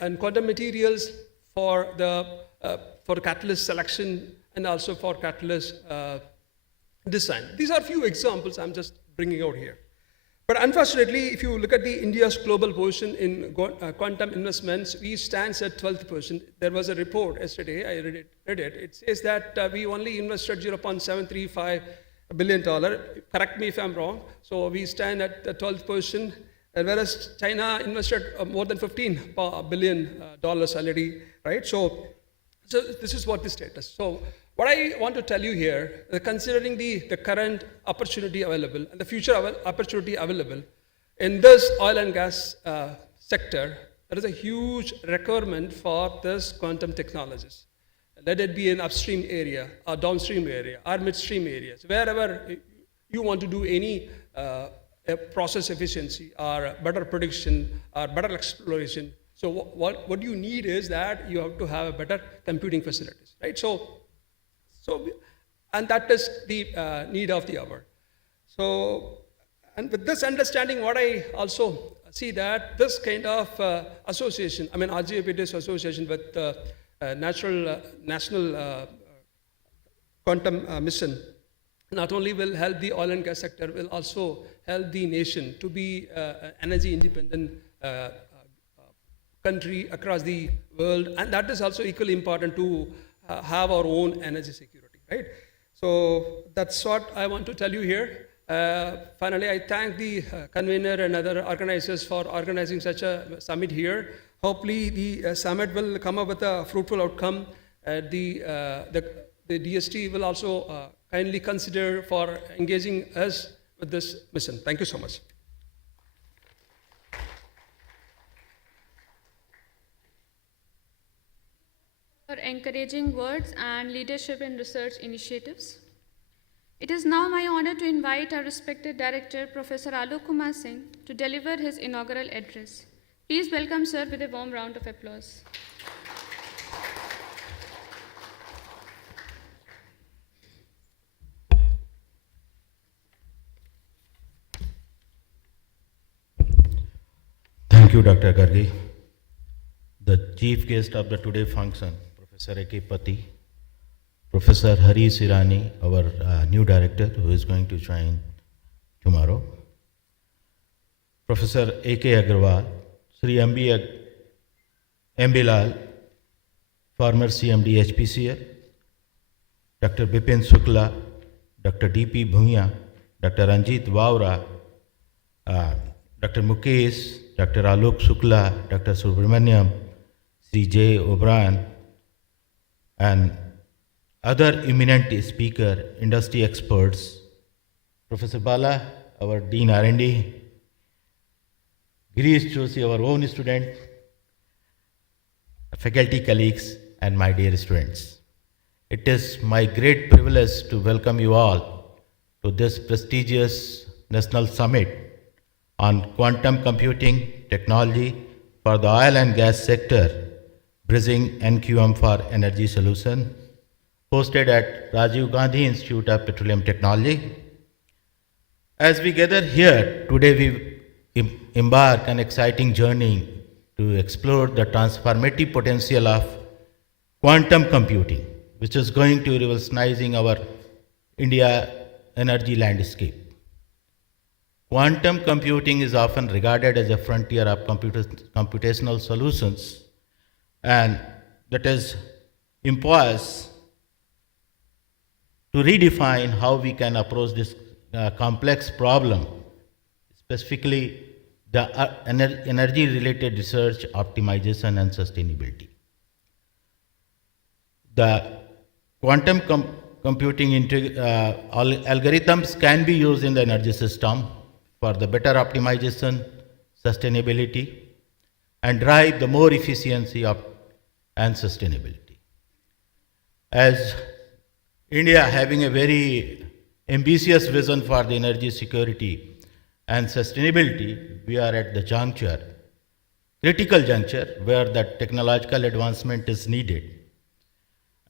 and quantum materials for the catalyst selection and also for catalyst design. These are a few examples I'm just bringing out here. But unfortunately, if you look at the India's global position in quantum investments, we stand at 12th position. There was a report yesterday, I read it. It says that we only invested $0.735 billion. Correct me if I'm wrong. So we stand at the 12th position, whereas China invested more than $15 billion already, right? So this is what the status. So what I want to tell you here, considering the current opportunity available and the future opportunity available in this oil and gas sector, there is a huge requirement for this quantum technologies. Let it be in upstream area, or downstream area, or midstream areas, wherever you want to do any process efficiency or better prediction or better exploration. So what you need is that you have to have a better computing facilities, right? And that is the need of the hour. So, and with this understanding, what I also see that this kind of association, I mean RGIPT's association with National Quantum Mission, not only will help the oil and gas sector, will also help the nation to be energy independent country across the world, and that is also equally important to have our own energy security, right? So that's what I want to tell you here. Finally, I thank the convener and other organizers for organizing such a summit here. Hopefully, the summit will come up with a fruitful outcome. The DST will also kindly consider for engaging us with this mission. Thank you so much. For encouraging words and leadership in research initiatives. It is now my honor to invite our respected director, Professor Alok Kumar Singh, to deliver his inaugural address. Please welcome sir with a warm round of applause. Thank you, Dr. Gargi. The chief guest of the today function, Professor RGIPT, Professor Hari Sirani, our new director who is going to join tomorrow, Professor A.K. Agarwal, Sri M. Bilal, former CMD HPCL, Dr. Bipin Shukla, Dr. D.P. Bhuiya, Dr. Ranjit Vawra, Dr. Mukesh, Dr. Alok Shukla, Dr. Subramaniam, Sri J. O'Brien, and other eminent speaker, industry experts, Professor Bala, our Dean R&D, Girish Joshi, our own student, faculty colleagues, and my dear students. It is my great privilege to welcome you all to this prestigious National Summit on Quantum Computing Technology for the Oil and Gas Sector, Bridging NQM for Energy Solution, hosted at Rajiv Gandhi Institute of Petroleum Technology. As we gather here, today we embark an exciting journey to explore the transformative potential of quantum computing, which is going to revolutionizing our India energy landscape. Quantum computing is often regarded as a frontier of computational solutions, and that is imposed to redefine how we can approach this complex problem, specifically the energy-related research, optimization, and sustainability. The quantum computing algorithms can be used in the energy system for the better optimization, sustainability, and drive the more efficiency and sustainability. As India having a very ambitious vision for the energy security and sustainability, we are at the critical juncture, where that technological advancement is needed.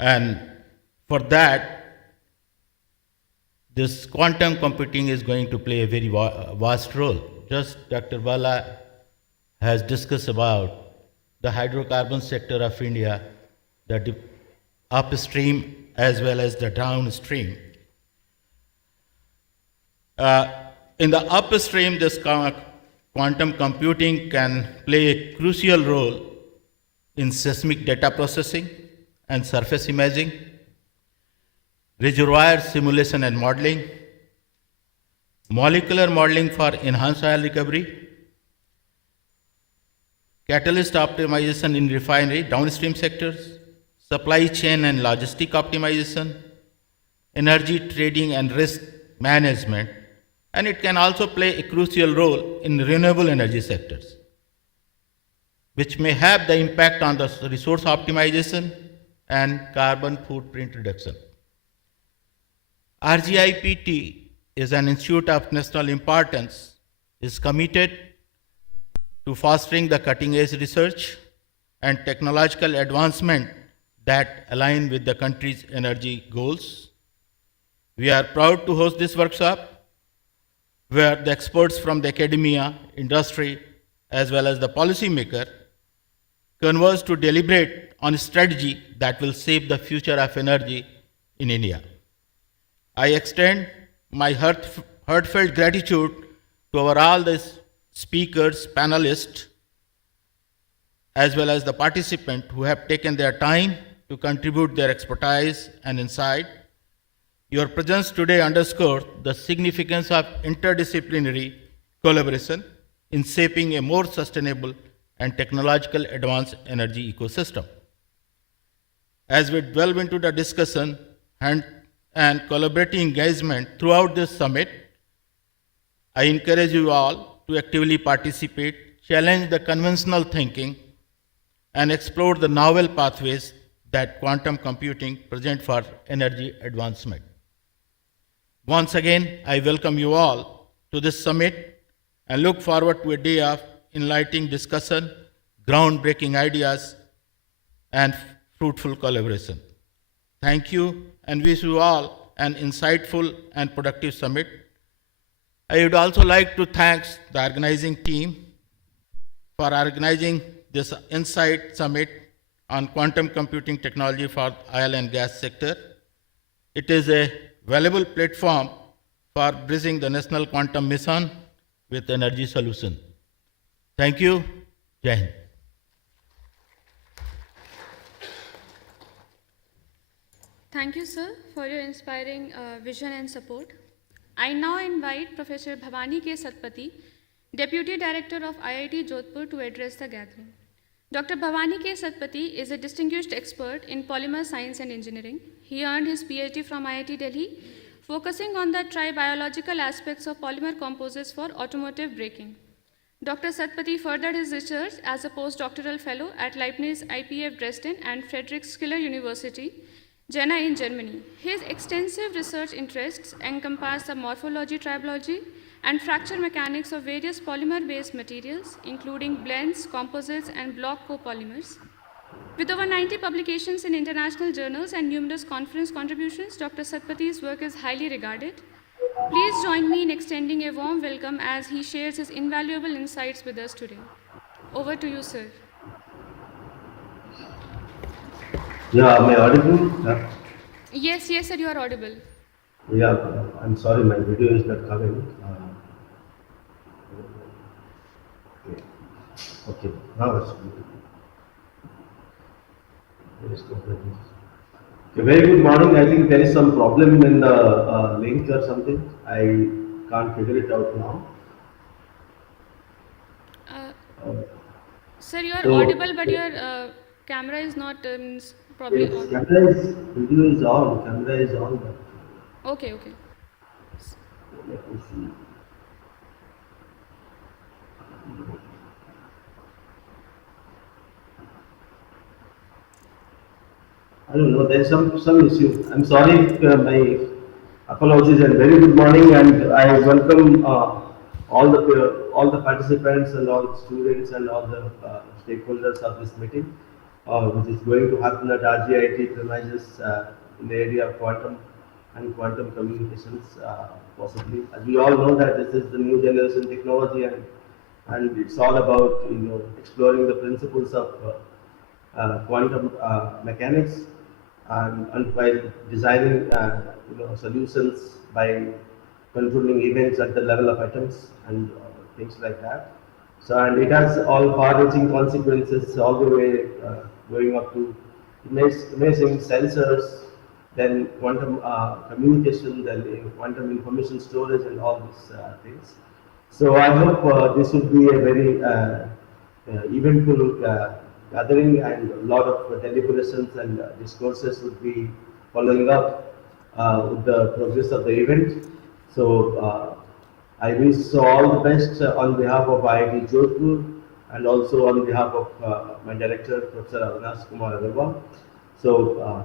And for that, this quantum computing is going to play a very vast role. Just Dr. Bala has discussed about the hydrocarbon sector of India, the upstream as well as the downstream. Uh, in the upstream, this quantum computing can play a crucial role in seismic data processing and surface imaging, reservoir simulation and modeling, molecular modeling for enhanced oil recovery, catalyst optimization in refinery, downstream sectors, supply chain and logistic optimization, energy trading and risk management, and it can also play a crucial role in renewable energy sectors, which may have the impact on the resource optimization and carbon footprint reduction. RGIPT is an institute of national importance, is committed to fostering the cutting-edge research and technological advancement that align with the country's energy goals. We are proud to host this workshop where the experts from the academia, industry, as well as the policymaker converge to deliberate on a strategy that will shape the future of energy in India. I extend my heartfelt gratitude to all the speakers, panelists, as well as the participants who have taken their time to contribute their expertise and insight. Your presence today underscores the significance of interdisciplinary collaboration in shaping a more sustainable and technological advanced energy ecosystem. As we delve into the discussion and collaborating engagement throughout this summit, I encourage you all to actively participate, challenge the conventional thinking, and explore the novel pathways that quantum computing presents for energy advancement. Once again, I welcome you all to this summit and look forward to a day of enlightening discussion, groundbreaking ideas, and fruitful collaboration. Thank you and wish you all an insightful and productive summit. I would also like to thank the organizing team for organizing this Insight Summit on quantum computing technology for oil and gas sector. It is a valuable platform for bridging the national quantum mission with energy solution. Thank you. Jai Hind. Thank you, sir, for your inspiring vision and support. I now invite Professor Bhavani K. Satpathy, Deputy Director of IIT Jodhpur, to address the gathering. Dr. Bhavani K. Satpathy is a distinguished expert in polymer science and engineering. He earned his PhD from IIT Delhi, focusing on the tribiological aspects of polymer composites for automotive braking. Dr. Satpathy furthered his research as a postdoctoral fellow at Leibniz IPF Dresden and Friedrich Schiller University, Jena in Germany. His extensive research interests encompass the morphology, tribology, and fracture mechanics of various polymer-based materials, including blends, composites, and block copolymers. With over 90 publications in international journals and numerous conference contributions, Dr. Satpathy's work is highly regarded. Please join me in extending a warm welcome as he shares his invaluable insights with us today. Over to you, sir. Yeah, am I audible? Yes, sir, you are audible. Yeah, I'm sorry, my video is not coming. Okay, now it's good. Okay, very good morning. I think there is some problem in the link or something. I can't figure it out now. Sir, you are So- audible, but your camera is not probably Yes, on. camera is, video is on, camera is on. But Okay. let me see. I don't know, there's some issue. I'm sorry, my apologies and very good morning, and I welcome all the participants and all the students and all the stakeholders of this meeting, which is going to happen at RGIT premises in the area of quantum and quantum communications, possibly. As we all know that this is the new generation technology, and and it's all about exploring the principles of quantum mechanics and while designing solutions by controlling events at the level of atoms and things like that. So and it has all far-reaching consequences all the way going up to amazing sensors, then quantum communication, then quantum information storage, and all these things. So I hope this will be a very eventful gathering, and a lot of deliberations and discourses would be following up with the progress of the event. So I wish all the best on behalf of IIT Jodhpur and also on behalf of my director, Professor Avinash Kumar Agarwal. So,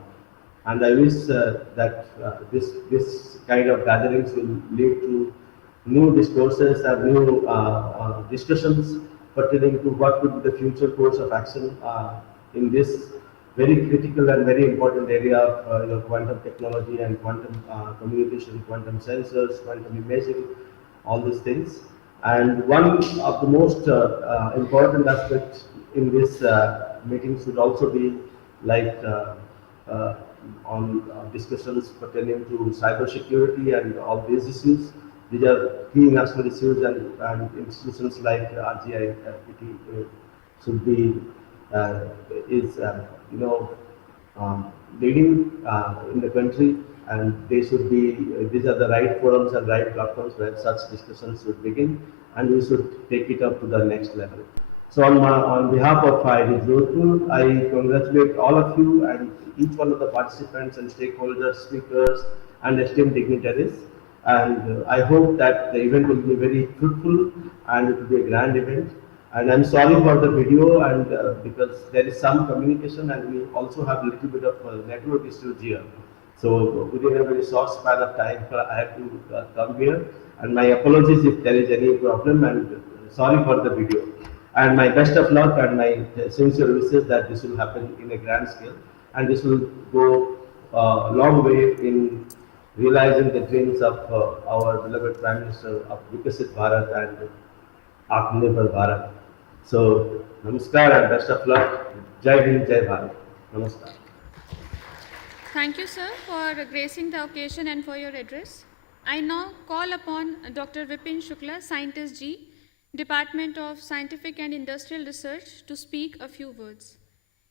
and I wish that this kind of gatherings will lead to new discourses and new discussions pertaining to what would be the future course of action in this very critical and very important area of quantum technology and quantum communication, quantum sensors, quantum imaging, all these things. And one of the most important aspects in this meeting should also be like uh, on discussions pertaining to cyber security and all these issues. These are key national issues, and institutions like RGIPT should be uh, is leading in the country, and they should be these are the right forums and right platforms where such discussions should begin, and we should take it up to the next level. So on behalf of IIT Jodhpur, I congratulate all of you and each one of the participants and stakeholders, speakers, and esteemed dignitaries. And I hope that the event will be very fruitful and it will be a grand event. And I'm sorry for the video, and because there is some communication and we also have a little bit of network issues here. So within a very short span of time, I have to come here. And my apologies if there is any problem, and sorry for the video. And my best of luck and my sincere wishes that this will happen in a grand scale, and this will go a long way in realizing the dreams of our beloved Prime Minister of Vikasit Bharat and Atmanirbhar Bharat. So, namaskar and best of luck. Jai Hind, Jai Bharat. Namaskar. Thank you, sir, for gracing the occasion and for your address. I now call upon Dr. Vipin Shukla, Scientist G, Department of Scientific and Industrial Research, to speak a few words.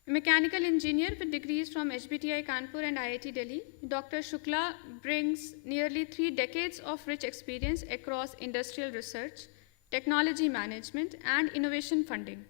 A mechanical engineer with degrees from HBTI Kanpur and IIT Delhi, Dr. Shukla brings nearly 3 decades of rich experience across industrial research, technology management, and innovation funding.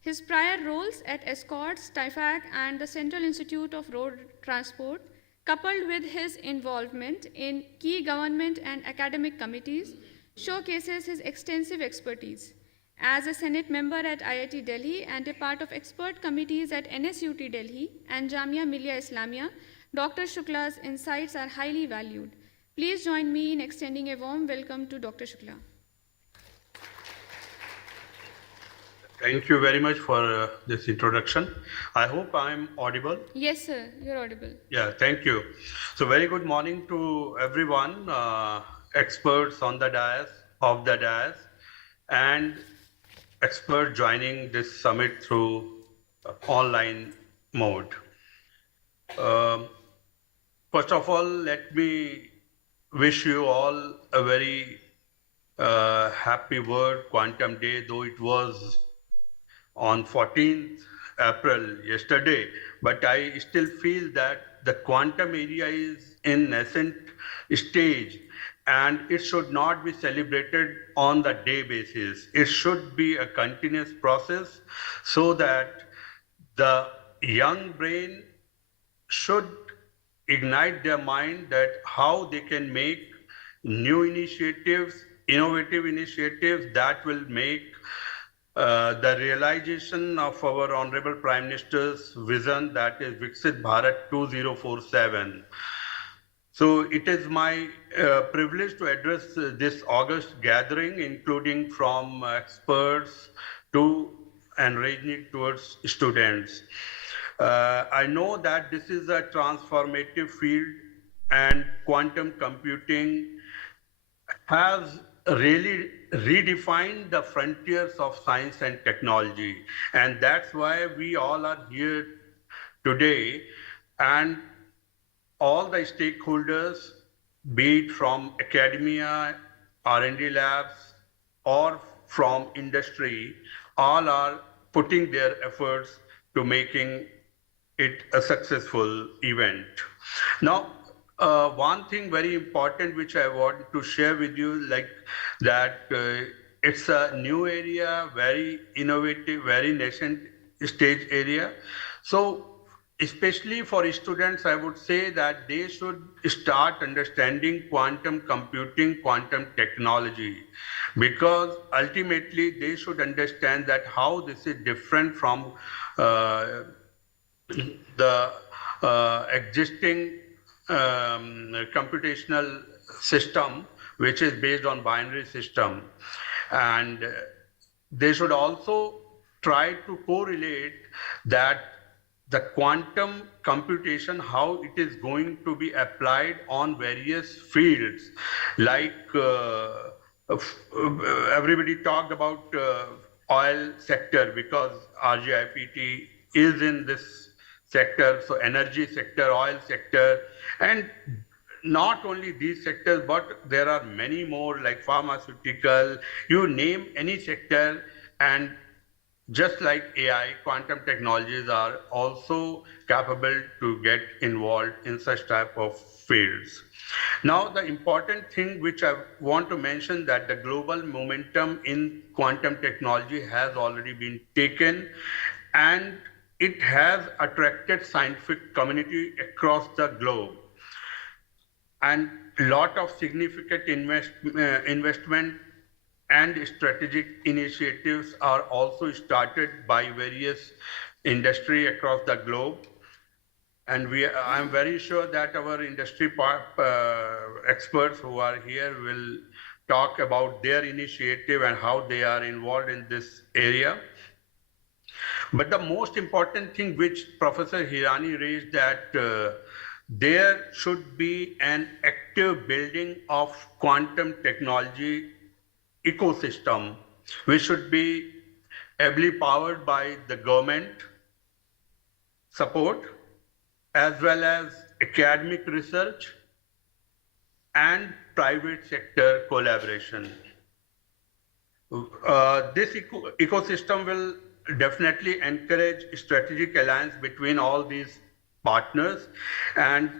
His prior roles at Escorts, TIFAC, and the Central Institute of Road Transport, coupled with his involvement in key government and academic committees, showcases his extensive expertise. As a Senate member at IIT Delhi and a part of expert committees at NSUT Delhi and Jamia Millia Islamia, Dr. Shukla's insights are highly valued. Please join me in extending a warm welcome to Dr. Shukla. Thank you very much for this introduction. I hope I'm audible. Yes, sir, you're audible. Yeah, thank you. So very good morning to everyone, experts on the dais, of the dais, and expert joining this summit through online mode. First of all, let me wish you all a very happy World Quantum Day, though it was on 14th April yesterday, but I still feel that the quantum area is in nascent stage and it should not be celebrated on the day basis. It should be a continuous process so that the young brain should ignite their mind that how they can make new initiatives, innovative initiatives that will make the realization of our Honorable Prime Minister's vision, that is Viksit Bharat 2047. So it is my privilege to address this August gathering, including from experts to encouraging towards students. I know that this is a transformative field and quantum computing has really redefine the frontiers of science and technology. And that's why we all are here today. And all the stakeholders, be it from academia, R&D labs, or from industry, all are putting their efforts to making it a successful event. Now, one thing very important which I want to share with you, like that it's a new area, very innovative, very nascent stage area. So especially for students, I would say that they should start understanding quantum computing, quantum technology, because ultimately they should understand that how this is different from uh, the existing computational system, which is based on binary system. And they should also try to correlate that the quantum computation, how it is going to be applied on various fields, like everybody talked about oil sector, because RGIPT is in this sector, so energy sector, oil sector, and not only these sectors, but there are many more like pharmaceutical, you name any sector. And just like AI, quantum technologies are also capable to get involved in such type of fields. Now, the important thing which I want to mention, that the global momentum in quantum technology has already been taken, and it has attracted scientific community across the globe. And a lot of significant investment and strategic initiatives are also started by various industry across the globe. And I'm very sure that our industry experts who are here will talk about their initiative and how they are involved in this area. But the most important thing which Professor Hirani raised, that there should be an active building of quantum technology ecosystem, which should be ably powered by the government support, as well as academic research and private sector collaboration. This ecosystem will definitely encourage strategic alliance between all these partners, and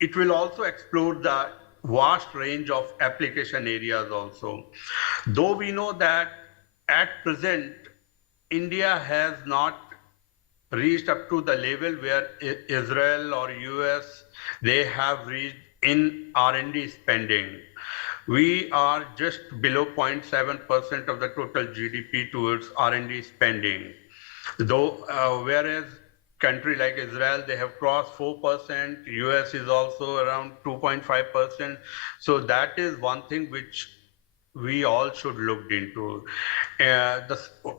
it will also explore the vast range of application areas also. Though we know that at present, India has not reached up to the level where Israel or US, they have reached in R&D spending. We are just below 0.7% of the total GDP towards R&D spending. Though, whereas country like Israel, they have crossed 4%, US is also around 2.5%. So that is one thing which we all should look into.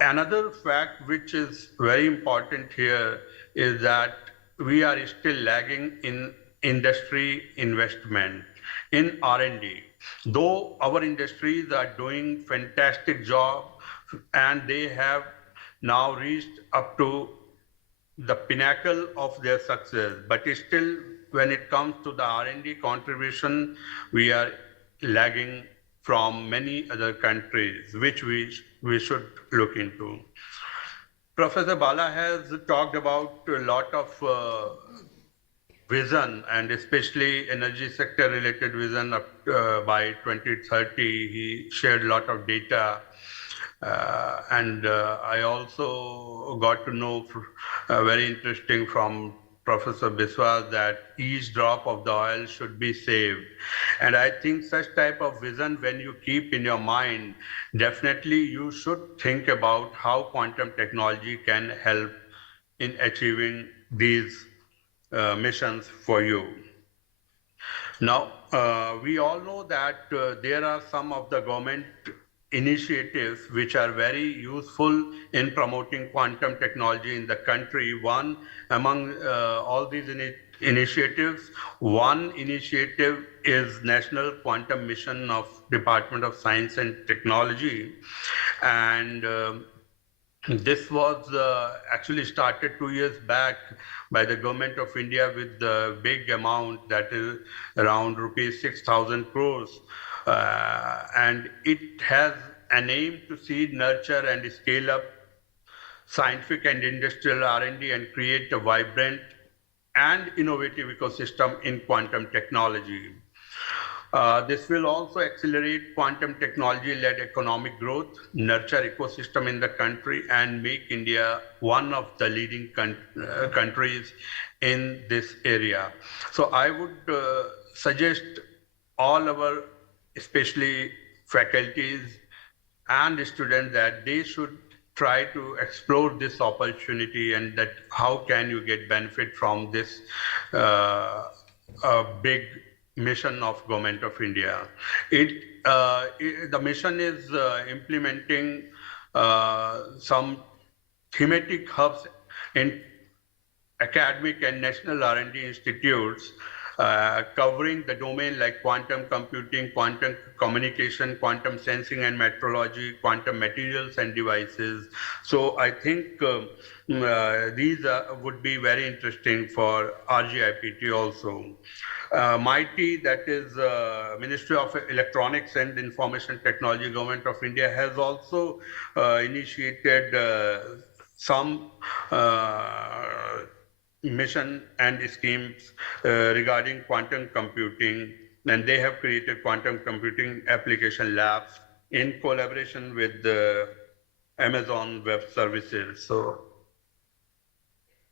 Another fact which is very important here is that we are still lagging in industry investment in R&D. Though our industries are doing fantastic job and they have now reached up to the pinnacle of their success, but still when it comes to the R&D contribution, we are lagging from many other countries, which we should look into. Professor Bala has talked about a lot of vision, and especially energy sector related vision up by 2030. He shared a lot of data. And I also got to know very interesting from Professor Biswas that each drop of the oil should be saved. And I think such type of vision, when you keep in your mind, definitely you should think about how quantum technology can help in achieving these missions for you. Now, we all know that there are some of the government initiatives which are very useful in promoting quantum technology in the country. One among all these initiatives. One initiative is National Quantum Mission of Department of Science and Technology, and this was actually started 2 years back by the government of India with the big amount, that is around rupees 6,000 crores. And it has an aim to seed, nurture, and scale up scientific and industrial R&D and create a vibrant and innovative ecosystem in quantum technology. This will also accelerate quantum technology-led economic growth, nurture ecosystem in the country, and make India one of the leading countries in this area. So I would suggest all our, especially faculties and students, that they should try to explore this opportunity, and that how can you get benefit from this big mission of Government of India. The mission is implementing some thematic hubs in academic and national R&D institutes, covering the domain like quantum computing, quantum communication, quantum sensing and metrology, quantum materials and devices. So I think these would be very interesting for RGIPT also. MIT, that is Ministry of Electronics and Information Technology, Government of India, has also initiated some mission and schemes regarding quantum computing, and they have created quantum computing application labs in collaboration with the Amazon Web Services. So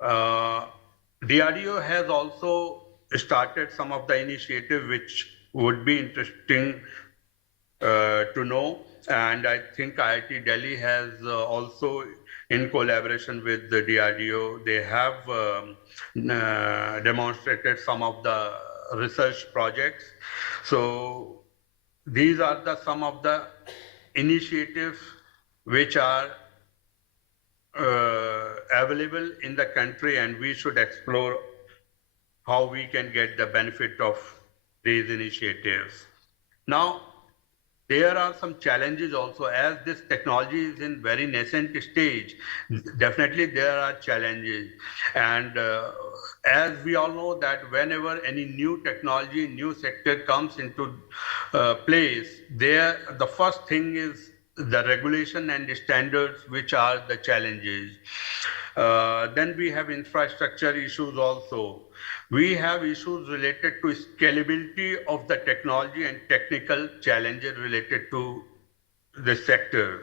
DRDO has also started some of the initiative which would be interesting to know, and I think IIT Delhi has also, in collaboration with the DRDO, they have demonstrated some of the research projects. So these are some of the initiatives which are available in the country, and we should explore how we can get the benefit of these initiatives. Now, there are some challenges also, as this technology is in very nascent stage. Definitely there are challenges, and as we all know that whenever any new technology, new sector comes into place, the first thing is the regulation and the standards, which are the challenges. Then we have infrastructure issues also. We have issues related to scalability of the technology and technical challenges related to the sector.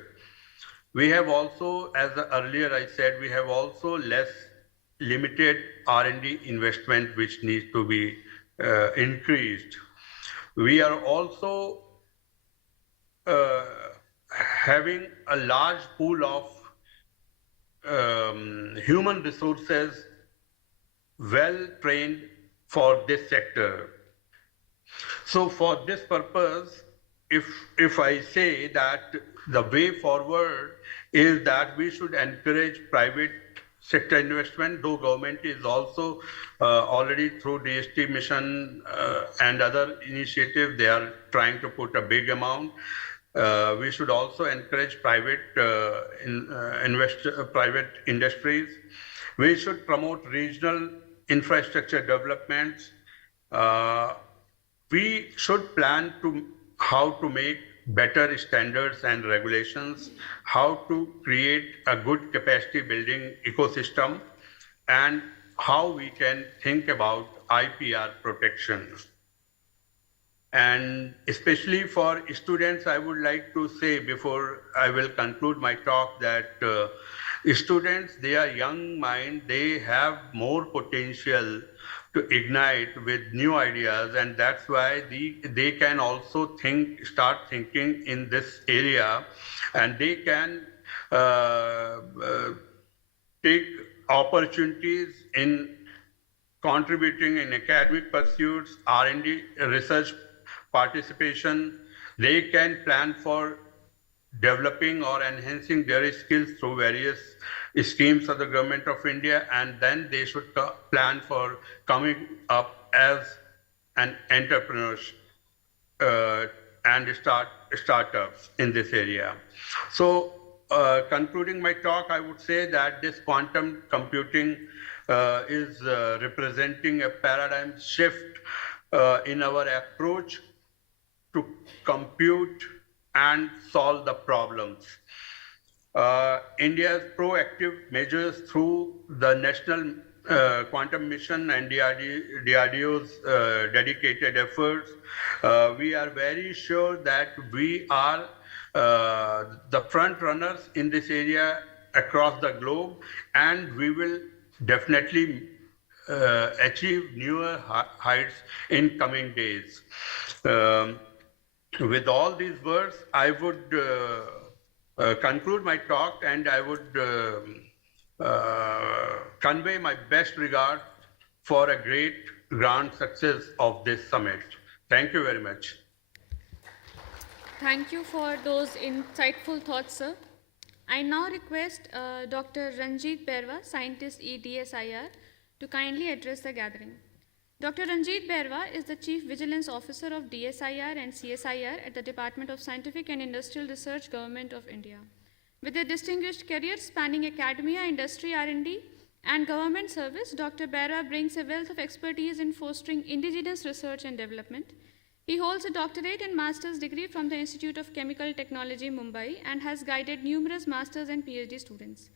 We have also, as earlier I said, we have also limited R&D investment which needs to be increased. We are also having a large pool of human resources well trained for this sector. So for this purpose, if I say that the way forward is that we should encourage private sector investment, though government is also already through DST mission and other initiatives, they are trying to put a big amount. We should also encourage private private industries. We should promote regional infrastructure developments. We should plan to how to make better standards and regulations, how to create a good capacity building ecosystem, and how we can think about IPR protection. And especially for students, I would like to say before I will conclude my talk that students, they are young mind, they have more potential to ignite with new ideas, and that's why they can also start thinking in this area, and they can take opportunities in contributing in academic pursuits, R&D, research participation. They can plan for developing or enhancing their skills through various schemes of the government of India, and then they should plan for coming up as an entrepreneur and start startups in this area. So, concluding my talk, I would say that this quantum computing is representing a paradigm shift in our approach to compute and solve the problems. India's proactive measures through the National Quantum Mission and DRDO's dedicated efforts, we are very sure that we are the front runners in this area across the globe, and we will definitely achieve newer heights in coming days. With all these words, I would conclude my talk, and I would convey my best regard for a great grand success of this summit. Thank you very much. Thank you for those insightful thoughts, sir. I now request Dr. Ranjit Berwa, Scientist EDSIR, to kindly address the gathering. Dr. Ranjit Berwa is the Chief Vigilance Officer of DSIR and CSIR at the Department of Scientific and Industrial Research, Government of India. With a distinguished career spanning academia, industry, R&D, and government service, Dr. Berwa brings a wealth of expertise in fostering indigenous research and development. He holds a doctorate and master's degree from the Institute of Chemical Technology, Mumbai, and has guided numerous master's and PhD students.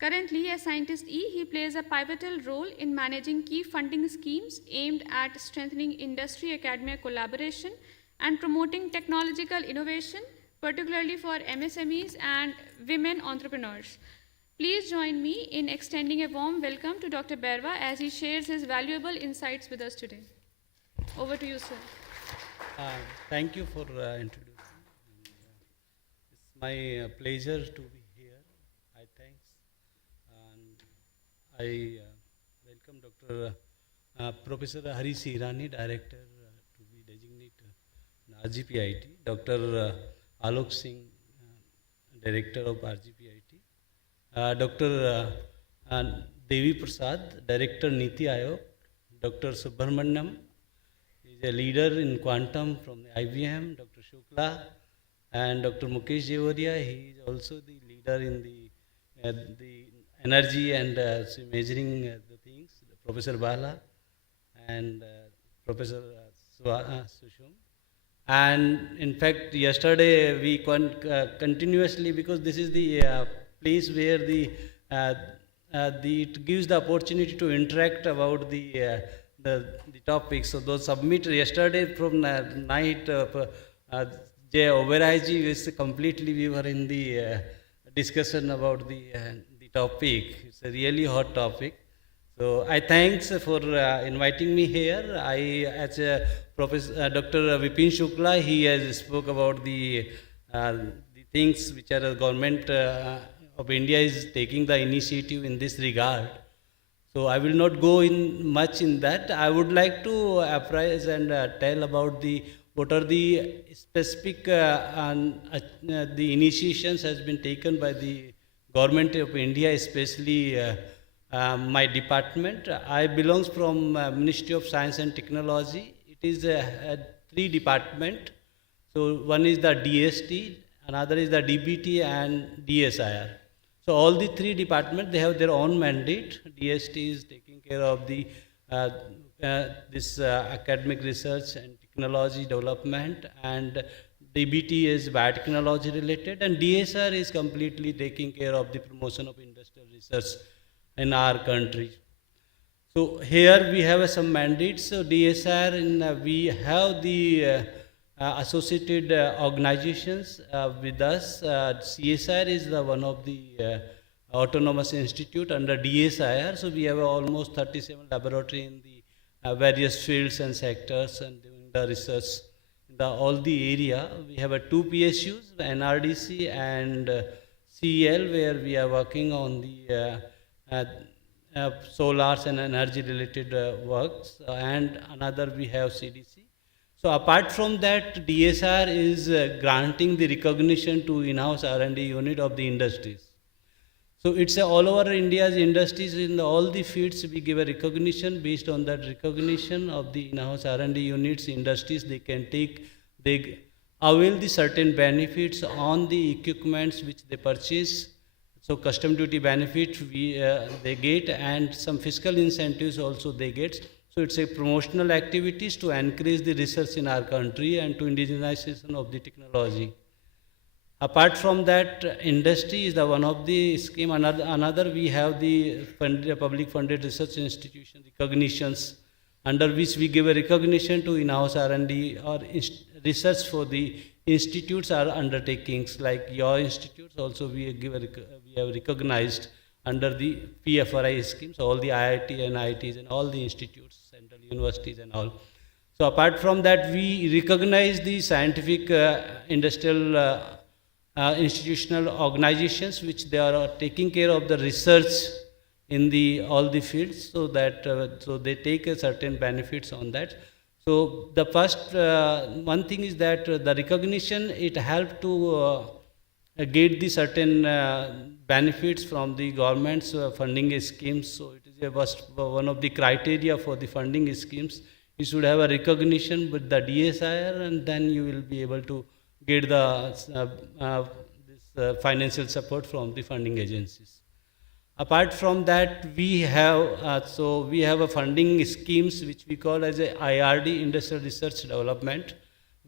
Currently, as Scientist E, he plays a pivotal role in managing key funding schemes aimed at strengthening industry-academia collaboration and promoting technological innovation, particularly for MSMEs and women entrepreneurs. Please join me in extending a warm welcome to Dr. Berwa as he shares his valuable insights with us today. Over to you, sir. Thank you for introducing. It's my pleasure to be here. I thanks. And I welcome Dr. Professor Hari Irani, Director to be designated RGPIT, Dr. Alok Singh, Director of RGPIT, Dr. Devi Prasad, Director Niti Ayog, Dr. Subramaniam, a leader in quantum from the IBM, Dr. Shukla, and Dr. Mukesh Jewaria. He is also the leader in the energy and measuring the things, Professor Bala and Professor Sushum. And in fact, yesterday we continuously, because this is the place where it gives the opportunity to interact about the topic. So those submit yesterday from night, Jay Oberaiji was completely, we were in the discussion about the topic. It's a really hot topic. So I thanks for inviting me here. I, as a Professor Dr. Vipin Shukla, he has spoke about the things which are the government of India is taking the initiative in this regard. So I will not go in much in that. I would like to apprise and tell about what are the specific the initiations has been taken by the government of India, especially my department. I belongs from Ministry of Science and Technology. It is a 3 department. So one is the DST, another is the DBT, and DSIR. So all the 3 departments, they have their own mandate. DST is taking care of the this academic research and technology development, and DBT is biotechnology related, and DSR is completely taking care of the promotion of industrial research in our country. So here we have some mandates. So DSR, we have the associated organizations with us. CSIR is one of the autonomous institute under DSIR. So we have almost 37 laboratories in the various fields and sectors and doing the research in all the area. We have 2 PSUs, NRDC and CEL, where we are working on the solars and energy related works, and another we have CDC. So apart from that, DSR is granting the recognition to in-house R&D unit of the industries. So it's all over India's industries in all the fields. We give a recognition. Based on that recognition of the in-house R&D units, industries, they avail the certain benefits on the equipments which they purchase. So custom duty benefit they get, and some fiscal incentives also they get. So it's a promotional activities to encourage the research in our country and to indigenization of the technology. Apart from that, industry is the one of the scheme. Another we have the public funded research institution recognitions, under which we give a recognition to in-house R&D or research for the institutes or undertakings, like your institutes also we have recognized under the PFRI schemes, all the IIT and IITs and all the institutes, central universities and all. So apart from that, we recognize the scientific industrial institutional organizations which they are taking care of the research in all the fields, so that so they take a certain benefits on that. So the first one thing is that the recognition, it helped to get the certain benefits from the government's funding schemes. So it is one of the criteria for the funding schemes. You should have a recognition with the DSIR, and then you will be able to get the financial support from the funding agencies. Apart from that, we have a funding schemes which we call as a IRD, Industrial Research Development,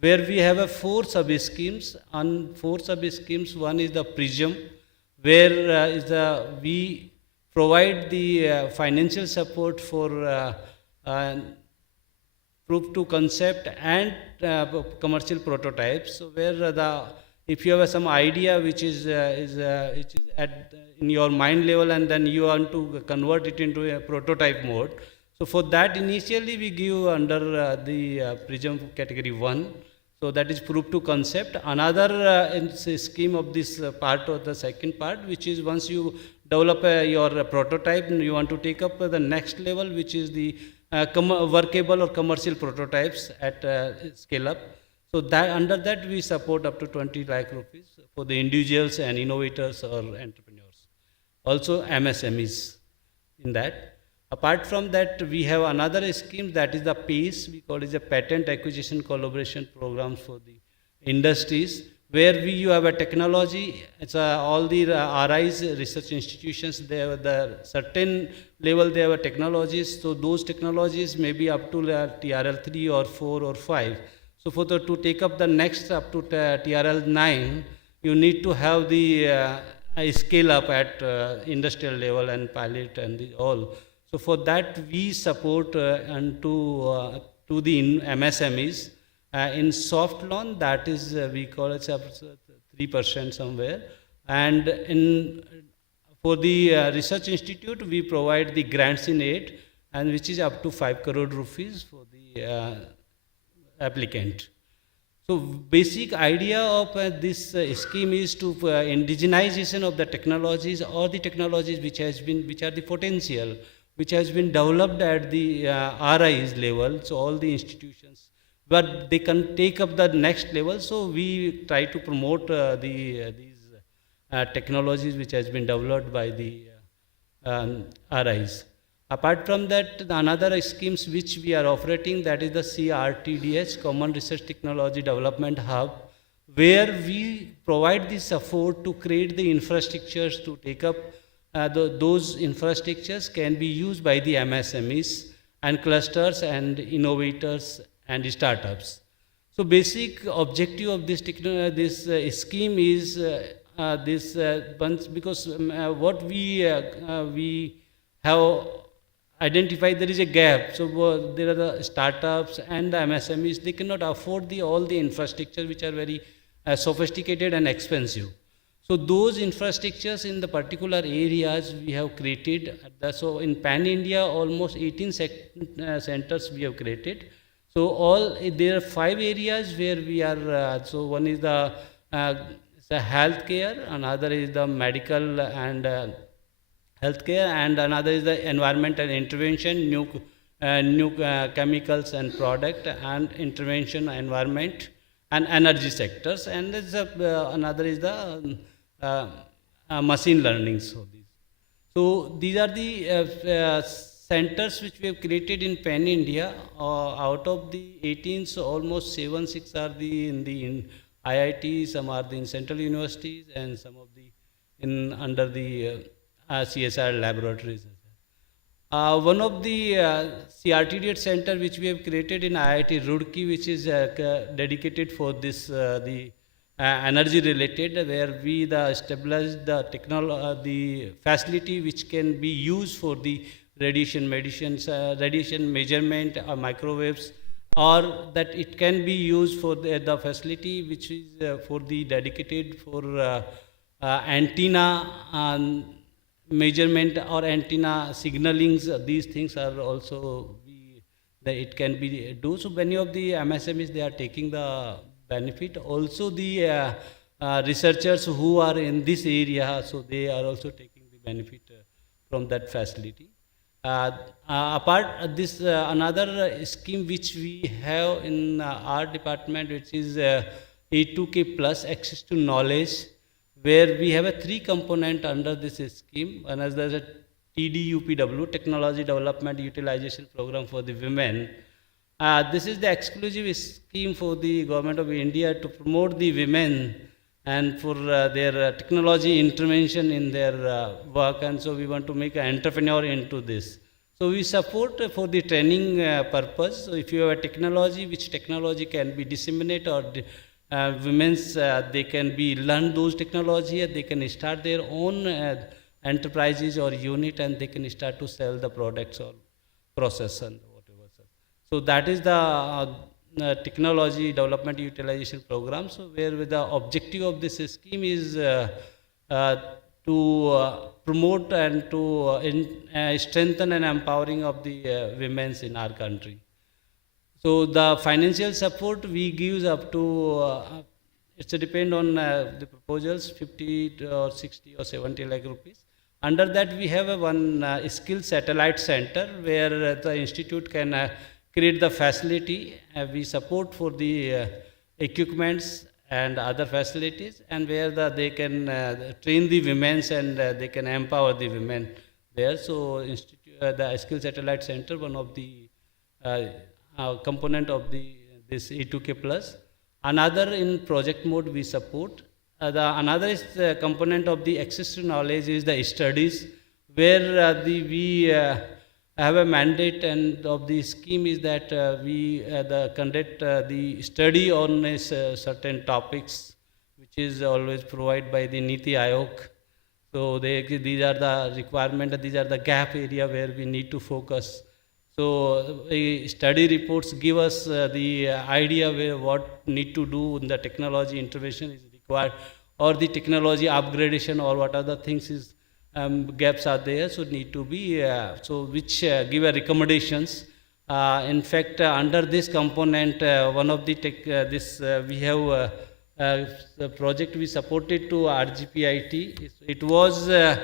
where we have a 4 sub schemes. On 4 sub schemes, one is the PRISM, where we provide the financial support for proof to concept and commercial prototypes. So where if you have some idea which is in your mind level, and then you want to convert it into a prototype mode. So for that, initially we give under the PRISM category 1. So that is proof to concept. Another scheme of this part, or the second part, which is once you develop your prototype, and you want to take up the next level, which is the workable or commercial prototypes at scale up. So that under that we support up to 20 lakh rupees for the individuals and innovators or entrepreneurs. Also MSMEs in that. Apart from that, we have another scheme, that is the PACE, we call it a Patent Acquisition Collaboration Programs for the industries, where you have a technology. It's all the RIs, research institutions, they have the certain level, they have technologies. So those technologies may be up to TRL 3 or 4 or 5. So to take up the next up to TRL 9, you need to have the scale up at industrial level and pilot and all. So for that, we support and to the MSMEs in soft loan, that is we call it 3% somewhere, and for the research institute we provide the grants in aid, and which is up to 5 crore rupees for the applicant. So basic idea of this scheme is to indigenization of the technologies, or the technologies which are the potential, which has been developed at the RIs level, so all the institutions, but they can take up the next level. So we try to promote these technologies which has been developed by the RIs. Apart from that, another schemes which we are operating, that is the CRTDH, Common Research Technology Development Hub, where we provide the support to create the infrastructures to take up those infrastructures can be used by the MSMEs and clusters and innovators and startups. So basic objective of this scheme is because what we have identified, there is a gap. So there are the startups and the MSMEs, they cannot afford all the infrastructure which are very sophisticated and expensive. So those infrastructures in the particular areas we have created. So in Pan India, almost 18 centers we have created. So there are 5 areas where we are. So one is the healthcare, another is the medical and healthcare, and another is the environmental intervention, new chemicals and product, and intervention environment and energy sectors, and another is the machine learning. So these. So these are the centers which we have created in Pan India. Out of the 18, so almost 7, 6 are in IIT, some are in central universities, and some of the in under the CSR laboratories. One of the CRTD center which we have created in IIT Roorkee, which is dedicated for this the energy related, where we established the facility which can be used for the radiation measurement, microwaves, or that it can be used for the facility which is for the dedicated for antenna measurement or antenna signalings. These things are also it can be do. So many of the MSMEs, they are taking the benefit. Also the researchers who are in this area, so they are also taking the benefit from that facility. Apart this another scheme which we have in our department, which is A2K plus access to knowledge, where we have a 3 component under this scheme. One is the TDUPW, Technology Development Utilization Program for the Women. This is the exclusive scheme for the Government of India to promote the women and for their technology intervention in their work, and so we want to make an entrepreneur into this. So we support for the training purpose. So if you have a technology, which technology can be disseminated, or women's they can be learn those technology, they can start their own enterprises or unit, and they can start to sell the products or process and whatever. So that is the technology development utilization program. So where the objective of this scheme is to promote and to strengthen and empowering of the women's in our country. So the financial support we give up to, it's a depend on the proposals, 50 or 60 or 70 lakh rupees. Under that we have a one skill satellite center where the institute can create the facility. We support for the equipments and other facilities, and where they can train the women and they can empower the women there. So the skill satellite center, one of the component of this E2K plus. Another in project mode we support. Another is the component of the access to knowledge is the studies, where we have a mandate, and of the scheme is that we conduct the study on certain topics, which is always provided by the Niti Aayog. So these are the requirement, these are the gap area where we need to focus. So study reports give us the idea where what need to do in the technology intervention is required, or the technology upgradation, or what other things is gaps are there, so need to be so which give recommendations. In fact, under this component, one of the we have the project we supported to RGIPT. It was a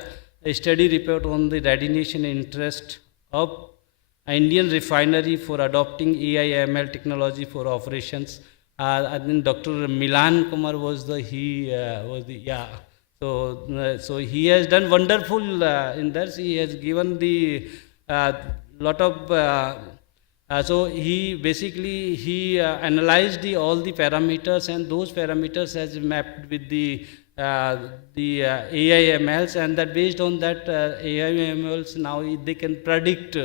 study report on the radiation interest of Indian refinery for adopting AI/ML technology for operations. And then Dr. Milan Kumar was the So he has done wonderful in that. He has given the lot of. So he basically analyzed all the parameters, and those parameters has mapped with the AI/MLs, and that based on that AI/MLs now they can predict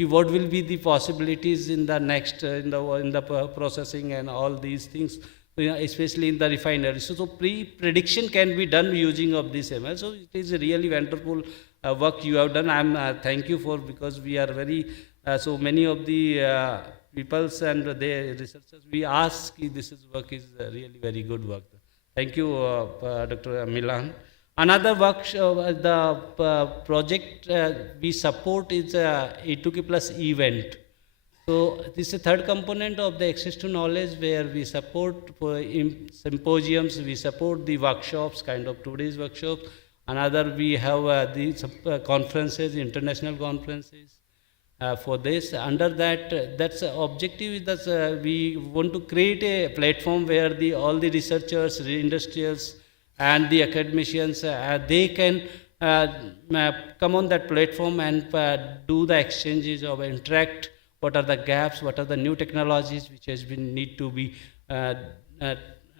what will be the possibilities in the next in the processing and all these things, especially in the refinery. So prediction can be done using of this ML. So it is a really wonderful work you have done. Thank you for, because we are very so many of the peoples and the researchers, we ask this work is really very good work. Thank you, Dr. Milan. Another workshop, the project we support is A2K plus event. So this is a third component of the access to knowledge, where we support for symposiums, we support the workshops, kind of 2 days workshop. Another we have the conferences, international conferences for this. Under that, that's objective is that we want to create a platform where all the researchers, the industrials, and the academicians, they can come on that platform and do the exchanges of interact. What are the gaps? What are the new technologies which has been need to be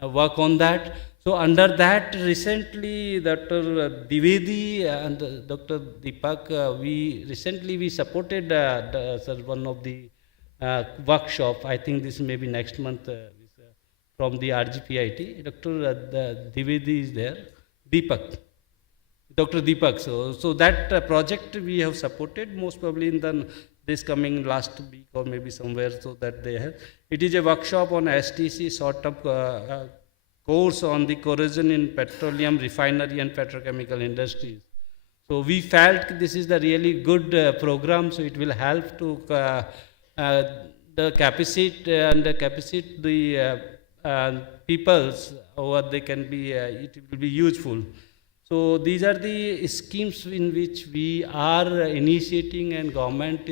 work on that? So under that, recently, Dr. Divedi and Dr. Deepak, we supported one of the workshop. I think this may be next month from the RGPIT. Dr. Divedi is there. Deepak. Dr. Deepak. So that project we have supported most probably in this coming last week or maybe somewhere, so that they have. It is a workshop on STC sort of course on the corrosion in petroleum refinery and petrochemical industries. So we felt this is the really good program, so it will help to the capacity the peoples, or they can be, it will be useful. So these are the schemes in which we are initiating, and government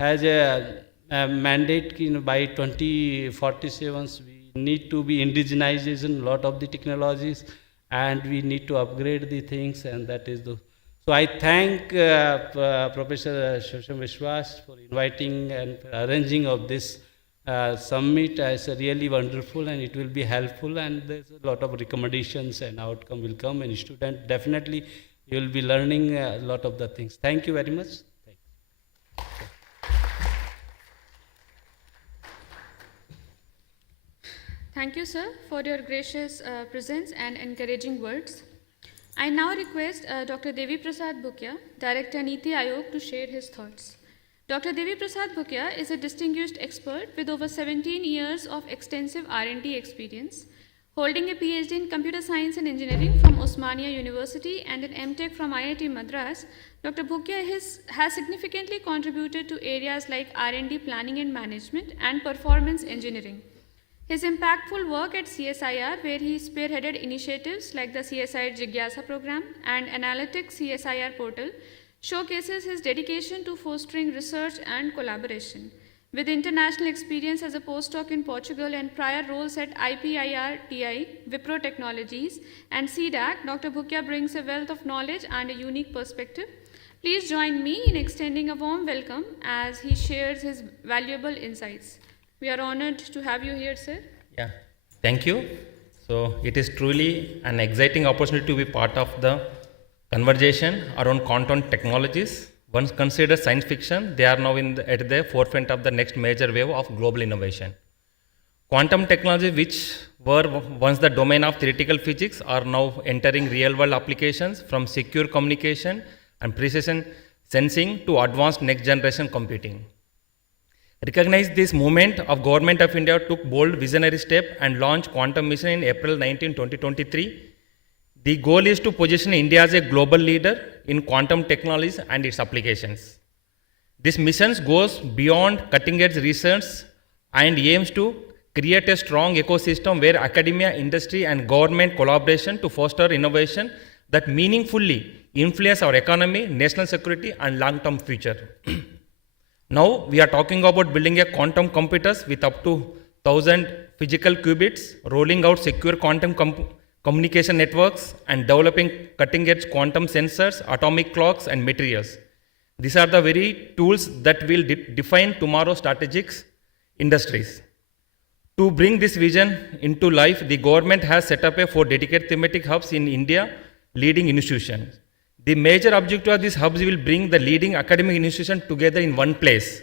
has a mandate by 2047. We need to be indigenization lot of the technologies, and we need to upgrade the things, and that is the. So I thank Professor Shosham Vishwas for inviting and arranging of this summit. It's really wonderful, and it will be helpful, and there's a lot of recommendations and outcome will come, and student definitely you will be learning a lot of the things. Thank you very much. Thank you, sir, for your gracious presence and encouraging words. I now request Dr. Devi Prasad Bhukia, Director Niti Aayog, to share his thoughts. Dr. Devi Prasad Bhukia is a distinguished expert with over 17 years of extensive R&D experience, holding a PhD in Computer Science and Engineering from Osmania University and an MTech from IIT Madras. Dr. Bhukia has significantly contributed to areas like R&D planning and management and performance engineering. His impactful work at CSIR, where he spearheaded initiatives like the CSIR Jigyasa program and Analytics CSIR portal, showcases his dedication to fostering research and collaboration. With international experience as a postdoc in Portugal and prior roles at IPIR-TI, Wipro Technologies, and CDAC, Dr. Bhukia brings a wealth of knowledge and a unique perspective. Please join me in extending a warm welcome as he shares his valuable insights. We are honored to have you here, sir. Yeah, thank you. So it is truly an exciting opportunity to be part of the conversation around quantum technologies. Once considered science fiction, they are now at the forefront of the next major wave of global innovation. Quantum technologies, which were once the domain of theoretical physics, are now entering real-world applications, from secure communication and precision sensing to advanced next-generation computing. Recognize this movement of Government of India took bold visionary step and launched Quantum Mission in April 19, 2023. The goal is to position India as a global leader in quantum technologies and its applications. This mission goes beyond cutting-edge research and aims to create a strong ecosystem where academia, industry, and government collaboration to foster innovation that meaningfully influence our economy, national security, and long-term future. Now we are talking about building a quantum computers with up to 1,000 physical qubits, rolling out secure quantum communication networks, and developing cutting-edge quantum sensors, atomic clocks, and materials. These are the very tools that will define tomorrow's strategic industries. To bring this vision into life, the government has set up 4 dedicated thematic hubs in India, leading institutions. The major objective of these hubs will bring the leading academic institutions together in one place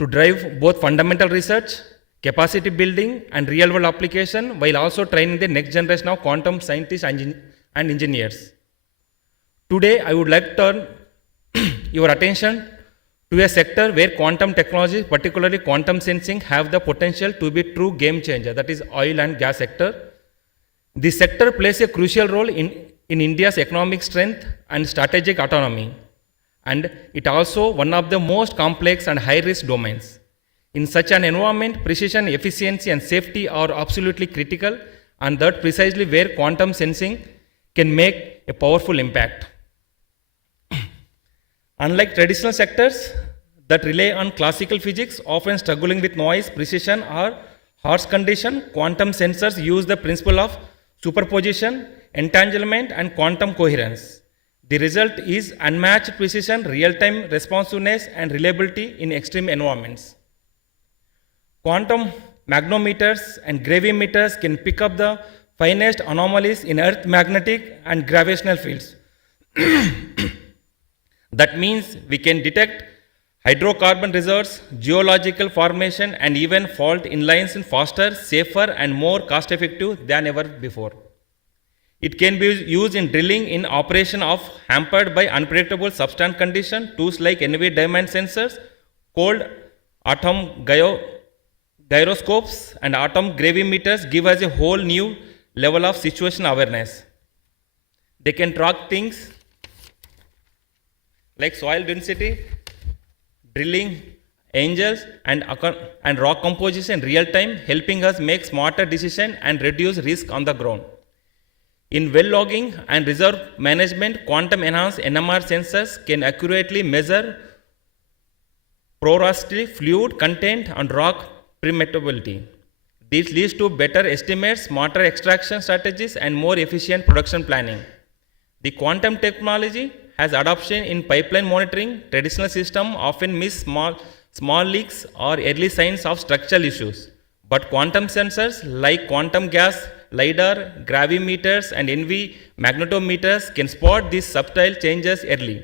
to drive both fundamental research, capacity building, and real-world application, while also training the next generation of quantum scientists and engineers. Today, I would like to turn your attention to a sector where quantum technology, particularly quantum sensing, have the potential to be true game changer, that is oil and gas sector. This sector plays a crucial role in India's economic strength and strategic autonomy, and it also one of the most complex and high-risk domains. In such an environment, precision, efficiency, and safety are absolutely critical, and that precisely where quantum sensing can make a powerful impact. Unlike traditional sectors that rely on classical physics, often struggling with noise, precision, or harsh condition, quantum sensors use the principle of superposition, entanglement, and quantum coherence. The result is unmatched precision, real-time responsiveness, and reliability in extreme environments. Quantum magnetometers and gravimeters can pick up the finest anomalies in Earth magnetic and gravitational fields. That means we can detect hydrocarbon reserves, geological formation, and even fault inlines in faster, safer, and more cost-effective than ever before. It can be used in drilling in operation of hampered by unpredictable substance condition. Tools like NV diamond sensors, cold atom gyroscopes, and atom gravimeters give us a whole new level of situation awareness. They can track things like soil density, drilling angles, and rock composition in real time, helping us make smarter decisions and reduce risk on the ground. In well logging and reserve management, quantum enhanced NMR sensors can accurately measure porosity, fluid content, and rock permeability. This leads to better estimates, smarter extraction strategies, and more efficient production planning. The quantum technology has adoption in pipeline monitoring. Traditional systems often miss small leaks or early signs of structural issues. But quantum sensors like quantum gas LiDAR, gravimeters, and NV magnetometers can spot these subtle changes early.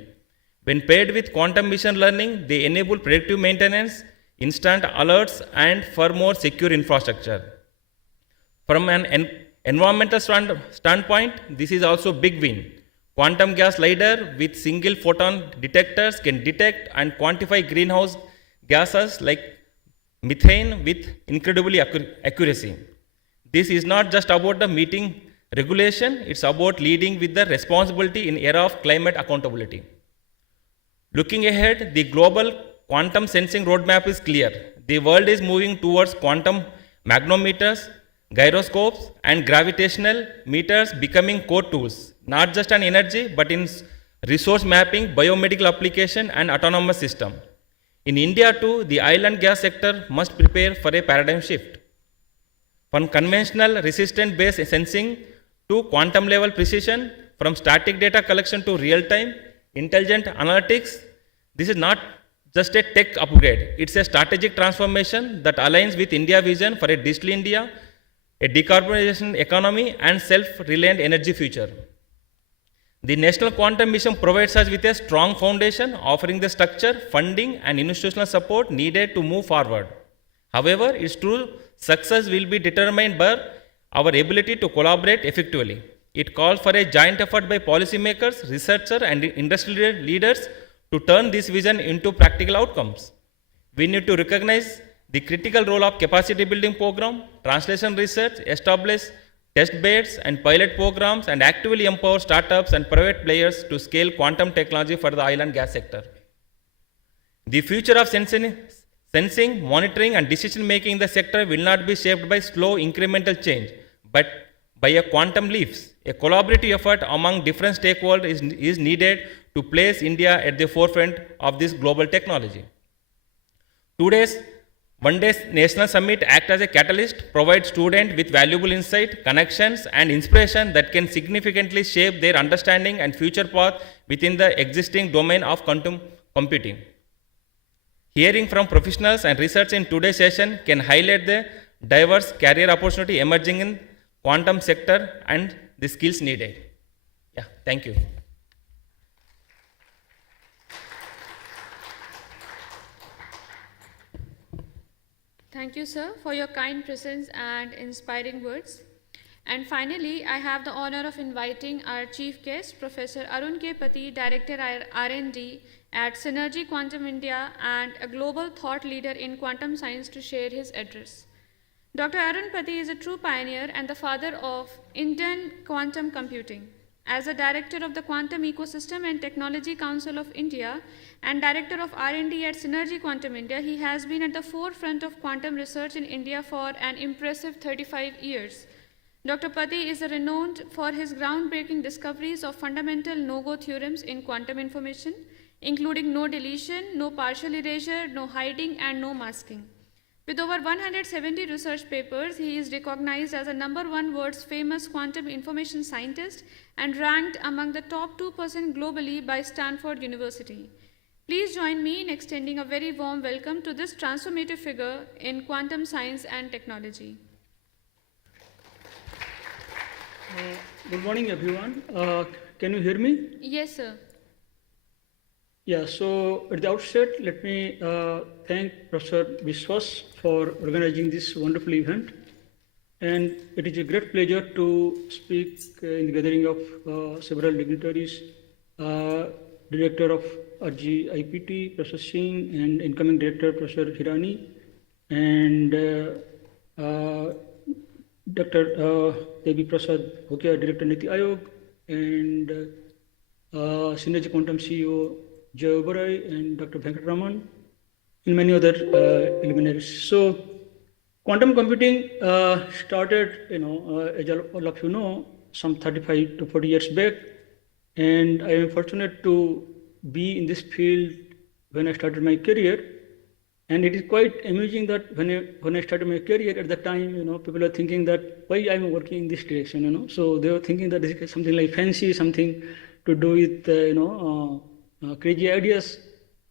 When paired with quantum machine learning, they enable predictive maintenance, instant alerts, and for more secure infrastructure. From an environmental standpoint, this is also a big win. Quantum gas LiDAR with single photon detectors can detect and quantify greenhouse gases like methane with incredibly accuracy. This is not just about the meeting regulation, it's about leading with the responsibility in era of climate accountability. Looking ahead, the global quantum sensing roadmap is clear. The world is moving towards quantum magnetometers, gyroscopes, and gravitational meters becoming core tools, not just in energy, but in resource mapping, biomedical application, and autonomous system. In India too, the oil and gas sector must prepare for a paradigm shift. From conventional resistant-based sensing to quantum-level precision, from static data collection to real-time intelligent analytics, this is not just a tech upgrade. It's a strategic transformation that aligns with India's vision for a digital India, a decarbonization economy, and self-reliant energy future. The National Quantum Mission provides us with a strong foundation, offering the structure, funding, and institutional support needed to move forward. However, its true success will be determined by our ability to collaborate effectively. It calls for a joint effort by policymakers, researchers, and industry leaders to turn this vision into practical outcomes. We need to recognize the critical role of capacity building program, translation research, establish test beds and pilot programs, and actively empower startups and private players to scale quantum technology for the oil and gas sector. The future of sensing, monitoring, and decision making in the sector will not be shaped by slow incremental change, but by a quantum leaps. A collaborative effort among different stakeholders is needed to place India at the forefront of this global technology. Today's one-day national summit acts as a catalyst, provides students with valuable insight, connections, and inspiration that can significantly shape their understanding and future path within the existing domain of quantum computing. Hearing from professionals and research in today's session can highlight the diverse career opportunity emerging in quantum sector and the skills needed. Yeah, thank you. Thank you, sir, for your kind presence and inspiring words. And finally, I have the honor of inviting our chief guest, Professor RGIPT, Director R&D at Synergy Quantum India and a global thought leader in quantum science, to share his address. Dr. RGIPT is a true pioneer and the father of Indian quantum computing. As a director of the Quantum Ecosystem and Technology Council of India and director of R&D at Synergy Quantum India, he has been at the forefront of quantum research in India for an impressive 35 years. Dr. Pati is renowned for his groundbreaking discoveries of fundamental no-go theorems in quantum information, including no deletion, no partial erasure, no hiding, and no masking. With over 170 research papers, he is recognized as a #1 world's famous quantum information scientist and ranked among the top 2% globally by Stanford University. Please join me in extending a very warm welcome to this transformative figure in quantum science and technology. Good morning, everyone. Can you hear me? Yes, sir. Yeah, so at the outset, let me thank Professor Biswas for organizing this wonderful event. And it is a great pleasure to speak in the gathering of several dignitaries, Director of RGIPT, Professor Singh, and incoming Director, Professor Hirani, and Dr. Devi Prasad Bhukia, Director Niti Ayog, and Synergy Quantum CEO Jay Oberoi and Dr. Venkatraman, and many other luminaries. So, quantum computing started, as all of you know, some 35 to 40 years back, and I am fortunate to be in this field when I started my career. And it is quite amusing that when I started my career at the time, people are thinking that why I'm working in this direction, So they were thinking that this is something like fancy, something to do with, crazy ideas.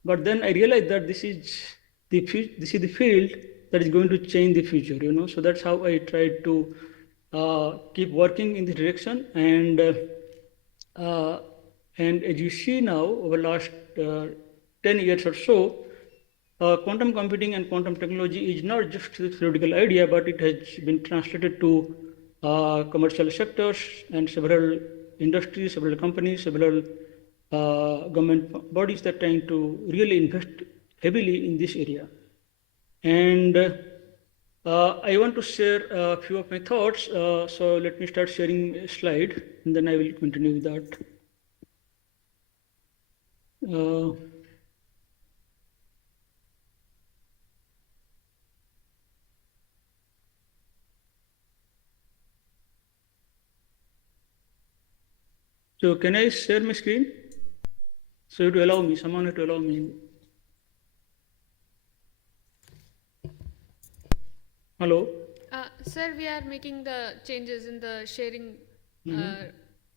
But then I realized that this is the field that is going to change the future, So that's how I tried to keep working in this direction. And as you see now, over the last 10 years or so, quantum computing and quantum technology is not just a theoretical idea, but it has been translated to commercial sectors and several industries, several companies, several government bodies that are trying to really invest heavily in this area. And I want to share a few of my thoughts. So let me start sharing a slide, and then I will continue with that. So can I share my screen? So you have to allow me, someone has to allow me. Hello? Sir, we are making the changes in the sharing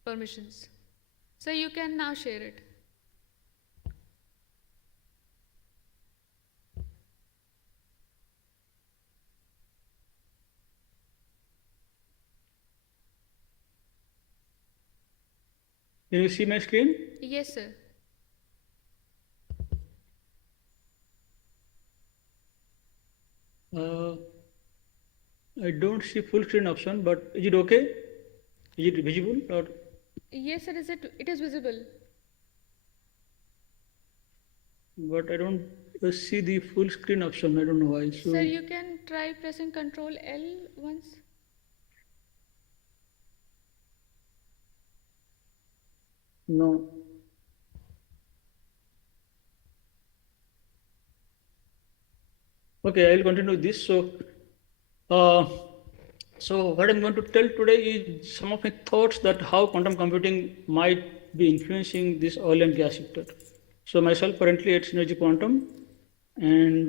permissions. So you can now share it. Can you see my screen? Yes, sir. I don't see full screen option, but is it okay? Is it visible or? Yes, sir. It is visible. But I don't see the full screen option. I don't know why. So Sir, you can try pressing Control L once. no. Okay, I will continue with this. So what I'm going to tell today is some of my thoughts that how quantum computing might be influencing this oil and gas sector. So myself currently at Synergy Quantum, and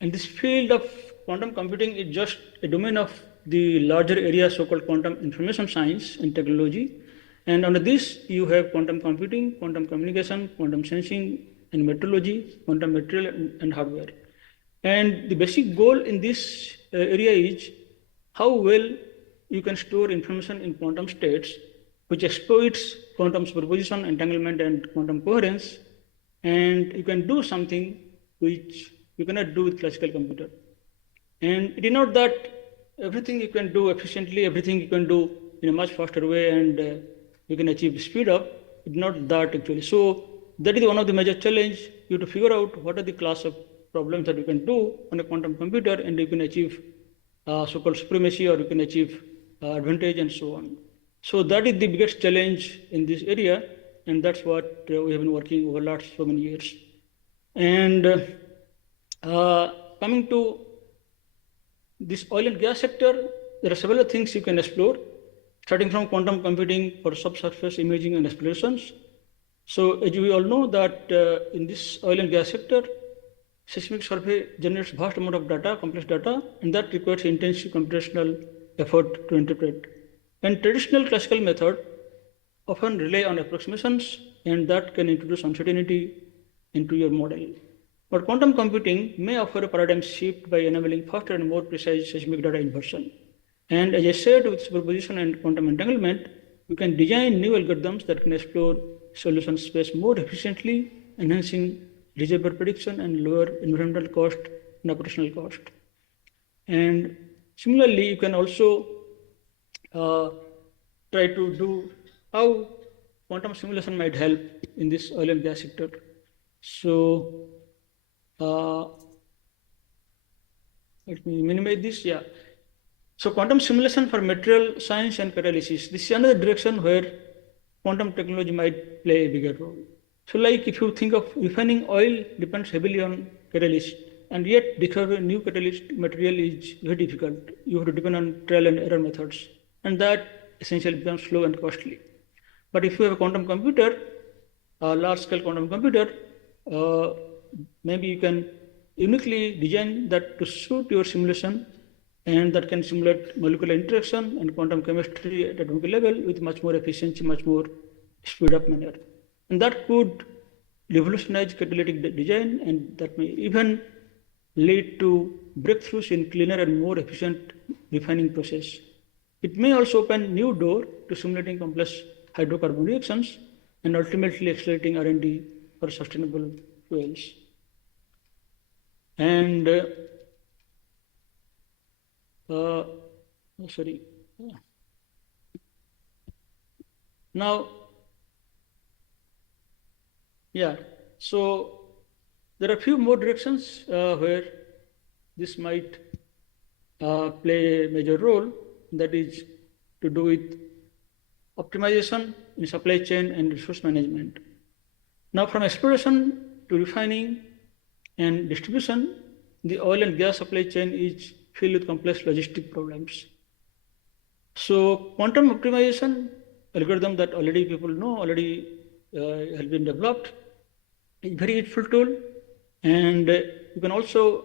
this field of quantum computing is just a domain of the larger area so-called quantum information science and technology. And under this, you have quantum computing, quantum communication, quantum sensing, and metrology, quantum material and hardware. And the basic goal in this area is how well you can store information in quantum states, which exploits quantum superposition, entanglement, and quantum coherence. And you can do something which you cannot do with classical computer. And it is not that everything you can do efficiently, everything you can do in a much faster way, and you can achieve speed up. It's not that actually. So that is one of the major challenge. You have to figure out what are the class of problems that you can do on a quantum computer, and you can achieve so-called supremacy, or you can achieve advantage, and so on. So that is the biggest challenge in this area, and that's what we have been working over last so many years. And coming to this oil and gas sector, there are several things you can explore, starting from quantum computing for subsurface imaging and explorations. So as we all know that in this oil and gas sector, seismic survey generates vast amount of data, complex data, and that requires intensive computational effort to interpret. And traditional classical method often rely on approximations, and that can introduce uncertainty into your model. But quantum computing may offer a paradigm shift by enabling faster and more precise seismic data inversion. And as I said, with superposition and quantum entanglement, you can design new algorithms that can explore solution space more efficiently, enhancing reservoir prediction and lower environmental cost and operational cost. And similarly, you can also try to do how quantum simulation might help in this oil and gas sector. So let me minimize this. Yeah. So quantum simulation for material science and catalysis. This is another direction where quantum technology might play a bigger role. So like if you think of refining oil depends heavily on catalyst, and yet discovering new catalyst material is very difficult. You have to depend on trial and error methods, and that essentially becomes slow and costly. But if you have a quantum computer, a large-scale quantum computer, maybe you can uniquely design that to suit your simulation, and that can simulate molecular interaction and quantum chemistry at atomic level with much more efficiency, much more speed up manner. And that could revolutionize catalytic design, and that may even lead to breakthroughs in cleaner and more efficient refining process. It may also open new door to simulating complex hydrocarbon reactions and ultimately accelerating R&D for sustainable fuels. And now, yeah, so there are a few more directions where this might play a major role, that is to do with optimization in supply chain and resource management. Now, from exploration to refining and distribution, the oil and gas supply chain is filled with complex logistic problems. So quantum optimization algorithm that already people know, already has been developed, is very useful tool, and you can also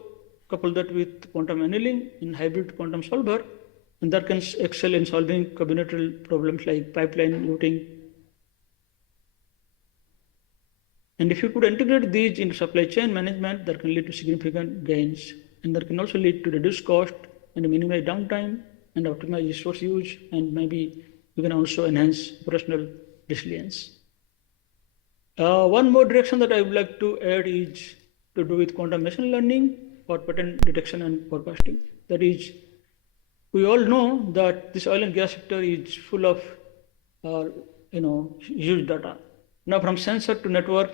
couple that with quantum annealing in hybrid quantum solver, and that can excel in solving combinatorial problems like pipeline routing. And if you could integrate these into supply chain management, that can lead to significant gains, and that can also lead to reduced cost and minimize downtime and optimize resource use, and maybe you can also enhance operational resilience. One more direction that I would like to add is to do with quantum machine learning for pattern detection and forecasting. That is, we all know that this oil and gas sector is full of huge data. Now from sensor to network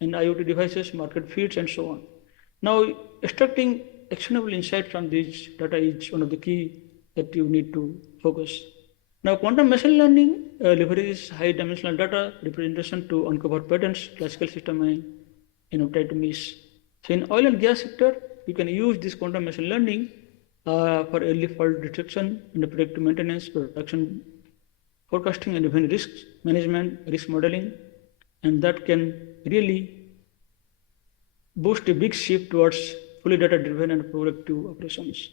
and IoT devices, market feeds, and so on. Now extracting actionable insight from this data is one of the key that you need to focus. Now quantum machine learning leverages high dimensional data representation to uncover patterns classical system may try to miss. So in oil and gas sector, you can use this quantum machine learning for early fault detection and predictive maintenance, production forecasting, and even risk management, risk modeling, and that can really boost a big shift towards fully data-driven and productive operations.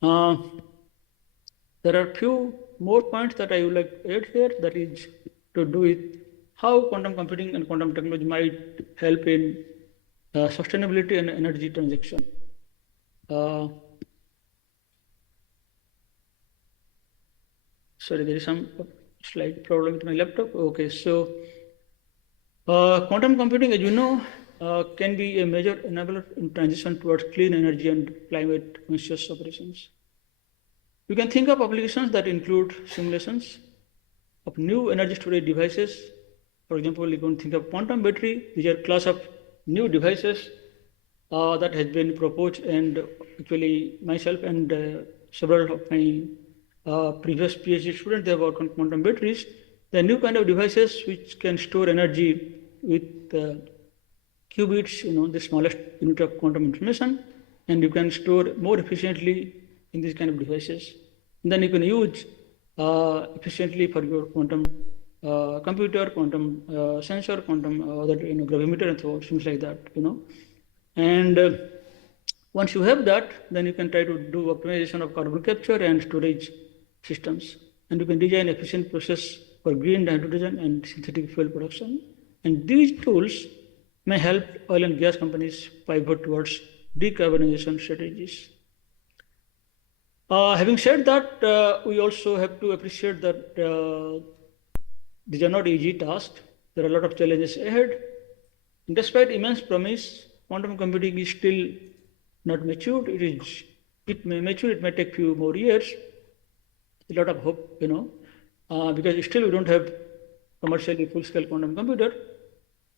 There are a few more points that I would like to add here, that is to do with how quantum computing and quantum technology might help in sustainability and energy transition. Sorry, there is some slight problem with my laptop. Okay, so quantum computing, as you know, can be a major enabler in transition towards clean energy and climate conscious operations. You can think of applications that include simulations of new energy storage devices. For example, you can think of quantum battery. These are class of new devices that has been proposed, and actually myself and several of my previous PhD students, they have worked on quantum batteries. They are new kind of devices which can store energy with qubits, the smallest unit of quantum information, and you can store more efficiently in these kind of devices. And then you can use efficiently for your quantum computer, quantum sensor, quantum other gravimeter and so things like that. And once you have that, then you can try to do optimization of carbon capture and storage systems, and you can design efficient process for green hydrogen and synthetic fuel production. And these tools may help oil and gas companies pivot towards decarbonization strategies. Having said that, we also have to appreciate that these are not easy tasks. There are a lot of challenges ahead. Despite immense promise, quantum computing is still not matured. It may mature. It may take few more years. A lot of hope, because still we don't have commercially full-scale quantum computer,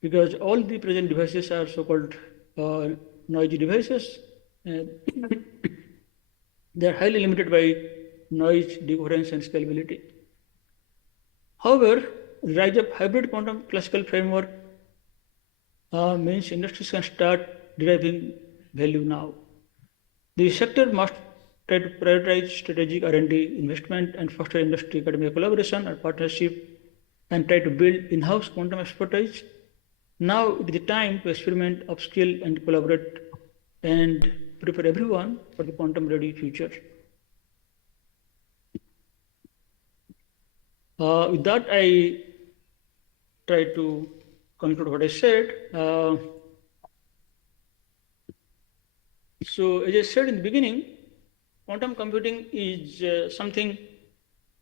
because all the present devices are so-called noisy devices. They are highly limited by noise, decoherence, and scalability. However, the rise of hybrid quantum classical framework means industries can start deriving value now. The sector must try to prioritize strategic R&D investment and foster industry academia collaboration and partnership, and try to build in-house quantum expertise. Now it is the time to experiment, upskill, and collaborate, and prepare everyone for the quantum-ready future. With that, I try to conclude what I said. So, as I said in the beginning, quantum computing is something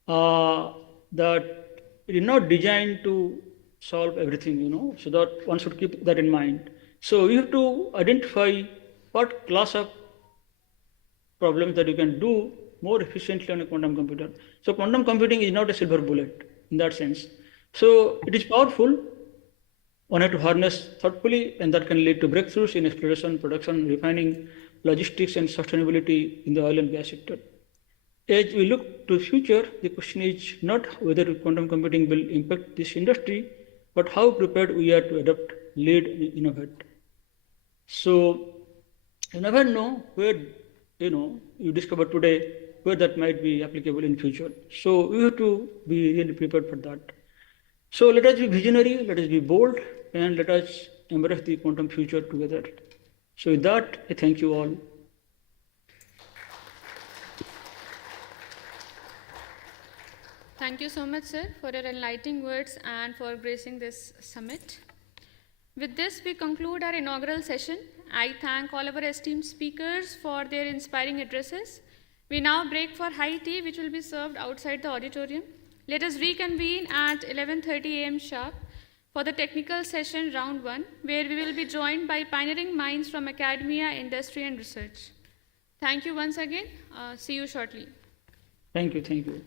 that it is not designed to solve everything, so that one should keep that in mind. So, you have to identify what class of problems that you can do more efficiently on a quantum computer. So, quantum computing is not a silver bullet in that sense. So, it is powerful. One has to harness thoughtfully, and that can lead to breakthroughs in exploration, production, refining, logistics, and sustainability in the oil and gas sector. As we look to the future, the question is not whether quantum computing will impact this industry, but how prepared we are to adapt, lead, and innovate. So, you never know where you discover today where that might be applicable in future. So we have to be really prepared for that. So let us be visionary, let us be bold, and let us embrace the quantum future together. So with that, I thank you all. Thank you so much, sir, for your enlightening words and for gracing this summit. With this, we conclude our inaugural session. I thank all our esteemed speakers for their inspiring addresses. We now break for high tea, which will be served outside the auditorium. Let us reconvene at 11:30 a.m. sharp for the technical session round 1, where we will be joined by pioneering minds from academia, industry, and research. Thank you once again. See you shortly. Thank you. Thank you.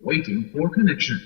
Waiting for connection.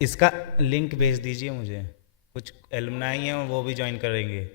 इसका link भेज दीजिए मुझे, कुछ alumni हैं वो भी join करेंगे।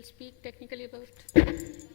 will speak technically about.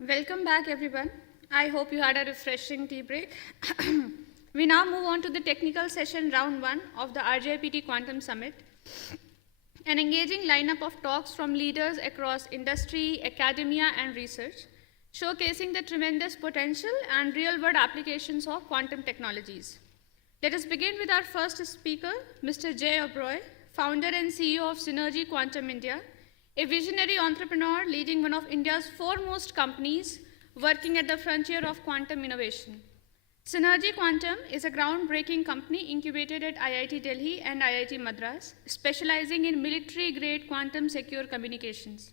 Welcome back, everyone. I hope you had a refreshing tea break. We now move on to the technical session round 1 of the RGIPT Quantum Summit, an engaging lineup of talks from leaders across industry, academia, and research, showcasing the tremendous potential and real-world applications of quantum technologies. Let us begin with our first speaker, Mr. Jay Oberoi, founder and CEO of Synergy Quantum India, a visionary entrepreneur leading one of India's foremost companies working at the frontier of quantum innovation. Synergy Quantum is a groundbreaking company incubated at IIT Delhi and IIT Madras, specializing in military-grade quantum secure communications.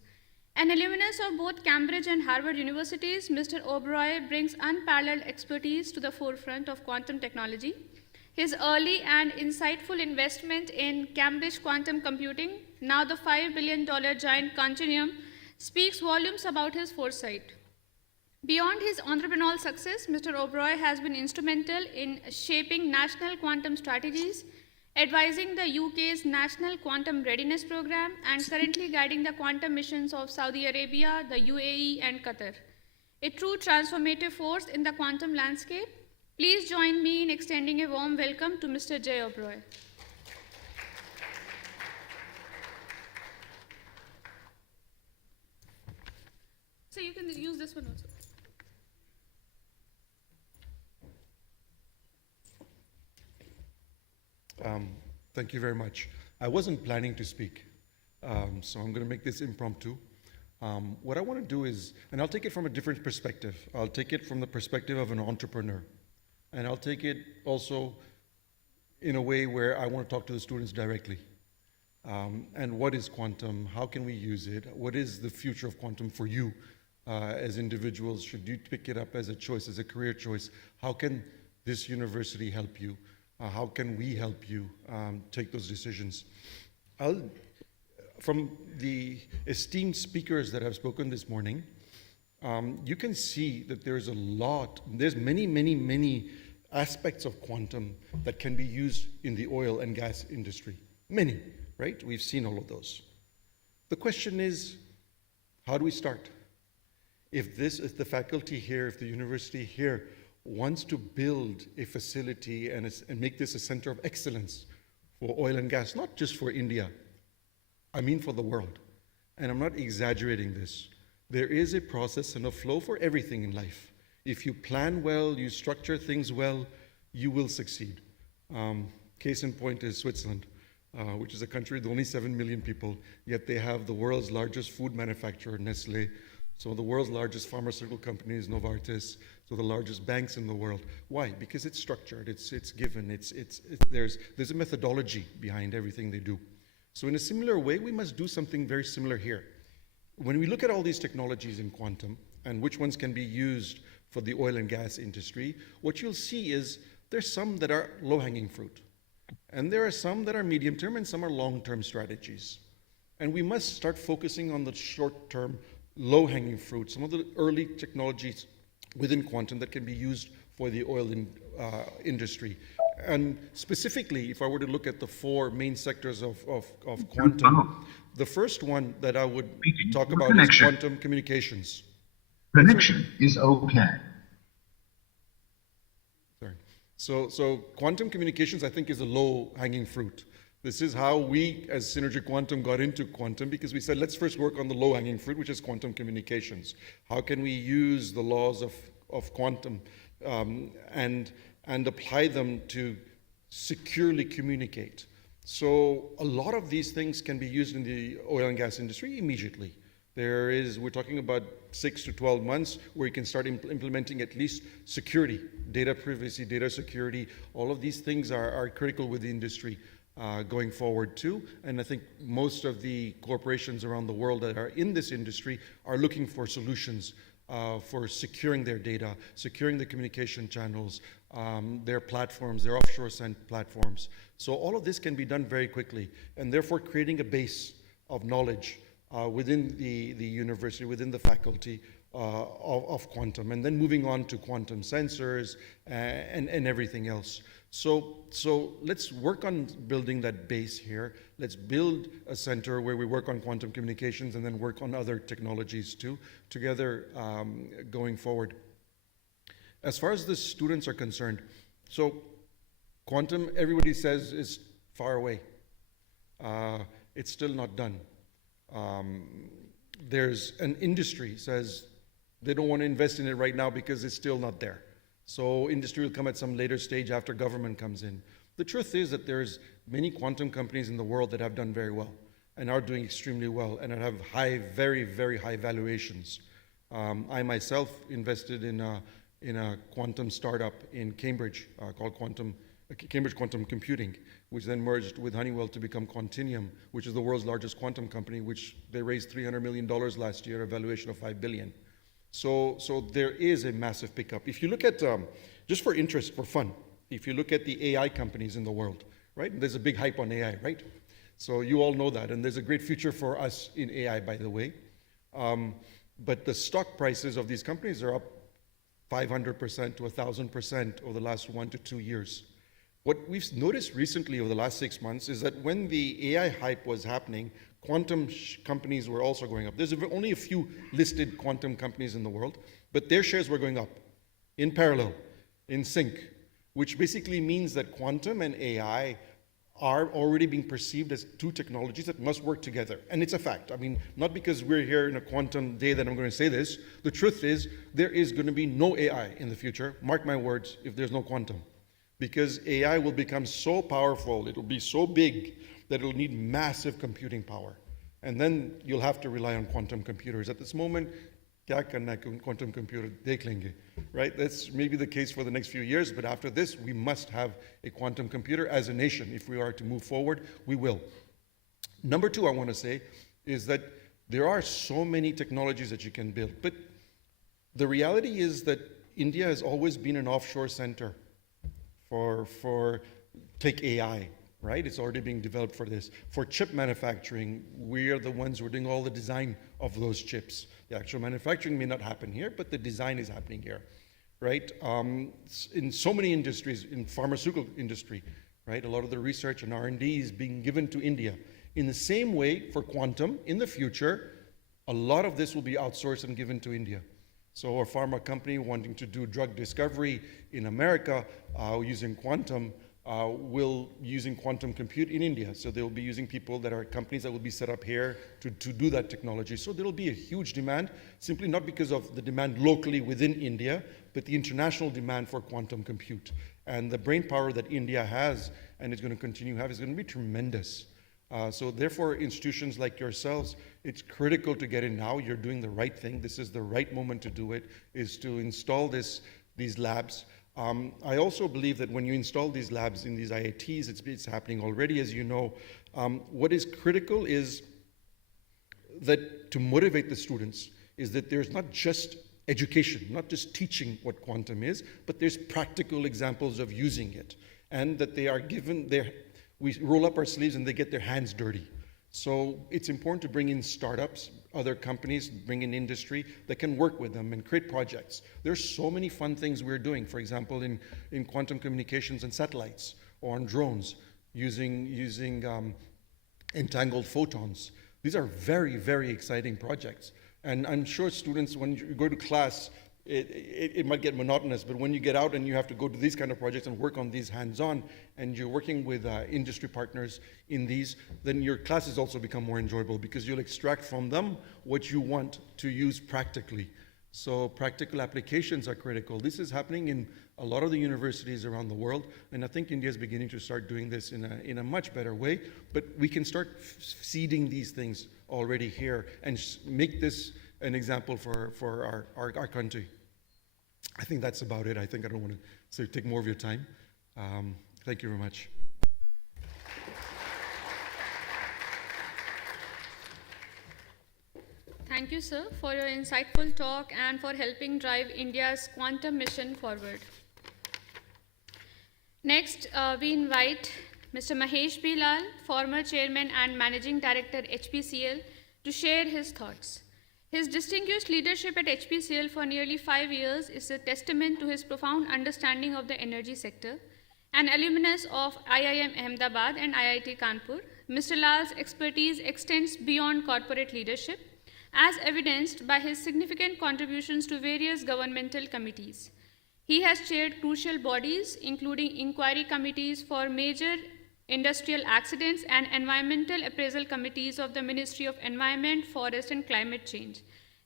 An alumnus of both Cambridge and Harvard universities, Mr. Oberoi brings unparalleled expertise to the forefront of quantum technology. His early and insightful investment in Cambridge Quantum Computing, now the $5 billion giant Continuum, speaks volumes about his foresight. Beyond his entrepreneurial success, Mr. Oberoi has been instrumental in shaping national quantum strategies, advising the UK's National Quantum Readiness Programme, and currently guiding the quantum missions of Saudi Arabia, the UAE, and Qatar. A true transformative force in the quantum landscape, please join me in extending a warm welcome to Mr. Jay Oberoi. So you can use this one also. Thank you very much. I wasn't planning to speak, so I'm going to make this impromptu. What I want to do is, and I'll take it from a different perspective. I'll take it from the perspective of an entrepreneur. And I'll take it also in a way where I want to talk to the students directly. And what is quantum? How can we use it? What is the future of quantum for you as individuals? Should you pick it up as a choice, as a career choice? How can this university help you? How can we help you take those decisions? From the esteemed speakers that have spoken this morning, you can see that there's many aspects of quantum that can be used in the oil and gas industry. Many, right? We've seen all of those. The question is, how do we start? If the faculty here, if the university here wants to build a facility and make this a center of excellence for oil and gas, not just for India, I mean for the world. And I'm not exaggerating this. There is a process and a flow for everything in life. If you plan well, you structure things well, you will succeed. Case in point is Switzerland, which is a country with only 7 million people, yet they have the world's largest food manufacturer, Nestle, some of the world's largest pharmaceutical companies, Novartis, so the largest banks in the world. Why? Because it's structured, it's given, there's a methodology behind everything they do. So in a similar way, we must do something very similar here. When we look at all these technologies in quantum and which ones can be used for the oil and gas industry, what you'll see is there's some that are low-hanging fruit. And there are some that are medium-term and some are long-term strategies. And we must start focusing on the short-term, low-hanging fruit, some of the early technologies within quantum that can be used for the oil industry. And specifically, if I were to look at the 4 main sectors of quantum, the first one that I would talk about is quantum communications. Connection is okay. Sorry. So quantum communications, I think, is a low-hanging fruit. This is how we, as Synergy Quantum, got into quantum, because we said, let's first work on the low-hanging fruit, which is quantum communications. How can we use the laws of quantum and apply them to securely communicate? So a lot of these things can be used in the oil and gas industry immediately. We're talking about 6 to 12 months where you can start implementing at least security, data privacy, data security. All of these things are critical with the industry going forward too. And I think most of the corporations around the world that are in this industry are looking for solutions for securing their data, securing the communication channels, their platforms, their offshore sent platforms. So all of this can be done very quickly, and therefore creating a base of knowledge within the university, within the faculty of quantum, and then moving on to quantum sensors and everything else. So let's work on building that base here. Let's build a center where we work on quantum communications and then work on other technologies too, together going forward. As far as the students are concerned, so quantum, everybody says, is far away. It's still not done. There's an industry says they don't want to invest in it right now because it's still not there. So industry will come at some later stage after government comes in. The truth is that there's many quantum companies in the world that have done very well and are doing extremely well and have high, very, very high valuations. I myself invested in a quantum startup in Cambridge called Cambridge Quantum Computing, which then merged with Honeywell to become Quantinuum, which is the world's largest quantum company, which they raised $300 million last year, a valuation of $5 billion. So there is a massive pickup. If you look at, just for interest, for fun, if you look at the AI companies in the world, right? There's a big hype on AI, right? So you all know that, and there's a great future for us in AI, by the way. But the stock prices of these companies are up 500% to 1,000% over the last 1 to 2 years. What we've noticed recently over the last 6 months is that when the AI hype was happening, quantum companies were also going up. There's only a few listed quantum companies in the world, but their shares were going up in parallel, in sync, which basically means that quantum and AI are already being perceived as two technologies that must work together. And it's a fact. I mean, not because we're here in a quantum day that I'm going to say this. The truth is, there is going to be no AI in the future, mark my words, if there's no quantum. Because AI will become so powerful, it'll be so big, that it'll need massive computing power. And then you'll have to rely on quantum computers. At this moment, kya karna hai quantum computer dekh lenge, right? That's maybe the case for the next few years, but after this, we must have a quantum computer as a nation. If we are to move forward, we will. Number two, I want to say, is that there are so many technologies that you can build, but the reality is that India has always been an offshore center for take AI, right? It's already being developed for this. For chip manufacturing, we are the ones who are doing all the design of those chips. The actual manufacturing may not happen here, but the design is happening here, right? In so many industries, in pharmaceutical industry, right? A lot of the research and R&D is being given to India. In the same way, for quantum, in the future, a lot of this will be outsourced and given to India. So a pharma company wanting to do drug discovery in America using quantum will using quantum compute in India. So they'll be using people that are companies that will be set up here to do that technology. So there'll be a huge demand, simply not because of the demand locally within India, but the international demand for quantum compute. And the brain power that India has and is going to continue to have is going to be tremendous. So therefore, institutions like yourselves, it's critical to get in now. You're doing the right thing. This is the right moment to do it, is to install these labs. I also believe that when you install these labs in these IITs, it's happening already, as you know. What is critical is that to motivate the students is that there's not just education, not just teaching what quantum is, but there's practical examples of using it. And that they are given we roll up our sleeves and they get their hands dirty. So it's important to bring in startups, other companies, bring in industry that can work with them and create projects. There's so many fun things we're doing, for example, in quantum communications and satellites or on drones using entangled photons. These are very, very exciting projects. And I'm sure students, when you go to class, it might get monotonous, but when you get out and you have to go to these kind of projects and work on these hands-on, and you're working with industry partners in these, then your classes also become more enjoyable because you'll extract from them what you want to use practically. So practical applications are critical. This is happening in a lot of the universities around the world, and I think India is beginning to start doing this in a much better way, but we can start seeding these things already here and make this an example for our country. I think that's about it. I think I don't want to take more of your time. Thank you very much. Thank you, sir, for your insightful talk and for helping drive India's quantum mission forward. Next, we invite Mr. Mahesh B. Lal, former chairman and managing director HPCL, to share his thoughts. His distinguished leadership at HPCL for nearly 5 years is a testament to his profound understanding of the energy sector An alumnus of IIM Ahmedabad and IIT Kanpur, Mr. Lal's expertise extends beyond corporate leadership, as evidenced by his significant contributions to various governmental committees. He has chaired crucial bodies, including inquiry committees for major industrial accidents and environmental appraisal committees of the Ministry of Environment, Forest and Climate Change,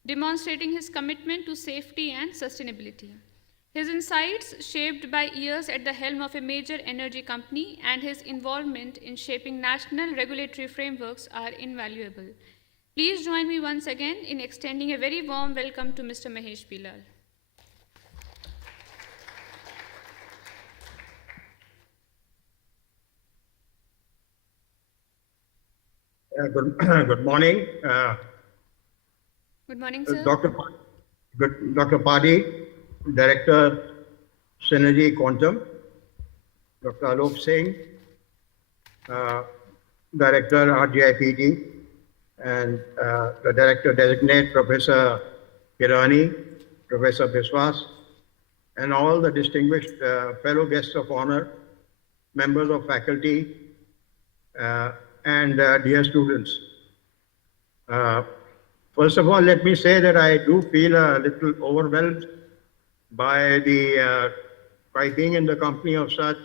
demonstrating his commitment to safety and sustainability. His insights, shaped by years at the helm of a major energy company, and his involvement in shaping national regulatory frameworks are invaluable. Please join me once again in extending a very warm welcome to Mr. Mahesh Bilal. Good morning. Good morning, sir. Dr. Padi, Director, Synergy Quantum. Dr. Alok Singh, Director, RGIPT, and the Director Designate, Professor Kirani, Professor Biswas, and all the distinguished fellow guests of honor, members of faculty, and dear students. First of all, let me say that I do feel a little overwhelmed by being in the company of such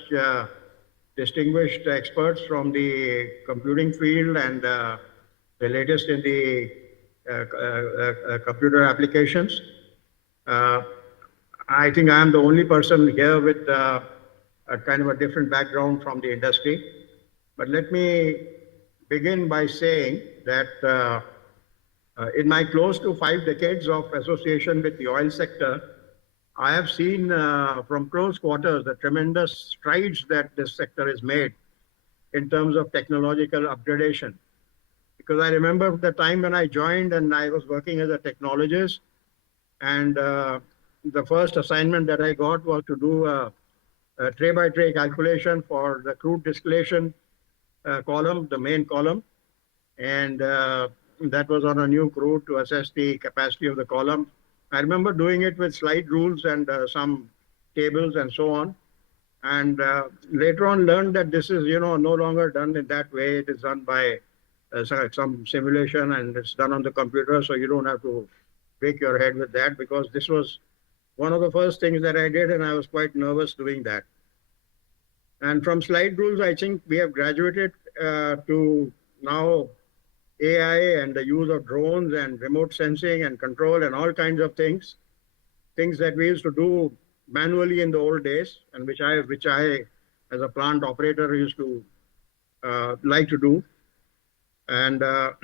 distinguished experts from the computing field and the latest in the computer applications. I think I am the only person here with a kind of a different background from the industry. But let me begin by saying that in my close to 5 decades of association with the oil sector, I have seen from close quarters the tremendous strides that this sector has made in terms of technological upgradation. Because I remember the time when I joined and I was working as a technologist, and the first assignment that I got was to do a tray-by-tray calculation for the crude distillation column, the main column, and that was on a new crude to assess the capacity of the column. I remember doing it with slide rules and some tables and so on. And later on learned that this is, no longer done in that way. It is done by some simulation and it's done on the computer. So you don't have to break your head with that, because this was one of the first things that I did and I was quite nervous doing that. And from slide rules, I think we have graduated to now AI and the use of drones and remote sensing and control and all kinds of things that we used to do manually in the old days, and which I as a plant operator used to like to do. And the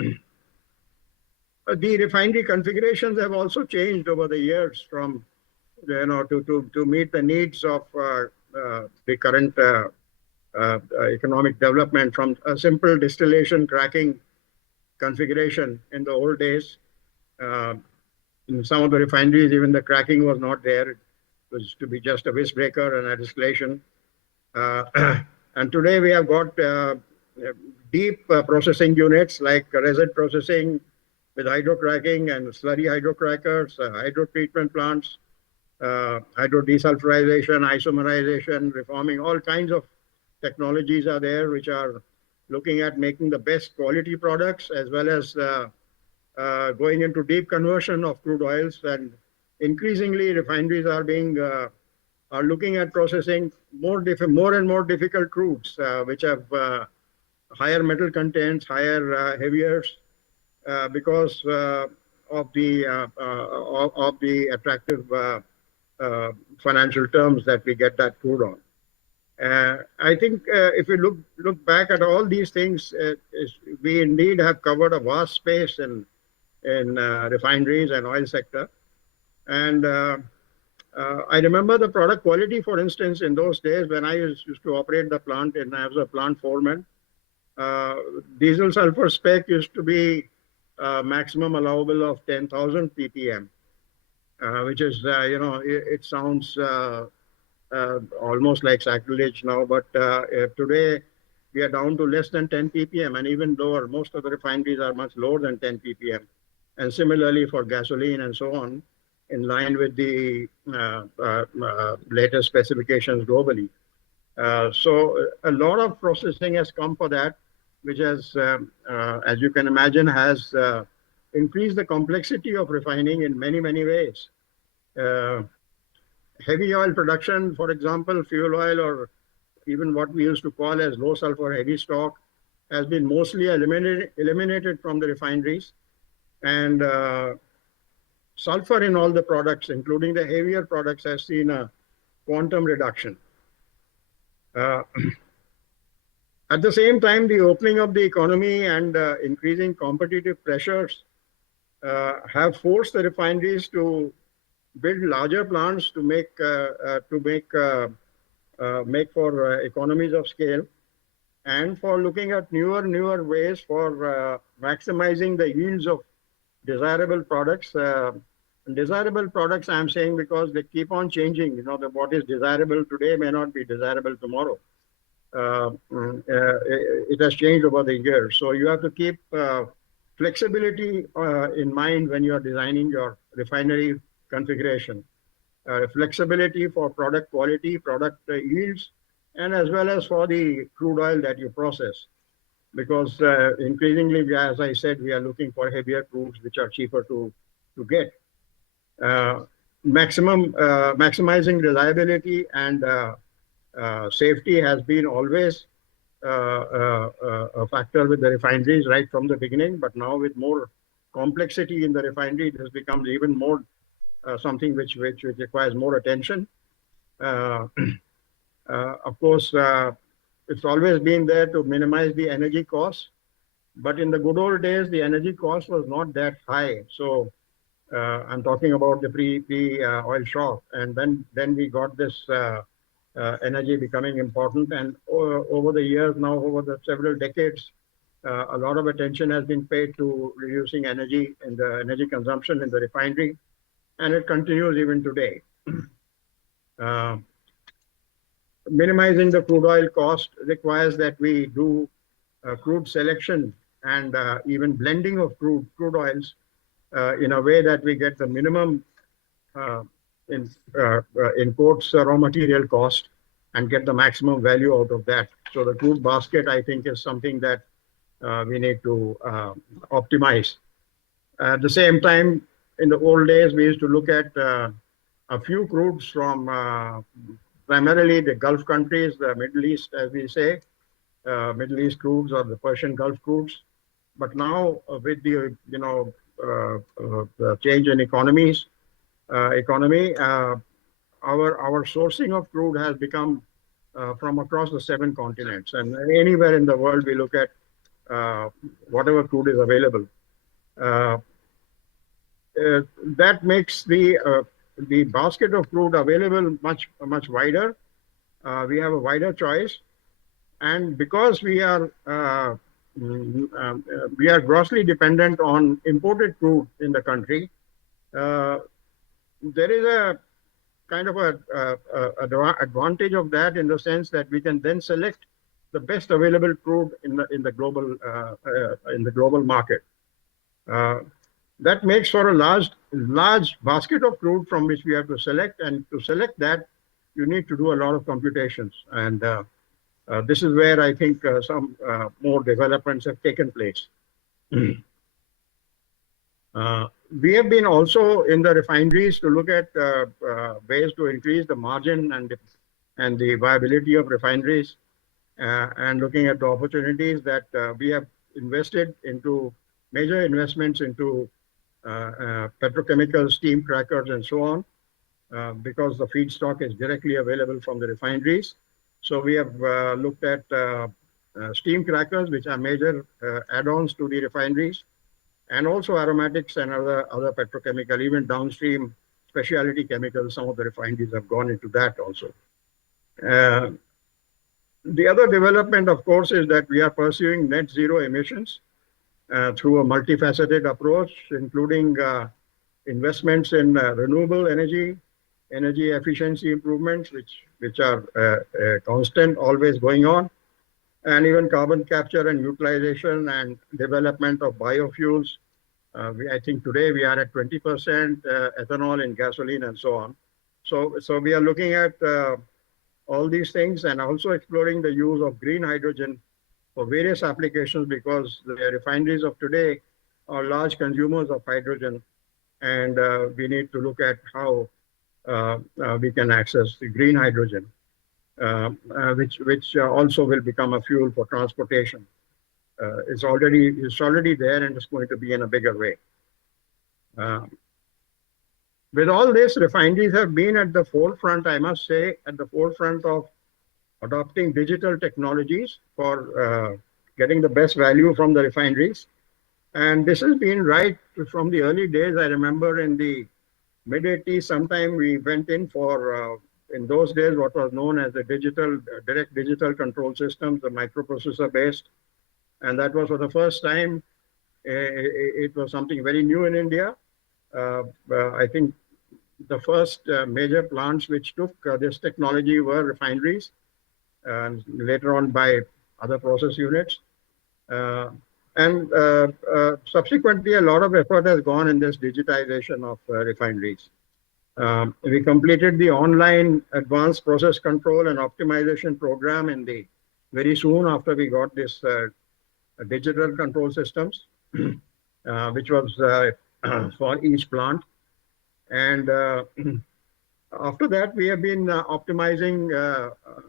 refinery configurations have also changed over the years from, to meet the needs of the current economic development, from a simple distillation cracking configuration in the old days. In some of the refineries, even the cracking was not there. It was to be just a whisk breaker and a distillation. And today we have got deep processing units like resid processing with hydrocracking and slurry hydrocrackers, hydro treatment plants, hydro desulfurization, isomerization, reforming, all kinds of technologies are there which are looking at making the best quality products, as well as going into deep conversion of crude oils. And increasingly refineries are looking at processing more and more difficult crudes, which have higher metal contents, higher heaviers, because of the attractive financial terms that we get that crude on. I think if we look back at all these things, we indeed have covered a vast space in refineries and oil sector. And I remember the product quality, for instance, in those days when I used to operate the plant and I was a plant foreman. Diesel sulfur spec used to be maximum allowable of 10,000 ppm, which is, it sounds almost like sacrilege now, but today we are down to less than 10 ppm, and even lower. Most of the refineries are much lower than 10 ppm. And similarly for gasoline and so on, in line with the latest specifications globally. So a lot of processing has come for that, which has, as you can imagine, has increased the complexity of refining in many, many ways. Heavy oil production, for example, fuel oil, or even what we used to call as low sulfur heavy stock, has been mostly eliminated from the refineries. And sulfur in all the products, including the heavier products, has seen a quantum reduction. At the same time, the opening of the economy and increasing competitive pressures have forced the refineries to build larger plants to make for economies of scale, and for looking at newer ways for maximizing the yields of desirable products. Desirable products, I'm saying, because they keep on changing. You know, what is desirable today may not be desirable tomorrow. It has changed over the years. So you have to keep flexibility in mind when you are designing your refinery configuration. Flexibility for product quality, product yields, and as well as for the crude oil that you process. Because increasingly, as I said, we are looking for heavier crudes which are cheaper to get. Maximizing reliability and safety has been always a factor with the refineries right from the beginning, but now with more complexity in the refinery, this becomes even more something which requires more attention. Of course, it's always been there to minimize the energy costs, but in the good old days, the energy cost was not that high. So I'm talking about the pre-oil shock, and then we got this energy becoming important, and over the years now, over the several decades, a lot of attention has been paid to reducing energy and the energy consumption in the refinery, and it continues even today. Minimizing the crude oil cost requires that we do crude selection and even blending of crude oils in a way that we get the minimum in quotes raw material cost and get the maximum value out of that. So the crude basket, I think, is something that we need to optimize. At the same time, in the old days, we used to look at a few crudes from primarily the Gulf countries, the Middle East, as we say, Middle East crudes or the Persian Gulf crudes. But now with the the change in economy, our sourcing of crude has become from across the 7 continents, and anywhere in the world we look at whatever crude is available. That makes the basket of crude available much wider. We have a wider choice, and because we are grossly dependent on imported crude in the country, there is a kind of a advantage of that, in the sense that we can then select the best available crude in the global market. That makes for a large basket of crude from which we have to select, and to select that, you need to do a lot of computations, and this is where I think some more developments have taken place. We have been also in the refineries to look at ways to increase the margin and the viability of refineries, and looking at the opportunities that we have invested into major investments into petrochemical steam crackers and so on, because the feedstock is directly available from the refineries. So we have looked at steam crackers, which are major add-ons to the refineries, and also aromatics and other petrochemical, even downstream specialty chemicals. Some of the refineries have gone into that also. The other development, of course, is that we are pursuing net zero emissions through a multifaceted approach, including investments in renewable energy efficiency improvements, which are constant, always going on, and even carbon capture and utilization and development of biofuels. I think today we are at 20% ethanol in gasoline and so on. So we are looking at all these things, and also exploring the use of green hydrogen for various applications, because the refineries of today are large consumers of hydrogen, and we need to look at how we can access the green hydrogen, which also will become a fuel for transportation. It's already there, and it's going to be in a bigger way. With all this, refineries have been at the forefront, I must say, at the forefront of adopting digital technologies for getting the best value from the refineries. And this has been right from the early days. I remember in the mid-80s, sometime we went in for, in those days, what was known as the direct digital control systems, the microprocessor based. And that was for the first time. It was something very new in India. I think the first major plants which took this technology were refineries, and later on by other process units. Subsequently, a lot of effort has gone in this digitization of refineries. We completed the online advanced process control and optimization program very soon after we got this digital control systems, which was for each plant. And after that, we have been optimizing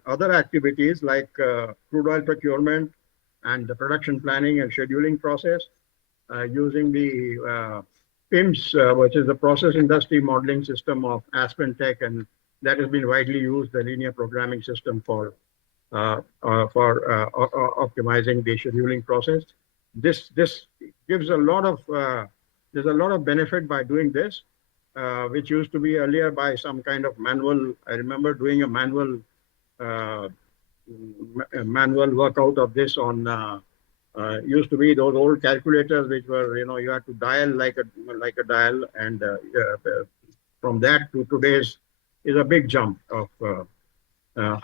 other activities like crude oil procurement and the production planning and scheduling process using the PIMS, which is the process industry modeling system of Aspen Tech, and that has been widely used, the linear programming system for optimizing the scheduling process. This gives a lot of there's a lot of benefit by doing this, which used to be earlier by some kind of manual. I remember doing a manual workout of this on used to be those old calculators which were, you had to dial like a dial, and from that to today's is a big jump of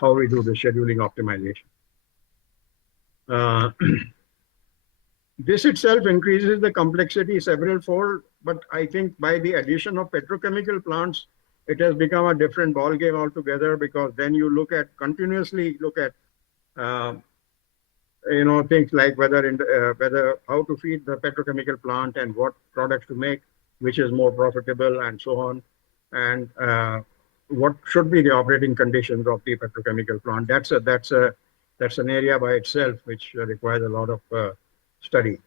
how we do the scheduling optimization. This itself increases the complexity several fold, but I think by the addition of petrochemical plants, it has become a different ballgame altogether, because then you continuously look at things like whether how to feed the petrochemical plant and what products to make, which is more profitable, and so on, and what should be the operating conditions of the petrochemical plant. That's an area by itself which requires a lot of study.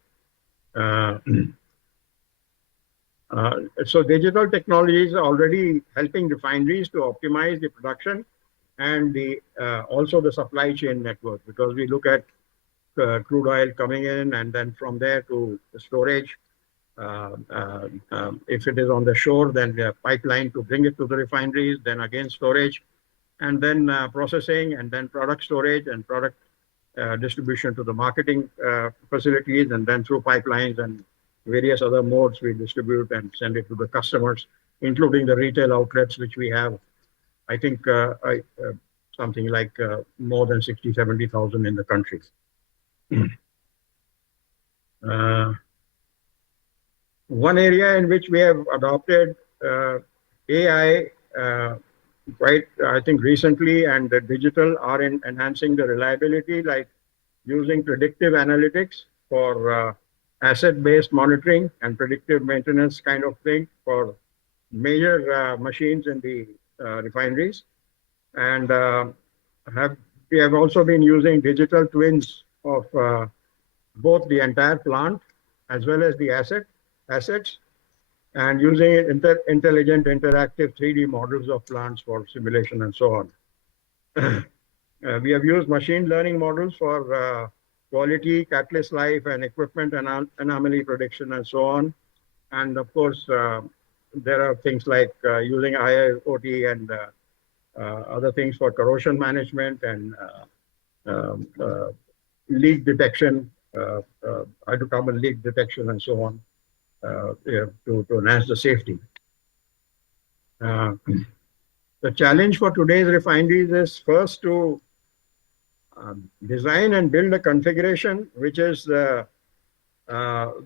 So digital technologies are already helping refineries to optimize the production and also the supply chain network, because we look at crude oil coming in, and then from there to the storage. If it is on the shore, then the pipeline to bring it to the refineries, then again storage, and then processing, and then product storage and product distribution to the marketing facilities, and then through pipelines and various other modes we distribute and send it to the customers, including the retail outlets, which we have, I think, something like more than 70,000 in the country. One area in which we have adopted AI quite, I think, recently, and the digital are in enhancing the reliability, like using predictive analytics for asset-based monitoring and predictive maintenance kind of thing for major machines in the refineries. And we have also been using digital twins of both the entire plant as well as the assets, and using intelligent interactive 3D models of plants for simulation and so on. We have used machine learning models for quality, catalyst life, and equipment anomaly prediction and so on. And of course, there are things like using IIoT and other things for corrosion management and leak detection, hydrocarbon leak detection and so on, to enhance the safety. The challenge for today's refineries is first to design and build a configuration which is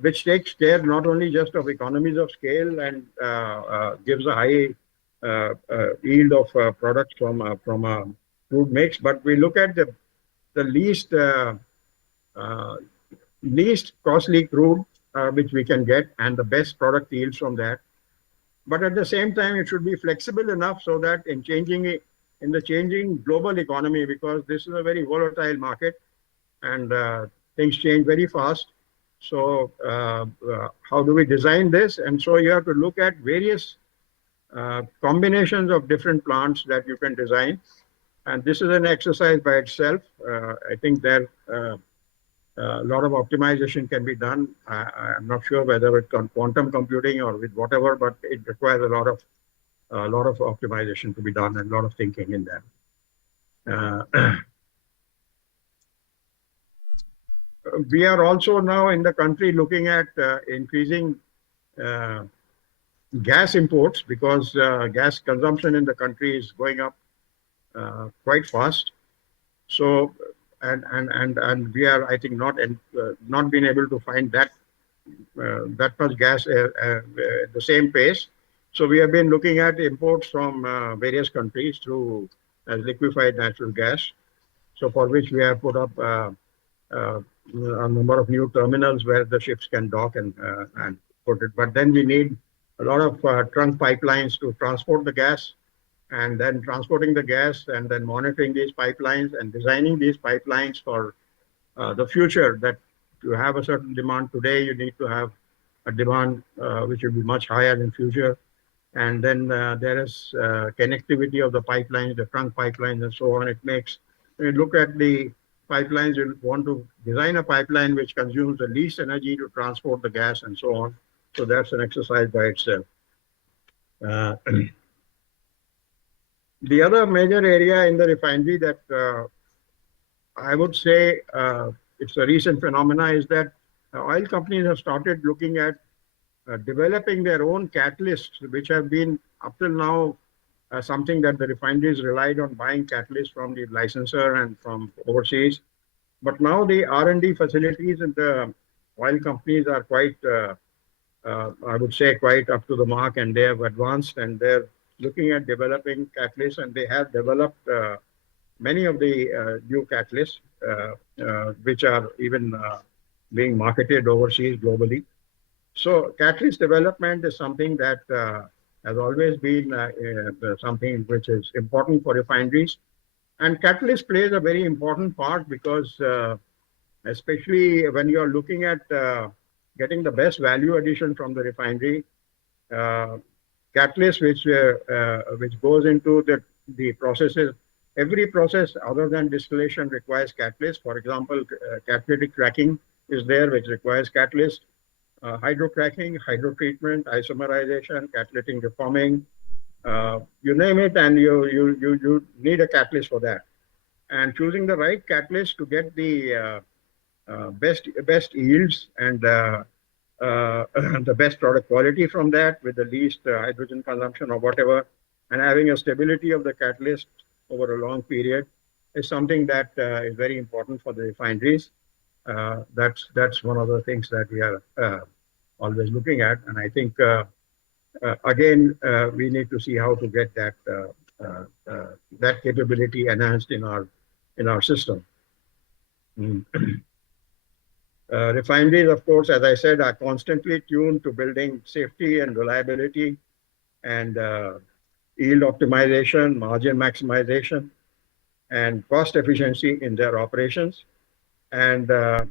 which takes care not only just of economies of scale and gives a high yield of products from crude mix, but we look at the least least costly crude which we can get and the best product yields from that. But at the same time, it should be flexible enough so that in the changing global economy, because this is a very volatile market and things change very fast. So how do we design this? And so you have to look at various combinations of different plants that you can design. And this is an exercise by itself. I think there a lot of optimization can be done. I'm not sure whether it's on quantum computing or with whatever, but it requires a lot of optimization to be done and a lot of thinking in that. We are also now in the country looking at increasing gas imports because gas consumption in the country is going up quite fast. So, and we are, I think, not being able to find that much gas at the same pace. So we have been looking at imports from various countries through liquefied natural gas. So for which we have put up a number of new terminals where the ships can dock and put it. But then we need a lot of trunk pipelines to transport the gas, and then transporting the gas and then monitoring these pipelines and designing these pipelines for the future. That to have a certain demand today, you need to have a demand which will be much higher in future. And then there is connectivity of the pipelines, the trunk pipelines and so on. It makes, when you look at the pipelines, you want to design a pipeline which consumes the least energy to transport the gas and so on. So that's an exercise by itself. The other major area in the refinery that I would say it's a recent phenomena is that oil companies have started looking at developing their own catalysts, which have been up till now something that the refineries relied on buying catalysts from the licensor and from overseas. But now the R&D facilities in the oil companies are quite, I would say, quite up to the mark, and they have advanced and they're looking at developing catalysts, and they have developed many of the new catalysts, which are even being marketed overseas globally. So catalyst development is something that has always been something which is important for refineries. And catalyst plays a very important part because especially when you are looking at getting the best value addition from the refinery, catalyst which goes into the processes. Every process other than distillation requires catalyst. For example, catalytic cracking is there, which requires catalyst. Hydrocracking, hydrotreatment, isomerization, catalytic reforming, you name it, and you need a catalyst for that. And choosing the right catalyst to get the best yields and the best product quality from that with the least hydrogen consumption or whatever, and having a stability of the catalyst over a long period is something that is very important for the refineries. That's one of the things that we are always looking at, and I think again we need to see how to get that that capability enhanced in our system. Refineries, of course, as I said, are constantly tuned to building safety and reliability and yield optimization, margin maximization, and cost efficiency in their operations. And the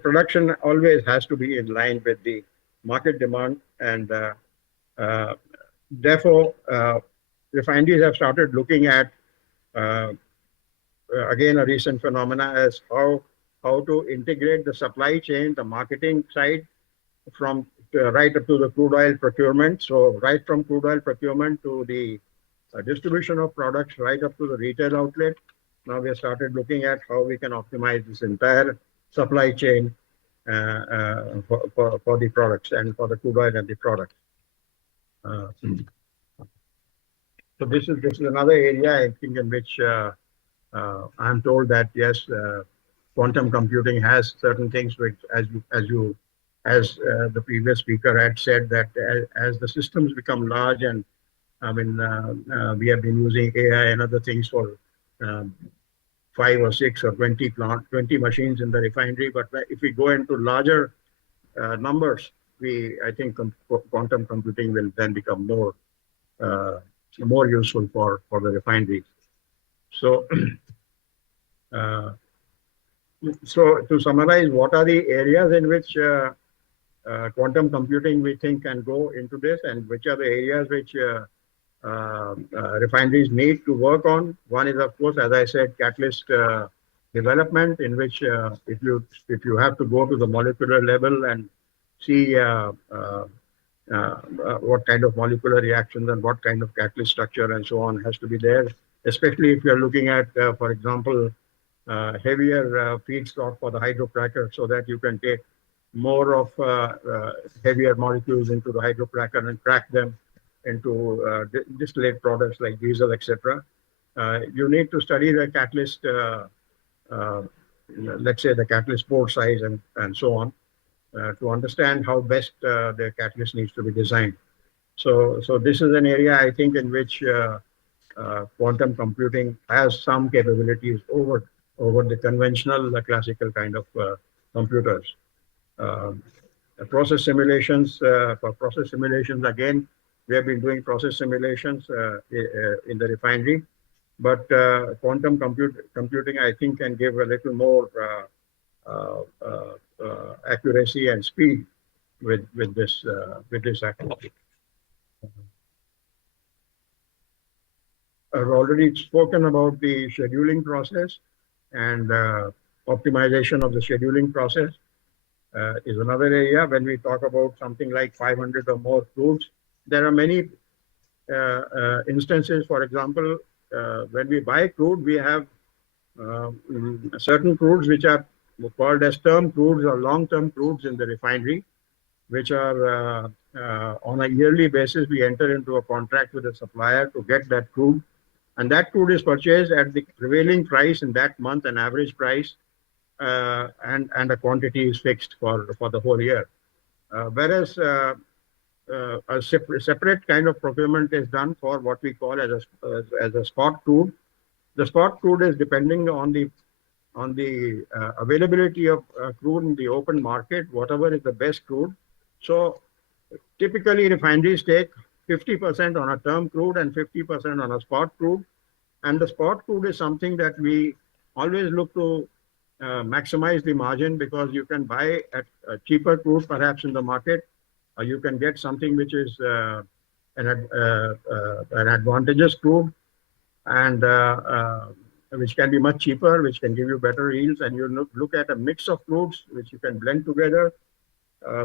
production always has to be in line with the market demand. And therefore, refineries have started looking at, again, a recent phenomena as how to integrate the supply chain, the marketing side, from right up to the crude oil procurement. So right from crude oil procurement to the distribution of products, right up to the retail outlet. Now we have started looking at how we can optimize this entire supply chain for the products and for the crude oil and the products. So this is another area I think in which I'm told that yes, quantum computing has certain things which, as the previous speaker had said, that as the systems become large and I mean, we have been using AI and other things for 5 or 6 or 20 machines in the refinery. But if we go into larger numbers, I think quantum computing will then become more useful for the refinery. So, so to summarize, what are the areas in which quantum computing we think can go into this, and which are the areas which refineries need to work on? One is, of course, as I said, catalyst development, in which if you have to go to the molecular level and see what kind of molecular reactions and what kind of catalyst structure and so on has to be there, especially if you're looking at, for example, heavier feedstock for the hydrocracker, so that you can take more of heavier molecules into the hydrocracker and crack them into distillate products like diesel, etc. You need to study the catalyst, let's say the catalyst pore size and so on, to understand how best the catalyst needs to be designed. So this is an area, I think, in which quantum computing has some capabilities over the conventional classical kind of computers. Process simulations, for process simulations, again, we have been doing process simulations in the refinery, but quantum computing, I think, can give a little more accuracy and speed with this activity. I've already spoken about the scheduling process, and optimization of the scheduling process is another area. When we talk about something like 500 or more crudes, there are many instances. For example, when we buy crude, we have certain crudes which are called as term crudes or long-term crudes in the refinery, which are on a yearly basis. We enter into a contract with a supplier to get that crude, and that crude is purchased at the prevailing price in that month, an average price, and a quantity is fixed for the whole year. Whereas a separate kind of procurement is done for what we call as a spot crude. The spot crude is depending on the availability of crude in the open market, whatever is the best crude. So typically refineries take 50% on a term crude and 50% on a spot crude. And the spot crude is something that we always look to maximize the margin, because you can buy at a cheaper crude perhaps in the market. You can get something which is an advantageous crude, and which can be much cheaper, which can give you better yields, and you look at a mix of crudes which you can blend together.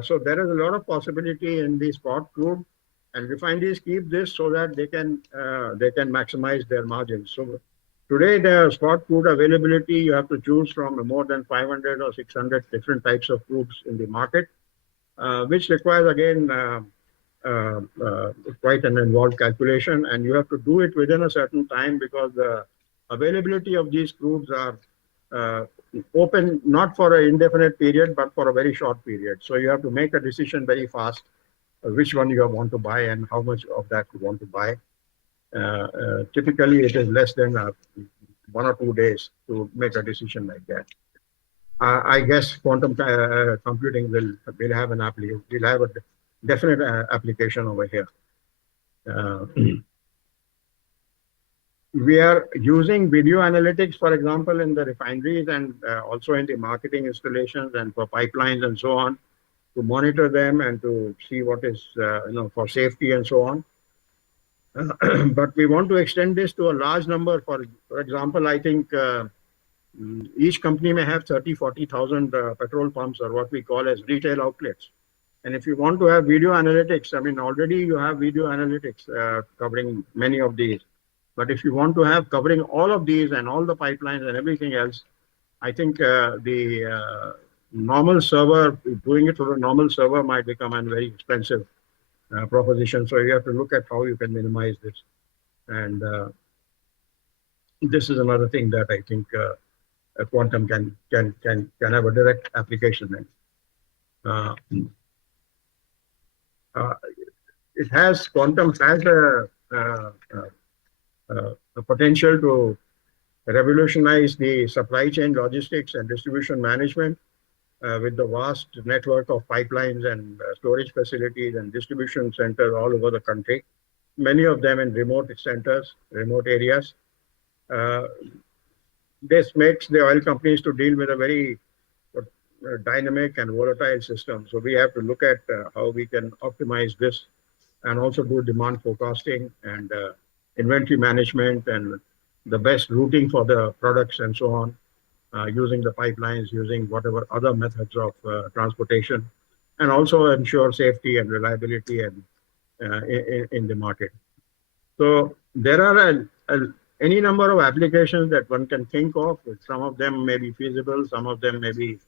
So there is a lot of possibility in the spot crude, and refineries keep this so that they can maximize their margins. So today, the spot crude availability, you have to choose from more than 500 or 600 different types of crudes in the market, which requires, again, quite an involved calculation, and you have to do it within a certain time, because the availability of these crudes are open not for an indefinite period, but for a very short period. So you have to make a decision very fast, which one you want to buy and how much of that you want to buy. Typically, it is less than 1 or 2 days to make a decision like that. I guess quantum computing will have a definite application over here. We are using video analytics, for example, in the refineries and also in the marketing installations and for pipelines and so on, to monitor them and to see what is, for safety and so on. But we want to extend this to a large number. For example, I think each company may have 40,000 petrol pumps, or what we call as retail outlets. And if you want to have video analytics, I mean, already you have video analytics covering many of these. But if you want to have covering all of these and all the pipelines and everything else, I think the normal server, doing it through a normal server might become a very expensive proposition. So you have to look at how you can minimize this. And this is another thing that I think quantum can have a direct application in. Quantum has the potential to revolutionize the supply chain logistics and distribution management with the vast network of pipelines and storage facilities and distribution centers all over the country, many of them in remote centers, remote areas. This makes the oil companies to deal with a very dynamic and volatile system. So we have to look at how we can optimize this and also do demand forecasting and inventory management and the best routing for the products and so on, using the pipelines, using whatever other methods of transportation, and also ensure safety and reliability and in the market. So there are any number of applications that one can think of. Some of them may be feasible, some of them may be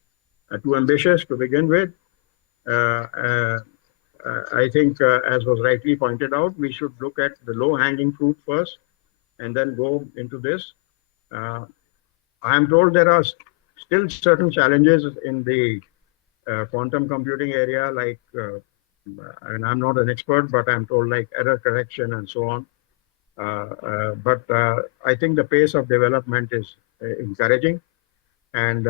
too ambitious to begin with. I think, as was rightly pointed out, we should look at the low-hanging fruit first and then go into this. I am told there are still certain challenges in the quantum computing area, like, and I'm not an expert, but I'm told like error correction and so on. But I think the pace of development is encouraging. And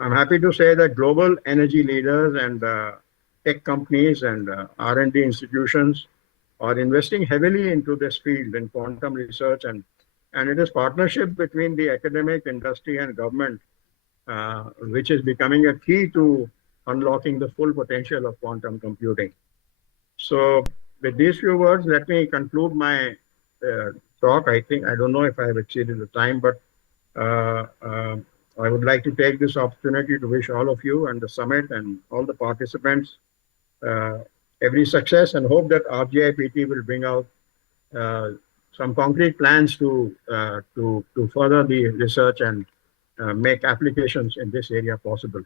I'm happy to say that global energy leaders and tech companies and R&D institutions are investing heavily into this field in quantum research, and it is partnership between the academic, industry, and government, which is becoming a key to unlocking the full potential of quantum computing. So with these few words, let me conclude my talk. I don't know if I have exceeded the time, but I would like to take this opportunity to wish all of you and the summit and all the participants every success, and hope that RGIPT will bring out some concrete plans to further the research and make applications in this area possible,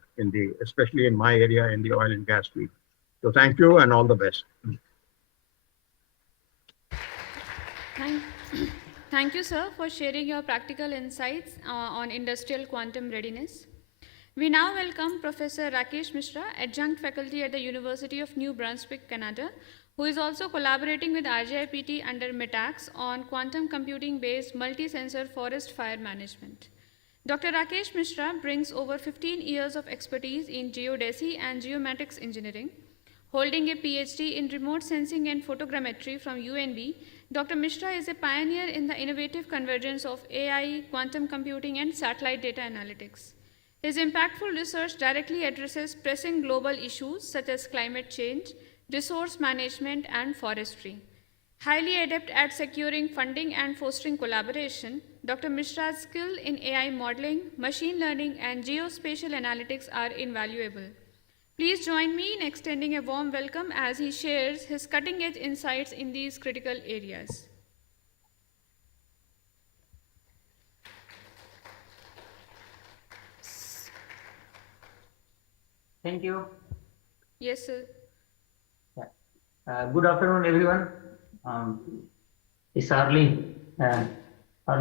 especially in my area, in the oil and gas field. So thank you and all the best. Thank you, sir, for sharing your practical insights on industrial quantum readiness. We now welcome Professor Rakesh Mishra, adjunct faculty at the University of New Brunswick, Canada, who is also collaborating with RGIPT under METAX on quantum computing-based multi-sensor forest fire management. Dr. Rakesh Mishra brings over 15 years of expertise in geodesy and geomatics engineering. Holding a PhD in remote sensing and photogrammetry from UNB, Dr. Mishra is a pioneer in the innovative convergence of AI, quantum computing, and satellite data analytics. His impactful research directly addresses pressing global issues such as climate change, resource management, and forestry. Highly adept at securing funding and fostering collaboration, Dr. Mishra's skill in AI modeling, machine learning, and geospatial analytics are invaluable. Please join me in extending a warm welcome as he shares his cutting-edge insights in these critical areas. Thank you. Yes, sir. Good afternoon, everyone. It's early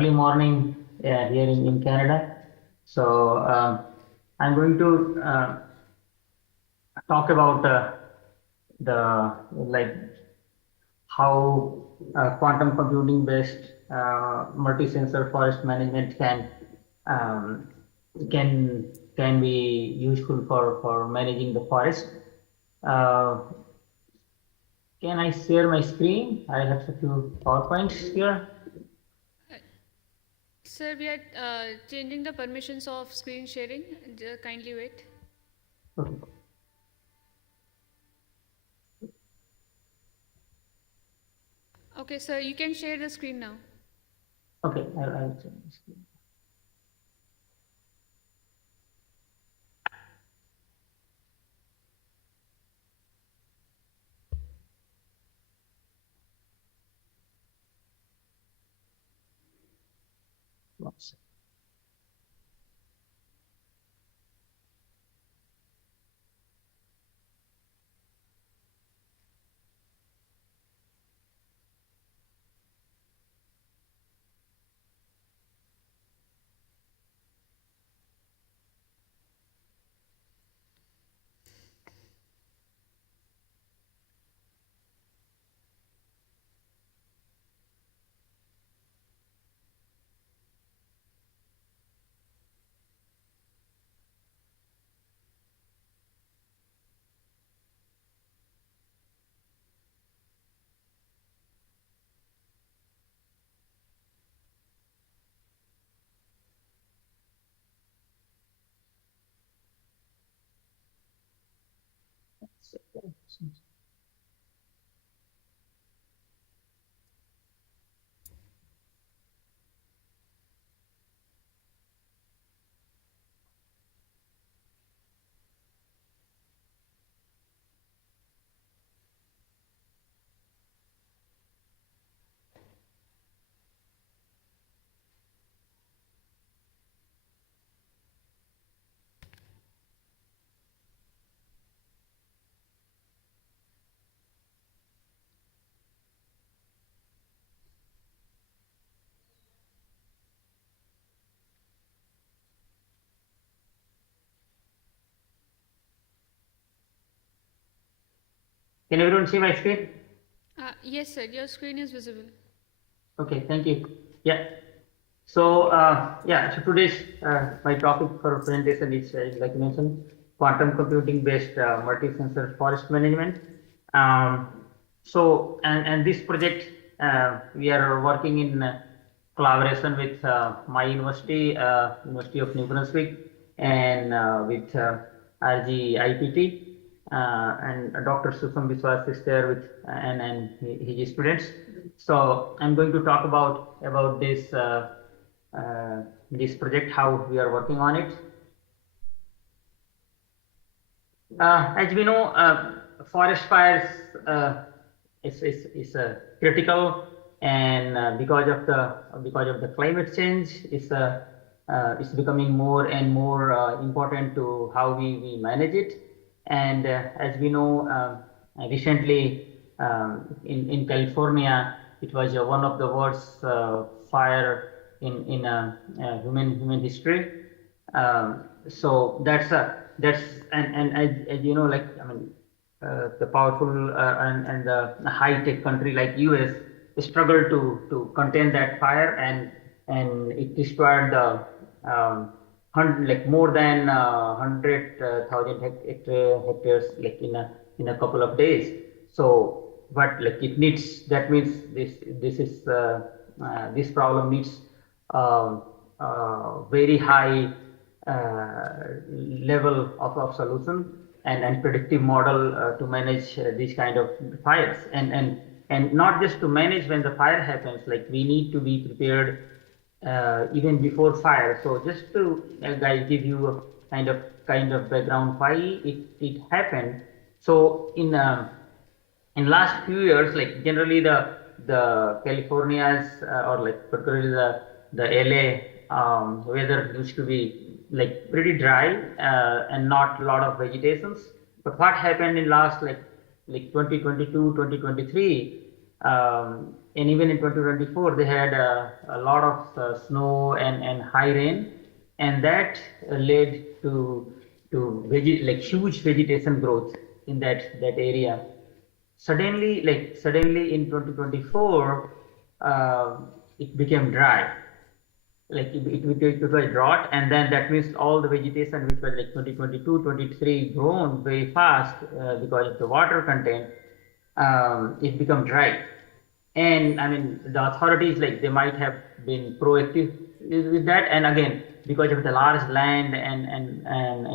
morning here in Canada. So I'm going to talk about how quantum computing based multi-sensor forest management can be useful for managing the forest. Can I share my screen? I have a few PowerPoints here. Sir, we are changing the permissions of screen sharing. Kindly wait. Okay. Okay, sir, you can share the screen now. Okay, I'll share my screen. One second. Can everyone see my screen? Yes, sir. Your screen is visible. Okay, thank you. Yeah. So so today's my topic for presentation is like you mentioned, quantum computing based multi-sensor forest management. Um, and this project we are working in collaboration with my university, University of New Brunswick, and with RGIPT. And Dr. Supam Biswas is there with and his students. So I'm going to talk about this project, how we are working on it. As we know, forest fires is critical, and because of the climate change, it's becoming more and more important to how we manage it. And as we know, recently in California, it was one of the worst fire in human history. So that's and as you know, like I mean, the powerful and the high tech country like US struggled to contain that fire, and it destroyed the like more than 100,000 hectares like in a couple of days. So but like it needs, that means this problem needs very high level of solution and predictive model to manage these kind of fires, and not just to manage when the fire happens, like we need to be prepared even before fire. So just to guys give you a kind of background why it happened. So in last few years, like generally the California's or like particularly the LA weather used to be like pretty dry and not a lot of vegetations. But what happened in last like 2022, 2023, and even in 2024, they had a lot of snow and high rain, and that led to like huge vegetation growth in that area. Suddenly in 2024, it became dry, like it was drought, and then that means all the vegetation which was like 2022 23 grown very fast because of the water content, it become dry. And I mean the authorities, like they might have been proactive with that, and again because of the large land and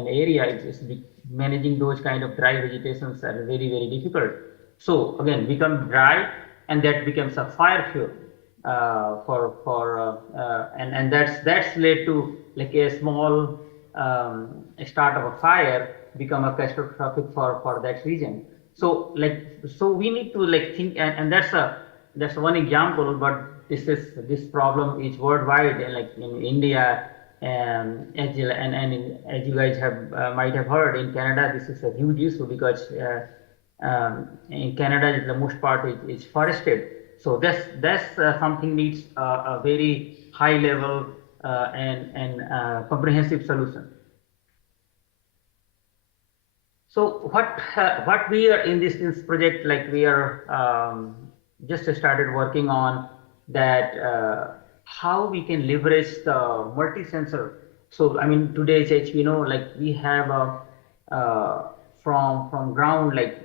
area, it's managing those kind of dry vegetations are very difficult. So again become dry, and that becomes a fire fuel and that's led to like a small start of a fire become a catastrophic for that region. So we need to like think, and that's one example, but this problem is worldwide, and like in India, as you guys have might have heard, in Canada this is a huge issue because in Canada the most part is forested. So that's something needs a very high level and comprehensive solution. So what we are in this project, like we are just started working on that, how we can leverage the multi-sensor. So I mean today's as we know, like we have from ground, like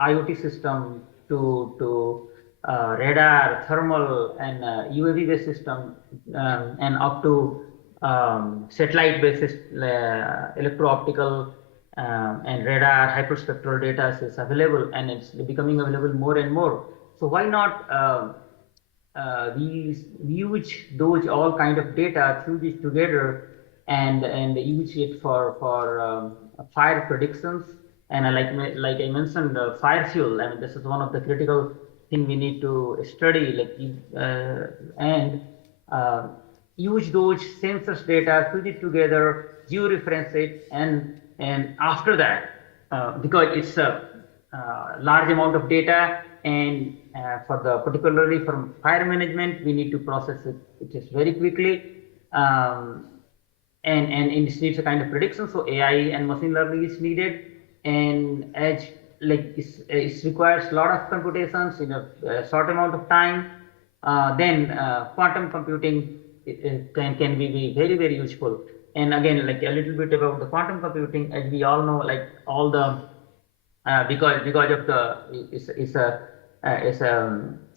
IoT system to radar, thermal, and UAV based system, and up to satellite based electro optical and radar hyperspectral data is available, and it's becoming available more and more. So why not we use those all kind of data, fuse it together, and use it for fire predictions, and like I mentioned, fire fuel. I mean, this is one of the critical thing we need to study, and uh, use those sensors data, fuse it together, georeference it, and after that, because it's a large amount of data, and for the particularly from fire management, we need to process it just very quickly, and it needs a kind of prediction. So AI and machine learning is needed, and as like it requires a lot of computations in a short amount of time. Then quantum computing can be very useful. And again, like a little bit about the quantum computing, as we all know, like all the because of the it's a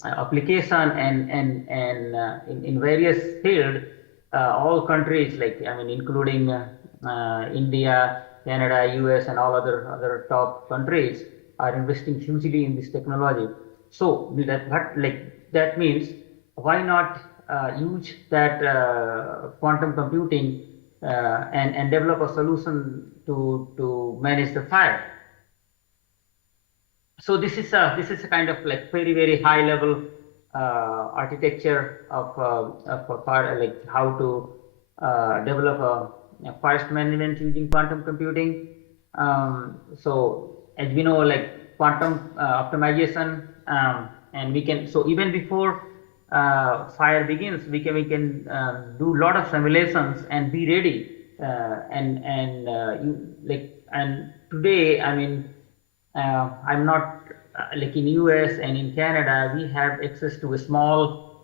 application, and in various field, all countries, like I mean including India, Canada, US, and all other top countries are investing hugely in this technology. So that means why not use that quantum computing and develop a solution to manage the fire. So this is a kind of like very high level architecture of fire, like how to develop a forest management using quantum computing. So as we know, like quantum optimization, and we can, so even before fire begins, we can do a lot of simulations and be ready. And today, I mean, I'm not like in US and in Canada, we have access to a small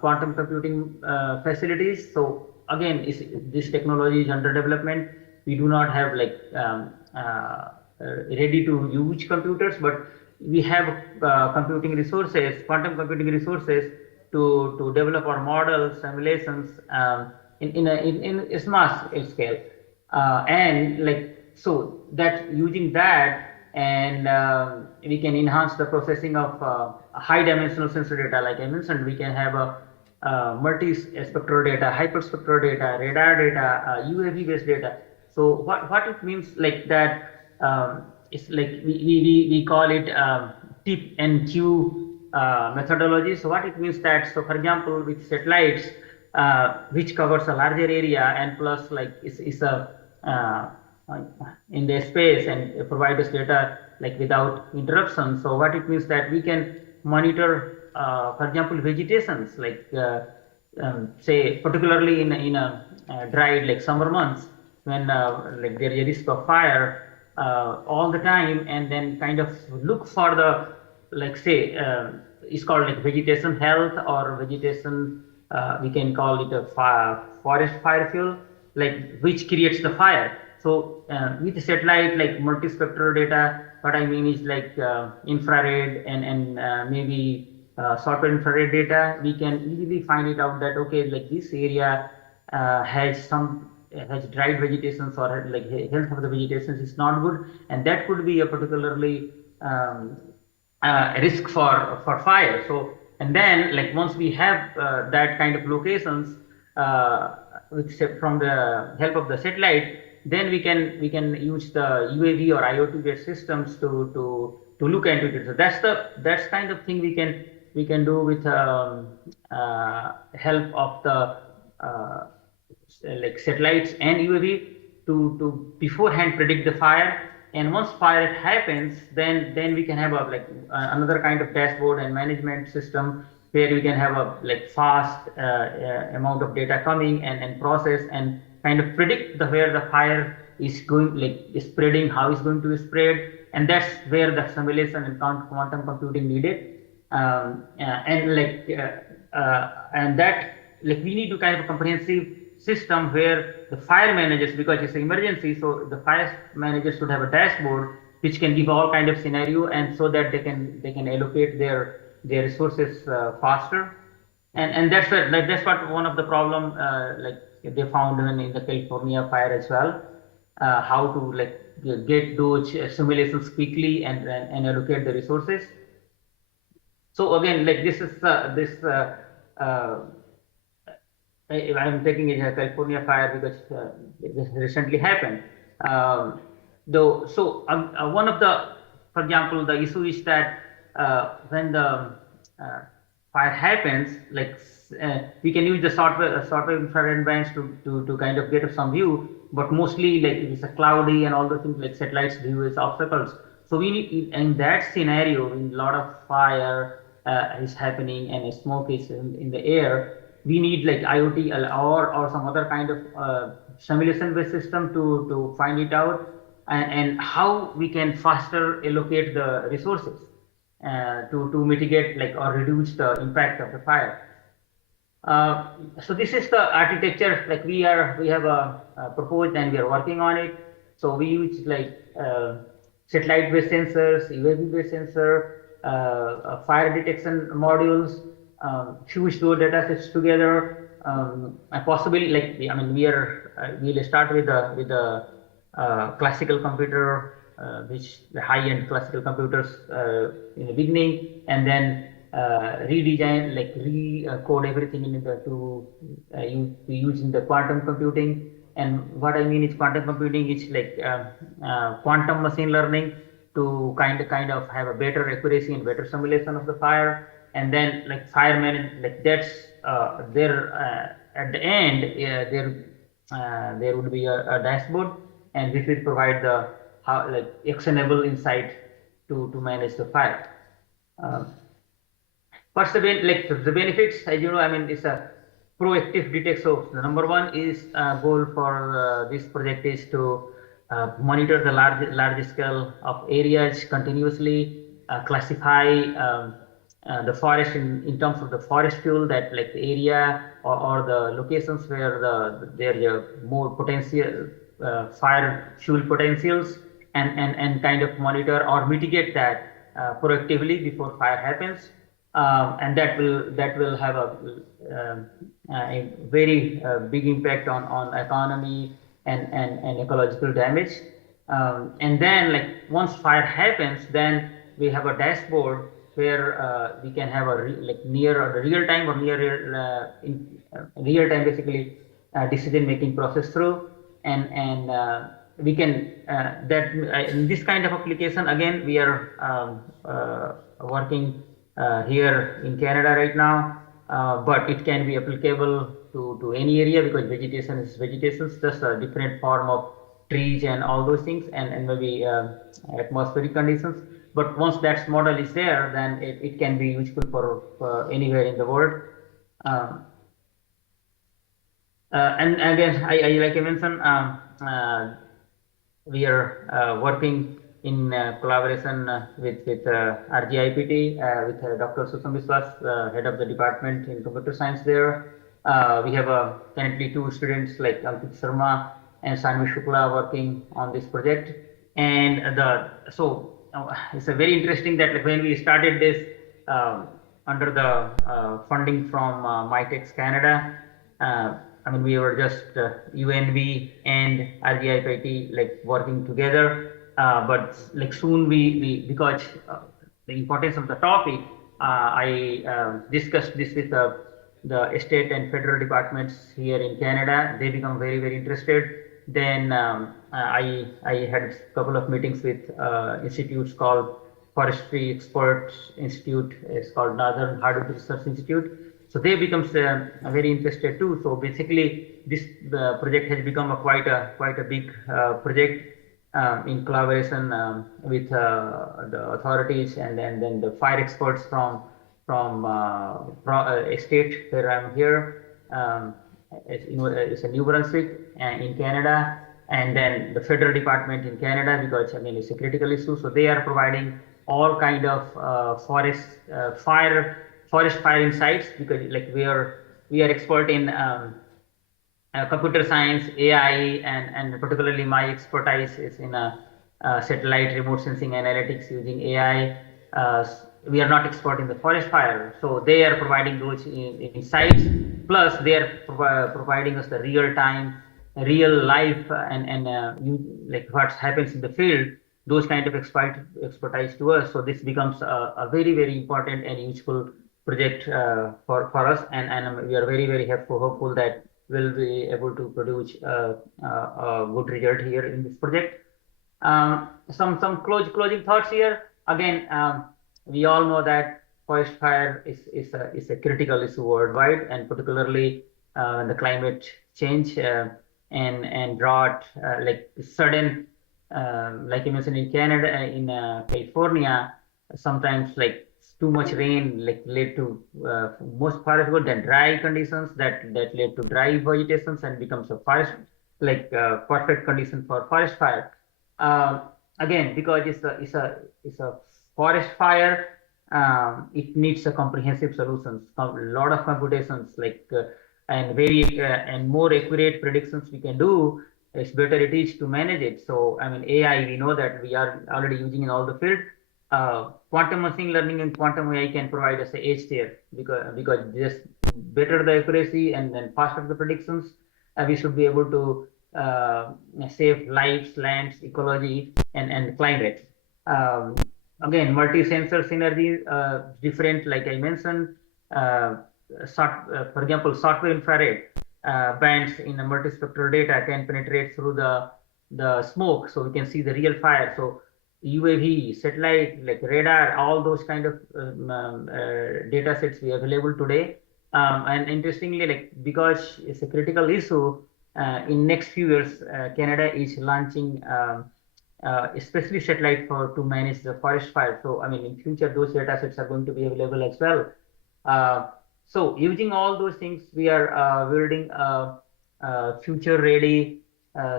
quantum computing facilities. So again, this technology is under development. We do not have like ready to use computers, but we have computing resources, quantum computing resources to develop our models, simulations in a small scale, and like so that using that, and we can enhance the processing of high dimensional sensor data. Like I mentioned, we can have a multi-spectral data, hyperspectral data, radar data, UAV based data. So what it means like that, it's like we call it tip and cue methodology. So what it means that, so for example, with satellites, which covers a larger area, and plus like it's a in the space and provide us data like without interruption. So what it means that we can monitor, for example, vegetations, like say particularly in a dry like summer months, when like there is a risk of fire all the time, and then kind of look for the, like say it's called like vegetation health, or vegetation, we can call it a forest fire fuel, like which creates the fire. So with satellite, like multispectral data, what I mean is like infrared and maybe short infrared data, we can easily find it out that okay, like this area has dried vegetations, or like health of the vegetation is not good, and that could be a particularly risk for fire. So, and then like once we have that kind of locations from the help of the satellite, then we can use the UAV or IoT based systems to look into it. So that's kind of thing we can do with help of the like satellites and UAV to beforehand predict the fire. And once fire happens, then we can have a like another kind of dashboard and management system where we can have a like fast amount of data coming and process and kind of predict where the fire is going, like is spreading, how it's going to spread, and that's where the simulation and quantum computing needed. And that, like we need to kind of a comprehensive system where the fire managers, because it's an emergency, so the fire managers should have a dashboard which can give all kind of scenario, and so that they can allocate their resources faster. And that's what one of the problem like they found in the California fire as well. how to like get those simulations quickly and allocate the resources. So again, like this is uh, I'm taking it as a California fire because it just recently happened. Um, though, so one of the, for example, the issue is that when the fire happens, like we can use the software infrared bands to kind of get some view, but mostly like it is a cloudy and all the things like satellites view is obstacles. So we need, in that scenario, when a lot of fire is happening and smoke is in the air, we need like IoT or some other kind of simulation-based system to find it out and how we can faster allocate the resources to mitigate like or reduce the impact of the fire. So this is the architecture like we have proposed and we are working on it. So we use like satellite-based sensors, UAV-based sensor, fire detection modules, fuse those data sets together, and possibly like I mean we'll start with the classical computer, which the high-end classical computers in the beginning, and then redesign, like re-code everything in the to use in the quantum computing. And what I mean is quantum computing is like quantum machine learning to kind of have a better accuracy and better simulation of the fire. And then like fire manage, like that's there at the end there would be a dashboard, and which will provide the like actionable insight to manage the fire. First, the benefits, as you know, I mean, it's a proactive detect. So the number one is goal for this project is to monitor the large scale of areas continuously, classify the forest in terms of the forest fuel, that like the area or the locations where there are more potential fire fuel potentials, and kind of monitor or mitigate that proactively before fire happens. And that will have a very big impact on economy and ecological damage. And then like once fire happens, then we have a dashboard where we can have a like near real time or near real time basically decision making process through, and we can that in this kind of application, again we are working here in Canada right now, but it can be applicable to any area because vegetation is just a different form of trees and all those things, and maybe atmospheric conditions. But once that model is there, then it can be useful for anywhere in the world. And again, I like I mentioned, we are working in collaboration with RGIPT, with Dr. Susam Biswas, head of the department in computer science there. We have currently 2 students like Ankit Sharma and Sanvi Shukla working on this project. And it's a very interesting that like, when we started this under the funding from MyTex Canada, I mean, we were just UNV and RGIPT like working together, but like soon we because the importance of the topic, I discussed this with the state and federal departments here in Canada. They become very interested. Then I had a couple of meetings with institutes called Forestry Experts Institute. It's called Northern Hardwood Research Institute. So they become very interested too. So basically, this project has become quite a big project in collaboration with the authorities and then the fire experts from a state where I'm here. It's a New Brunswick in Canada, and then the federal department in Canada, because I mean it's a critical issue. So they are providing all kind of forest fire insights, because like we are expert in computer science, AI, and particularly my expertise is in satellite remote sensing analytics using AI. We are not expert in the forest fire, so they are providing those insights. Plus, they are providing us the real-time real life like what happens in the field, those kind of expertise to us. So this becomes a very, very important and useful project for us, and we are very, very hopeful that we'll be able to produce a good result here in this project. Some closing thoughts here. Again, we all know that forest fire is a critical issue worldwide, and particularly when the climate change and drought, like sudden, like you mentioned in Canada, in California, sometimes like too much rain like led to most part of it then dry conditions that led to dry vegetations and becomes a forest like perfect condition for forest fire. Again, because it's a forest fire, it needs a comprehensive solutions, a lot of computations, like and very and more accurate predictions we can do. It's better it is to manage it. So I mean, AI, we know that we are already using in all the field. Quantum machine learning and quantum AI can provide us a edge there, because just better the accuracy and then faster the predictions, we should be able to save lives, lands, ecology, and climate. Again, multi-sensor synergy, different, like I mentioned, for example, software infrared bands in a multispectral data can penetrate through the smoke, so we can see the real fire. So UAV, satellite, like radar, all those kind of data sets we have available today. And interestingly, like because it's a critical issue, in next few years, Canada is launching especially satellite to manage the forest fire. So I mean, in future, those data sets are going to be available as well. So using all those things, we are building a future-ready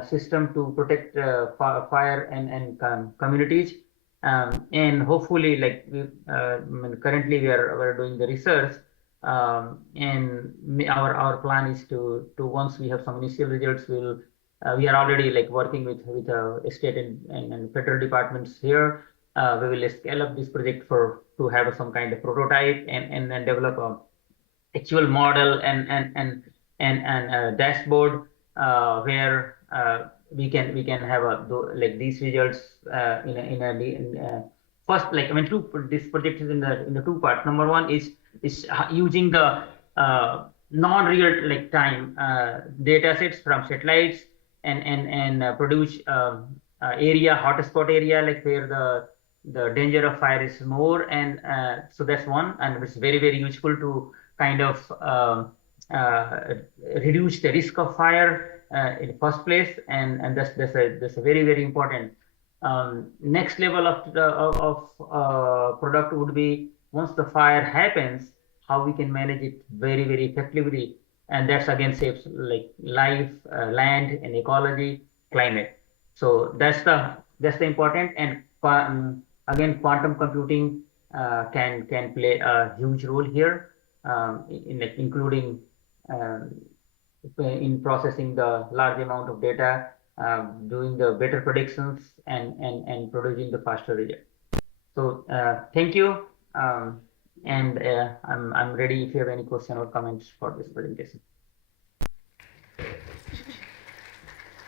system to protect fire and communities. And hopefully, like currently we are doing the research, and our plan is to once we have some initial results, we are already like working with state and federal departments here. We will scale up this project to have some kind of prototype and then develop a actual model and dashboard where we can have like these results first, like I mean, this project is in the two parts. Number one is using the non-real like time data sets from satellites and produce area hotspot area, like where the danger of fire is more, and so that's one, and it's very, very useful to kind of reduce the risk of fire in the first place, and that's a very, very important. Next level of product would be once the fire happens, how we can manage it very, very effectively, and that's again saves like life, land, and ecology, climate. So that's the important, and again, quantum computing can play a huge role here, including in processing the large amount of data, doing the better predictions, and producing the faster result. So thank you, and I'm ready if you have any question or comments for this presentation.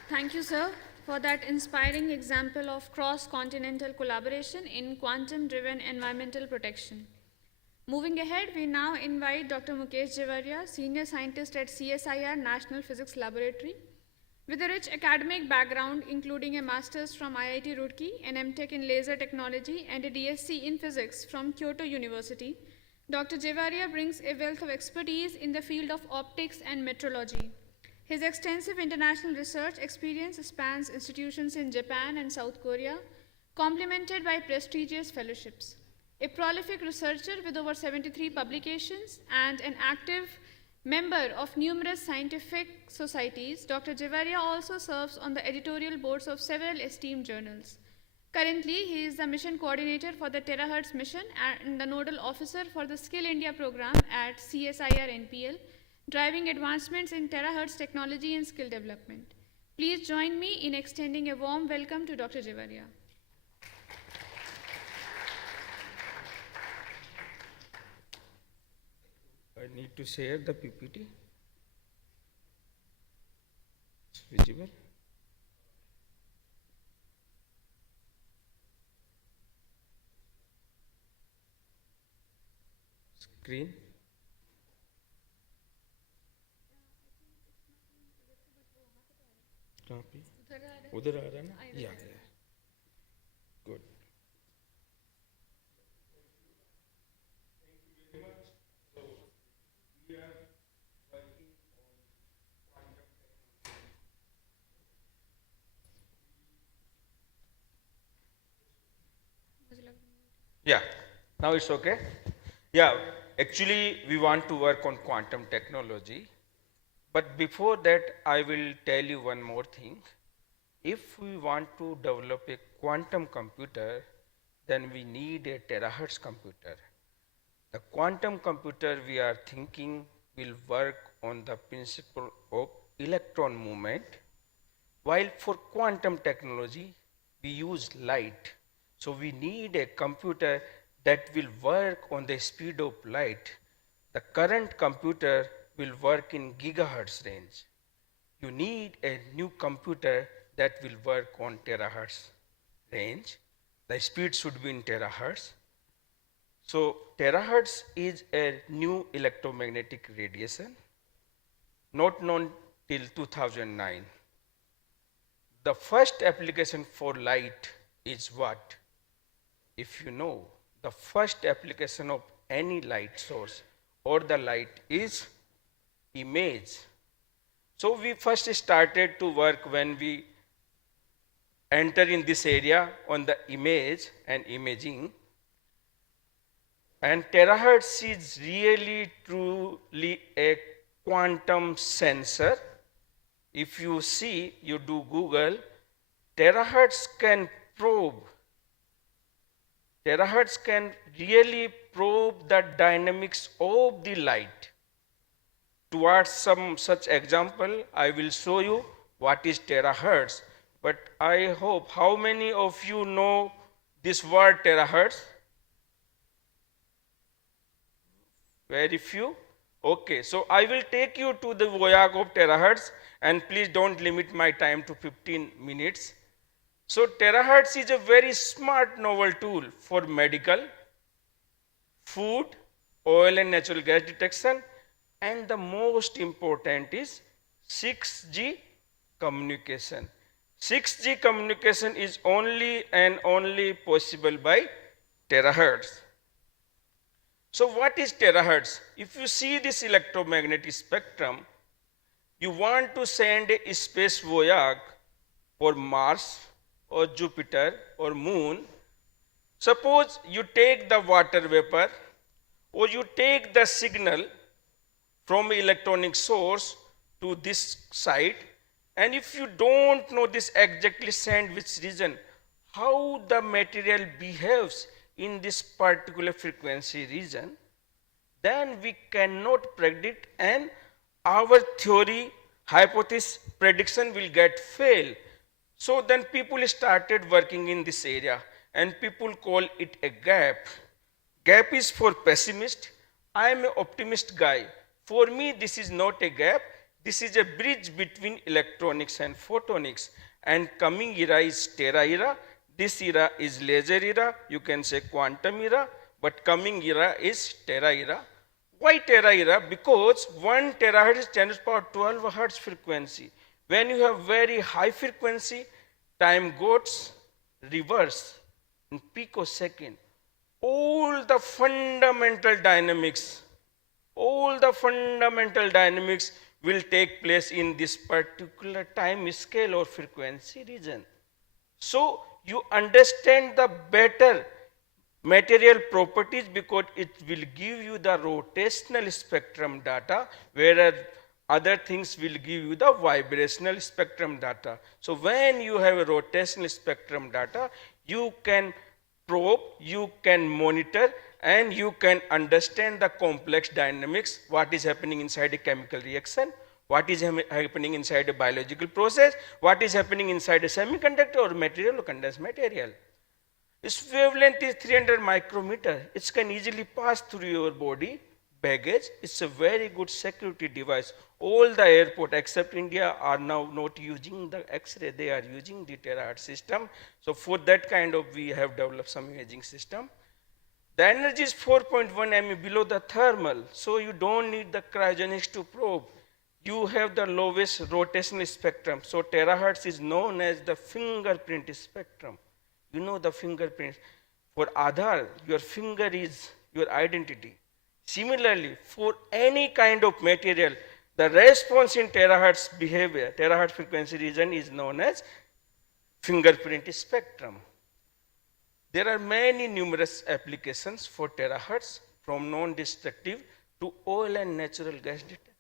Thank you, sir, for that inspiring example of cross-continental collaboration in quantum-driven environmental protection. Moving ahead, we now invite Dr. Mukesh Jevaria, Senior Scientist at CSIR National Physics Laboratory. With a rich academic background, including a master's from IIT Roorkee, an MTech in Laser Technology, and a DSc in Physics from Kyoto University, Dr. Jevaria brings a wealth of expertise in the field of optics and metrology. His extensive international research experience spans institutions in Japan and South Korea, complemented by prestigious fellowships. A prolific researcher with over 73 publications and an active member of numerous scientific societies, Dr. Jevaria also serves on the editorial boards of several esteemed journals. Currently, he is the mission coordinator for the Terahertz mission and the nodal officer for the Skill India program at CSIR NPL, driving advancements in terahertz technology and skill development. Please join me in extending a warm welcome to Dr. Jevaria. I need to share the PPT. visible? Screen. कहाँ पे? उधर आ रहा है ना? Yeah, yeah. Good. Yeah, now it's okay. Yeah, actually, we want to work on quantum technology. But before that, I will tell you one more thing. If we want to develop a quantum computer, then we need a terahertz computer. The quantum computer we are thinking will work on the principle of electron movement, while for quantum technology, we use light. So we need a computer that will work on the speed of light. The current computer will work in gigahertz range. You need a new computer that will work on terahertz range. The speed should be in terahertz. So terahertz is a new electromagnetic radiation, not known till 2009. The first application for light is what? If you know, the first application of any light source or the light is image. So we first started to work when we enter in this area on the image and imaging. And terahertz is really truly a quantum sensor. If you see, you do Google, terahertz can really probe the dynamics of the light. Towards some such example, I will show you what is terahertz. But I hope, how many of you know this word terahertz? Very few? Okay, so I will take you to the voyage of terahertz, and please don't limit my time to 15 minutes. So terahertz is a very smart novel tool for medical, food, oil and natural gas detection, and the most important is 6G communication. 6G communication is only and only possible by terahertz. So what is terahertz? If you see this electromagnetic spectrum, you want to send a space voyage for Mars or Jupiter or Moon. Suppose you take the water vapor or you take the signal from electronic source to this side, and if you don't know this exactly send which region, how the material behaves in this particular frequency region, then we cannot predict, and our theory, hypothesis, prediction will get fail. So then people started working in this area, and people call it a gap. Gap is for pessimist. I am an optimist guy. For me, this is not a gap. This is a bridge between electronics and photonics. And coming era is Tera era. This era is laser era. You can say quantum era. But coming era is Tera era. Why Tera era? Because 1 terahertz is 10 to the power 12 hertz frequency. When you have very high frequency, time goes reverse in picosecond. All the fundamental dynamics will take place in this particular time scale or frequency region. So you understand the better material properties because it will give you the rotational spectrum data, whereas other things will give you the vibrational spectrum data. So when you have a rotational spectrum data, you can probe, you can monitor, and you can understand the complex dynamics, what is happening inside a chemical reaction, what is happening inside a biological process, what is happening inside a semiconductor or material or condensed material. Its wavelength is 300 micrometer. It can easily pass through your body, baggage. It's a very good security device. All the airport except India are now not using the X-ray, they are using the terahertz system. So for that kind of, we have developed some imaging system. The energy is 4.1 MeV below the thermal, so you don't need the cryogenics to probe. You have the lowest rotational spectrum. So terahertz is known as the fingerprint spectrum. You know the fingerprint. For Aadhaar, your finger is your identity. Similarly, for any kind of material, the response in terahertz behavior, terahertz frequency region is known as fingerprint spectrum. There are many numerous applications for terahertz, from non-destructive to oil and natural gas detection.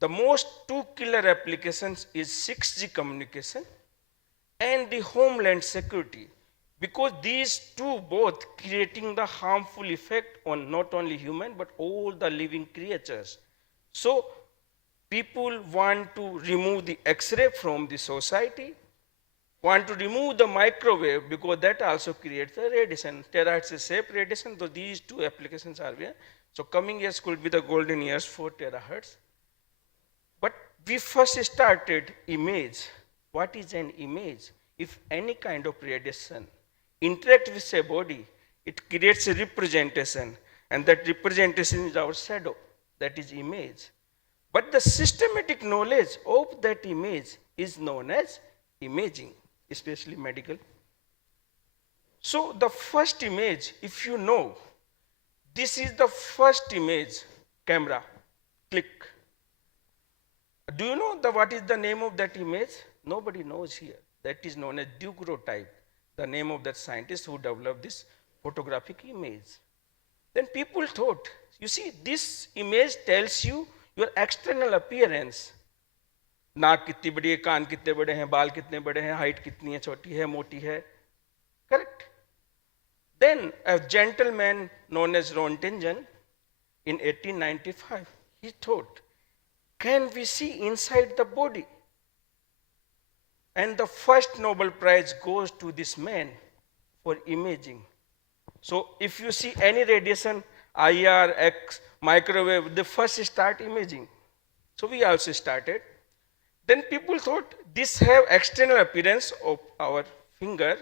The most two killer applications is 6G communication and the homeland security, because these two both creating the harmful effect on not only human but all the living creatures. So people want to remove the X-ray from the society, want to remove the microwave because that also creates the radiation. Terahertz is safe radiation, so these two applications are there. So coming years could be the golden years for terahertz. But we first started image. What is an image? If any kind of radiation interact with a body, it creates a representation, and that representation is our shadow, that is image. But the systematic knowledge of that image is known as imaging, especially medical. So the first image, if you know, this is the first image, camera, click. Do you know what is the name of that image? Nobody knows here. That is known as daguerreotype, the name of that scientist who developed this photographic image. Then people thought, you see, this image tells you your external appearance. नाक कितनी बड़ी है, कान कितने बड़े हैं, बाल कितने बड़े हैं, हाइट कितनी है, छोटी है, मोटी है. Correct? Then a gentleman known as Rontgen in 1895, he thought, can we see inside the body? And the first Nobel Prize goes to this man for imaging. So if you see any radiation, IR, X, microwave, they first start imaging. So we also started. Then people thought this have external appearance of our finger,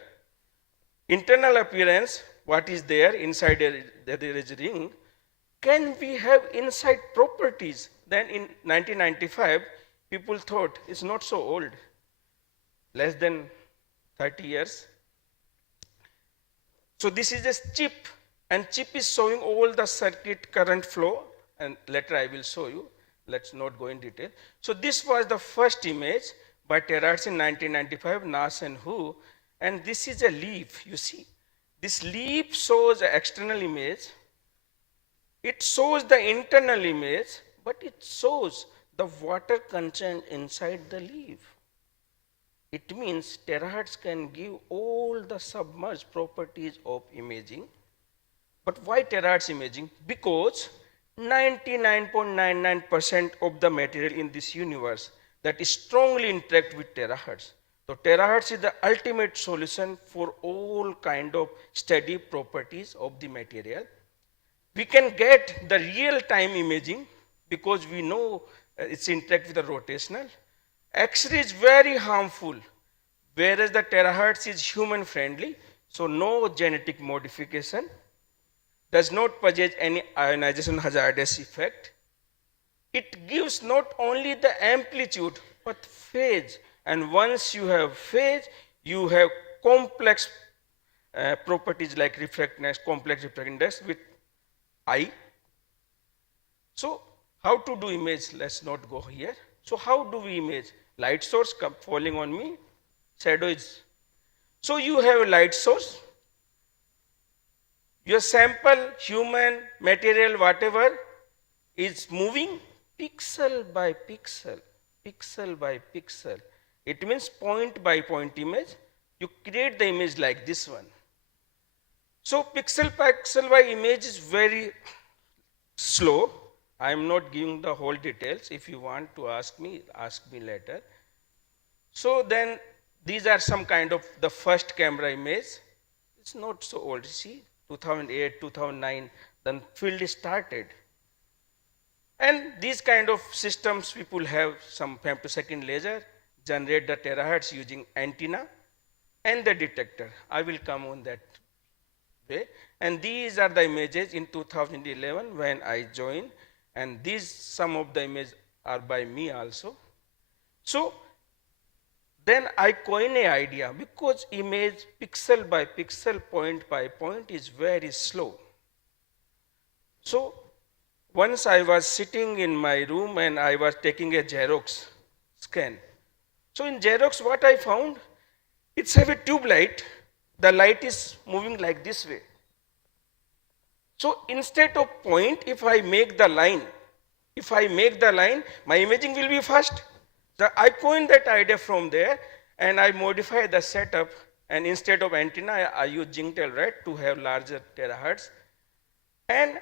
internal appearance, what is there inside there is a ring. Can we have inside properties? Then in 1995, people thought it's not so old, less than 30 years. So this is a chip, and chip is showing all the circuit current flow, and later I will show you. Let's not go in detail. So this was the first image by terahertz in 1995, Nash and Hu, and this is a leaf, you see. This leaf shows an external image. It shows the internal image, but it shows the water content inside the leaf. It means terahertz can give all the submerged properties of imaging. But why terahertz imaging? Because 99.99% of the material in this universe that is strongly interact with terahertz. So terahertz is the ultimate solution for all kind of steady properties of the material. We can get the real-time imaging because we know it's interact with the rotational. X-ray is very harmful, whereas the terahertz is human-friendly, so no genetic modification, does not possess any ionization hazardous effect. It gives not only the amplitude, but phase. And once you have phase, you have complex properties like refractness, complex refractive index with I. So how to do image? Let's not go here. So how do we image? Light source falling on me, shadow is. So you have a light source. Your sample, human, material, whatever, is moving pixel by pixel, pixel by pixel. It means point by point image. You create the image like this one. So pixel by pixel by image is very slow. I am not giving the whole details. If you want to ask me later. So then these are some kind of the first camera image. It's not so old. See, 2008, 2009, then field is started. And these kind of systems, people have some femtosecond laser, generate the terahertz using antenna and the detector. I will come on that way. And these are the images in 2011 when I joined. And these, some of the images are by me also. So then I coined an idea, because image pixel by pixel, point by point is very slow. So once I was sitting in my room and I was taking a Xerox scan. So in Xerox, what I found, it's have a tube light. The light is moving like this way. So instead of point, if I make the line, my imaging will be fast. So I coined that idea from there, and I modified the setup. And instead of antenna, I use Jingtel, right, to have larger terahertz. And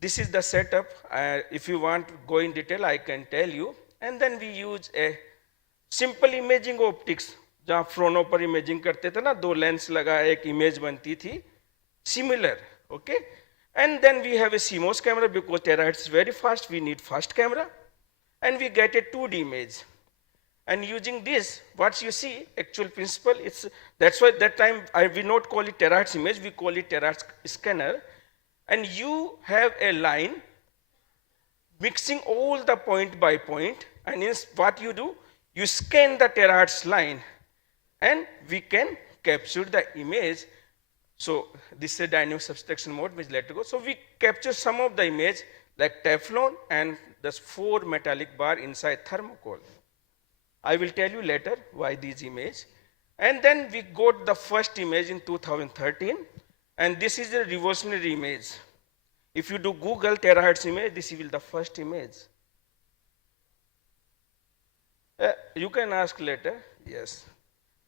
this is the setup. If you want to go in detail, I can tell you. And then we use a simple imaging optics. जहाँ फ्रोनो पर imaging करते थे ना, दो lens लगा एक image बनती थी, similar, okay? And then we have a CMOS camera, because terahertz is very fast, we need fast camera, and we get a 2D image. And using this, what you see, actual principle, that's why that time we not call it terahertz image, we call it terahertz scanner. And you have a line mixing all the point by point, and what you do, you scan the terahertz line, and we can capture the image. So this is a dynamic subtraction mode, which let go. So we capture some of the image like Teflon and the 4 metallic bar inside thermocol. I will tell you later why these images. And then we got the first image in 2013, and this is a revolutionary image. If you do Google terahertz image, this will be the first image. You can ask later, yes.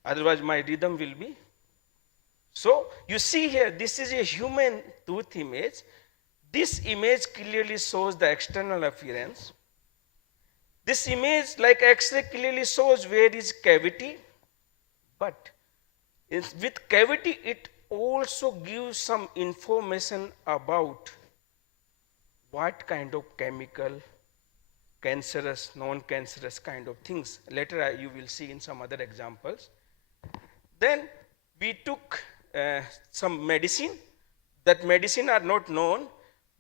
Otherwise, my rhythm will be. So you see here, this is a human tooth image. This image clearly shows the external appearance. This image, like X-ray, clearly shows where is cavity, but with cavity, it also gives some information about what kind of chemical, cancerous, non-cancerous kind of things. Later you will see in some other examples. Then we took some medicine. That medicine are not known,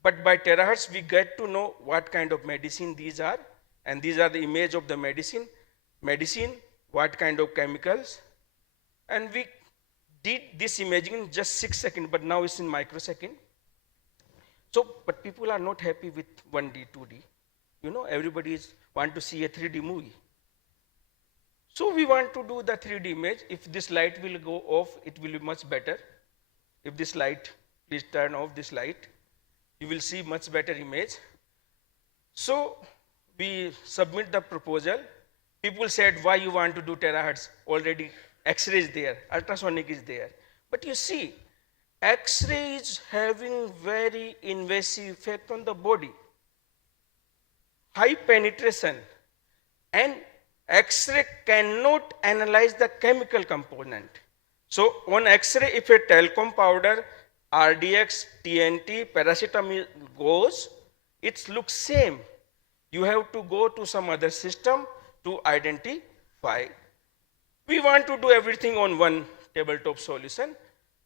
but by terahertz we get to know what kind of medicine these are. And these are the image of the medicine, what kind of chemicals. And we did this imaging in just 6 seconds, but now it's in microsecond. So, but people are not happy with 1D, 2D. You know, everybody want to see a 3D movie. So we want to do the 3D image. If this light will go off, it will be much better. If this light, please turn off this light, you will see much better image. So we submit the proposal. People said, why you want to do terahertz? Already X-ray is there, ultrasonic is there. But you see, X-ray is having very invasive effect on the body. High penetration, and X-ray cannot analyze the chemical component. So on X-ray, if a talcum powder, RDX, TNT, paracetamol goes, it looks same. You have to go to some other system to identify. We want to do everything on one tabletop solution.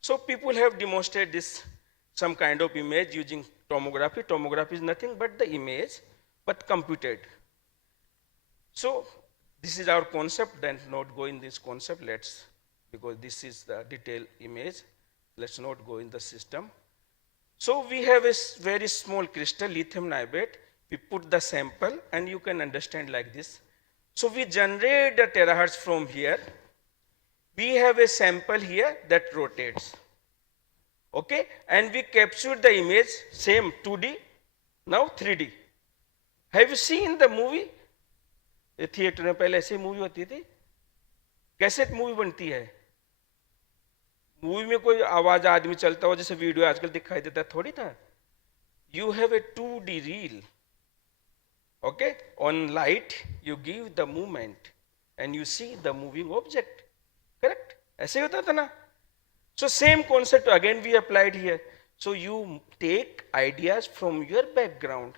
So people have demonstrated this, some kind of image using tomography. Tomography is nothing but the image, but computed. So this is our concept, then not go in this concept, because this is the detailed image. Let's not go in the system. So we have a very small crystal, lithium niobate. We put the sample, and you can understand like this. So we generate the terahertz from here. We have a sample here that rotates. Okay, and we capture the image, same 2D, now 3D. Have you seen the movie? Theatre में पहले ऐसे movie होती थी, cassette movie बनती है, movie में कोई आवाज आदमी चलता हो जैसे वीडियो आजकल दिखाई देता है, थोड़ी था. You have a 2D reel. Okay, on light you give the movement and you see the moving object. Correct? ऐसे होता था ना. So same concept again we applied here. So you take ideas from your background.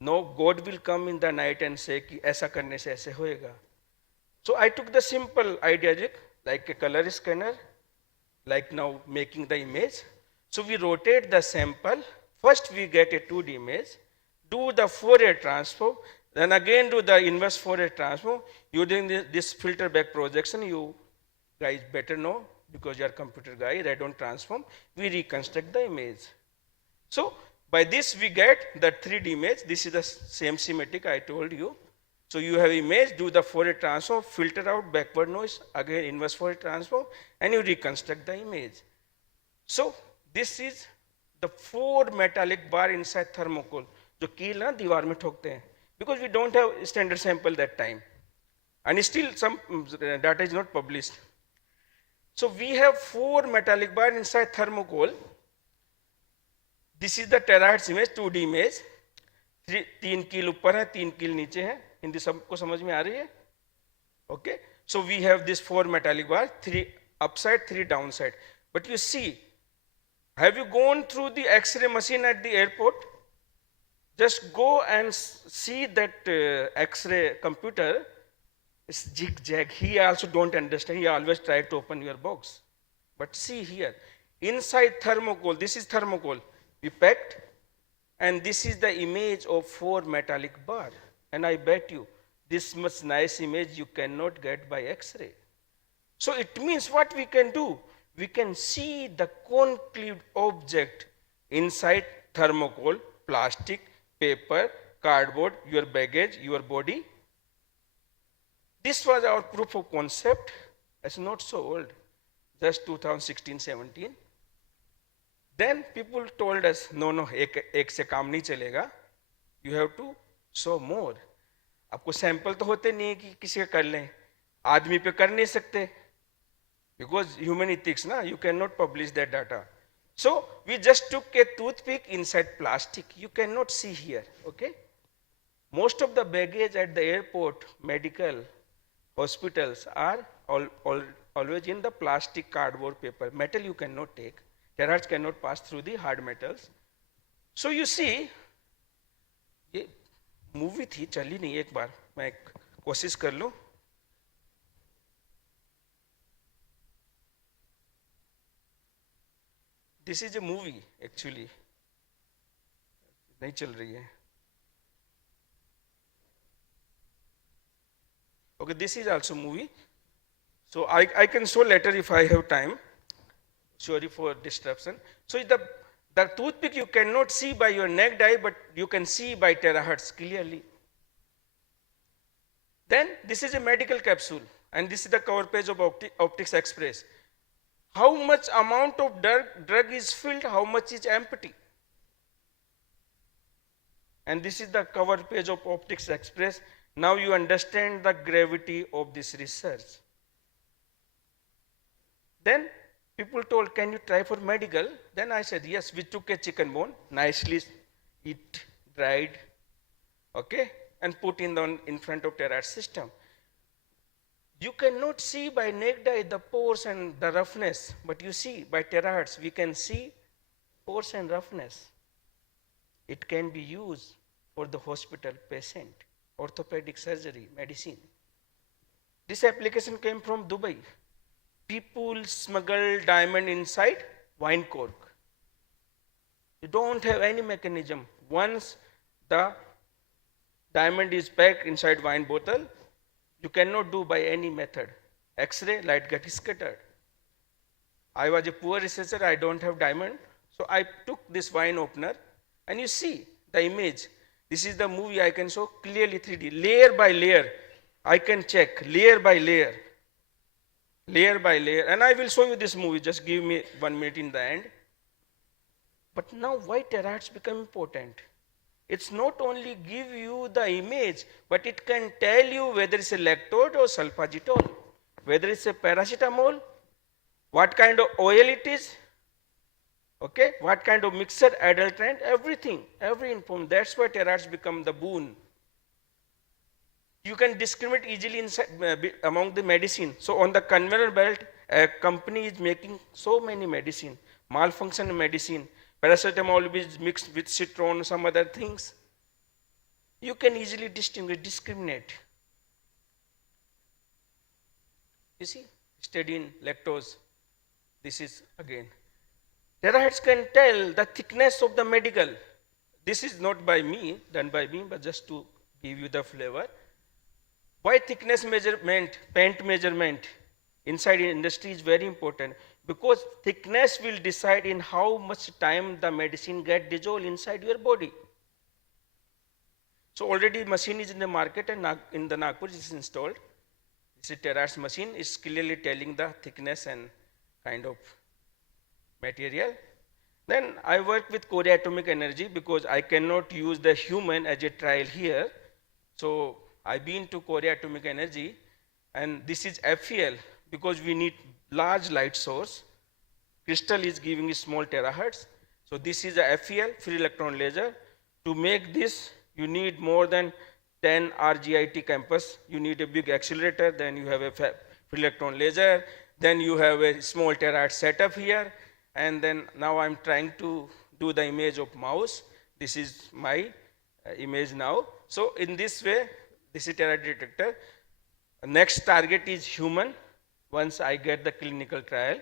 No God will come in the night and say कि ऐसा करने से ऐसे होएगा. So I took the simple idea like a color scanner, like now making the image. So we rotate the sample. First we get a 2D image, do the Fourier transform, then again do the inverse Fourier transform. Using this filter back projection, you guys better know because you are computer guy, radon transform, we reconstruct the image. So by this we get the 3D image. This is the same schematic I told you. So you have image, do the Fourier transform, filter out backward noise, again inverse Fourier transform, and you reconstruct the image. So this is the 4 metallic bar inside thermocol, जो कील ना दीवार में ठोकते हैं, because we don't have standard sample that time, and still some data is not published. So we have 4 metallic bar inside thermocol. This is the terahertz image, 2D image. 3 कील ऊपर है, 3 कील नीचे है. हिंदी सबको समझ में आ रही है? Okay. So we have this 4 metallic bar, 3 upside, 3 downside. But you see, have you gone through the X-ray machine at the airport? Just go and see that X-ray computer. It's jig-jag. He also don't understand. He always try to open your box. But see here, inside thermocol, this is thermocol. We packed, and this is the image of 4 metallic bar. And I bet you, this much nice image you cannot get by X-ray. So it means what we can do? We can see the concave object inside thermocol, plastic, paper, cardboard, your baggage, your body. This was our proof of concept. It's not so old, just 2016-17. Then people told us, no, एक से काम नहीं चलेगा. You have to show more. आपको sample तो होते नहीं है कि किसी का कर लें. आदमी पे कर नहीं सकते. Because human ethics, you cannot publish that data. So we just took a toothpick inside plastic. You cannot see here, okay? Most of the baggage at the airport, medical, hospitals are always in the plastic, cardboard, paper. Metal you cannot take. Terahertz cannot pass through the hard metals. So you see, ये movie थी, चली नहीं एक बार, मैं कोशिश कर लूं. This is a movie actually. नहीं चल रही है. Okay, this is also movie. So I can show later if I have time. Sorry for disruption. So the toothpick you cannot see by your naked eye, but you can see by terahertz clearly. Then this is a medical capsule, and this is the cover page of Optics Express. How much amount of drug is filled, how much is empty. And this is the cover page of Optics Express. Now you understand the gravity of this research. Then people told, can you try for medical? Then I said, yes, we took a chicken bone, nicely it dried, okay, and put in front of terahertz system. You cannot see by naked eye the pores and the roughness, but you see by terahertz we can see pores and roughness. It can be used for the hospital patient, orthopedic surgery, medicine. This application came from Dubai. People smuggle diamond inside wine cork. You don't have any mechanism. Once the diamond is packed inside wine bottle, you cannot do by any method. X-ray, light gets scattered. I was a poor researcher, I don't have diamond. So I took this wine opener, and you see the image. This is the movie I can show clearly 3D, layer by layer. I can check layer by layer. Layer by layer, and I will show you this movie, just give me 1 minute in the end. But now why terahertz become important? It's not only give you the image, but it can tell you whether it's a lactose or sulfagitol, whether it's a paracetamol, what kind of oil it is, okay, what kind of mixture, adulterant, everything, every information. That's why terahertz become the boon. You can discriminate easily inside, among the medicine. So on the conveyor belt, a company is making so many medicine, malfunction medicine. paracetamol is mixed with citron, some other things. You can easily discriminate. You see, study in lactose. This is again. Terahertz can tell the thickness of the medical. This is not by me, done by me, but just to give you the flavor. Why thickness measurement, paint measurement inside industry is very important, because thickness will decide in how much time the medicine get dissolved inside your body. So already machine is in the market and in the Nagpur it is installed. This is Terahertz machine. It's clearly telling the thickness and kind of material. Then I work with Korea Atomic Energy because I cannot use the human as a trial here. So I've been to Korea Atomic Energy, and this is FEL because we need large light source. Crystal is giving small terahertz. So this is a FEL, free electron laser. To make this, you need more than 10 RGIT campus. You need a big accelerator, then you have a free electron laser, then you have a small terahertz setup here, and then now I'm trying to do the image of mouse. This is my image now. So in this way, this is terahertz detector. Next target is human once I get the clinical trial.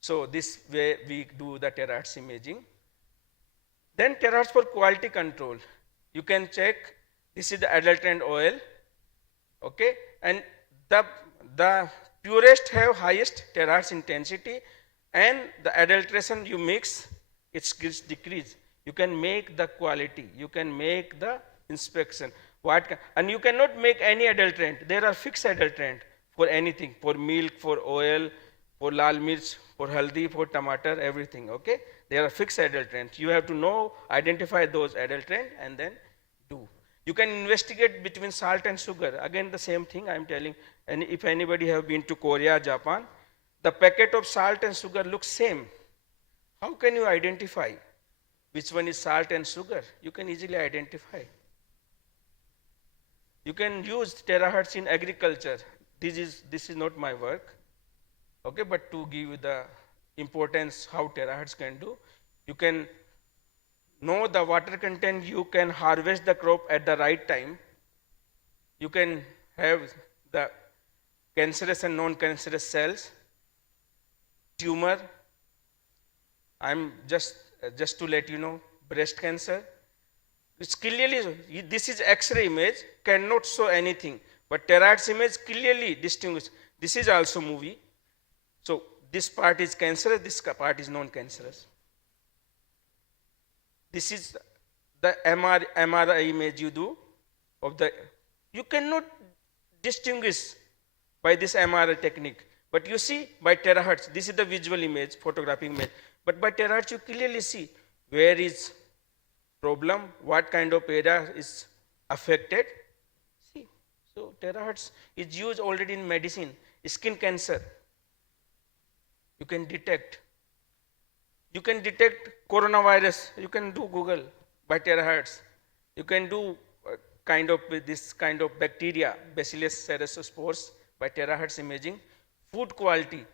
So this way we do the terahertz imaging. Then terahertz for quality control. You can check, this is the adulterant oil, okay? And the purest have highest terahertz intensity, and the adulteration you mix, it gets decrease. You can make the quality, you can make the inspection. And you cannot make any adulterant. There are fixed adulterant for anything, for milk, for oil, for lal mirch, for haldi, for tomato, everything, okay? There are fixed adulterants. You have to know, identify those adulterants and then do. You can investigate between salt and sugar. Again, the same thing I'm telling. And if anybody have been to Korea, Japan, the packet of salt and sugar looks same. How can you identify which one is salt and sugar? You can easily identify. You can use terahertz in agriculture. This is not my work, okay, but to give you the importance how terahertz can do. You can know the water content, you can harvest the crop at the right time. You can have the cancerous and non-cancerous cells, tumor. I'm just to let you know, breast cancer. It's clearly, this is X-ray image, cannot show anything, but terahertz image clearly distinguishes. This is also movie. So this part is cancerous, this part is non-cancerous. This is the MRI image you do of the, you cannot distinguish by this MRI technique, but you see by terahertz, this is the visual image, photographic image, but by terahertz you clearly see where is problem, what kind of area is affected. See, so terahertz is used already in medicine, skin cancer. You can detect. You can detect coronavirus. You can do Google by terahertz. You can do this kind of bacteria, Bacillus cerezospores, by terahertz imaging. Food quality,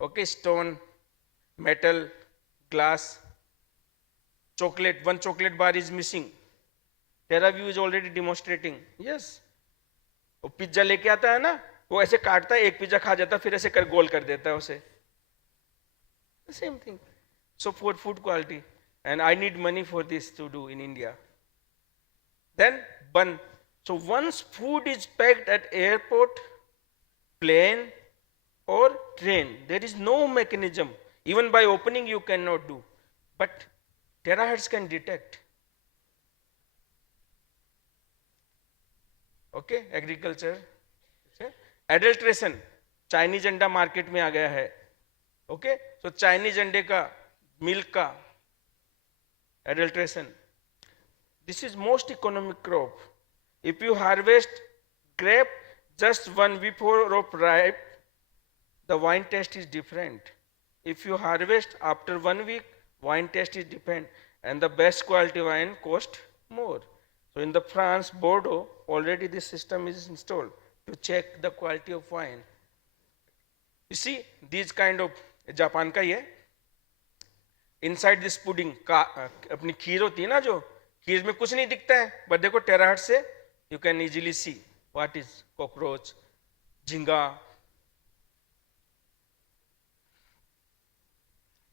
okay, stone, metal, glass, chocolate. One chocolate bar is missing. TeraView is already demonstrating. Yes. वो pizza लेके आता है ना, वो ऐसे काटता है, एक पिज्जा खा जाता है, फिर ऐसे कर गोल कर देता है उसे. The same thing. So for food quality, and I need money for this to do in India. Then bun. So once food is packed at airport, plane, or train, there is no mechanism. Even by opening you cannot do. But terahertz can detect. Okay, agriculture. Okay. Adulteration. Chinese अंडा market में आ गया है. Okay, so Chinese अंडे का, milk का, adulteration. This is most economic crop. If you harvest grape just 1 week before ripe, the wine taste is different. If you harvest after 1 week, wine taste is different, and the best quality wine cost more. So in the France, Bordeaux, already this system is installed to check the quality of wine. You see, these kind of, Japan ka ye, inside this pudding का अपनी खीर होती है ना, जो खीर में कुछ नहीं दिखता है, बट देखो टेराहर्ट्ज से you can easily see what is cockroach, झींगा,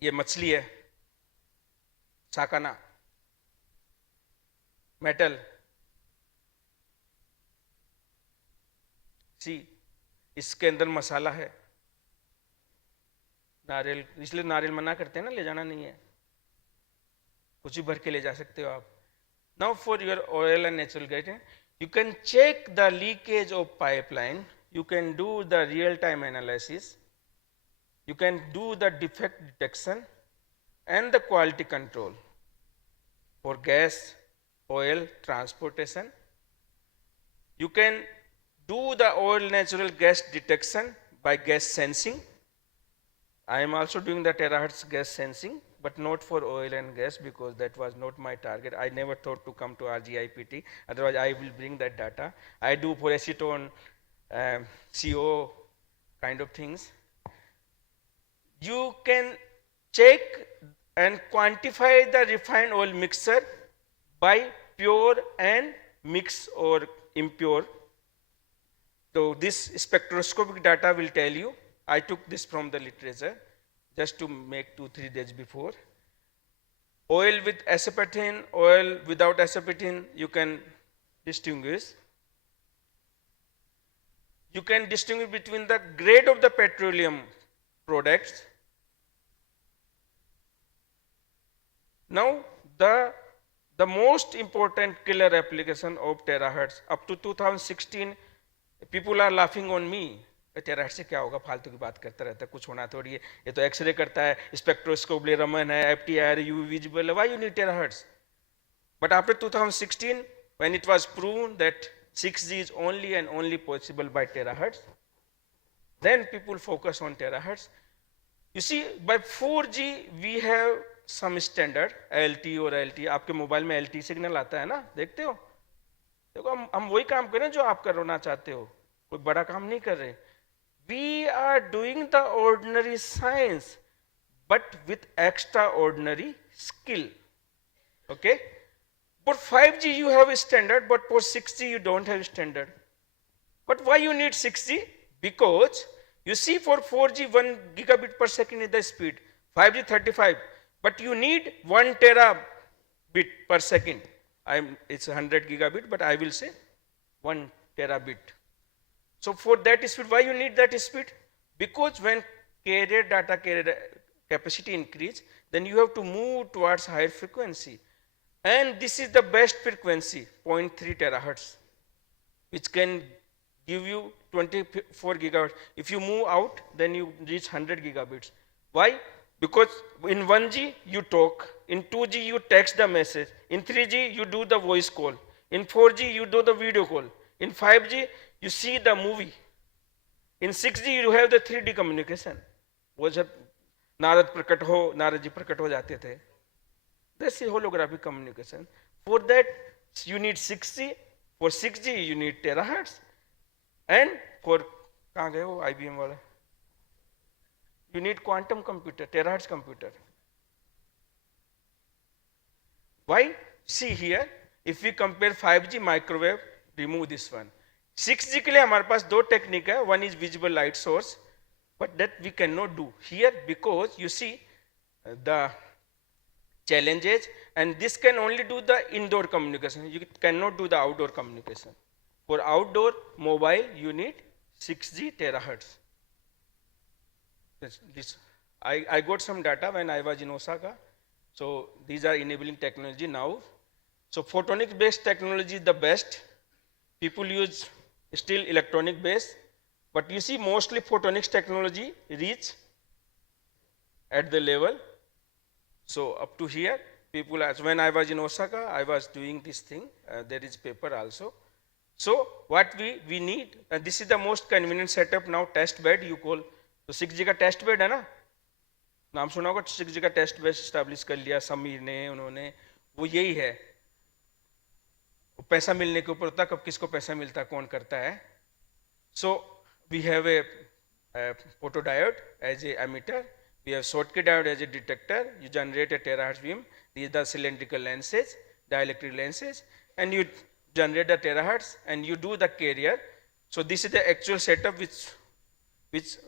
ये मछली है, साकाना, मेटल, सी इसके अंदर मसाला है, नारियल, इसलिए नारियल मना करते हैं ना, ले जाना नहीं है, कुछ भी भर के ले जा सकते हो आप. Now for your oil and natural gas, you can check the leakage of pipeline, you can do the real-time analysis, you can do the defect detection and the quality control for gas, oil, transportation. You can do the oil natural gas detection by gas sensing. I am also doing the terahertz gas sensing, but not for oil and gas because that was not my target. I never thought to come to RGIPT, otherwise I will bring that data. I do for acetone, CO kind of things. You can check and quantify the refined oil mixture by pure and mixed or impure. So this spectroscopic data will tell you. I took this from the literature just to make 2-3 days before. Oil with aspartame, oil without aspartame, you can distinguish. You can distinguish between the grade of the petroleum products. Now, the most important killer application of terahertz up to 2016, people are laughing on me. Terahertz से क्या होगा, फालतू की बात करता रहता है, कुछ होना थोड़ी है, ये तो एक्सरे करता है, स्पेक्ट्रोस्कोप ले रमन है, FTR, UV visible, why you need terahertz? But after 2016, when it was proven that 6G is only and only possible by terahertz, then people focus on terahertz. You see, by 4G we have some standard, LT or LT. आपके mobile में LT signal आता है ना, देखते हो? देखो हम वही काम करें जो आप करना चाहते हो, कोई बड़ा काम नहीं कर रहे. We are doing the ordinary science, but with extraordinary skill. Okay? For 5G you have a standard, but for 6G you don't have a standard. But why you need 6G? Because you see, for 4G 1 gigabit per second is the speed, 5G 35, but you need 1 terabit per second. It's 100 gigabit, but I will say 1 terabit. So for that speed, why you need that speed? Because when carrier data carrier capacity increase, then you have to move towards higher frequency. And this is the best frequency, 0.3 terahertz, which can give you 24 gigahertz. If you move out, then you reach 100 gigabits. Why? Because in 1G you talk, in 2G you text the message, in 3G you do the voice call, in 4G you do the video call, in 5G you see the movie, in 6G you have the 3D communication. वो जब नारद जी प्रकट हो जाते थे, that's the holographic communication. For that you need 6G, for 6G you need terahertz, and for कहाँ गए वो IBM वाला, you need quantum computer, terahertz computer. Why? See here, if we compare 5G microwave, remove this one. 6G के लिए हमारे पास दो technique है, one is visible light source, but that we cannot do here because you see the challenges, and this can only do the indoor communication. You cannot do the outdoor communication. For outdoor mobile, you need 6G terahertz. I got some data when I was in Osaka. So these are enabling technology now. So photonic based technology is the best. People use still electronic based, but you see mostly photonics technology reach at the level. So up to here, people, as when I was in Osaka, I was doing this thing. There is paper also. So what we need, and this is the most convenient setup now, test bed you call. तो 6G का test bed है ना, नाम सुना होगा, 6G का test bed establish कर लिया समीर ने, उन्होंने, वो यही है. पैसा मिलने के ऊपर होता, कब किसको पैसा मिलता, कौन करता है. So we have a photodiode as a emitter. We have Schottky diode as a detector. You generate a terahertz beam. These are the cylindrical lenses, dielectric lenses, and you generate the terahertz and you do the carrier. So this is the actual setup which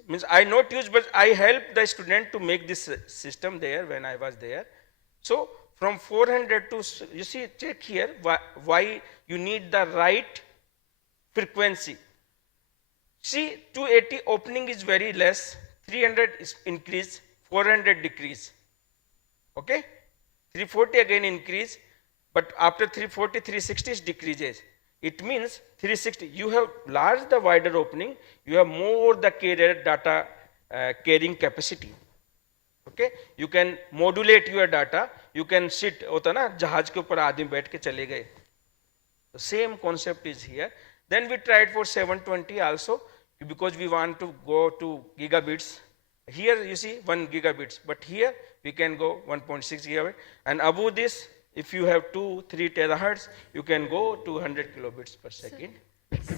means I not use, but I help the student to make this system there when I was there. So from 400 to, you see, check here why you need the right frequency. See, 280 opening is very less, 300 is increase, 400 decrease. Okay? 340 again increase, but after 340, 360 is decreases. It means 360, you have large the wider opening, you have more the carrier data carrying capacity. Okay? You can modulate your data, you can sit, होता ना जहाज के ऊपर आदमी बैठ के चले गए. The same concept is here. Then we tried for 720 also, because we want to go to gigabits. Here you see 1 gigabits, but here we can go 1.6 gigabit. And above this, if you have 2-3 terahertz, you can go to 100 kilobits per second. Sir,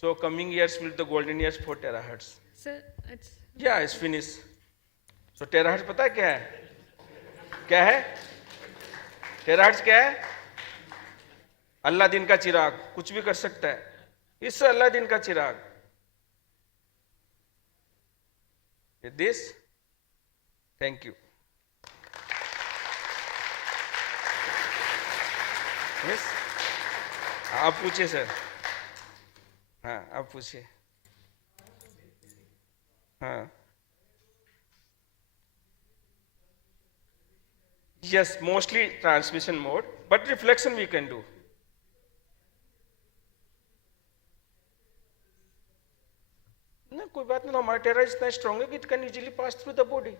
So coming years will the golden years for terahertz. sir, it's Yeah, it's finished. So terahertz पता है क्या है? क्या है? Terahertz क्या है? अल्लाह दिन का चिराग, कुछ भी कर सकता है. इससे अल्लाह दिन का चिराग. With this, thank you. Yes? आप पूछिए सर. हाँ, आप पूछिए. हाँ. Yes, mostly transmission mode, but reflection we can do. No, कोई बात नहीं, हमारा टेरा इतना स्ट्रॉन्ग है कि it can easily pass through the body.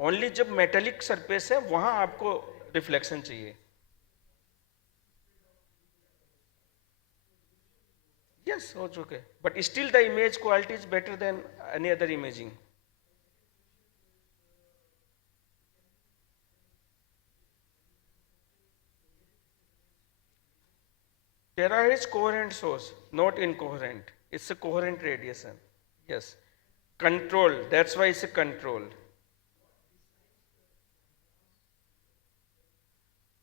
Only जब मेटेलिक सरफेस है वहां आपको रिफ्लेक्शन चाहिए. Yes, it's okay. But still the image quality is better than any other imaging. Tera is coherent source, not incoherent. It's a coherent radiation. Yes. Controlled. That's why it's a controlled.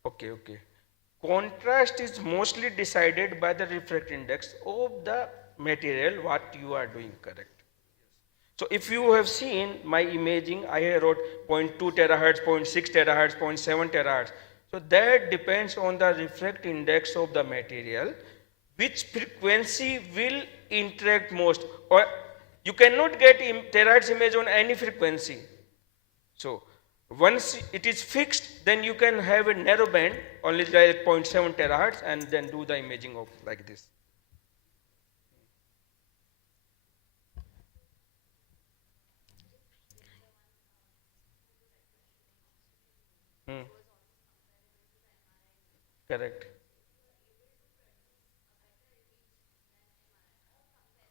Okay, okay. Contrast is mostly decided by the refractive index of the material what you are doing correct. So if you have seen my imaging, I wrote 0.2 terahertz, 0.6 terahertz, 0.7 terahertz. So that depends on the refractive index of the material, which frequency will interact most. Or you cannot get terahertz image on any frequency. So once it is fixed, then you can have a narrow band, only like 0.7 terahertz, and then do the imaging of like this. Correct.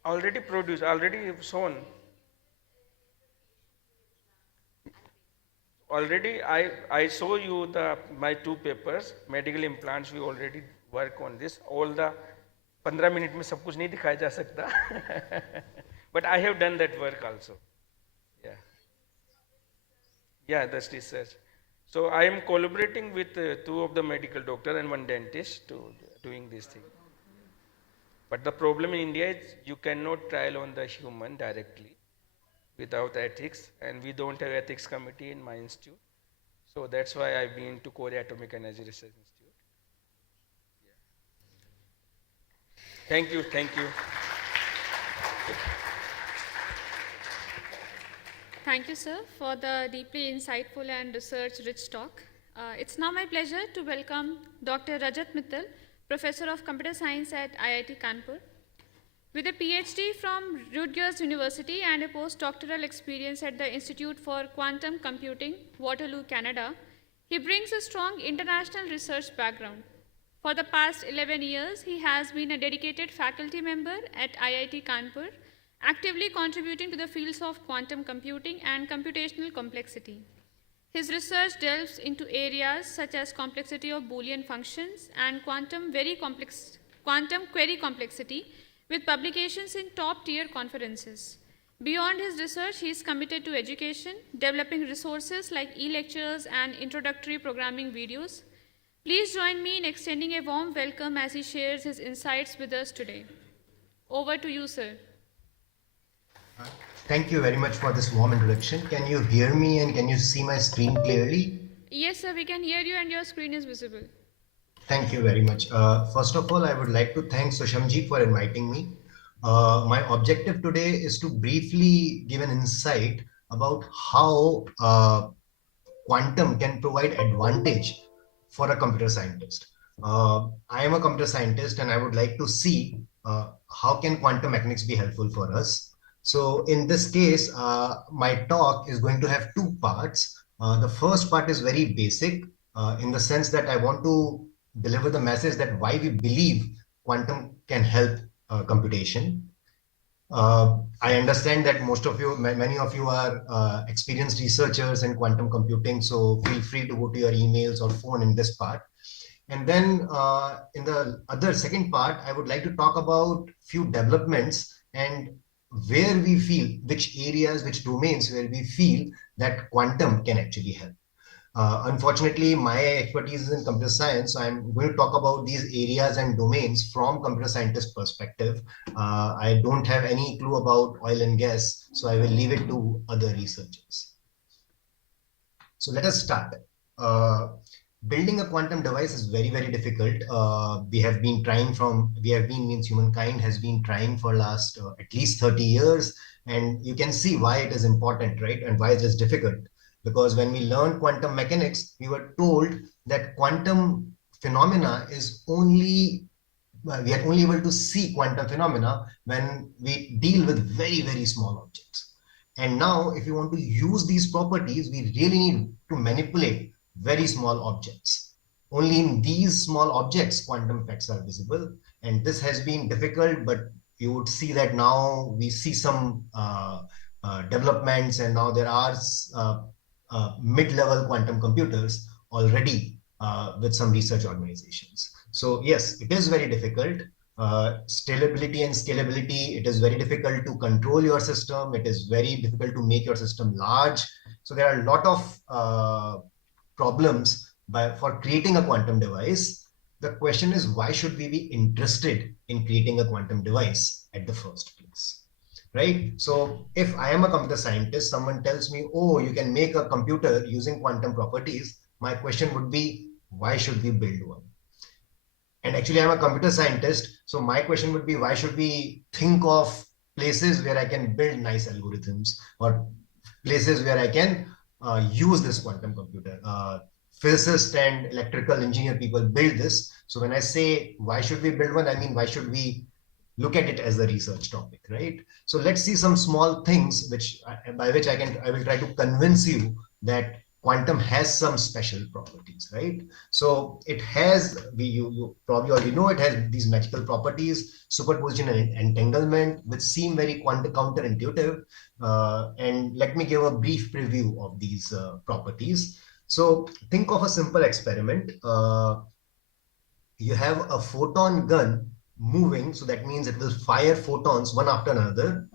Already produced, already shown. Already I show you my 2 papers, medical implants, we already work on this. All the 15 minutes में सब कुछ नहीं दिखाया जा सकता. But I have done that work also. Yeah. Yeah, that's research. So I am collaborating with 2 of the medical doctor and 1 dentist to doing this thing. But the problem in India is you cannot trial on the human directly without ethics, and we don't have ethics committee in my institute. So that's why I've been to Korea Atomic Energy Research Institute. Yeah. Thank you, thank you. Thank you, sir, for the deeply insightful and research-rich talk. It's now my pleasure to welcome Dr. Rajat Mittal, Professor of Computer Science at IIT Kanpur. With a PhD from Rutgers University and a postdoctoral experience at the Institute for Quantum Computing, Waterloo, Canada, he brings a strong international research background. For the past 11 years, he has been a dedicated faculty member at IIT Kanpur, actively contributing to the fields of quantum computing and computational complexity. His research delves into areas such as complexity of Boolean functions and quantum query complexity, with publications in top-tier conferences. Beyond his research, he is committed to education, developing resources like e-lectures and introductory programming videos. Please join me in extending a warm welcome as he shares his insights with us today. Over to you, sir. Thank you very much for this warm introduction. Can you hear me and can you see my screen clearly? Yes, sir, we can hear you and your screen is visible. Thank you very much. First of all, I would like to thank Sushamji for inviting me. My objective today is to briefly give an insight about how quantum can provide advantage for a computer scientist. I am a computer scientist and I would like to see how can quantum mechanics be helpful for us. So in this case, my talk is going to have two parts. The first part is very basic in the sense that I want to deliver the message that why we believe quantum can help computation. I understand that most of you, many of you are experienced researchers in quantum computing, so feel free to go to your emails or phone in this part. And then in the other second part, I would like to talk about few developments and where we feel, which areas, which domains where we feel that quantum can actually help. Unfortunately, my expertise is in computer science, so I'm going to talk about these areas and domains from computer scientist perspective. I don't have any clue about oil and gas, so I will leave it to other researchers. So let us start. Building a quantum device is very, very difficult. We have been means humankind has been trying for last at least 30 years. And you can see why it is important, right? And why it is difficult. Because when we learned quantum mechanics, we were told that quantum phenomena is only, we are only able to see quantum phenomena when we deal with very, very small objects. And now if you want to use these properties, we really need to manipulate very small objects. Only in these small objects, quantum effects are visible. And this has been difficult, but you would see that now we see some developments, and now there are mid-level quantum computers already with some research organizations. So yes, it is very difficult. Stability and scalability, it is very difficult to control your system. It is very difficult to make your system large. So there are a lot of problems for creating a quantum device. The question is, why should we be interested in creating a quantum device at the first place, right? So if I am a computer scientist, someone tells me, oh, you can make a computer using quantum properties. My question would be, why should we build one? And actually, I'm a computer scientist. So my question would be, why should we think of places where I can build nice algorithms, or places where I can use this quantum computer? Physicists and electrical engineer people build this. So when I say, why should we build one? I mean, why should we look at it as a research topic, right? So let's see some small things by which I will try to convince you that quantum has some special properties, right? So it has, you probably already know, it has these magical properties, superposition and entanglement, which seem very counterintuitive. And let me give a brief preview of these properties. So think of a simple experiment. You have a photon gun moving, so that means it will fire photons one after another.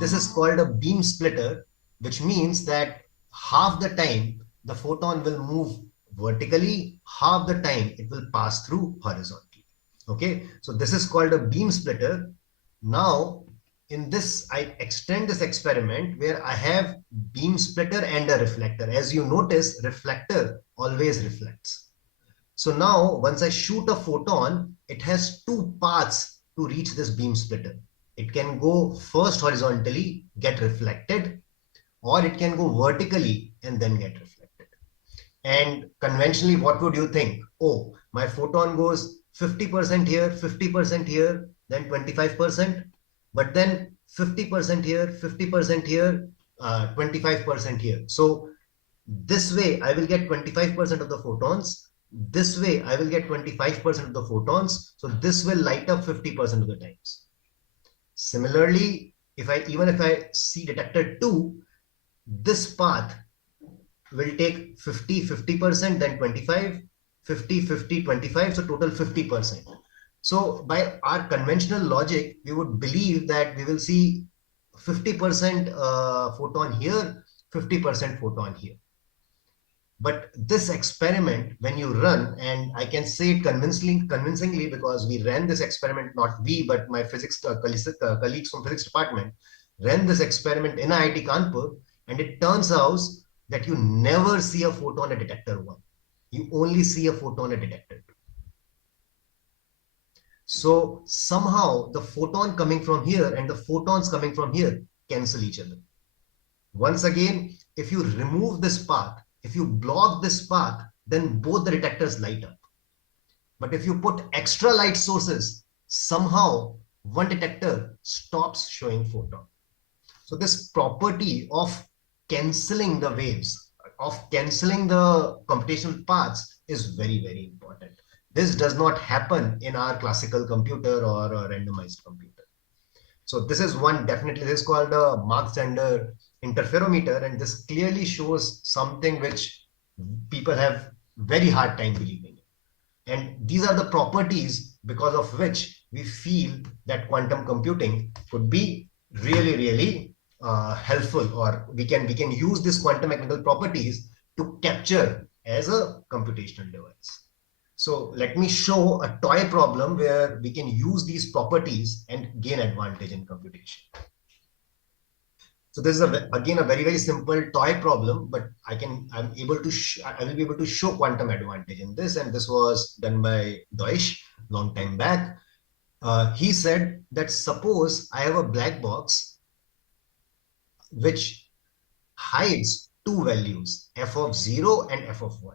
This is called a beam splitter, which means that half the time the photon will move vertically, half the time it will pass through horizontally. Okay, so this is called a beam splitter. Now in this, I extend this experiment where I have beam splitter and a reflector. As you notice, reflector always reflects. So now once I shoot a photon, it has two paths to reach this beam splitter. It can go first horizontally, get reflected, or it can go vertically and then get reflected. And conventionally, what would you think? Oh, my photon goes 50% here, 50% here, then 25%, but then 50% here, 50% here, 25% here. So this way, I will get 25% of the photons. This way, I will get 25% of the photons. So this will light up 50% of the times. Similarly, even if I see detector 2, this path will take 50, 50%, then 25, 50, 50, 25, so total 50%. So by our conventional logic, we would believe that we will see 50% photon here, 50% photon here. But this experiment, when you run, and I can say it convincingly because we ran this experiment, not we, but my physics colleagues from physics department ran this experiment in IIT Kanpur, and it turns out that you never see a photon at detector 1. You only see a photon at detector 2. So somehow the photon coming from here and the photons coming from here cancel each other. Once again, if you remove this path, if you block this path, then both the detectors light up. But if you put extra light sources, somehow one detector stops showing photon. So this property of cancelling the waves, of cancelling the computational paths is very, very important. This does not happen in our classical computer or a randomized computer. So this is one, definitely, this is called a Mach-Zehnder interferometer, and this clearly shows something which people have very hard time believing in. And these are the properties because of which we feel that quantum computing could be really, really helpful, or we can use these quantum mechanical properties to capture as a computational device. So let me show a toy problem where we can use these properties and gain advantage in computation. So this is again a very, very simple toy problem, but I will be able to show quantum advantage in this. And this was done by Deutsch long time back. He said that suppose I have a black box which hides two values, f of 0 and f of 1.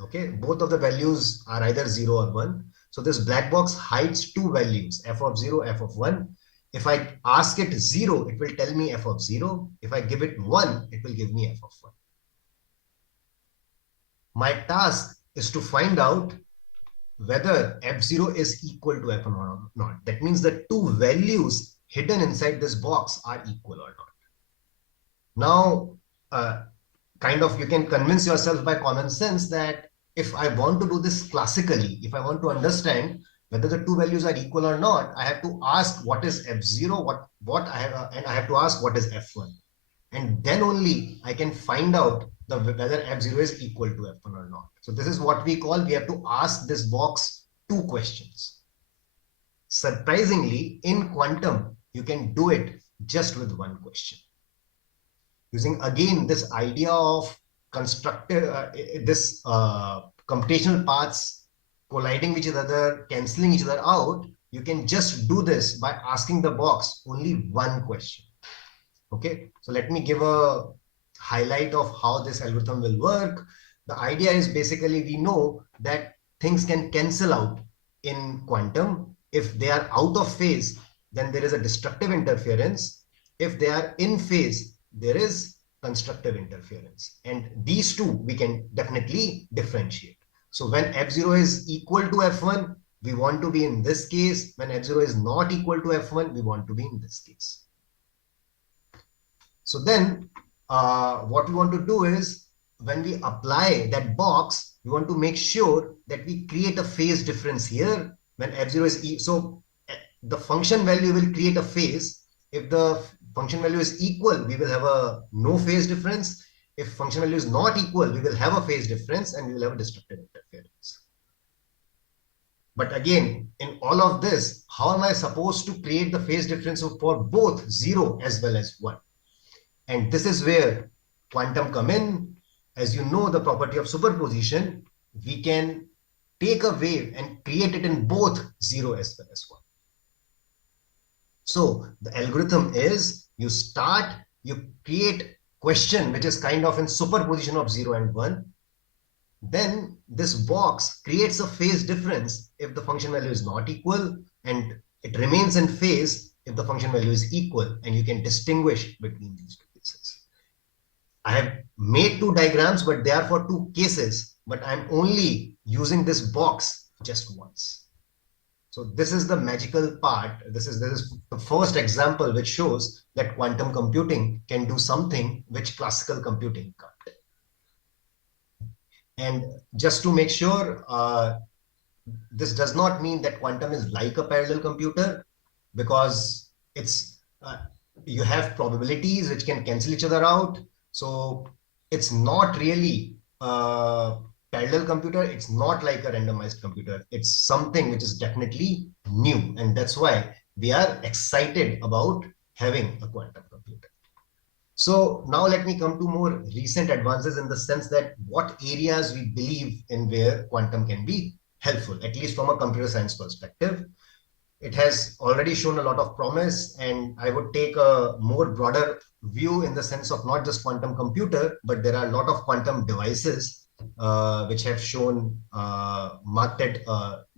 Okay, both of the values are either 0 or 1. So this black box hides two values, f of 0, f of 1. If I ask it 0, it will tell me f of 0. If I give it 1, it will give me f of 1. My task is to find out whether f0 is equal to f1 or not. That means the two values hidden inside this box are equal or not. Now, kind of you can convince yourself by common sense that if I want to do this classically, if I want to understand whether the two values are equal or not, I have to ask what is f0, what I have, and I have to ask what is f1, and then only I can find out whether f0 is equal to f1 or not. So this is what we have to ask this box two questions. Surprisingly, in quantum, you can do it just with one question. Using again this idea of constructive, computational paths colliding with each other, cancelling each other out, you can just do this by asking the box only one question. Okay, so let me give a highlight of how this algorithm will work. The idea is basically we know that things can cancel out in quantum. If they are out of phase, then there is a destructive interference. If they are in phase, there is constructive interference. And these two we can definitely differentiate. So when f0 is equal to f1, we want to be in this case. When f0 is not equal to f1, we want to be in this case. So then what we want to do is when we apply that box, we want to make sure that we create a phase difference here. When f0 is so the function value will create a phase. If the function value is equal, we will have a no phase difference. If function value is not equal, we will have a phase difference and we will have a destructive interference. But again, in all of this, how am I supposed to create the phase difference for both 0 as well as 1? And this is where quantum come in. As you know, the property of superposition, we can take a wave and create it in both 0 as well as 1. So the algorithm is you create question which is kind of in superposition of 0 and 1. Then this box creates a phase difference if the function value is not equal, and it remains in phase if the function value is equal, and you can distinguish between these two cases. I have made two diagrams, but they are for two cases, but I'm only using this box just once. So this is the magical part. This is the first example which shows that quantum computing can do something which classical computing can't. And just to make sure, this does not mean that quantum is like a parallel computer, because it's you have probabilities which can cancel each other out. So it's not really a parallel computer. It's not like a randomized computer. It's something which is definitely new. And that's why we are excited about having a quantum computer. So now let me come to more recent advances in the sense that what areas we believe in where quantum can be helpful, at least from a computer science perspective. It has already shown a lot of promise, and I would take a more broader view in the sense of not just quantum computer, but there are a lot of quantum devices which have shown marked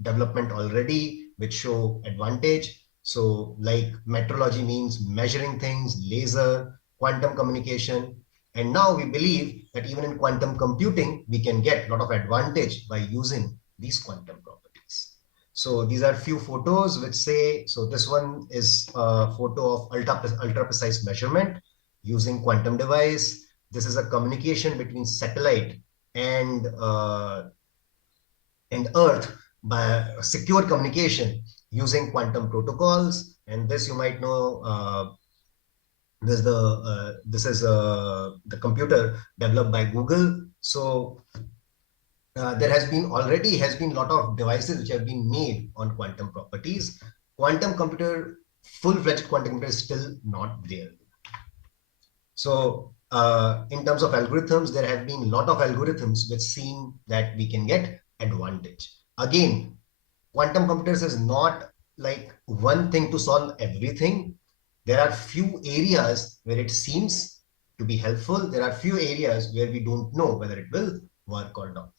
development already, which show advantage. So like metrology means measuring things, laser, quantum communication. And now we believe that even in quantum computing, we can get a lot of advantage by using these quantum properties. So these are few photos which say, so this one is a photo of ultra precise measurement using quantum device. This is a communication between satellite and Earth by secure communication using quantum protocols. And this you might know, this is the computer developed by Google. So there has been a lot of devices which have been made on quantum properties. Quantum computer, full-fledged quantum computer is still not there. So in terms of algorithms, there have been a lot of algorithms which seem that we can get advantage. Again, quantum computers is not like one thing to solve everything. There are few areas where it seems to be helpful. There are few areas where we don't know whether it will work or not.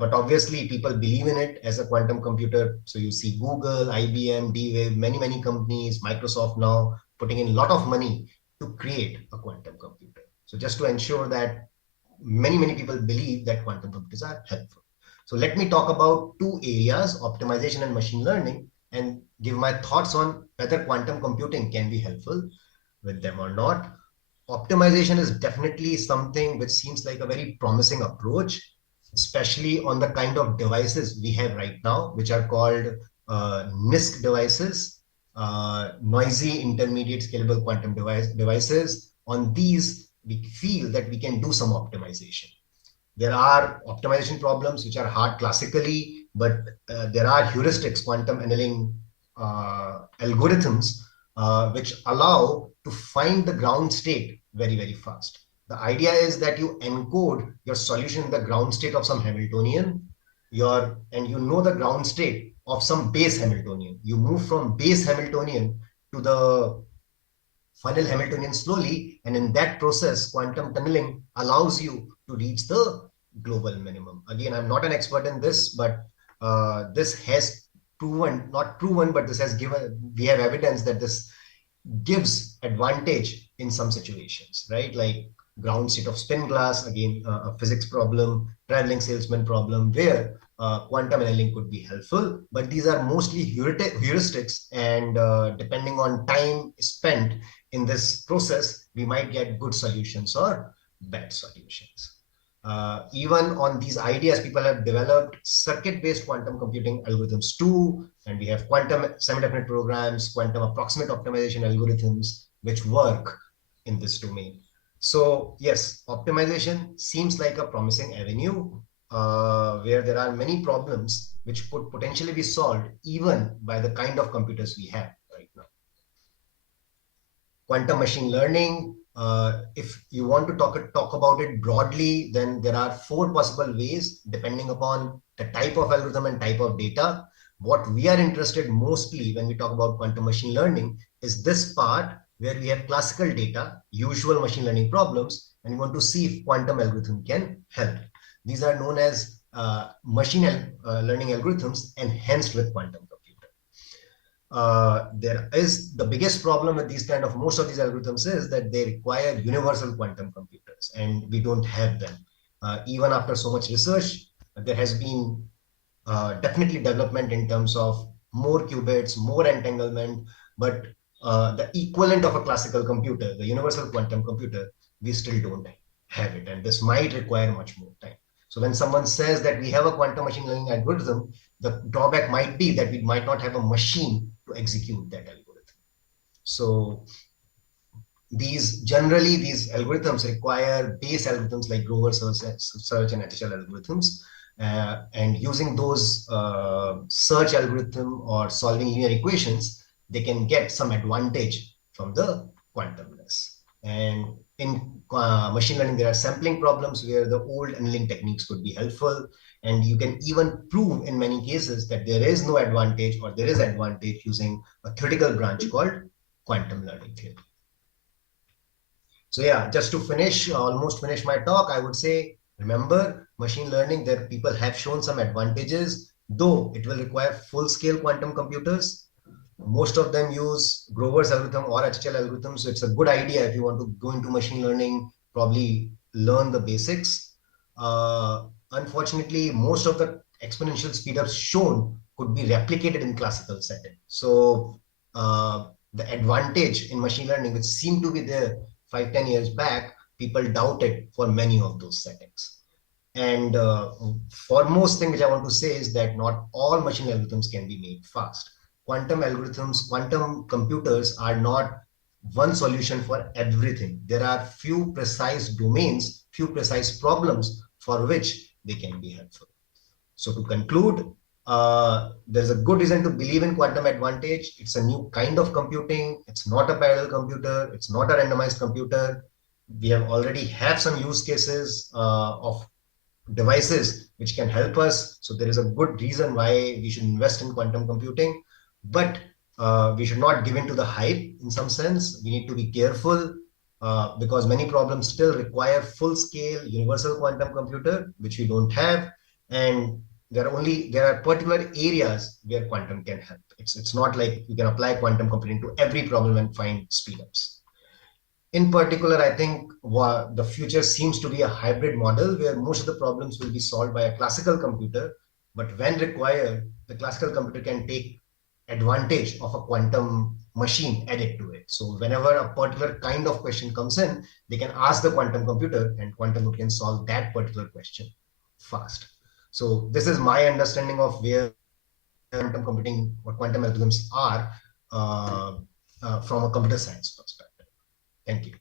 But obviously, people believe in it as a quantum computer. So you see Google, IBM, D-Wave, many companies, Microsoft now putting in a lot of money to create a quantum computer. So just to ensure that many people believe that quantum computers are helpful. So let me talk about two areas, optimization and machine learning, and give my thoughts on whether quantum computing can be helpful with them or not. Optimization is definitely something which seems like a very promising approach, especially on the kind of devices we have right now, which are called NISQ devices, noisy intermediate scalable quantum devices. On these, we feel that we can do some optimization. There are optimization problems which are hard classically, but there are heuristics, quantum annealing algorithms, which allow to find the ground state very fast. The idea is that you encode your solution in the ground state of some Hamiltonian, and you know the ground state of some base Hamiltonian. You move from base Hamiltonian to the final Hamiltonian slowly, and in that process, quantum tunneling allows you to reach the global minimum. Again, I'm not an expert in this, but this has proven, not proven, but this has given, we have evidence that this gives advantage in some situations, right? Like ground state of spin glass, again, a physics problem, traveling salesman problem, where quantum annealing could be helpful, but these are mostly heuristics, and depending on time spent in this process, we might get good solutions or bad solutions. Even on these ideas, people have developed circuit-based quantum computing algorithms too, and we have quantum semi-definite programs, quantum approximate optimization algorithms, which work in this domain. So yes, optimization seems like a promising avenue where there are many problems which could potentially be solved even by the kind of computers we have right now. Quantum machine learning, if you want to talk about it broadly, then there are 4 possible ways depending upon the type of algorithm and type of data. What we are interested mostly when we talk about quantum machine learning is this part where we have classical data, usual machine learning problems, and we want to see if quantum algorithm can help. These are known as machine learning algorithms enhanced with quantum computer. There is the biggest problem with these kind of most of these algorithms is that they require universal quantum computers, and we don't have them. Even after so much research, there has been definitely development in terms of more qubits, more entanglement, but the equivalent of a classical computer, the universal quantum computer, we still don't have it, and this might require much more time. So when someone says that we have a quantum machine learning algorithm, the drawback might be that we might not have a machine to execute that algorithm. So these algorithms require base algorithms like Grover search and HHL algorithms. And using those search algorithm or solving linear equations, they can get some advantage from the quantumness. And in machine learning, there are sampling problems where the old annealing techniques could be helpful. And you can even prove in many cases that there is no advantage or there is advantage using a theoretical branch called quantum learning theory. So yeah, just to almost finish my talk, I would say, remember, machine learning, there people have shown some advantages, though it will require full-scale quantum computers. Most of them use Grover's algorithm or HHL algorithm, so it's a good idea if you want to go into machine learning, probably learn the basics. Unfortunately, most of the exponential speedups shown could be replicated in classical setting. So the advantage in machine learning, which seemed to be there 5-10 years back, people doubted for many of those settings. And foremost thing which I want to say is that not all machine algorithms can be made fast. Quantum algorithms, quantum computers are not one solution for everything. There are few precise domains, few precise problems for which they can be helpful. So to conclude, there's a good reason to believe in quantum advantage. It's a new kind of computing. It's not a parallel computer. It's not a randomized computer. We have already have some use cases of devices which can help us. So there is a good reason why we should invest in quantum computing, but we should not give in to the hype in some sense. We need to be careful because many problems still require full-scale universal quantum computer, which we don't have. And there are particular areas where quantum can help. It's not like you can apply quantum computing to every problem and find speedups. In particular, I think the future seems to be a hybrid model where most of the problems will be solved by a classical computer, but when required, the classical computer can take advantage of a quantum machine added to it. So whenever a particular kind of question comes in, they can ask the quantum computer and quantum computer can solve that particular question fast. So this is my understanding of where quantum computing or quantum algorithms are from a computer science perspective. Thank you.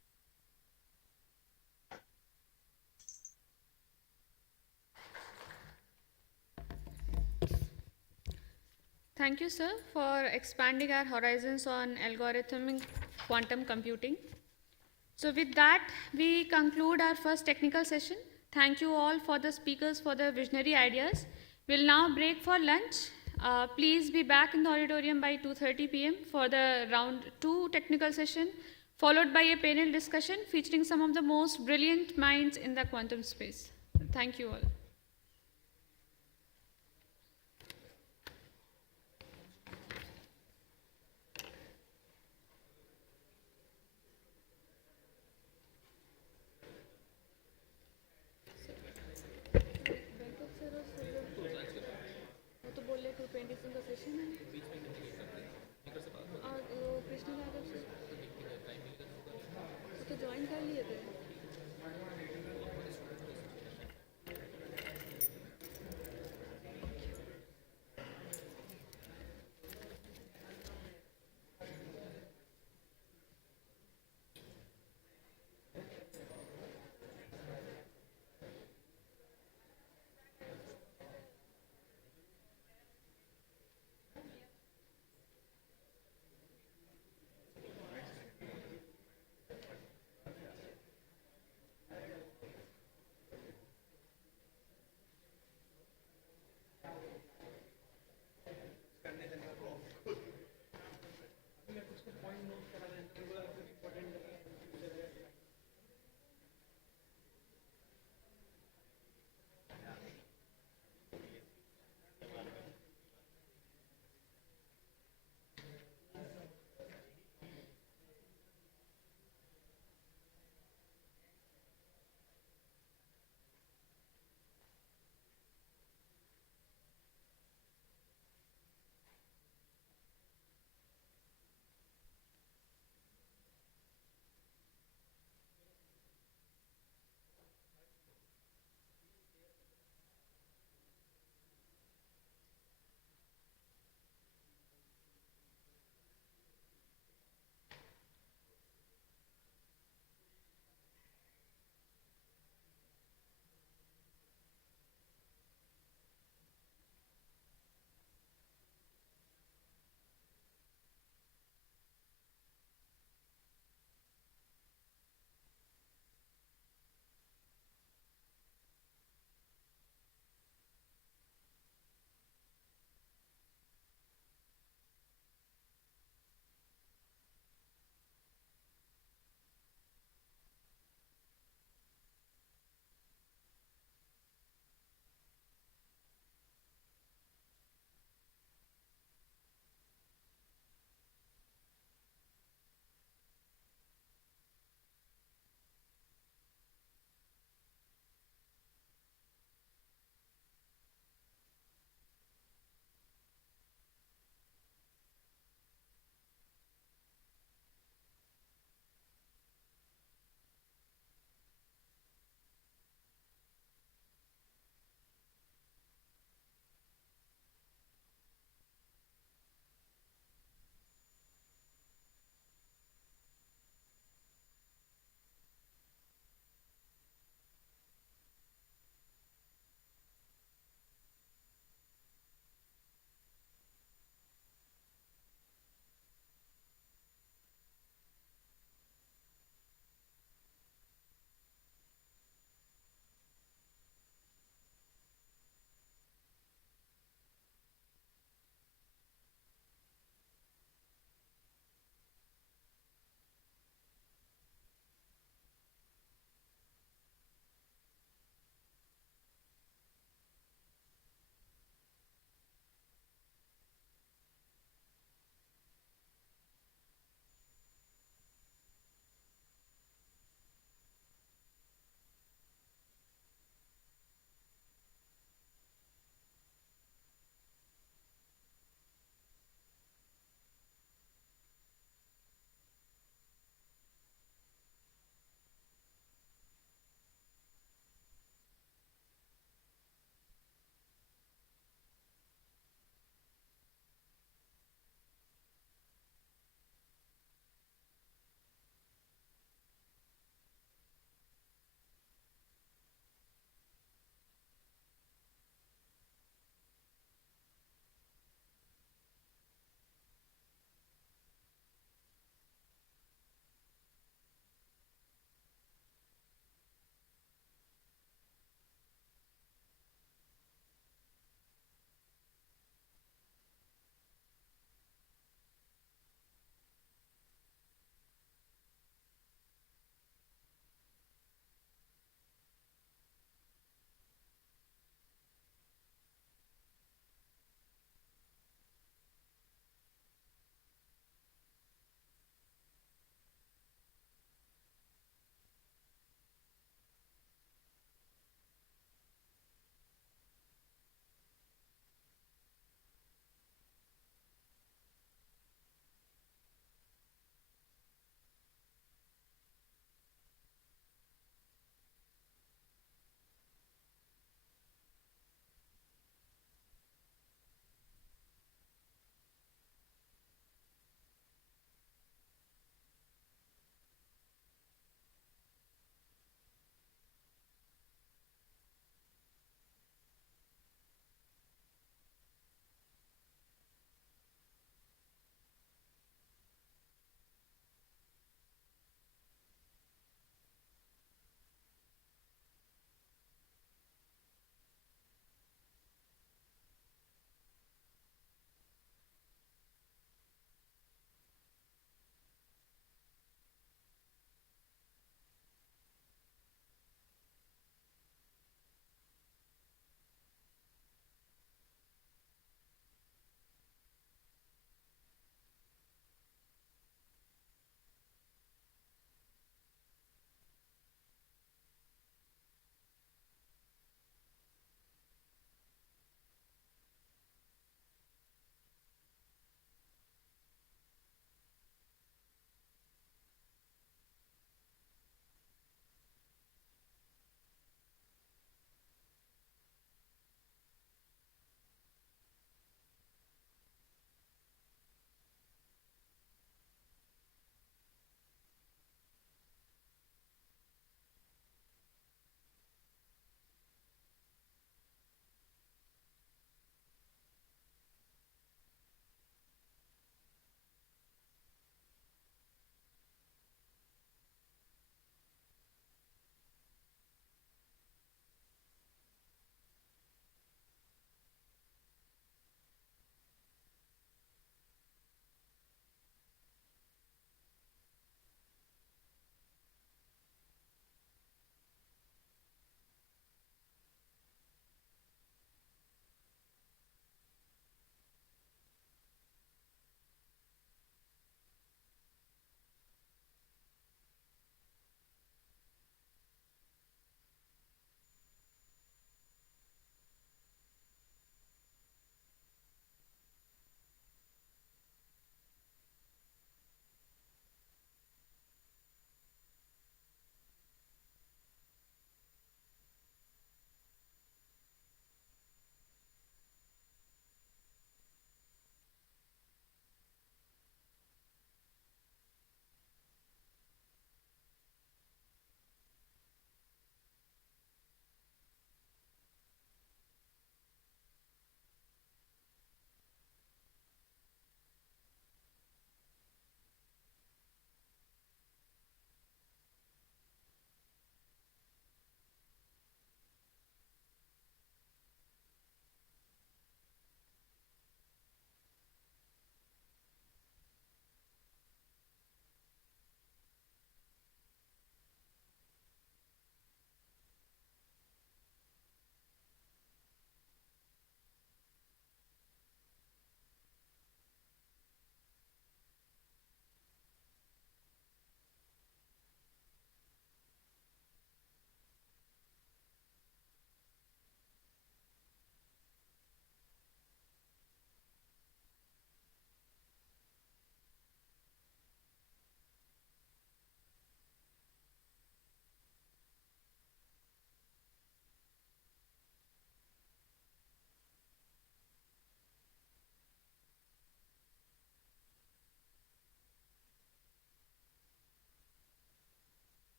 Thank you, sir, for expanding our horizons on algorithmic quantum computing. So with that, we conclude our first technical session. Thank you all for the speakers for their visionary ideas. We'll now break for lunch. Please be back in the auditorium by 2:30 p.m. for the round 2 technical session, followed by a panel discussion featuring some of the most brilliant minds in the quantum space. Thank you all. तो बोल रहे 2:20 का session है और कृष्ण यादव से तो join कर लिए थे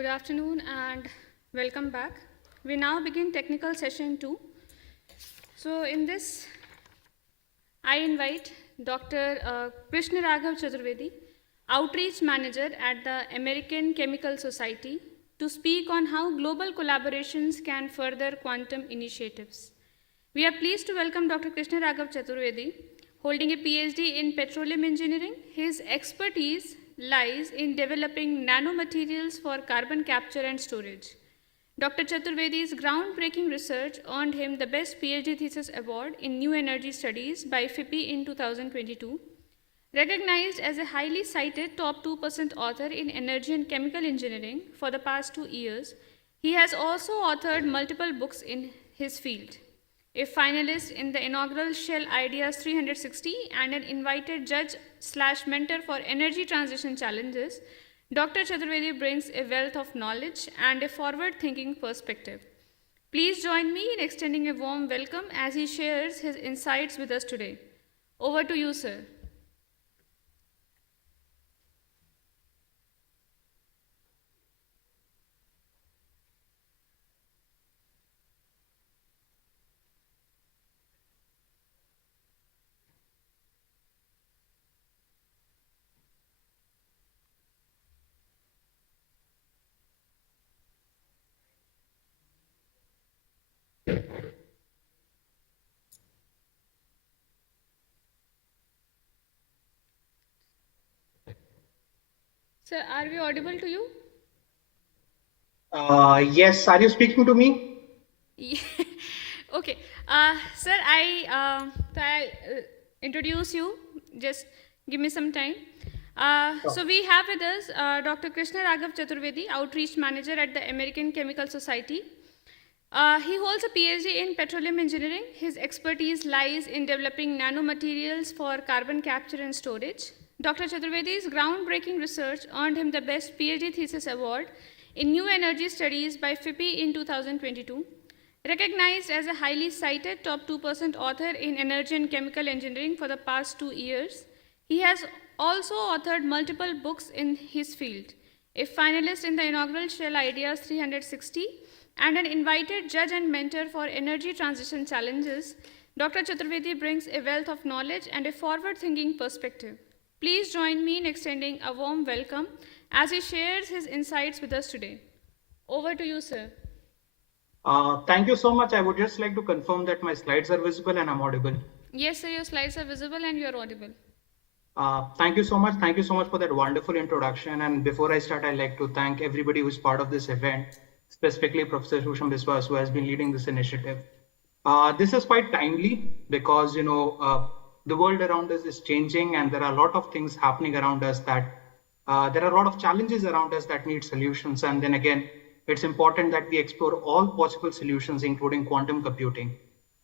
Good afternoon and welcome back. We now begin technical session 2. So in this, I invite Dr. Krishna Raghav Chaturvedi, Outreach Manager at the American Chemical Society, to speak on how global collaborations can further quantum initiatives. We are pleased to welcome Dr. Krishna Raghav Chaturvedi, holding a PhD in petroleum engineering. His expertise lies in developing nanomaterials for carbon capture and storage. Dr. Chaturvedi's groundbreaking research earned him the Best PhD Thesis Award in New Energy Studies by FIPI in 2022. Recognized as a highly cited top 2% author in energy and chemical engineering for the past 2 years, he has also authored multiple books in his field. A finalist in the inaugural Shell Ideas 360 and an invited judge/mentor for energy transition challenges, Dr. Chaturvedi brings a wealth of knowledge and a forward-thinking perspective. Please join me in extending a warm welcome as he shares his insights with us today. Over to you, sir. Sir, are we audible to you? Yes, are you speaking to me? Okay. Sir, I introduce you. Just give me some time. So we have with us Dr. Krishna Raghav Chaturvedi, Outreach Manager at the American Chemical Society. He holds a PhD in petroleum engineering. His expertise lies in developing nanomaterials for carbon capture and storage. Dr. Chaturvedi's groundbreaking research earned him the Best PhD Thesis Award in New Energy Studies by FIPI in 2022. Recognized as a highly cited top 2% author in energy and chemical engineering for the past 2 years, he has also authored multiple books in his field. A finalist in the inaugural Shell Ideas 360 and an invited judge and mentor for energy transition challenges, Dr. Chaturvedi brings a wealth of knowledge and a forward-thinking perspective. Please join me in extending a warm welcome as he shares his insights with us today. Over to you, sir. Thank you so much. I would just like to confirm that my slides are visible and I'm audible. Yes, sir, your slides are visible and you are audible. Thank you so much. Thank you so much for that wonderful introduction. And before I start, I'd like to thank everybody who's part of this event, specifically Professor Shusham Biswas, who has been leading this initiative. This is quite timely because, the world around us is changing and there are a lot of things happening around us that there are a lot of challenges around us that need solutions. And then again, it's important that we explore all possible solutions, including quantum computing.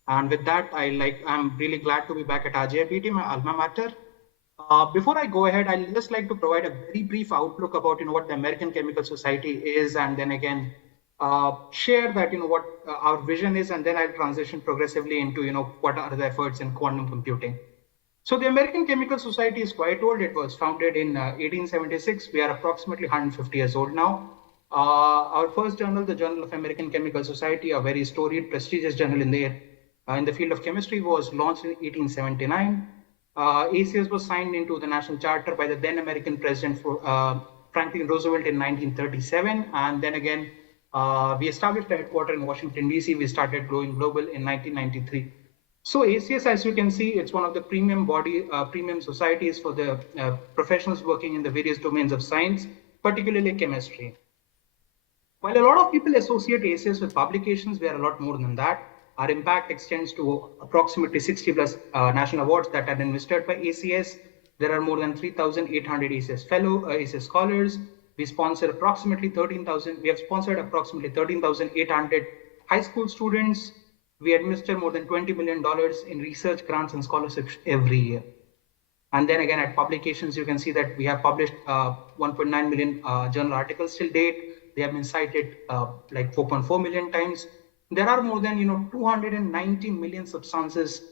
And with that, I'm really glad to be back at RGIPT, my alma mater. Before I go ahead, I'd just like to provide a very brief outlook about what the American Chemical Society is, and then again share that what our vision is, and then I'll transition progressively into what are the efforts in quantum computing. So the American Chemical Society is quite old. It was founded in 1876. We are approximately 150 years old now. Our first journal, the Journal of American Chemical Society, a very storied, prestigious journal in the field of chemistry, was launched in 1879. ACS was signed into the National Charter by the then American President Franklin Roosevelt in 1937. And then again, we established a headquarters in Washington, D.C. We started going global in 1993. So ACS, as you can see, it's one of the premium societies for the professionals working in the various domains of science, particularly chemistry. While a lot of people associate ACS with publications, we are a lot more than that. Our impact extends to approximately 60 plus national awards that are administered by ACS. There are more than 3,800 ACS scholars. We sponsor approximately 13,000. We have sponsored approximately 13,800 high school students. We administer more than $20 million in research grants and scholarships every year. And then again, at publications, you can see that we have published 1.9 million journal articles till date. They have been cited like 4.4 million times. There are more than 290 million substances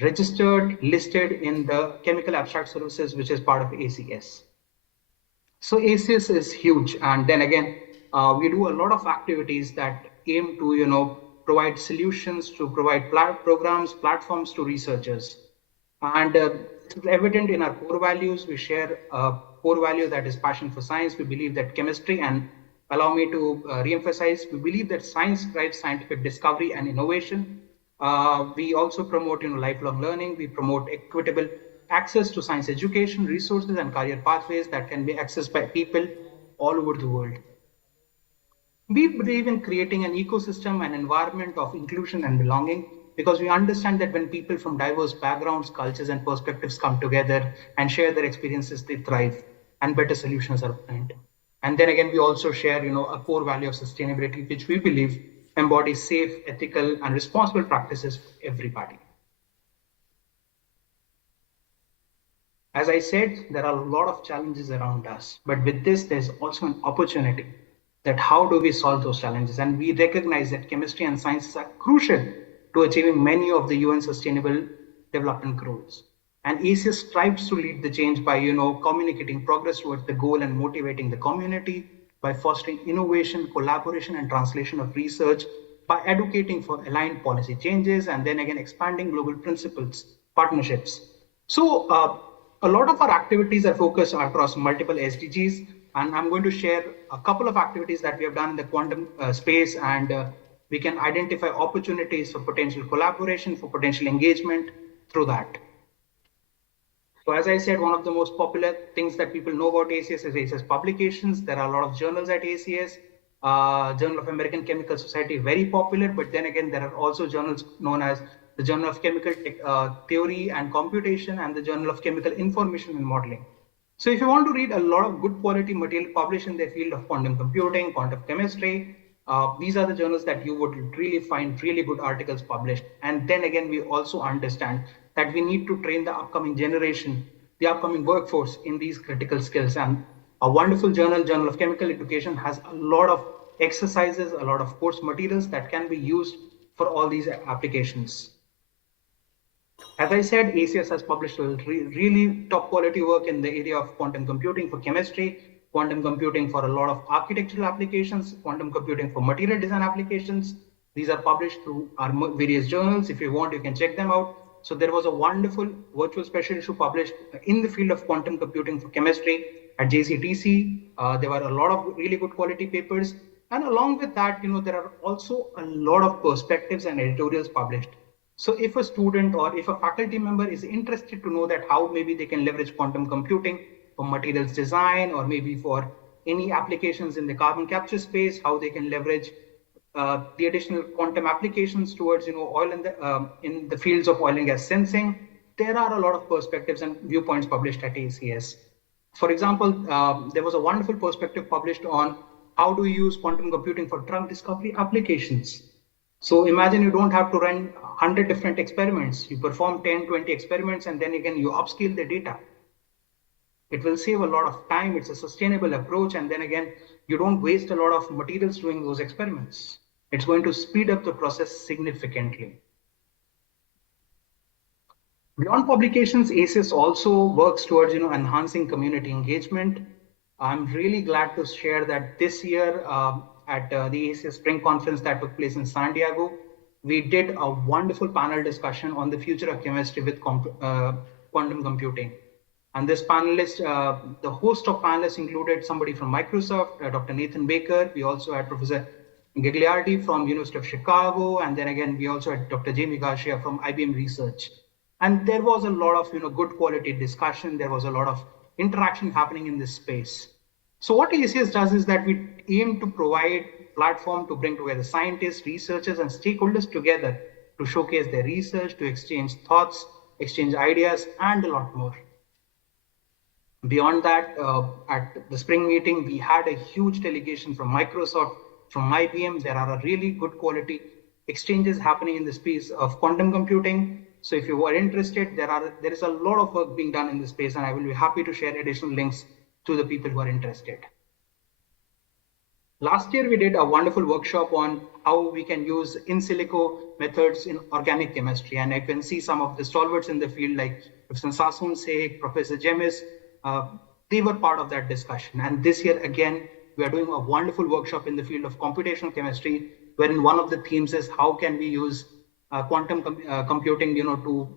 registered, listed in the Chemical Abstract Services, which is part of ACS. So ACS is huge. And then again, we do a lot of activities that aim to, provide solutions, to provide programs, platforms to researchers. And it's evident in our core values. We share a core value that is passion for science. We believe that chemistry, and allow me to re-emphasize, we believe that science drives scientific discovery and innovation. We also promote, lifelong learning. We promote equitable access to science education, resources, and career pathways that can be accessed by people all over the world. We believe in creating an ecosystem, an environment of inclusion and belonging, because we understand that when people from diverse backgrounds, cultures, and perspectives come together and share their experiences, they thrive and better solutions are obtained. And then again, we also share, a core value of sustainability, which we believe embodies safe, ethical, and responsible practices for everybody. As I said, there are a lot of challenges around us, but with this, there's also an opportunity that how do we solve those challenges? And we recognize that chemistry and sciences are crucial to achieving many of the UN Sustainable Development Goals. And ACS strives to lead the change by, communicating progress towards the goal and motivating the community, by fostering innovation, collaboration, and translation of research, by advocating for aligned policy changes, and then again expanding global principles, partnerships. So a lot of our activities are focused across multiple SDGs, and I'm going to share a couple of activities that we have done in the quantum space, and we can identify opportunities for potential collaboration, for potential engagement through that. So as I said, one of the most popular things that people know about ACS is ACS publications. There are a lot of journals at ACS. Journal of American Chemical Society, very popular, but then again, there are also journals known as the Journal of Chemical Theory and Computation and the Journal of Chemical Information and Modeling. So if you want to read a lot of good quality material published in the field of quantum computing, quantum chemistry, these are the journals that you would really find really good articles published. And then again, we also understand that we need to train the upcoming generation, the upcoming workforce in these critical skills. And a wonderful journal, Journal of Chemical Education, has a lot of exercises, a lot of course materials that can be used for all these applications. As I said, ACS has published really top quality work in the area of quantum computing for chemistry, quantum computing for a lot of architectural applications, quantum computing for material design applications. These are published through our various journals. If you want, you can check them out. So there was a wonderful virtual special issue published in the field of quantum computing for chemistry at JCTC. There were a lot of really good quality papers. And along with that, there are also a lot of perspectives and editorials published. So if a student or if a faculty member is interested to know that how maybe they can leverage quantum computing for materials design, or maybe for any applications in the carbon capture space, how they can leverage the additional quantum applications towards oil and in the fields of oil and gas sensing, there are a lot of perspectives and viewpoints published at ACS. For example, there was a wonderful perspective published on how do you use quantum computing for drug discovery applications. So imagine you don't have to run 100 different experiments. You perform 10, 20 experiments, and then again, you upscale the data. It will save a lot of time. It's a sustainable approach. And then again, you don't waste a lot of materials doing those experiments. It's going to speed up the process significantly. Beyond publications, ACS also works towards enhancing community engagement. I'm really glad to share that this year at the ACS Spring Conference that took place in San Diego, we did a wonderful panel discussion on the future of chemistry with quantum computing. And this panelist, the host of panelists included somebody from Microsoft, Dr. Nathan Baker. We also had Professor Gagliardi from University of Chicago. And then again, we also had Dr. Jamie Garcia from IBM Research. And there was a lot of good quality discussion. There was a lot of interaction happening in this space. So what ACS does is that we aim to provide a platform to bring together scientists, researchers, and stakeholders together to showcase their research, to exchange thoughts, exchange ideas, and a lot more. Beyond that, at the spring meeting, we had a huge delegation from Microsoft, from IBM. There are a really good quality exchanges happening in the space of quantum computing. So if you are interested, there is a lot of work being done in this space, and I will be happy to share additional links to the people who are interested. Last year, we did a wonderful workshop on how we can use in silico methods in organic chemistry. And I can see some of the stalwarts in the field like Professor Sasun Sheikh, Professor Jemis, they were part of that discussion. And this year, again, we are doing a wonderful workshop in the field of computational chemistry, wherein one of the themes is how can we use quantum computing, to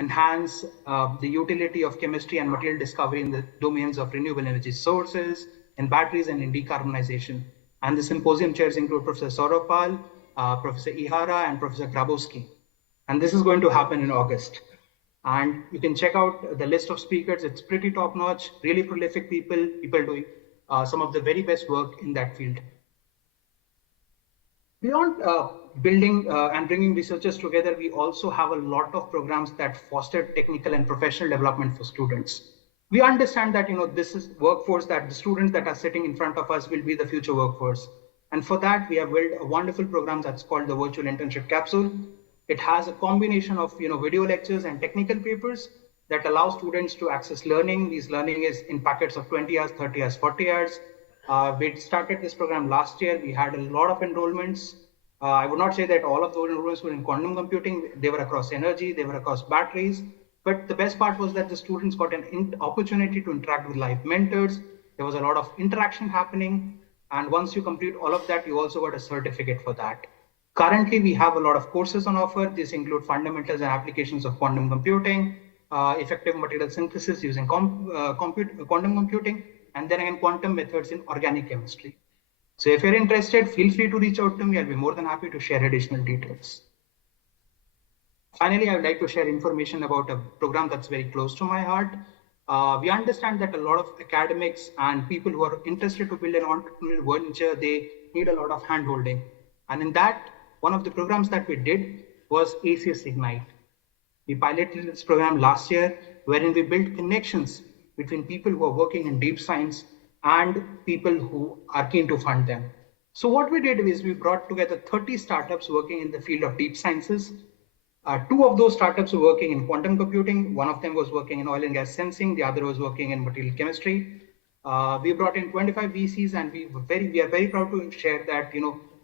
enhance the utility of chemistry and material discovery in the domains of renewable energy sources, in batteries, and in decarbonization. And the symposium chairs include Professor Saurabh Pal, Professor Ihara, and Professor Grabowski. And this is going to happen in August. And you can check out the list of speakers. It's pretty top notch, really prolific people doing some of the very best work in that field. Beyond building and bringing researchers together, we also have a lot of programs that foster technical and professional development for students. We understand that this is workforce, that the students that are sitting in front of us will be the future workforce. And for that, we have built a wonderful program that's called the Virtual Internship Capsule. It has a combination of video lectures and technical papers that allow students to access learning. These learning is in packets of 20 hours, 30 hours, 40 hours. We started this program last year. We had a lot of enrollments. I would not say that all of those enrollments were in quantum computing. They were across energy, they were across batteries. But the best part was that the students got an opportunity to interact with live mentors. There was a lot of interaction happening. And once you complete all of that, you also got a certificate for that. Currently, we have a lot of courses on offer. These include fundamentals and applications of quantum computing, effective material synthesis using quantum computing, and then again quantum methods in organic chemistry. So if you're interested, feel free to reach out to me. I'll be more than happy to share additional details. Finally, I would like to share information about a program that's very close to my heart. We understand that a lot of academics and people who are interested to build an entrepreneurial venture, they need a lot of hand-holding. And in that, one of the programs that we did was ACS Ignite. We piloted this program last year, wherein we built connections between people who are working in deep science and people who are keen to fund them. So what we did is we brought together 30 startups working in the field of deep sciences. Two of those startups were working in quantum computing. One of them was working in oil and gas sensing. The other was working in material chemistry. We brought in 25 VCs, and we are very proud to share that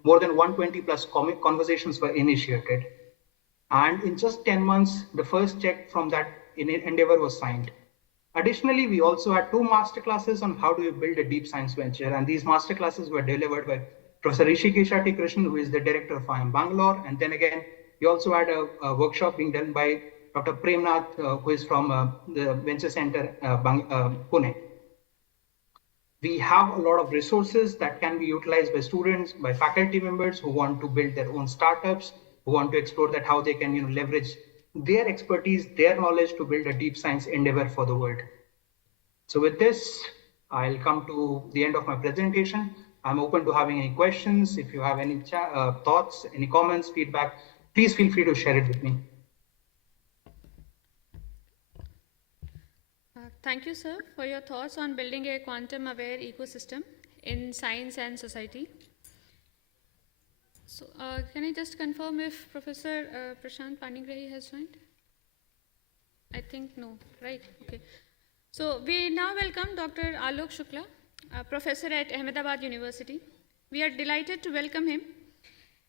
more than 120 plus conversations were initiated. And in just 10 months, the first check from that endeavor was signed. Additionally, we also had 2 masterclasses on how do you build a deep science venture. And these masterclasses were delivered by Professor Rishikesh Krishnan, who is the director of IIM Bangalore. And then again, we also had a workshop being done by Dr. Premnath, who is from the Venture Center, Pune. We have a lot of resources that can be utilized by students, by faculty members who want to build their own startups, who want to explore that how they can leverage their expertise, their knowledge to build a deep science endeavor for the world. So with this, I'll come to the end of my presentation. I'm open to having any questions. If you have any thoughts, any comments, feedback, please feel free to share it with me. Thank you, sir, for your thoughts on building a quantum-aware ecosystem in science and society. So, can I just confirm if Professor Prashant Panigrahi has joined? I think no, right? Okay. So, we now welcome Dr. Alok Shukla, a professor at Ahmedabad University. We are delighted to welcome him.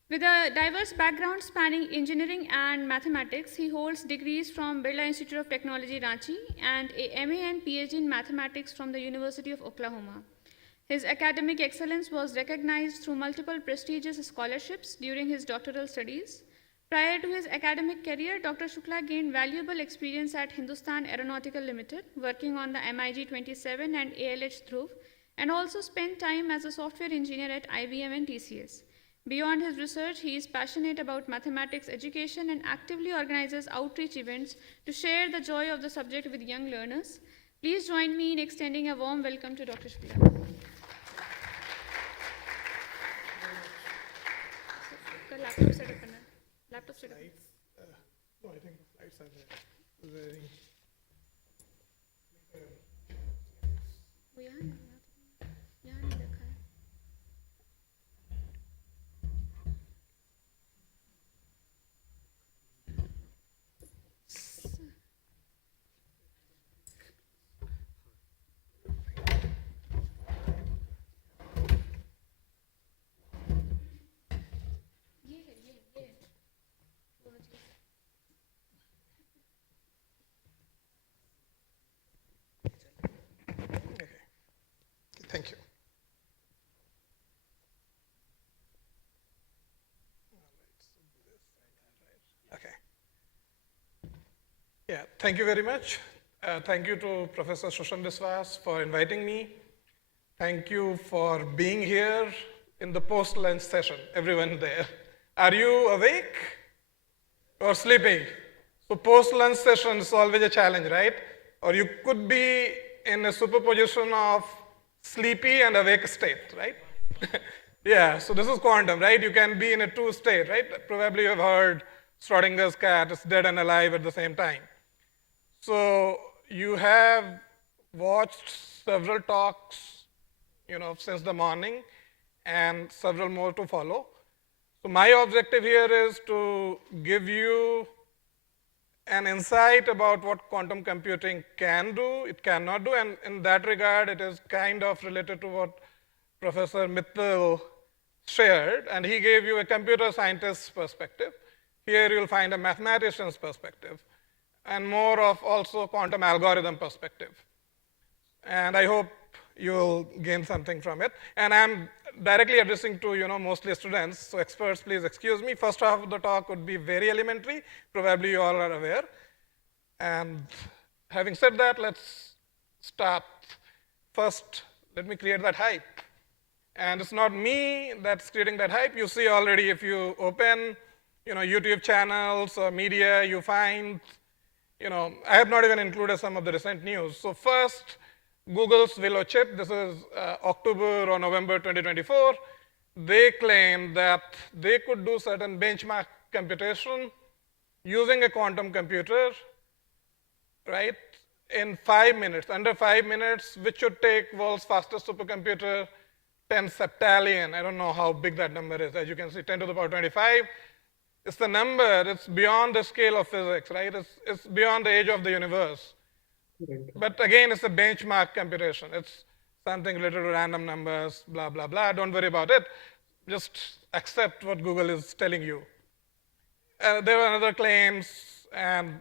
With a diverse background spanning engineering and mathematics, he holds degrees from Birla Institute of Technology, Ranchi, and a MA and PhD in mathematics from the University of Oklahoma. His academic excellence was recognized through multiple prestigious scholarships during his doctoral studies. Prior to his academic career, Dr. Shukla gained valuable experience at Hindustan Aeronautical Limited, working on the MiG-27 and ALH Dhruv, and also spent time as a software engineer at IBM and TCS. Beyond his research, he is passionate about mathematics education and actively organizes outreach events to share the joy of the subject with young learners. Please join me in extending a warm welcome to Dr. Shukla. Laptop set up. Laptop set up. No, I think the slides are there. Thank you. Thank you very much. Thank you to Professor Shushan Biswas for inviting me. Thank you for being here in the post-lunch session, everyone there. Are you awake or sleeping? So post-lunch session is always a challenge, right? Or you could be in a superposition of sleepy and awake state, right? Yeah, so this is quantum, right? You can be in a two state, right? Probably you have heard Schrodinger's cat is dead and alive at the same time. So you have watched several talks, since the morning and several more to follow. So my objective here is to give you an insight about what quantum computing can do, it cannot do, and in that regard, it is kind of related to what Professor Mittal shared, and he gave you a computer scientist's perspective. Here you'll find a mathematician's perspective, and more of also quantum algorithm perspective. And I hope you'll gain something from it. And I'm directly addressing to, mostly students, so experts, please excuse me. First half of the talk would be very elementary, probably you all are aware. And having said that, let's start. First, let me create that hype. And it's not me that's creating that hype. You see already if you open, YouTube channels or media, you find, I have not even included some of the recent news. So first, Google's Willow chip, this is October or November 2024, they claim that they could do certain benchmark computation using a quantum computer, right, in 5 minutes, under 5 minutes, which should take world's fastest supercomputer 10 septillion. I don't know how big that number is. As you can see, 10 to the power 25. It's the number, it's beyond the scale of physics, right? It's beyond the age of the universe. But again, it's a benchmark computation. It's something related to random numbers, blah, blah, blah. Don't worry about it. Just accept what Google is telling you. There were other claims, and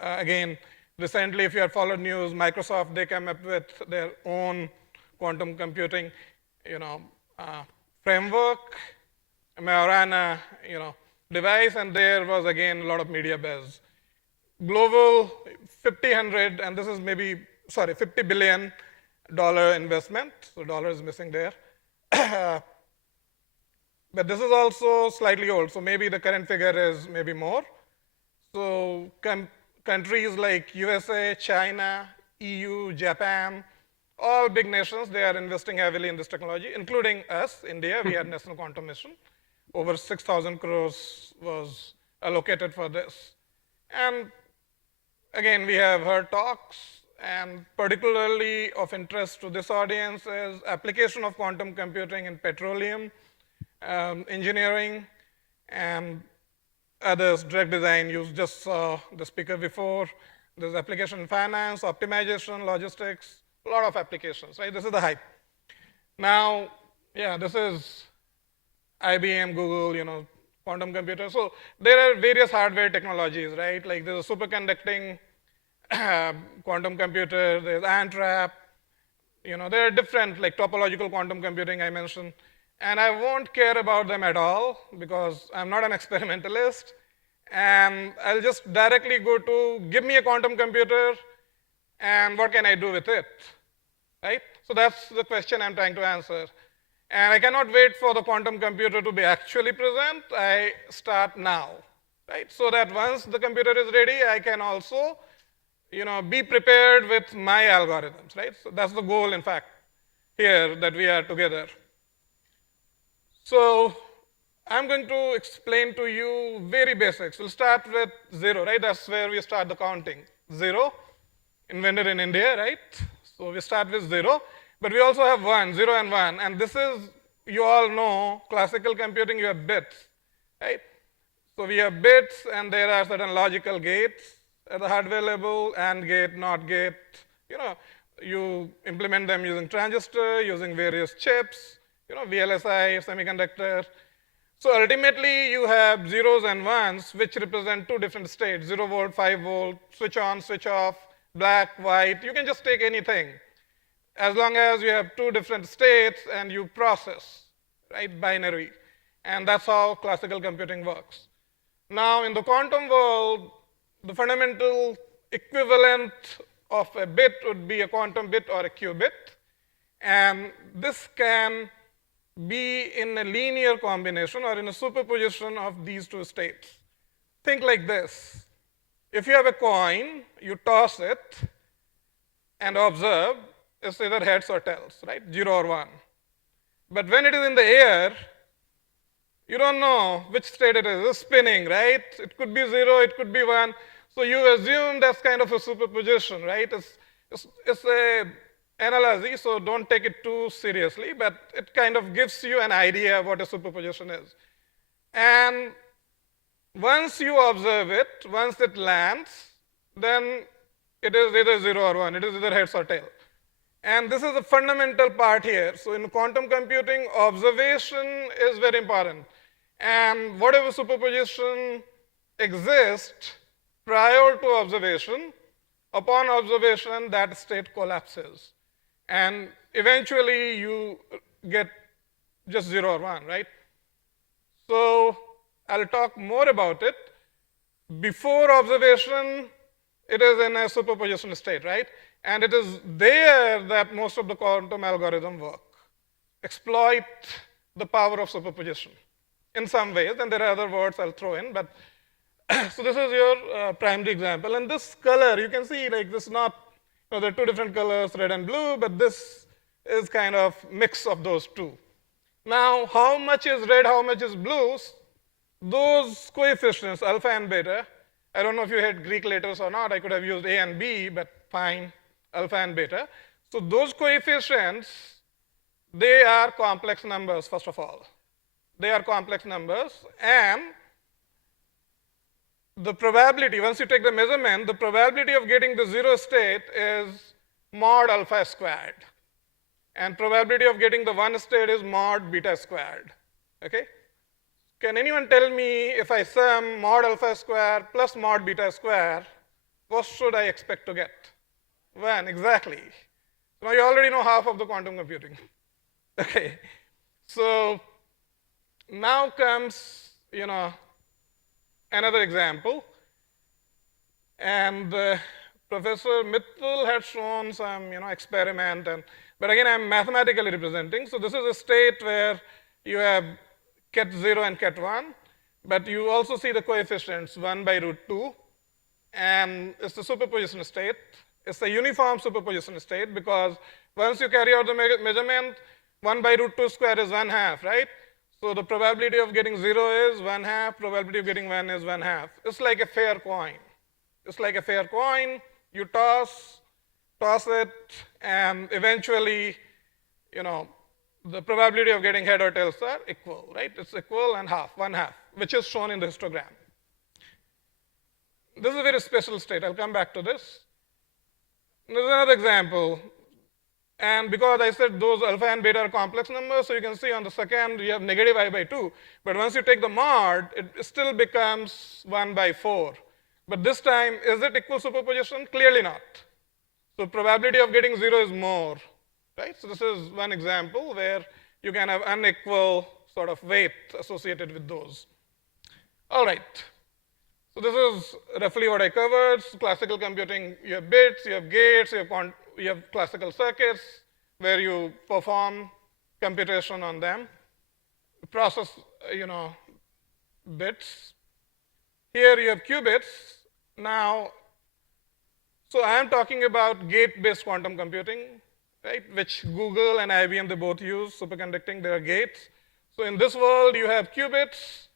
again, recently, if you have followed news, Microsoft, they came up with their own quantum computing, framework, Majorana, device, and there was again a lot of media buzz. Global 50 billion dollar investment, so dollar is missing there. But this is also slightly old, so maybe the current figure is maybe more. So countries like USA, China, EU, Japan, all big nations, they are investing heavily in this technology, including us, India. We had National Quantum Mission. Over 6,000 crores was allocated for this. And again, we have heard talks, and particularly of interest to this audience is application of quantum computing in petroleum, engineering, and others, drug design. You just saw the speaker before. There's application in finance, optimization, logistics, a lot of applications, right? This is the hype. Now, yeah, this is IBM, Google, quantum computer. So there are various hardware technologies, right? Like there's a superconducting quantum computer, there's Antrap, there are different, like topological quantum computing I mentioned. And I won't care about them at all because I'm not an experimentalist. And I'll just directly go to, give me a quantum computer, and what can I do with it, right? So that's the question I'm trying to answer. And I cannot wait for the quantum computer to be actually present. I start now, right? So that once the computer is ready, I can also, be prepared with my algorithms, right? So that's the goal, in fact, here that we are together. So I'm going to explain to you very basics. We'll start with 0, right? That's where we start the counting. 0, invented in India, right? So we start with 0. But we also have 1, 0 and 1. And this is, you all know, classical computing, you have bits, right? So we have bits, and there are certain logical gates at the hardware level, AND gate, NOT gate. You implement them using transistor, using various chips, VLSI, semiconductor. So ultimately, you have zeros and ones, which represent two different states, 0 volt, 5 volt, switch on, switch off, black, white. You can just take anything, as long as you have two different states and you process, right, binary. And that's how classical computing works. Now, in the quantum world, the fundamental equivalent of a bit would be a quantum bit or a qubit. And this can be in a linear combination or in a superposition of these two states. Think like this. If you have a coin, you toss it and observe, it's either heads or tails, right? 0 or 1. But when it is in the air, you don't know which state it is. It's spinning, right? It could be 0, it could be 1. So you assume that's kind of a superposition, right? It's a analogy, so don't take it too seriously, but it kind of gives you an idea of what a superposition is. And once you observe it, once it lands, then it is either 0 or 1. It is either heads or tail. And this is a fundamental part here. So in quantum computing, observation is very important. And whatever superposition exists prior to observation, upon observation, that state collapses. And eventually, you get just 0 or 1, right? So I'll talk more about it. Before observation, it is in a superposition state, right? And it is there that most of the quantum algorithms work, exploit the power of superposition in some ways. And there are other words I'll throw in. But so this is your primary example. And this color, you can see like this not, there are two different colors, red and blue, but this is kind of mix of those two. Now, how much is red, how much is blue? Those coefficients, alpha and beta, I don't know if you had Greek letters or not. I could have used A and B, but fine, alpha and beta. So those coefficients, they are complex numbers, first of all. They are complex numbers. And the probability, once you take the measurement, the probability of getting the 0 state is mod alpha squared. And probability of getting the 1 state is mod beta squared. Okay? Can anyone tell me if I sum mod alpha square plus mod beta square, what should I expect to get? 1, exactly. Now you already know half of the quantum computing. Okay. So now comes, another example. And Professor Mittal had shown some, experiment. But again, I'm mathematically representing. So this is a state where you have ket 0 and ket 1. But you also see the coefficients, 1 by root 2. And it's the superposition state. It's a uniform superposition state because once you carry out the measurement, 1 by root 2 square is 1/2, right? So the probability of getting 0 is 1/2, probability of getting 1 is 1/2. It's like a fair coin. It's like a fair coin. You toss it, and eventually, the probability of getting head or tails are equal, right? It's equal and 1/2, which is shown in the histogram. This is a very special state. I'll come back to this. There's another example. And because I said those alpha and beta are complex numbers, so you can see on the second you have negative I by 2. But once you take the mod, it still becomes 1 by 4. But this time, is it equal superposition? Clearly not. So probability of getting 0 is more, right? So this is one example where you can have unequal sort of weight associated with those. All right. So this is roughly what I covered. So classical computing, you have bits, you have gates, you have classical circuits where you perform computation on them, process, bits. Here you have qubits. Now, so I am talking about gate-based quantum computing, right, which Google and IBM, they both use superconducting their gates. So in this world, you have qubits.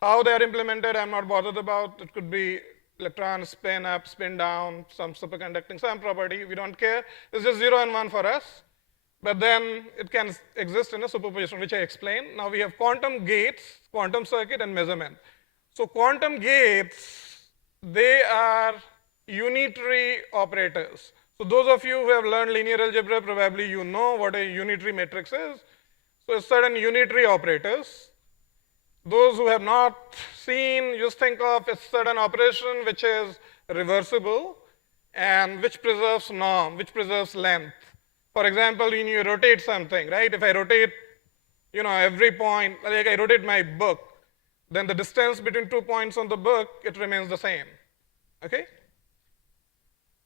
How they are implemented, I'm not bothered about. It could be electrons spin up, spin down, some superconducting, some property. We don't care. It's just 0 and 1 for us. But then it can exist in a superposition, which I explained. Now we have quantum gates, quantum circuit, and measurement. So quantum gates, they are unitary operators. So those of you who have learned linear algebra, probably you know what a unitary matrix is. So it's certain unitary operators. Those who have not seen, just think of a certain operation which is reversible and which preserves norm, which preserves length. For example, when you rotate something, right? If I rotate, every point, like I rotate my book, then the distance between 2 points on the book, it remains the same, okay?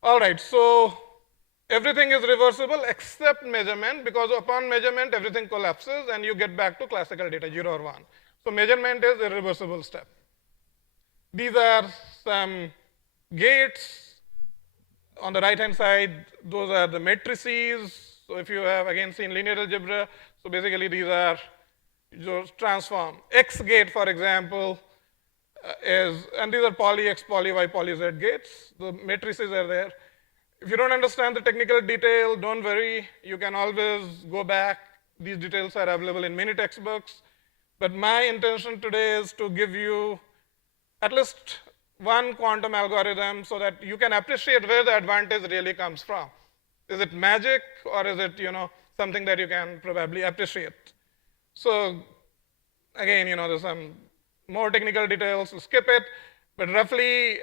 All right, so everything is reversible except measurement, because upon measurement, everything collapses and you get back to classical data, 0 or 1. So measurement is a reversible step. These are some gates. On the right-hand side, those are the matrices. So if you have, again, seen linear algebra, so basically these are those transform. X gate, for example, and these are poly X, poly Y, poly Z gates. The matrices are there. If you don't understand the technical detail, don't worry. You can always go back. These details are available in many textbooks. But my intention today is to give you at least one quantum algorithm so that you can appreciate where the advantage really comes from. Is it magic, or is it something that you can probably appreciate? So again, there's some more technical details, so skip it. But roughly,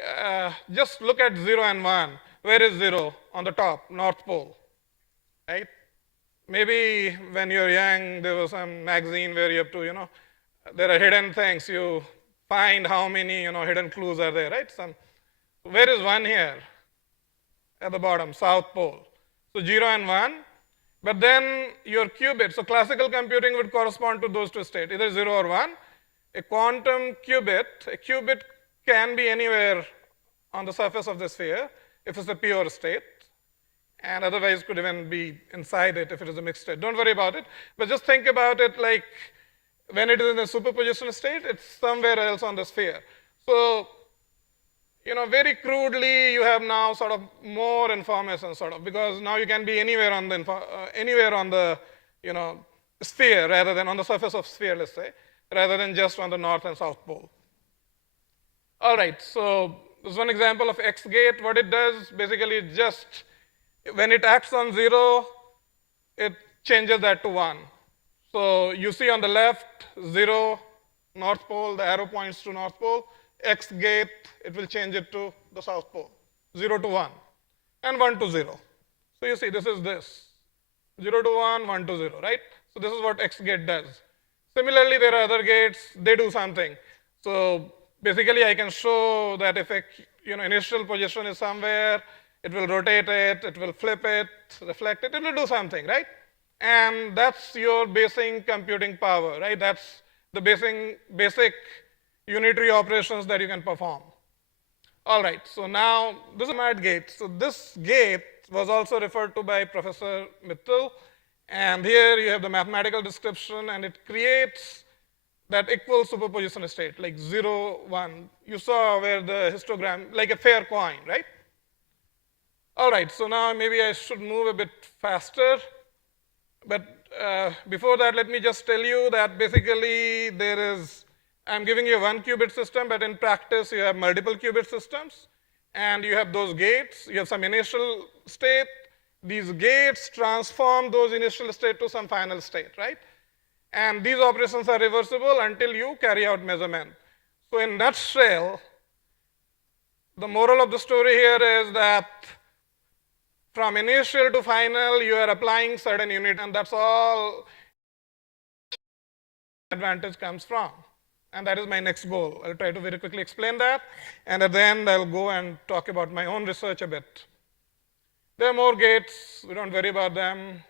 just look at 0 and 1. Where is 0? On the top, North Pole, right? Maybe when you're young, there was some magazine where you have to, there are hidden things. You find how many, hidden clues are there, right? Where is 1 here? At the bottom, South Pole. So 0 and 1. But then your qubit, so classical computing would correspond to those two states, either 0 or 1. A quantum qubit, a qubit can be anywhere on the surface of the sphere if it's a pure state, and otherwise could even be inside it if it is a mixed state. Don't worry about it, but just think about it like when it is in a superposition state, it's somewhere else on the sphere. So, very crudely, you have now sort of more information, because now you can be anywhere on the sphere rather than on the surface of sphere, let's say, rather than just on the north and south pole. All right, so this is one example of X gate. What it does, basically, just when it acts on 0, it changes that to 1. So you see on the left, 0, North Pole, the arrow points to North Pole. X gate, it will change it to the South Pole, 0 to 1, and 1 to 0. So you see, this is this, 0 to 1, 1 to 0, right? So this is what X gate does. Similarly, there are other gates, they do something. So basically, I can show that if initial position is somewhere, it will rotate it, it will flip it, reflect it, it will do something, right? And that's your basic computing power, right? That's the basic unitary operations that you can perform. All right, so now this is MAT gate. So this gate was also referred to by Professor Mittal. And here you have the mathematical description, and it creates that equal superposition state, like 0, 1. You saw where the histogram, like a fair coin, right? All right, so now maybe I should move a bit faster. But before that, let me just tell you that basically I'm giving you one qubit system, but in practice, you have multiple qubit systems. And you have those gates. You have some initial state. These gates transform those initial state to some final state, right? And these operations are reversible until you carry out measurement. So in a nutshell, the moral of the story here is that from initial to final, you are applying certain unit, and that's all advantage comes from. And that is my next goal. I'll try to very quickly explain that. And at the end, I'll go and talk about my own research a bit. There are more gates. We don't worry about them,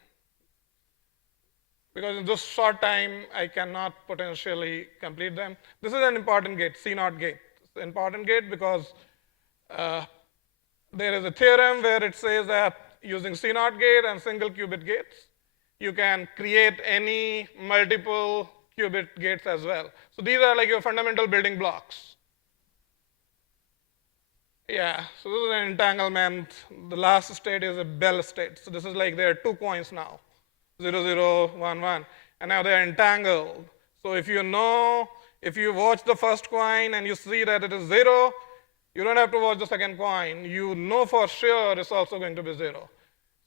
because in this short time, I cannot potentially complete them. This is an important gate, C0 gate. It's an important gate because there is a theorem where it says that using C0 gate and single qubit gates, you can create any multiple qubit gates as well. So these are like your fundamental building blocks. Yeah, so this is an entanglement. The last state is a Bell state. So this is like there are 2 coins now, 0, 0, 1, 1. And now they are entangled. So if you watch the first coin and you see that it is 0, you don't have to watch the second coin. You know for sure it's also going to be 0.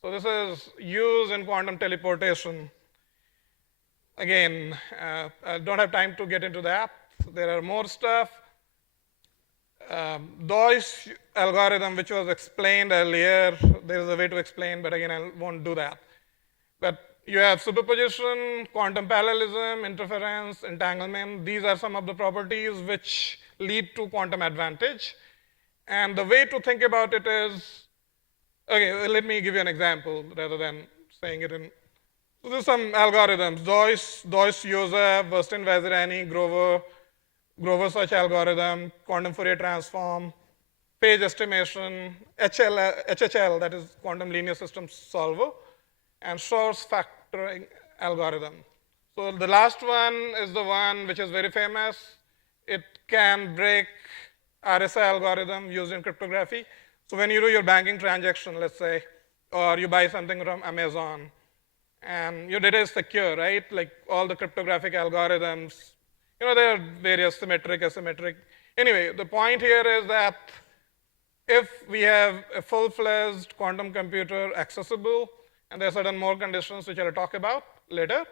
So this is used in quantum teleportation. Again, I don't have time to get into that. There are more stuff. Deutsch algorithm, which was explained earlier, there is a way to explain, but again, I won't do that. But you have superposition, quantum parallelism, interference, entanglement. These are some of the properties which lead to quantum advantage. And the way to think about it is, Okay, well, let me give you an example rather than saying it in. So there's some algorithms: Deutsch, Joseph, Wursten, Vazirani, Grover search algorithm, quantum Fourier transform, phase estimation, HHL, that is quantum linear system solver, and source factoring algorithm. So the last one is the one which is very famous. It can break RSA algorithm used in cryptography. So when you do your banking transaction, let's say, or you buy something from Amazon, and your data is secure, right? Like all the cryptographic algorithms, there are various symmetric, asymmetric. Anyway, the point here is that if we have a full-fledged quantum computer accessible, and there are certain more conditions which I'll talk about later,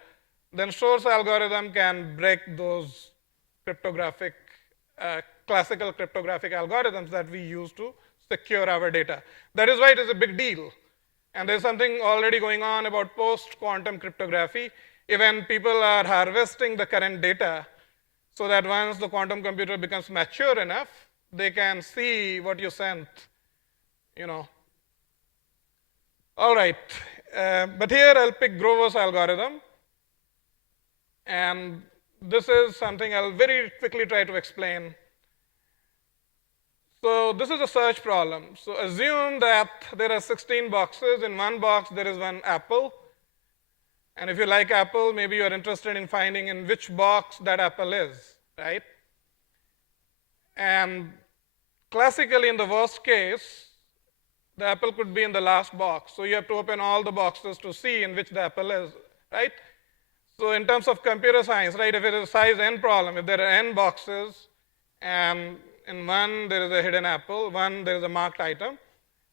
then source algorithm can break those cryptographic, classical cryptographic algorithms that we use to secure our data. That is why it is a big deal. And there's something already going on about post-quantum cryptography. Even people are harvesting the current data so that once the quantum computer becomes mature enough, they can see what you sent, All right, but here I'll pick Grover's algorithm. And this is something I'll very quickly try to explain. So this is a search problem. So assume that there are 16 boxes. In one box, there is one apple. And if you like apple, maybe you're interested in finding in which box that apple is, right? And classically, in the worst case, the apple could be in the last box. So you have to open all the boxes to see in which the apple is, right? So in terms of computer science, right, if it is a size n problem, if there are n boxes, and in one there is a hidden apple, one there is a marked item,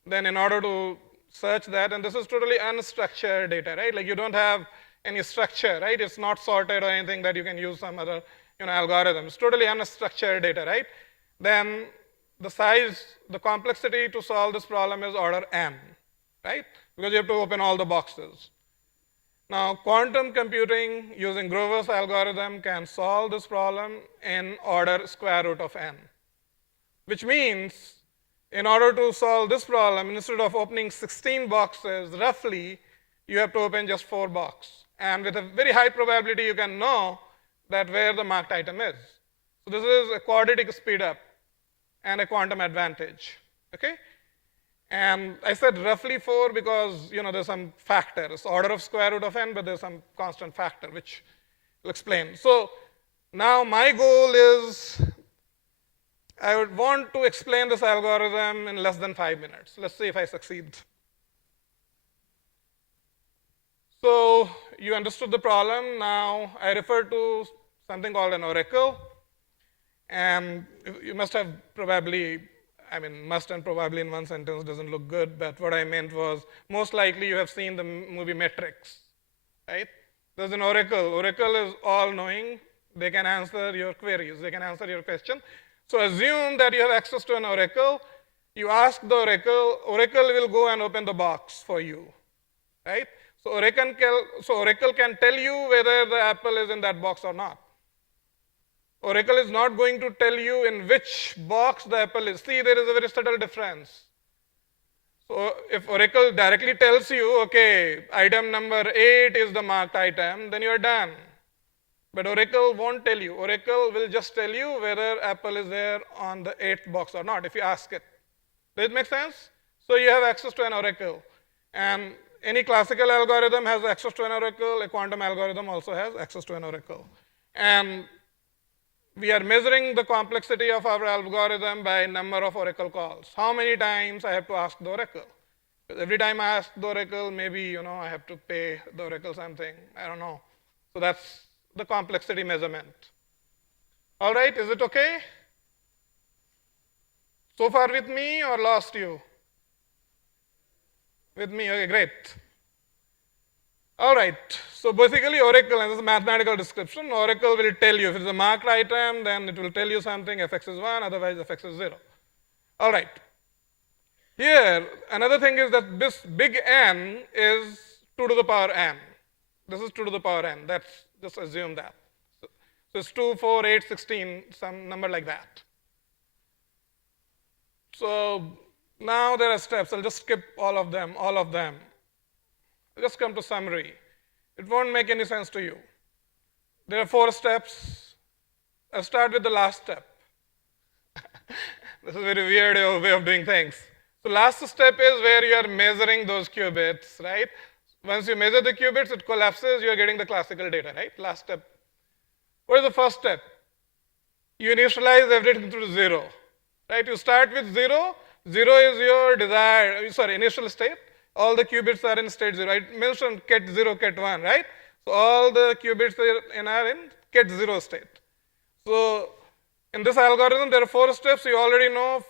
then in order to search that, and this is totally unstructured data, right? Like you don't have any structure, right? It's not sorted or anything that you can use some other algorithm. It's totally unstructured data, right? Then the size, the complexity to solve this problem is order n, right? Because you have to open all the boxes. Now, quantum computing using Grover's algorithm can solve this problem in order square root of n, which means in order to solve this problem, instead of opening 16 boxes, roughly, you have to open just 4 boxes. And with a very high probability, you can know that where the marked item is. So this is a quadratic speed up and a quantum advantage, okay? And I said roughly 4 because there's some factor. It's order of square root of n, but there's some constant factor, which I'll explain. So now my goal is I would want to explain this algorithm in less than 5 minutes. Let's see if I succeed. So you understood the problem. Now I refer to something called an oracle. And you must have probably, must and probably in one sentence doesn't look good, but what I meant was most likely you have seen the movie Matrix, right? There's an oracle. Oracle is all-knowing. They can answer your queries. They can answer your question. So assume that you have access to an oracle. You ask the oracle. Oracle will go and open the box for you, right? So oracle can tell you whether the apple is in that box or not. Oracle is not going to tell you in which box the apple is. See, there is a very subtle difference. So if Oracle directly tells you, okay, item number 8 is the marked item, then you are done. But Oracle won't tell you. Oracle will just tell you whether apple is there on the 8th box or not if you ask it. Does it make sense? So you have access to an oracle. And any classical algorithm has access to an oracle. A quantum algorithm also has access to an oracle. And we are measuring the complexity of our algorithm by number of oracle calls. How many times I have to ask the oracle? Because every time I ask the oracle, maybe I have to pay the oracle something. I don't know. So that's the complexity measurement. All right, is it okay? So far with me or lost you? With me, okay, great. All right, so basically oracle, and this is a mathematical description, oracle will tell you if it's a marked item, then it will tell you something, fx is 1, otherwise fx is 0. All right. Here, another thing is that this big N is 2 to the power n. This is 2 to the power n. That's, just assume that. So it's 2, 4, 8, 16, some number like that. So Now there are steps. I'll just skip all of them. Just come to summary. It won't make any sense to you. There are 4 steps. I'll start with the last step. This is a very weird way of doing things. So last step is where you are measuring those qubits, right? Once you measure the qubits, it collapses, you are getting the classical data, right? Last step. What is the first step? You initialize everything to 0, right? You start with 0. 0 is your initial state. All the qubits are in state 0. I mentioned ket 0, ket 1, right? So all the qubits are in ket 0 state. So in this algorithm, there are 4 steps. You already know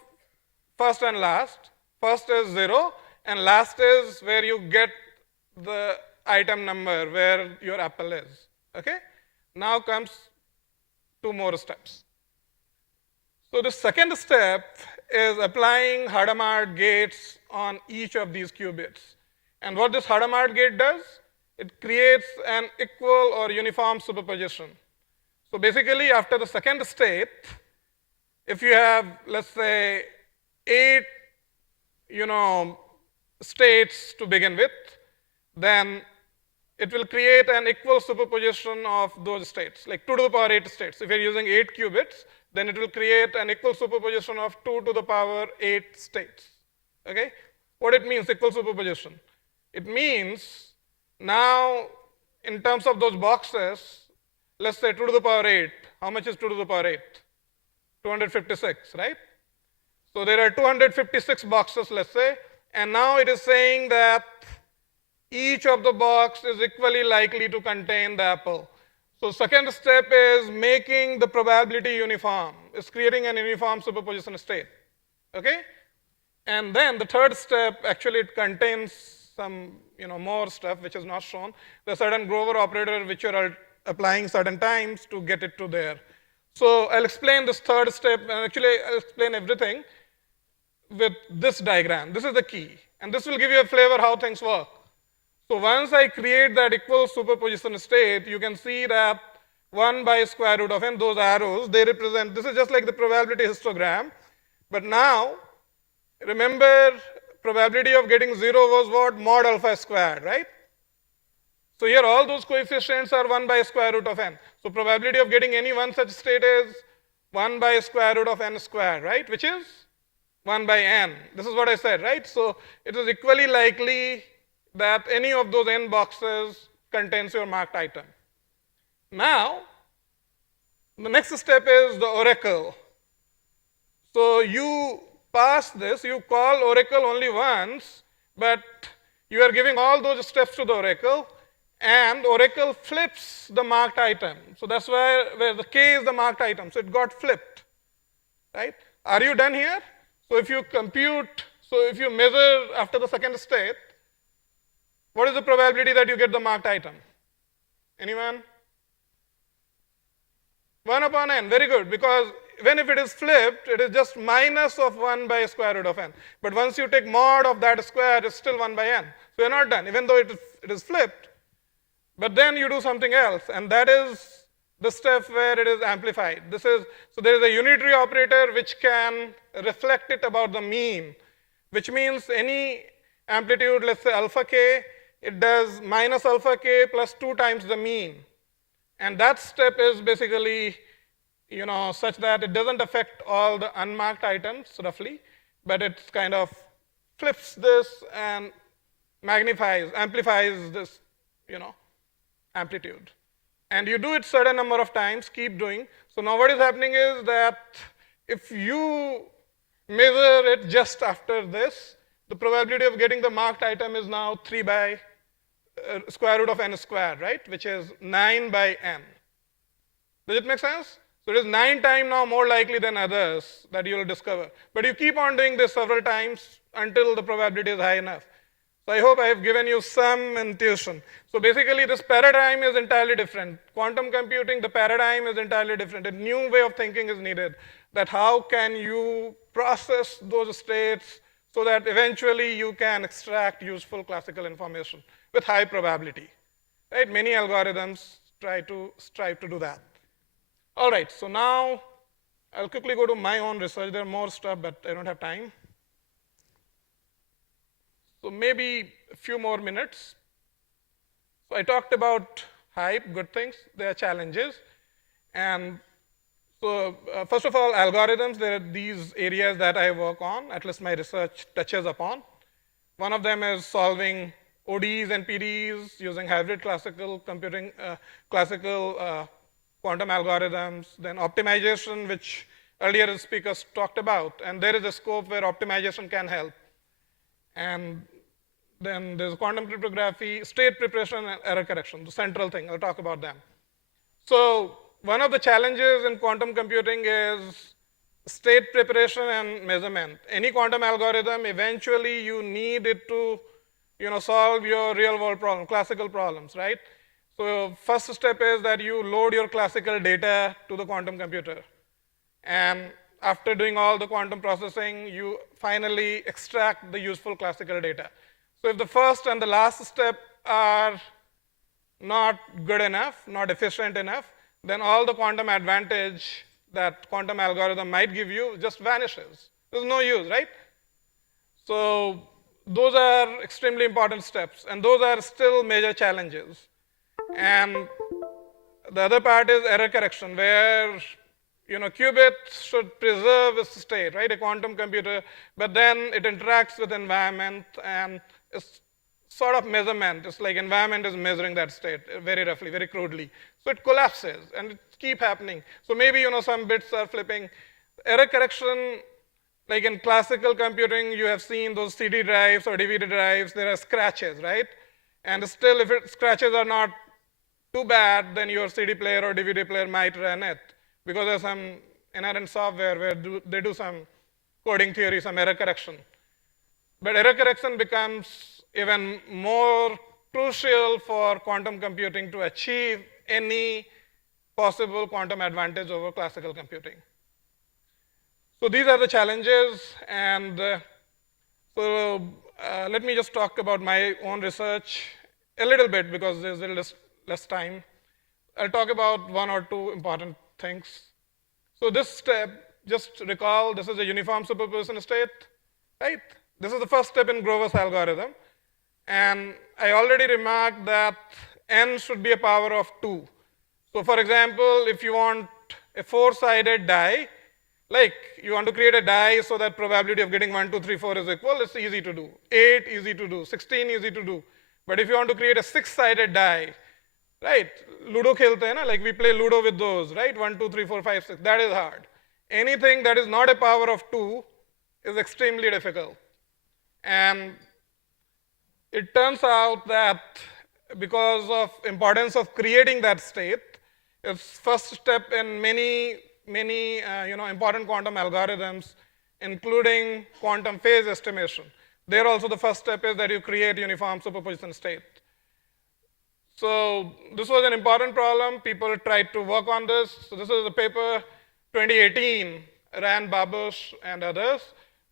first and last. First is 0, and last is where you get the item number, where your apple is. Okay? Now comes 2 more steps. So the second step is applying Hadamard gates on each of these qubits. And what this Hadamard gate does, it creates an equal or uniform superposition. So basically, after the second state, if you have, let's say, 8 states to begin with, then it will create an equal superposition of those states, like 2 to the power 8 states. If you're using 8 qubits, then it will create an equal superposition of 2 to the power 8 states. Okay? What it means, equal superposition? It means now, in terms of those boxes, let's say 2 to the power 8. How much is 2 to the power 8? 256, right? So there are 256 boxes, let's say, and now it is saying that each of the box is equally likely to contain the apple. So second step is making the probability uniform. It's creating an uniform superposition state. Okay? And then the third step, actually it contains some more stuff which is not shown. There's certain Grover operator which you are applying certain times to get it to there. So I'll explain this third step, and actually I'll explain everything with this diagram. This is the key. And this will give you a flavor how things work. So once I create that equal superposition state, you can see that 1 by square root of n, those arrows, they represent, this is just like the probability histogram. But now, remember, probability of getting 0 was what? Mod alpha squared, right? So here all those coefficients are 1 by square root of n. So probability of getting any one such state is 1 by square root of n squared, right? Which is 1 by n. This is what I said, right? So it is equally likely that any of those n boxes contains your marked item. Now, the next step is the oracle. So you pass this, you call oracle only once, but you are giving all those steps to the oracle, and oracle flips the marked item. So that's where the k is the marked item. So it got flipped, right? Are you done here? So if you compute, so if you measure after the second state, what is the probability that you get the marked item? Anyone? 1 upon n, very good, because when if it is flipped, it is just minus of 1 by square root of n. But once you take mod of that square, it's still 1 by n. So you're not done, even though it is flipped. But then you do something else, and that is the step where it is amplified. So there is a unitary operator which can reflect it about the mean, which means any amplitude, let's say alpha k, it does minus alpha k plus 2 times the mean. And that step is basically, such that it doesn't affect all the unmarked items roughly, but it kind of flips this and amplifies this, amplitude. And you do it certain number of times, keep doing. So now what is happening is that if you measure it just after this, the probability of getting the marked item is now 3 by square root of n squared, right? Which is 9 by n. Does it make sense? So it is 9 times now more likely than others that you will discover. But you keep on doing this several times until the probability is high enough. So I hope I have given you some intuition. So basically this paradigm is entirely different. Quantum computing, the paradigm is entirely different. A new way of thinking is needed. That how can you process those states so that eventually you can extract useful classical information with high probability. Right? Many algorithms strive to do that. All right, so now I'll quickly go to my own research. There are more stuff, but I don't have time. So maybe a few more minutes. So I talked about hype, good things, there are challenges. And so first of all, algorithms, there are these areas that I work on, at least my research touches upon. One of them is solving ODEs and PDEs using hybrid classical computing, quantum algorithms, then optimization, which earlier speakers talked about, and there is a scope where optimization can help. And then there's quantum cryptography, state preparation, and error correction, the central thing. I'll talk about them. So one of the challenges in quantum computing is state preparation and measurement. Any quantum algorithm, eventually you need it to solve your real-world problem, classical problems, right? So first step is that you load your classical data to the quantum computer. And after doing all the quantum processing, you finally extract the useful classical data. So if the first and the last step are not good enough, not efficient enough, then all the quantum advantage that quantum algorithm might give you just vanishes. There's no use, right? So those are extremely important steps, and those are still major challenges. And the other part is error correction, where qubit should preserve its state, right? A quantum computer, but then it interacts with environment, and it's sort of measurement. It's like environment is measuring that state very roughly, very crudely. So it collapses, and it keeps happening. So maybe some bits are flipping. Error correction, like in classical computing, you have seen those CD drives or DVD drives, there are scratches, right? And still, if scratches are not too bad, then your CD player or DVD player might run it, because there's some inherent software where they do some coding theory, some error correction. But error correction becomes even more crucial for quantum computing to achieve any possible quantum advantage over classical computing. So these are the challenges, and let me just talk about my own research a little bit, because there's a little less time. I'll talk about one or two important things. So this step, just recall, this is a uniform superposition state, right? This is the first step in Grover's algorithm. And I already remarked that n should be a power of 2. So for example, if you want a 4-sided die, like you want to create a die so that probability of getting 1, 2, 3, 4 is equal, it's easy to do. 8, easy to do. 16, easy to do. But if you want to create a 6-sided die, right? Ludo khelte hai na, like we play Ludo with those, right? 1, 2, 3, 4, 5, 6. That is hard. Anything that is not a power of 2 is extremely difficult. And it turns out that because of importance of creating that state, it's first step in many important quantum algorithms, including quantum phase estimation. There also the first step is that you create uniform superposition state. So this was an important problem. People tried to work on this. So this is a paper 2018, Rand, Babush, and others,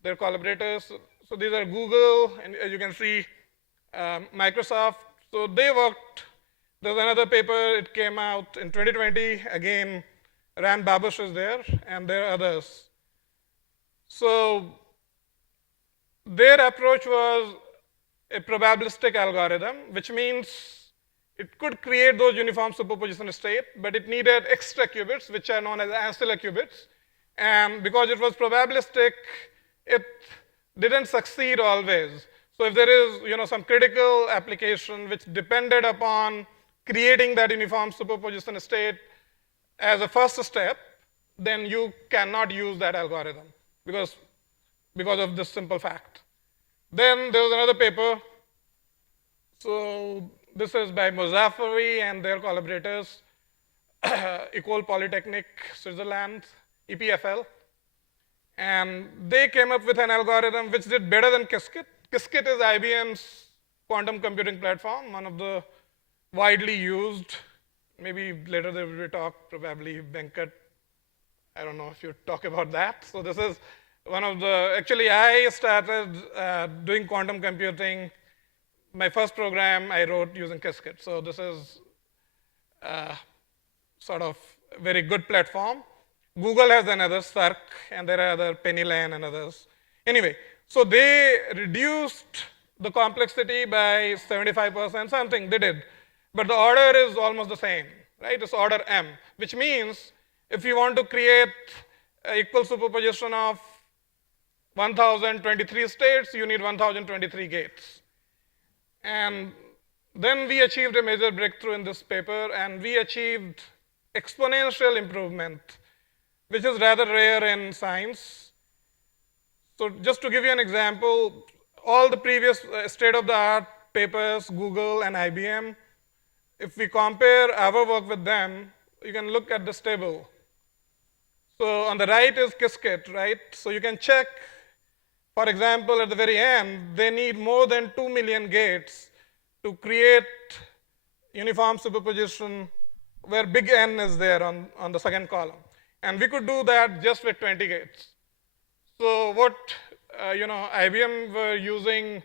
their collaborators. So these are Google, and as you can see, Microsoft. So they worked. There's another paper, it came out in 2020. Again, Rand, Babush is there, and there are others. So their approach was a probabilistic algorithm, which means it could create those uniform superposition state, but it needed extra qubits, which are known as ancillary qubits. And because it was probabilistic, it didn't succeed always. So if there is some critical application which depended upon creating that uniform superposition state as a first step, then you cannot use that algorithm because of this simple fact. Then there was another paper. So this is by Mozaffari and their collaborators, École Polytechnique Switzerland, EPFL. And they came up with an algorithm which did better than Qiskit. Qiskit is IBM's quantum computing platform, one of the widely used. Maybe later there will be talk, probably Venkat. I don't know if you talk about that. So this is one of the, actually I started doing quantum computing. My first program I wrote using Qiskit. So this is sort of a very good platform. Google has another, Circ, and there are other Penny Lane and others. Anyway, so they reduced the complexity by 75%, something they did. But the order is almost the same, right? It's order M, which means if you want to create an equal superposition of 1023 states, you need 1023 gates. And then we achieved a major breakthrough in this paper, and we achieved exponential improvement, which is rather rare in science. So just to give you an example, all the previous state-of-the-art papers, Google and IBM, if we compare our work with them, you can look at this table. So on the right is Qiskit, right? So you can check, for example, at the very end, they need more than 2 million gates to create uniform superposition where big N is there on the second column. And we could do that just with 20 gates. So what, IBM were using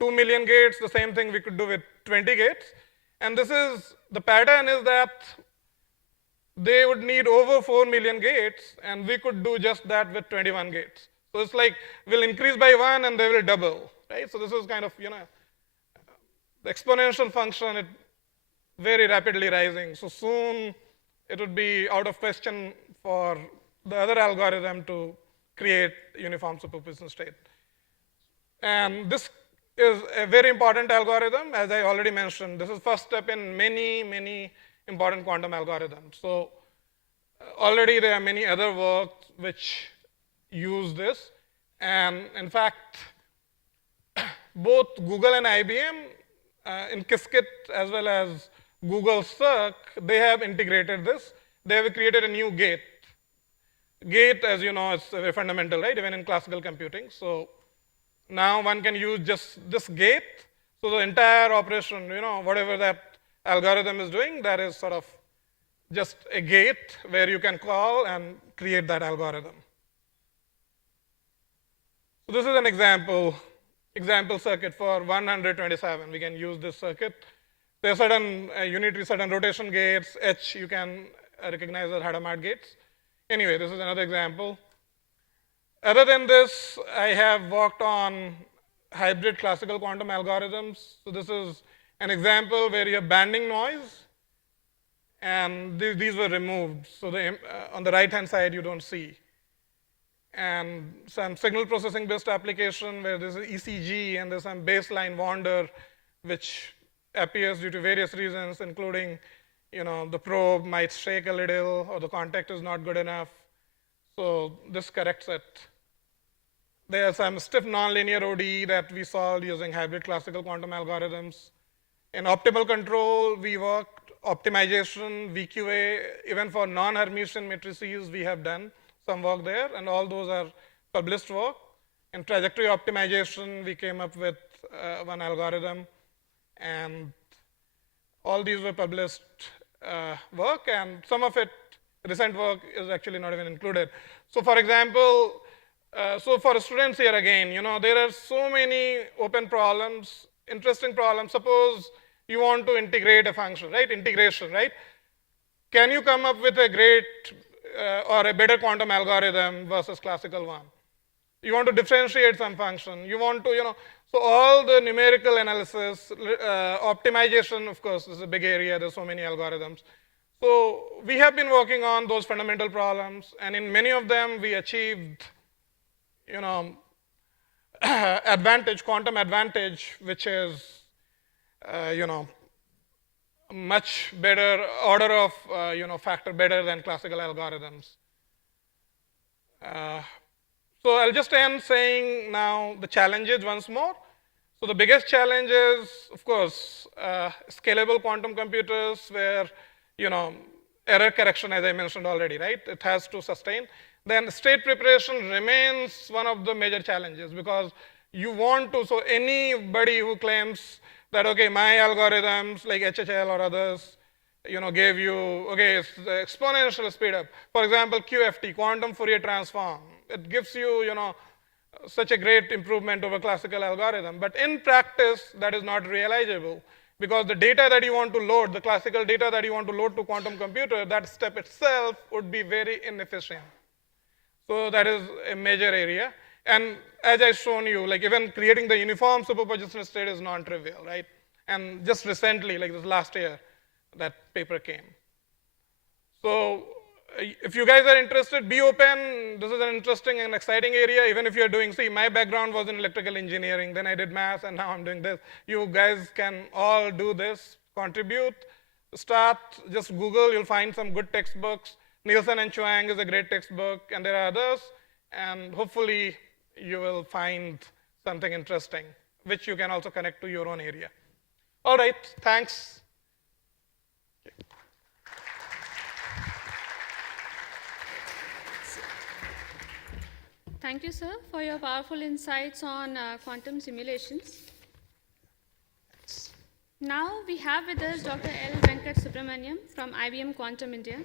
2 million gates, the same thing we could do with 20 gates. And the pattern is that they would need over 4 million gates, and we could do just that with 21 gates. So it's like we'll increase by 1 and they will double, right? So this is kind of, the exponential function, it very rapidly rising. So soon it would be out of question for the other algorithm to create uniform superposition state. And this is a very important algorithm, as I already mentioned. This is first step in many, many important quantum algorithms. So already there are many other works which use this. And in fact, both Google and IBM in Qiskit as well as Google Circ, they have integrated this. They have created a new gate. Gate, as you know, is very fundamental, right, even in classical computing. So now one can use just this gate. So the entire operation, whatever that algorithm is doing, that is sort of just a gate where you can call and create that algorithm. So this is an example circuit for 127. We can use this circuit. There are certain unitary, certain rotation gates. H you can recognize as Hadamard gates. Anyway, this is another example. Other than this, I have worked on hybrid classical quantum algorithms. So this is an example where you have banding noise, and these were removed. So on the right-hand side, you don't see. And some signal processing based application where there's an ECG and there's some baseline wander, which appears due to various reasons, including the probe might shake a little or the contact is not good enough. So this corrects it. There are some stiff nonlinear ODE that we solved using hybrid classical quantum algorithms. In optimal control, we worked optimization, VQA, even for non-Hermitian matrices, we have done some work there, and all those are published work. In trajectory optimization, we came up with one algorithm, and all these were published work, and some of it, recent work, is actually not even included. So for example, so for students here again, there are so many open problems, interesting problems. Suppose you want to integrate a function, right? Integration, right? Can you come up with a great or a better quantum algorithm versus classical one? You want to differentiate some function. You want to, so all the numerical analysis, optimization, of course, is a big area. There's so many algorithms. So we have been working on those fundamental problems, and in many of them, we achieved, quantum advantage, which is, much better order of, factor better than classical algorithms. So I'll just end saying now the challenges once more. So the biggest challenge is, of course, scalable quantum computers where, error correction, as I mentioned already, right? It has to sustain. Then state preparation remains one of the major challenges because you want to, so anybody who claims that, okay, my algorithms like HHL or others, gave you, okay, it's the exponential speed up. For example, QFT, quantum Fourier transform. It gives you, such a great improvement over classical algorithm. But in practice, that is not realizable because the data that you want to load, the classical data that you want to load to quantum computer, that step itself would be very inefficient. So that is a major area. And as I've shown you, like even creating the uniform superposition state is non-trivial, right? And just recently, like this last year, that paper came. So if you guys are interested, be open. This is an interesting and exciting area, even if you're doing, see, my background was in electrical engineering, then I did math, and now I'm doing this. You guys can all do this, contribute, start, just Google, you'll find some good textbooks. Nielsen and Chuang is a great textbook, and there are others, and hopefully you will find something interesting, which you can also connect to your own area. All right, thanks. Thank you, sir, for your powerful insights on quantum simulations. Now we have with us Dr. L. Venkat Subramaniam from IBM Quantum India.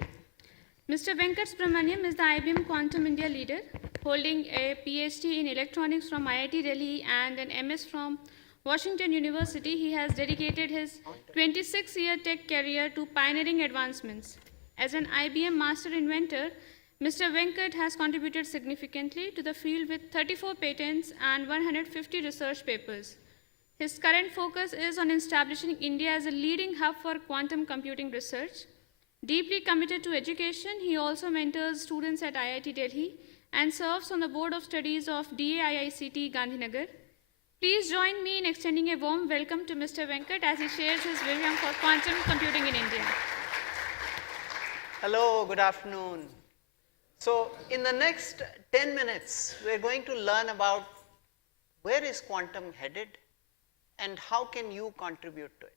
Mr. Venkat Subramaniam is the IBM Quantum India leader, holding a PhD in electronics from IIT Delhi and an MS from Washington University. He has dedicated his 26-year tech career to pioneering advancements. As an IBM master inventor, Mr. Venkat has contributed significantly to the field with 34 patents and 150 research papers. His current focus is on establishing India as a leading hub for quantum computing research. Deeply committed to education, he also mentors students at IIT Delhi and serves on the board of studies of DAIICT Gandhinagar. Please join me in extending a warm welcome to Mr. Venkat as he shares his vision for quantum computing in India. Hello, good afternoon. So in the next 10 minutes, we're going to learn about where is quantum headed and how can you contribute to it.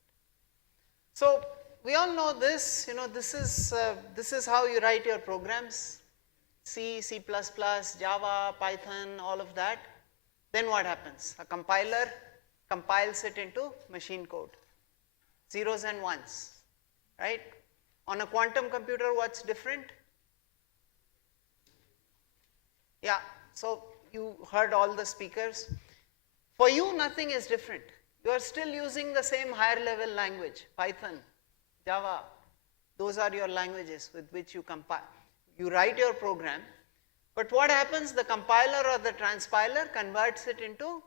So we all know this, this is how you write your programs, C, C++, Java, Python, all of that. Then what happens? A compiler compiles it into machine code, zeros and ones, right? On a quantum computer, what's different? Yeah, so you heard all the speakers. For you, nothing is different. You are still using the same higher level language, Python, Java. Those are your languages with which you compile. You write your program, but what happens? The compiler or the transpiler converts it into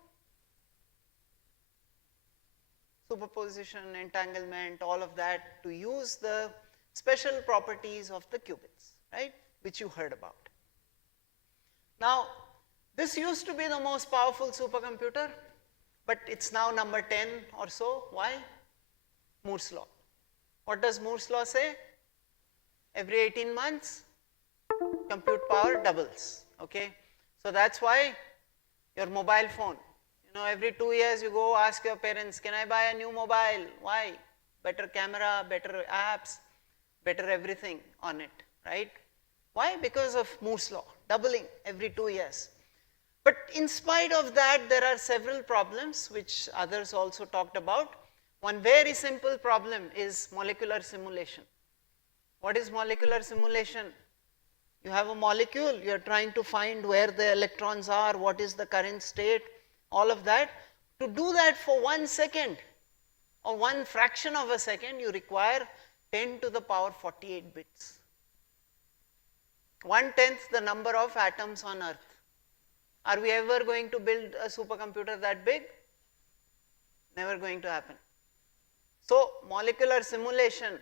superposition, entanglement, all of that to use the special properties of the qubits, right, which you heard about. Now, this used to be the most powerful supercomputer, but it's now number 10 or so. Why? Moore's law. What does Moore's law say? Every 18 months, compute power doubles, okay? So that's why your mobile phone, every 2 years you go ask your parents, can I buy a new mobile? Why? Better camera, better apps, better everything on it, right? Why? Because of Moore's law, doubling every 2 years. But in spite of that, there are several problems which others also talked about. One very simple problem is molecular simulation. What is molecular simulation? You have a molecule, you are trying to find where the electrons are, what is the current state, all of that. To do that for 1 second or one fraction of a second, you require 10 to the power 48 bits. 1/10 the number of atoms on Earth. Are we ever going to build a supercomputer that big? Never going to happen. So molecular simulation,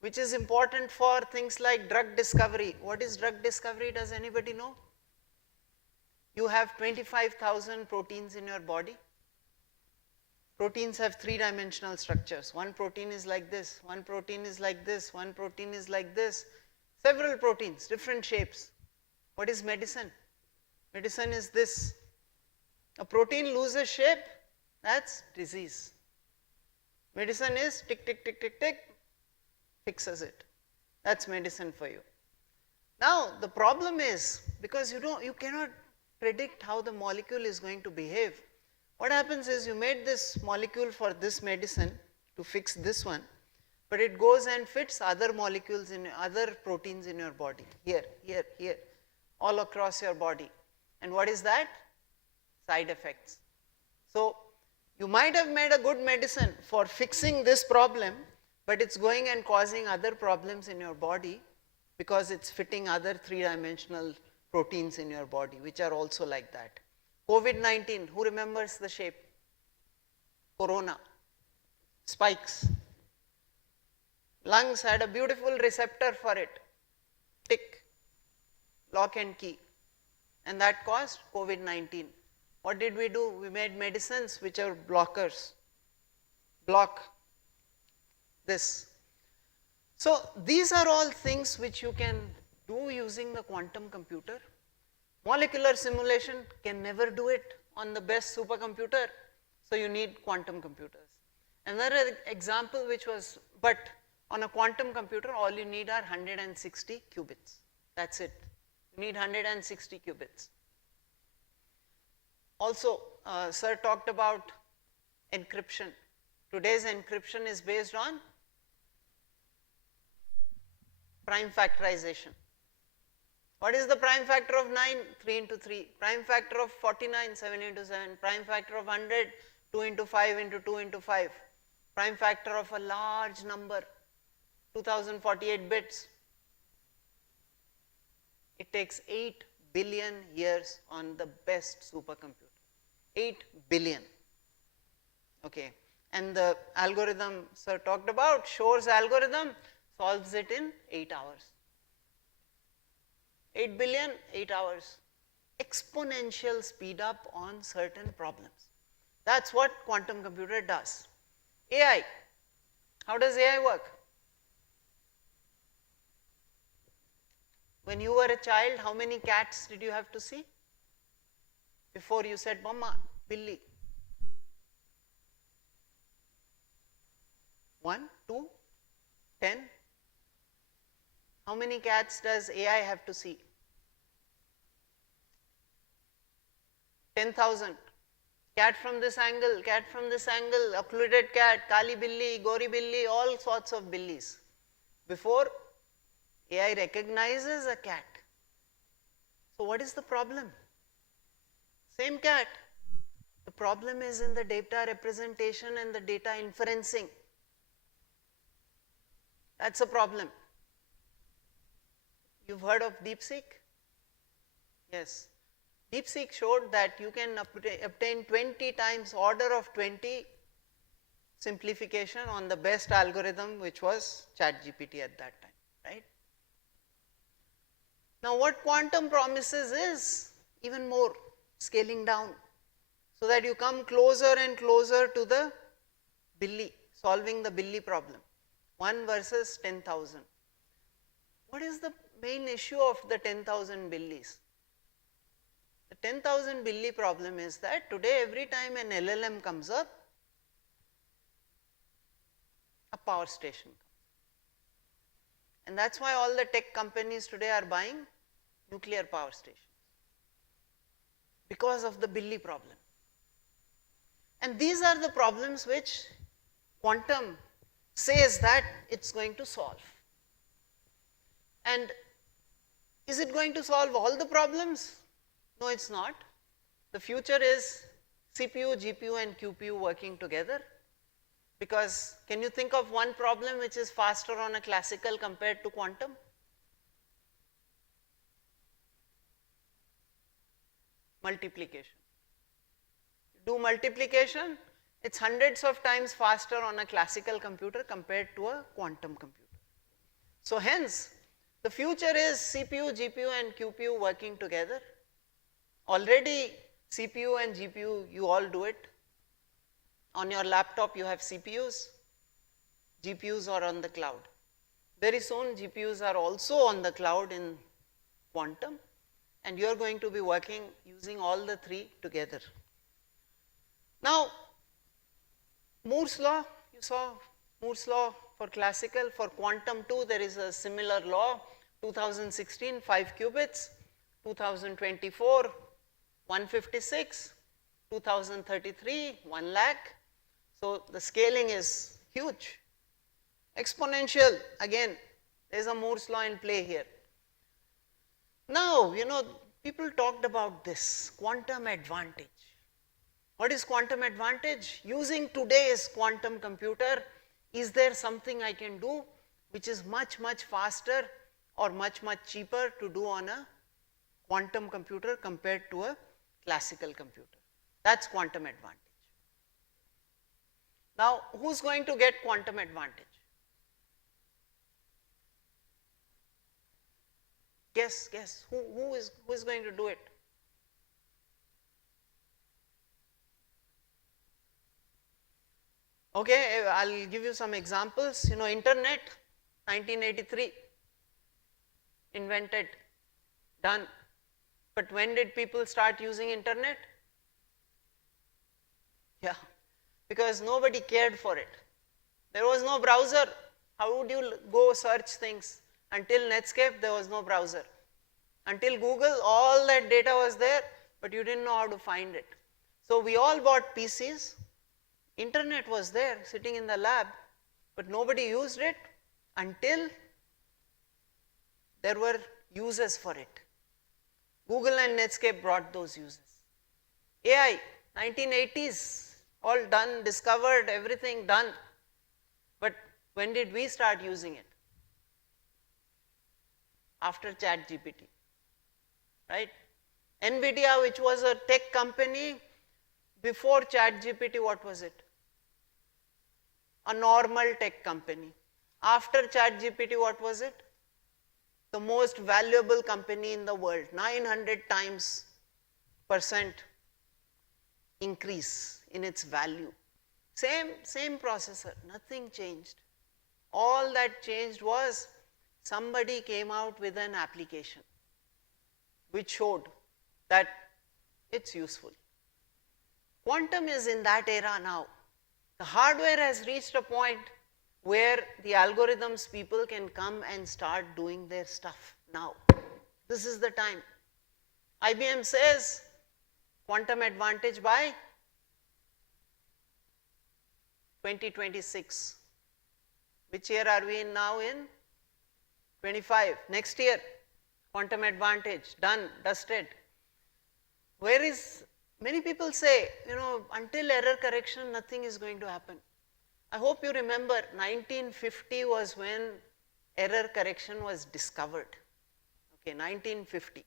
which is important for things like drug discovery. What is drug discovery? Does anybody know? You have 25,000 proteins in your body. Proteins have 3-dimensional structures. One protein is like this, one protein is like this, one protein is like this. Several proteins, different shapes. What is medicine? Medicine is this. A protein loses shape, that's disease. Medicine is tick, tick, tick, tick, tick, fixes it. That's medicine for you. Now, the problem is, because you cannot predict how the molecule is going to behave. What happens is you made this molecule for this medicine to fix this one, but it goes and fits other molecules in other proteins in your body, here, here, here, all across your body. And what is that? Side effects. So you might have made a good medicine for fixing this problem, but it's going and causing other problems in your body because it's fitting other 3-dimensional proteins in your body, which are also like that. COVID-19, who remembers the shape? Corona, spikes. Lungs had a beautiful receptor for it, tick, lock and key, and that caused COVID-19. What did we do? We made medicines which are blockers, block this. So these are all things which you can do using the quantum computer. Molecular simulation can never do it on the best supercomputer, so you need quantum computers. Another example which was, but on a quantum computer all you need are 160 qubits. That's it. You need 160 qubits. Also, sir talked about encryption. Today's encryption is based on prime factorization. What is the prime factor of 9? 3 into 3. Prime factor of 49? 7 into 7. Prime factor of 100? 2 into 5 into 2 into 5. Prime factor of a large number, 2048 bits. It takes 8 billion years on the best supercomputer. 8 billion. Okay. And the algorithm sir talked about, Shor's algorithm, solves it in 8 hours. 8 billion, 8 hours. Exponential speed up on certain problems. That's what quantum computer does. AI. How does AI work? When you were a child, how many cats did you have to see before you said, Mama, Billy? 1, 2, 10. How many cats does AI have to see? 10,000. Cat from this angle, cat from this angle, occluded cat, Kali Billi, Gori Billi, all sorts of billies. Before AI recognizes a cat. So what is the problem? Same cat. The problem is in the data representation and the data inferencing. That's a problem. You've heard of DeepSeek? Yes. DeepSeek showed that you can obtain 20 times, order of 20 simplification on the best algorithm, which was ChatGPT at that time, right? Now what quantum promises is even more scaling down, so that you come closer and closer to the Billi, solving the Billi problem. 1 versus 10,000. What is the main issue of the 10,000 Billis? The 10,000 Billi problem is that today every time an LLM comes up, a power station comes. And that's why all the tech companies today are buying nuclear power stations, because of the Billi problem. And these are the problems which quantum says that it's going to solve. And is it going to solve all the problems? No, it's not. The future is CPU, GPU and QPU working together. Because can you think of one problem which is faster on a classical compared to quantum? Multiplication. Do multiplication, it's hundreds of times faster on a classical computer compared to a quantum computer. So hence, the future is CPU, GPU and QPU working together. Already CPU and GPU, you all do it. On your laptop you have CPUs, GPUs are on the cloud. Very soon GPUs are also on the cloud in quantum, and you are going to be working using all the three together. Now, Moore's law, you saw Moore's law for classical. For quantum too, there is a similar law. 2016, 5 qubits. 2024, 156. 2033, 1 lakh. So the scaling is huge. Exponential, again, there is a Moore's law in play here. Now, people talked about this, quantum advantage. What is quantum advantage? Using today's quantum computer, is there something I can do which is much, much faster or much, much cheaper to do on a quantum computer compared to a classical computer. That's quantum advantage. Now, who's going to get quantum advantage? Guess. Who is going to do it? Okay, I'll give you some examples. Internet, 1983, invented, done. But when did people start using internet? Yeah, because nobody cared for it. There was no browser. How would you go search things? Until Netscape, there was no browser. Until Google, all that data was there, but you didn't know how to find it. So we all bought PCs. Internet was there, sitting in the lab, but nobody used it until there were uses for it. Google and Netscape brought those uses. AI, 1980s, all done, discovered, everything done. But when did we start using it? After ChatGPT, right? NVIDIA, which was a tech company, before ChatGPT, what was it? A normal tech company. After ChatGPT, what was it? The most valuable company in the world, 900% increase in its value. Same processor, nothing changed. All that changed was somebody came out with an application which showed that it's useful. Quantum is in that era now. The hardware has reached a point where the algorithms people can come and start doing their stuff now. This is the time. IBM says quantum advantage by 2026. Which year are we in now? In 25. Next year, quantum advantage, done, dusted. Where is, many people say, until error correction, nothing is going to happen. I hope you remember 1950 was when error correction was discovered. Okay, 1950.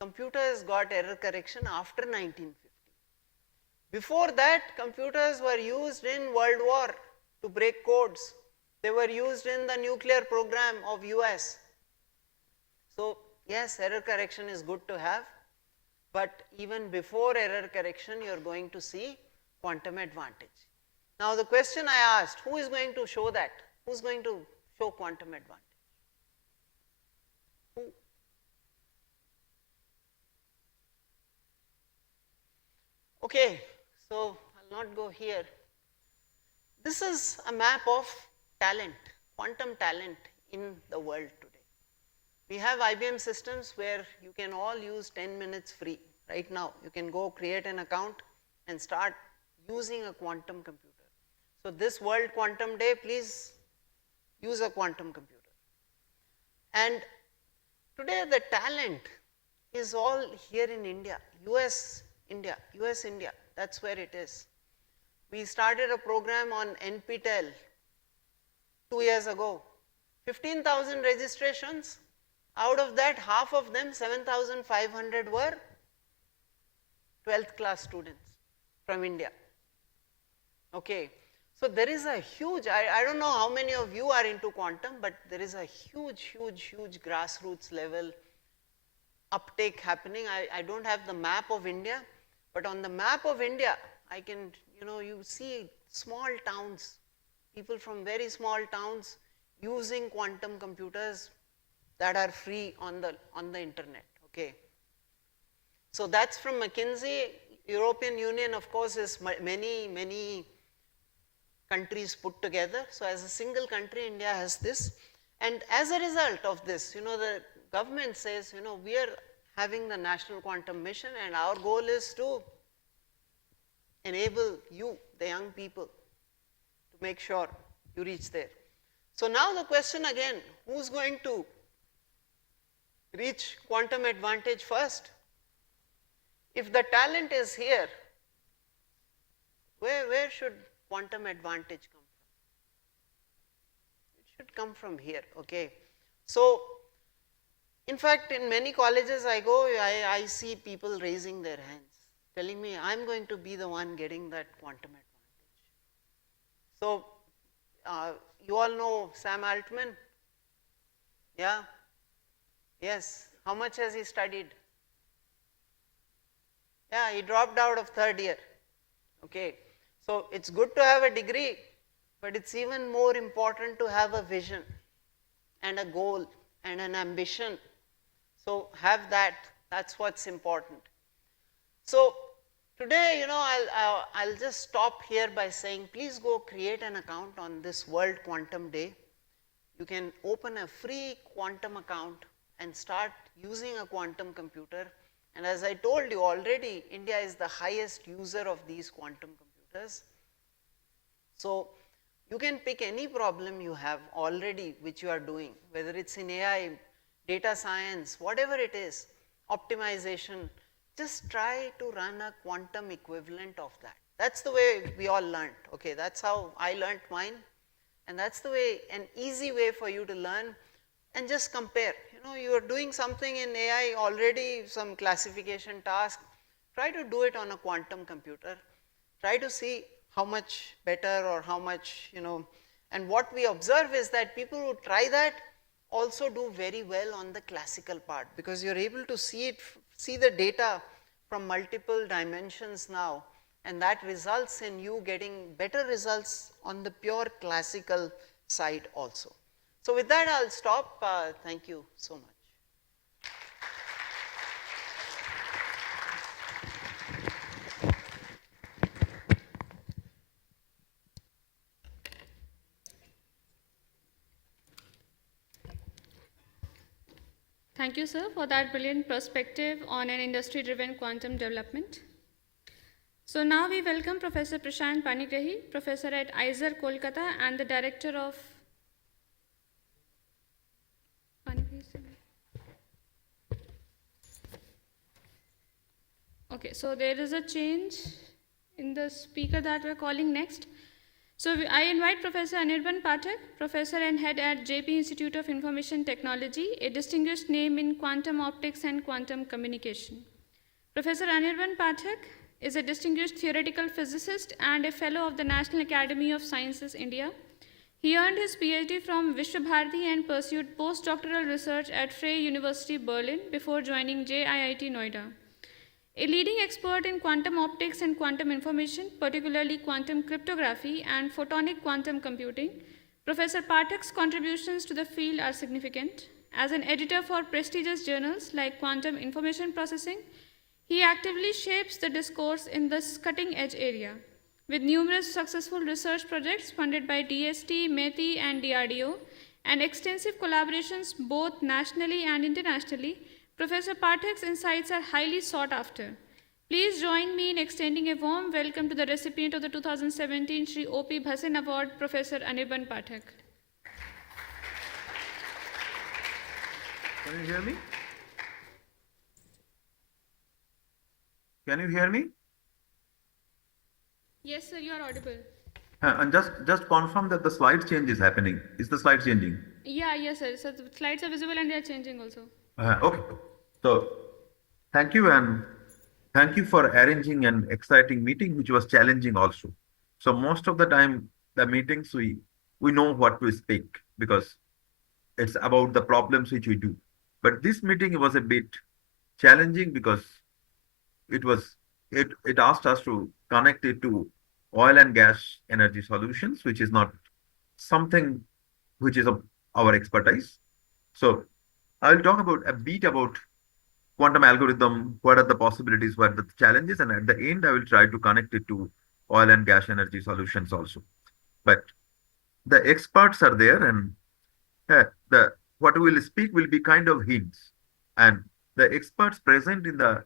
Computers got error correction after 1950. Before that, computers were used in World War to break codes. They were used in the nuclear program of US. So yes, error correction is good to have, but even before error correction, you're going to see quantum advantage. Now the question I asked, who is going to show that? Who's going to show quantum advantage? Who? Okay, so I'll not go here. This is a map of talent, quantum talent in the world today. We have IBM systems where you can all use 10 minutes free. Right now, you can go create an account and start using a quantum computer. So this World Quantum Day, please use a quantum computer. And today the talent is all here in India, US, India, that's where it is. We started a program on NPTEL 2 years ago. 15,000 registrations. Out of that, half of them, 7,500 were 12th class students from India. Okay, so there is a huge, I don't know how many of you are into quantum, but there is a huge grassroots level uptake happening. I don't have the map of India, but on the map of India, I can, you see small towns, people from very small towns using quantum computers that are free on the internet, okay. So that's from McKinsey. European Union, of course, is many countries put together. So as a single country, India has this. And as a result of this, the government says, we are having the National Quantum Mission, and our goal is to enable you, the young people, to make sure you reach there. So now the question again, who's going to reach quantum advantage first? If the talent is here, where should quantum advantage come from? It should come from here, okay. So In fact, in many colleges I go, I see people raising their hands, telling me, I'm going to be the one getting that quantum advantage. So, you all know Sam Altman? Yeah? Yes. How much has he studied? Yeah, he dropped out of third year. Okay. So, it's good to have a degree, but it's even more important to have a vision and a goal and an ambition. So, have that. That's what's important. So, today, you know, I'll just stop here by saying, please go create an account on this World Quantum Day. You can open a free quantum account and start using a quantum computer. And as I told you already, India is the highest user of these quantum computers. So, you can pick any problem you have already which you are doing, whether it's in AI, data science, whatever it is, optimization, just try to run a quantum equivalent of that. That's the way we all learned, okay, that's how I learned mine, and that's the way, an easy way for you to learn, and just compare. You know, you are doing something in AI already, some classification task, try to do it on a quantum computer, try to see how much better or how much, you know, and what we observe is that people who try that also do very well on the classical part, because you're able to see it, see the data from multiple dimensions now, and that results in you getting better results on the pure classical side also. So with that, I'll stop. Thank you so much. Thank you, sir, for that brilliant perspective on an industry-driven quantum development. So now we welcome Professor Prashant Panigrahi, Professor at IISER, Kolkata, and the Director of Okay, so there is a change in the speaker that we're calling next. So I invite Professor Anirban Pathak, Professor and Head at JP Institute of Information Technology, a distinguished name in quantum optics and quantum communication. Professor Anirban Pathak is a distinguished theoretical physicist and a fellow of the National Academy of Sciences, India. He earned his PhD from Vishwabharati and pursued postdoctoral research at Freie University, Berlin, before joining JIIT Noida. A leading expert in quantum optics and quantum information, particularly quantum cryptography and photonic quantum computing, Professor Pathak's contributions to the field are significant. As an editor for prestigious journals like Quantum Information Processing, he actively shapes the discourse in this cutting-edge area. With numerous successful research projects funded by DST, METI, and DRDO, and extensive collaborations both nationally and internationally, Professor Pathak's insights are highly sought after. Please join me in extending a warm welcome to the recipient of the 2017 Shri O.P. Bhasin Award, Professor Anirban Pathak. Can you hear me? Can you hear me? Yes, sir, you are audible. And just confirm that the slide change is happening. Is the slide changing? Yeah, yes, sir. So the slides are visible and they are changing also. Okay. So, thank you, and thank you for arranging an exciting meeting, which was challenging also. So most of the time, the meetings, we know what to speak because it's about the problems which we do. But this meeting was a bit challenging because it asked us to connect it to oil and gas energy solutions, which is not something which is of our expertise. So I'll talk about a bit about quantum algorithm, what are the possibilities, what are the challenges, and at the end, I will try to connect it to oil and gas energy solutions also. But the experts are there, and what we will speak will be kind of hints. And the experts present in the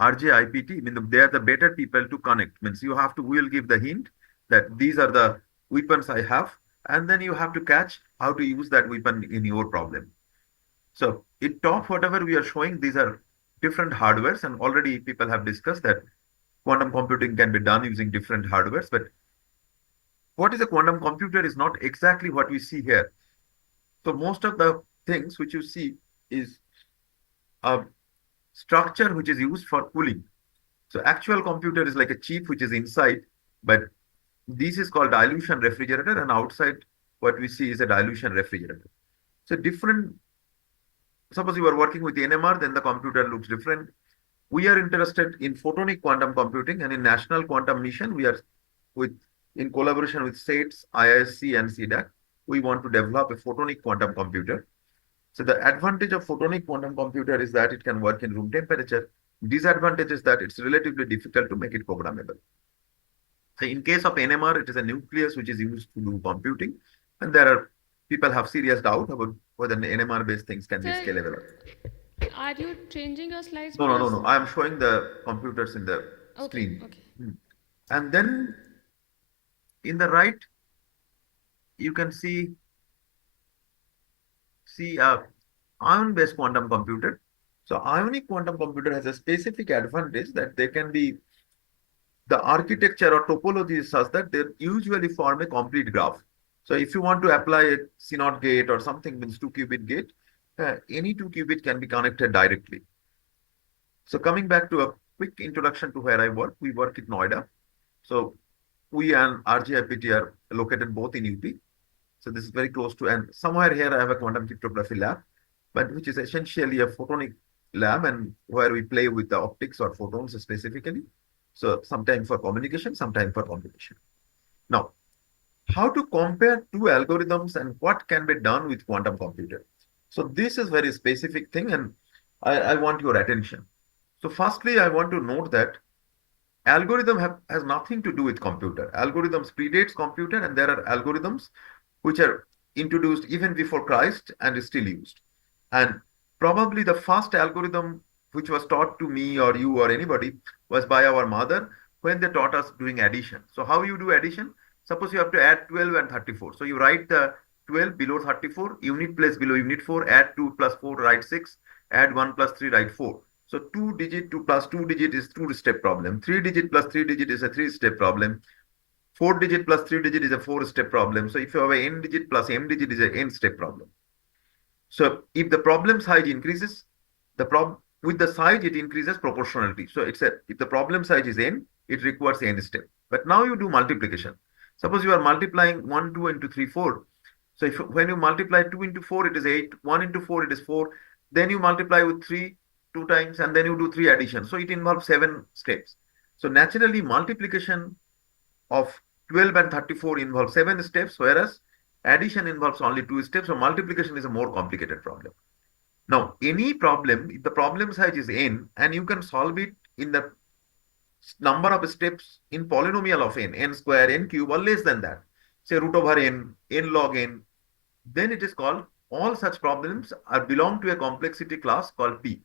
RGIPT, they are the better people to connect. Means you have to, we will give the hint that these are the weapons I have, and then you have to catch how to use that weapon in your problem. So in top, whatever we are showing, these are different hardwares, and already people have discussed that quantum computing can be done using different hardwares. But what is a quantum computer is not exactly what we see here. So most of the things which you see is a structure which is used for cooling. So actual computer is like a chip which is inside, but this is called dilution refrigerator, and outside what we see is a dilution refrigerator. So different, suppose you are working with NMR, then the computer looks different. We are interested in photonic quantum computing, and in National Quantum Mission, we are in collaboration with SATES, IISc, and CDAC, we want to develop a photonic quantum computer. So the advantage of photonic quantum computer is that it can work in room temperature. Disadvantage is that it's relatively difficult to make it programmable. So in case of NMR, it is a nucleus which is used to do computing, and there are people have serious doubt about whether NMR-based things can be Sir, scalable. Are you changing your slides? No. I am showing the computers in the screen. Okay. And then in the right, you can see a ion-based quantum computer. So ionic quantum computer has a specific advantage that they can be, the architecture or topology is such that they usually form a complete graph. So if you want to apply a CNOT gate or something, means 2-qubit gate, any 2-qubit can be connected directly. So coming back to a quick introduction to where I work, we work in Noida. So we and RGIPT are located both in UP. So this is very close to, and somewhere here I have a quantum cryptography lab, but which is essentially a photonic lab, and where we play with the optics or photons specifically. So sometime for communication, sometime for computation. Now, how to compare two algorithms and what can be done with quantum computer? So this is very specific thing, and I want your attention. So firstly, I want to note that algorithm has nothing to do with computer. Algorithms predates computer, and there are algorithms which are introduced even before Christ and is still used. And probably the first algorithm which was taught to me or you or anybody was by our mother when they taught us doing addition. So how you do addition? Suppose you have to add 12 and 34. So you write the 12 below 34, unit place below unit 4, add 2 plus 4, write 6, add 1 plus 3, write 4. So 2 digit, 2 plus 2 digit is 2-step problem. 3 digit plus 3 digit is a 3-step problem. 4 digit plus 3 digit is a 4-step problem. So if you have a n digit plus m digit is a n-step problem. So if the problem size increases, with the size it increases proportionality. So it's if the problem size is n, it requires n step. But now you do multiplication. Suppose you are multiplying 1, 2 into 3, 4. So when you multiply 2 into 4, it is 8. 1 into 4, it is 4. Then you multiply with 3 2 times, and then you do 3 additions. So it involves 7 steps. So naturally, multiplication of 12 and 34 involves 7 steps, whereas addition involves only 2 steps. So multiplication is a more complicated problem. Now, any problem, if the problem size is n, and you can solve it in the number of steps in polynomial of n square, n cube, or less than that, say root over n, n log n, then it is called, all such problems belong to a complexity class called P.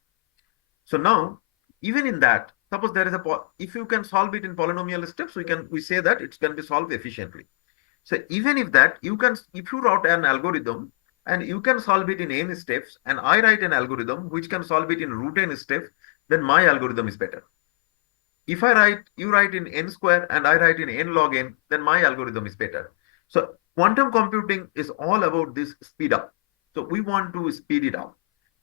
So now, even in that, suppose there is if you can solve it in polynomial steps, we say that it can be solved efficiently. So even if that, if you wrote an algorithm and you can solve it in n steps, and I write an algorithm which can solve it in root n steps, then my algorithm is better. If you write in n square and I write in n log n, then my algorithm is better. So quantum computing is all about this speed up. So we want to speed it up.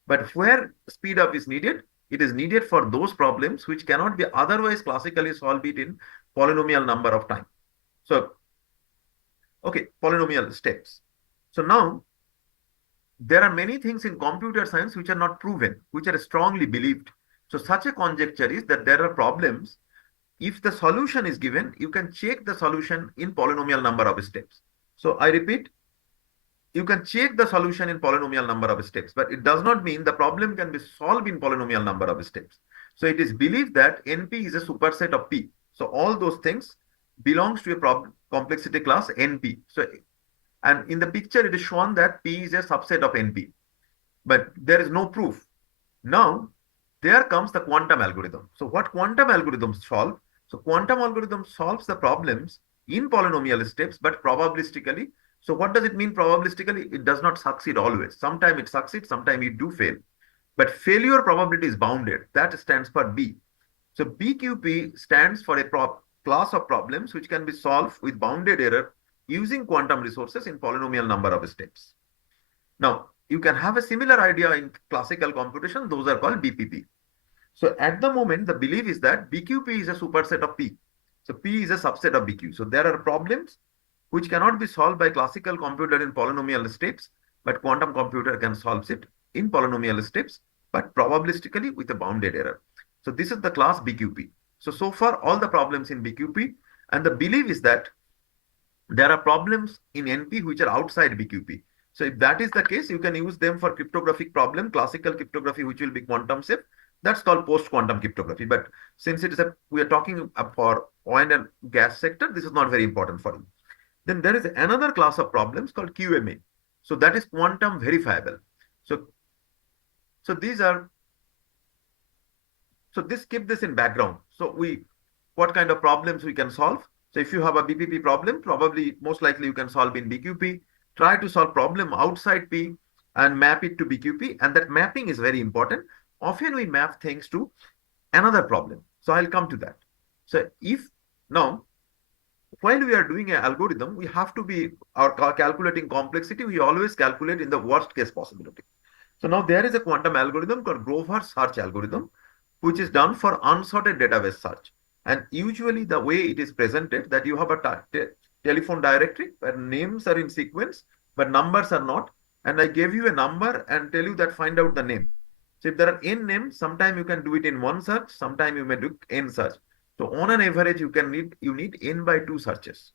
But where speed up is needed, it is needed for those problems which cannot be otherwise classically solved it in polynomial number of time. So, okay, polynomial steps. So now, there are many things in computer science which are not proven, which are strongly believed. So such a conjecture is that there are problems. If the solution is given, you can check the solution in polynomial number of steps. So I repeat, you can check the solution in polynomial number of steps, but it does not mean the problem can be solved in polynomial number of steps. So it is believed that NP is a superset of P. So all those things belongs to a complexity class NP. So, and in the picture, it is shown that P is a subset of NP, but there is no proof. Now, there comes the quantum algorithm. So what quantum algorithms solve? So quantum algorithm solves the problems in polynomial steps, but probabilistically. So what does it mean probabilistically? It does not succeed always. Sometimes it succeeds, sometimes it do fail. But failure probability is bounded. That stands for B. So BQP stands for a class of problems which can be solved with bounded error using quantum resources in polynomial number of steps. Now, you can have a similar idea in classical computation. Those are called BPP. So at the moment, the belief is that BQP is a superset of P. So P is a subset of BQ. So there are problems which cannot be solved by classical computer in polynomial steps, but quantum computer can solve it in polynomial steps, but probabilistically with a bounded error. So this is the class BQP. So far all the problems in BQP, and the belief is that there are problems in NP which are outside BQP. So if that is the case, you can use them for cryptographic problem, classical cryptography, which will be quantum safe. That's called post-quantum cryptography. But since we are talking for oil and gas sector, this is not very important for you. Then there is another class of problems called QMA. So that is quantum verifiable. So these are, so this keep this in background. So what kind of problems we can solve? So if you have a BPP problem, probably most likely you can solve in BQP. Try to solve problem outside P and map it to BQP. And that mapping is very important. Often we map things to another problem. So I'll come to that. So now, while we are doing an algorithm, we have to be calculating complexity. We always calculate in the worst case possibility. So now there is a quantum algorithm called Grover search algorithm, which is done for unsorted database search. And usually the way it is presented, that you have a telephone directory where names are in sequence, but numbers are not. And I gave you a number and tell you that find out the name. So if there are n names, sometime you can do it in one search, sometime you may do n search. So on an average, you need n by 2 searches.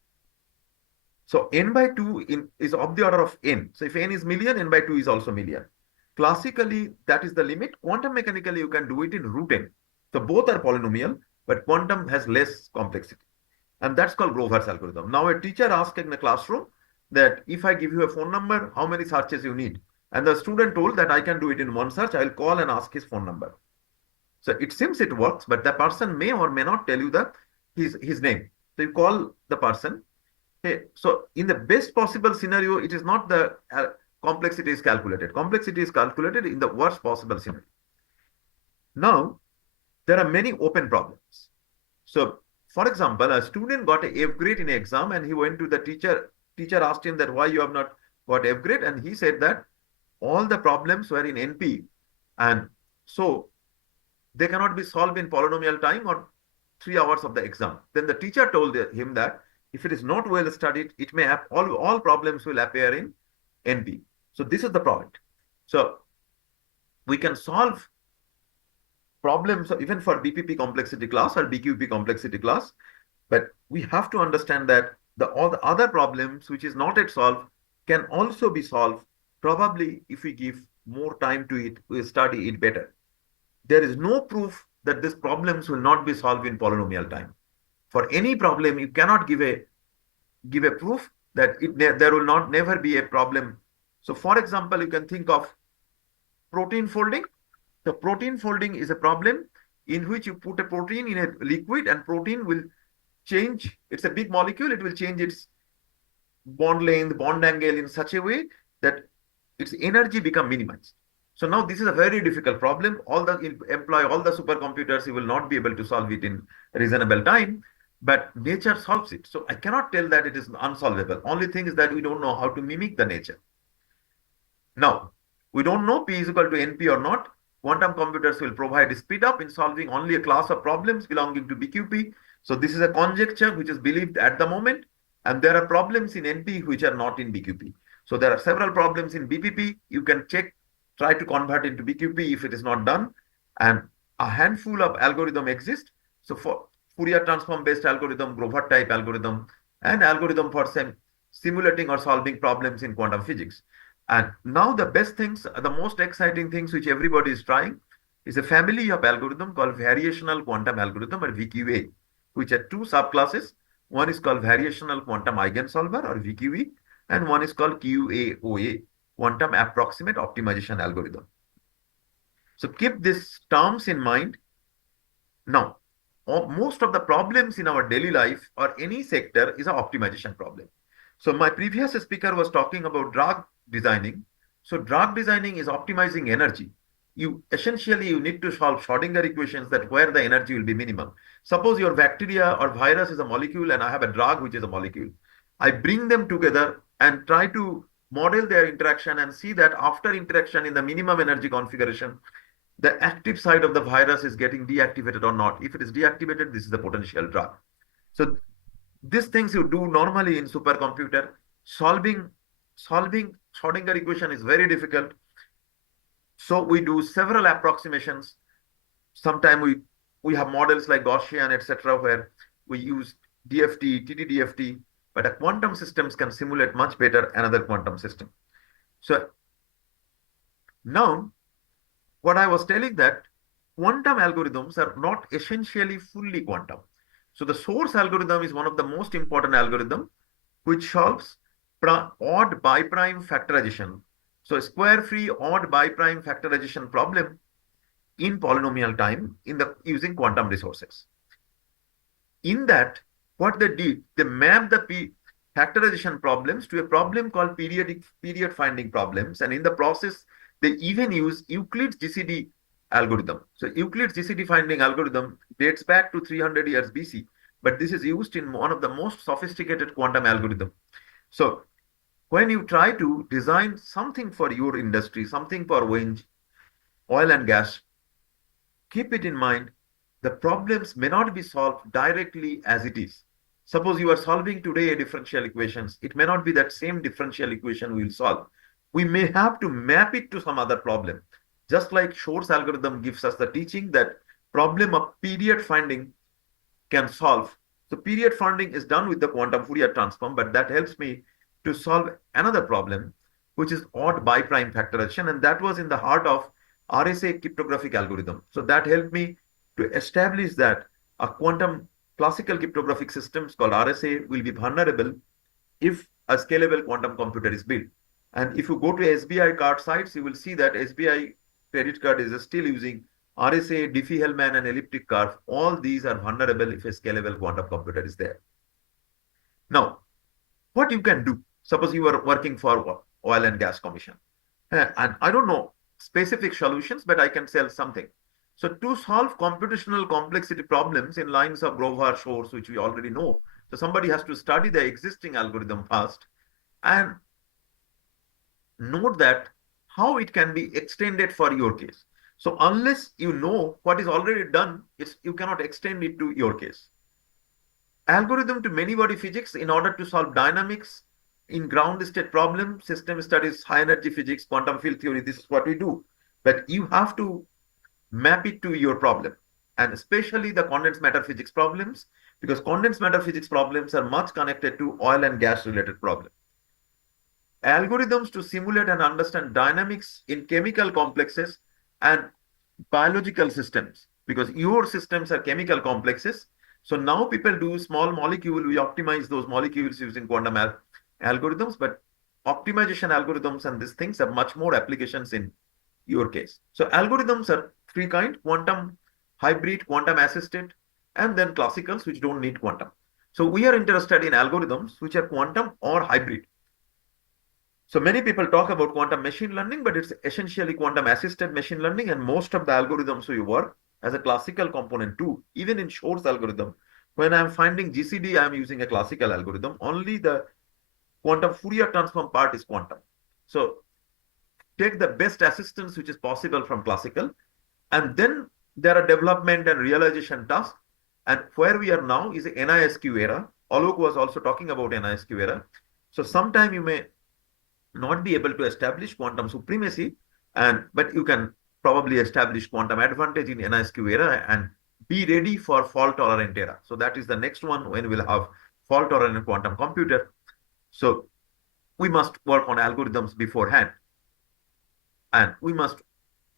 So n by 2 is of the order of n. So if n is million, n by 2 is also million. Classically, that is the limit. Quantum mechanically, you can do it in root n. So both are polynomial, but quantum has less complexity. And that's called Grover's algorithm. Now a teacher asked in the classroom that if I give you a phone number, how many searches you need? And the student told that I can do it in one search. I'll call and ask his phone number. So it seems it works, but the person may or may not tell you his name. So you call the person. Hey, so in the best possible scenario, it is not the complexity is calculated. Complexity is calculated in the worst possible scenario. Now, there are many open problems. So, for example, a student got an F grade in an exam and he went to the teacher. Teacher asked him that why you have not got F grade, and he said that all the problems were in NP, and so they cannot be solved in polynomial time or 3 hours of the exam. Then the teacher told him that if it is not well studied, it may have all problems will appear in NP. So this is the point. So we can solve problems even for BPP complexity class or BQP complexity class, but we have to understand that all the other problems which is not yet solved can also be solved, probably if we give more time to it, we study it better. There is no proof that these problems will not be solved in polynomial time. For any problem, you cannot give a proof that there will never be a problem. So for example, you can think of protein folding. The protein folding is a problem in which you put a protein in a liquid and protein will change. It's a big molecule. It will change its bond length, bond angle in such a way that its energy become minimized. So now this is a very difficult problem. Employ all the supercomputers, you will not be able to solve it in reasonable time, but nature solves it. So I cannot tell that it is unsolvable. Only thing is that we don't know how to mimic the nature. Now, we don't know P is equal to NP or not. Quantum computers will provide a speed up in solving only a class of problems belonging to BQP. So this is a conjecture which is believed at the moment. And there are problems in NP which are not in BQP. So there are several problems in BPP. You can try to convert into BQP if it is not done. And a handful of algorithm exist. So for Fourier transform based algorithm, Grover type algorithm, and algorithm for simulating or solving problems in quantum physics. And now the best things, the most exciting things which everybody is trying is a family of algorithm called variational quantum algorithm or VQA, which are 2 subclasses. One is called variational quantum eigensolver or VQE, and one is called QAOA, quantum approximate optimization algorithm. So keep these terms in mind. Now, most of the problems in our daily life or any sector is an optimization problem. So my previous speaker was talking about drug designing. So drug designing is optimizing energy. Essentially you need to solve Schrodinger equations that where the energy will be minimum. Suppose your bacteria or virus is a molecule and I have a drug which is a molecule. I bring them together and try to model their interaction and see that after interaction in the minimum energy configuration, the active side of the virus is getting deactivated or not. If it is deactivated, this is the potential drug. So these things you do normally in supercomputer. Solving Schrodinger equation is very difficult. So we do several approximations. Sometimes we have models like Gaussian, etc., where we use DFT, TTDFT, but a quantum systems can simulate much better another quantum system. So now, what I was telling that quantum algorithms are not essentially fully quantum. So the source algorithm is one of the most important algorithm which solves odd biprime factorization. So square-free odd biprime factorization problem in polynomial time using quantum resources. In that, what they did, they mapped the factorization problems to a problem called period finding problems, and in the process, they even use Euclid's GCD algorithm. So Euclid's GCD finding algorithm dates back to 300 years BC, but this is used in one of the most sophisticated quantum algorithm. So when you try to design something for your industry, something for wind, oil and gas, keep it in mind, the problems may not be solved directly as it is. Suppose you are solving today a differential equations, it may not be that same differential equation we will solve. We may have to map it to some other problem. Just like Shor's algorithm gives us the teaching that problem of period finding can solve. So period finding is done with the quantum Fourier transform, but that helps me to solve another problem, which is odd biprime factorization, and that was in the heart of RSA cryptographic algorithm. So that helped me to establish that a quantum classical cryptographic systems called RSA will be vulnerable if a scalable quantum computer is built. And if you go to SBI card sites, you will see that SBI credit card is still using RSA, Diffie-Hellman, and elliptic curve. All these are vulnerable if a scalable quantum computer is there. Now, what you can do? Suppose you are working for Oil and Gas Commission, and I don't know specific solutions, but I can tell something. So to solve computational complexity problems in lines of Grover, Shor's, which we already know, so somebody has to study the existing algorithm first and note that how it can be extended for your case. So unless you know what is already done, you cannot extend it to your case. Algorithm to many body physics in order to solve dynamics in ground state problems, system studies, high energy physics, quantum field theory, this is what we do. But you have to map it to your problem, and especially the condensed matter physics problems, because condensed matter physics problems are much connected to oil and gas related problems. Algorithms to simulate and understand dynamics in chemical complexes and biological systems, because your systems are chemical complexes. So now people do small molecule, we optimize those molecules using quantum algorithms, but optimization algorithms and these things have much more applications in your case. So algorithms are three kinds: quantum hybrid, quantum assisted, and then classicals which don't need quantum. So we are interested in algorithms which are quantum or hybrid. So many people talk about quantum machine learning, but it's essentially quantum assisted machine learning, and most of the algorithms we work as a classical component too. Even in Shor's algorithm, when I'm finding GCD, I'm using a classical algorithm. Only the quantum Fourier transform part is quantum. So take the best assistance which is possible from classical, and then there are development and realization tasks. And where we are now is the NISQ era. Alok was also talking about NISQ era. So sometime you may not be able to establish quantum supremacy, but you can probably establish quantum advantage in NISQ era and be ready for fault tolerant era. So that is the next one when we'll have fault tolerant quantum computer. So we must work on algorithms beforehand. And we must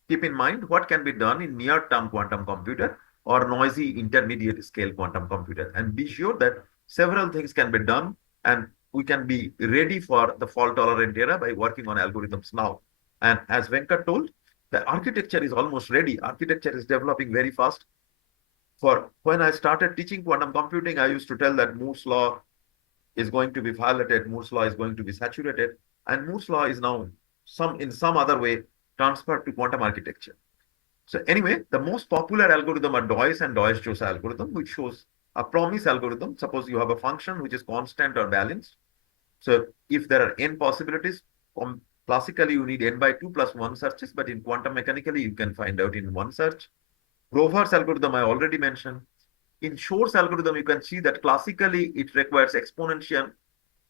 keep in mind what can be done in near-term quantum computer or noisy intermediate scale quantum computer, and be sure that several things can be done and we can be ready for the fault tolerant era by working on algorithms now. And as Venkat told, the architecture is almost ready. Architecture is developing very fast. For when I started teaching quantum computing, I used to tell that Moore's law is going to be violated, Moore's law is going to be saturated, and Moore's law is now in some other way transferred to quantum architecture. So anyway, the most popular algorithm are Deuss and Deuss-Jozsa algorithm, which shows a promise algorithm. Suppose you have a function which is constant or balanced. So if there are n possibilities, classically you need n by 2 plus 1 searches, but in quantum mechanically you can find out in one search. Grover's algorithm I already mentioned. In Shor's algorithm, you can see that classically it requires exponential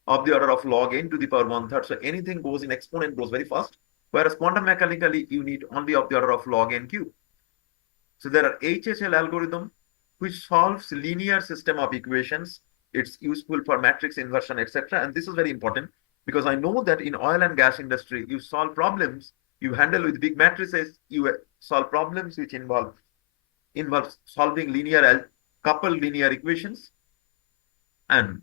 of the order of log n to the power 1/3. So anything goes in exponent goes very fast. Whereas quantum mechanically, you need only of the order of log n cube. So there are HSL algorithm which solves linear system of equations. It's useful for matrix inversion, etc. And this is very important because I know that in oil and gas industry, you solve problems, you handle with big matrices, you solve problems which involves solving coupled linear equations. And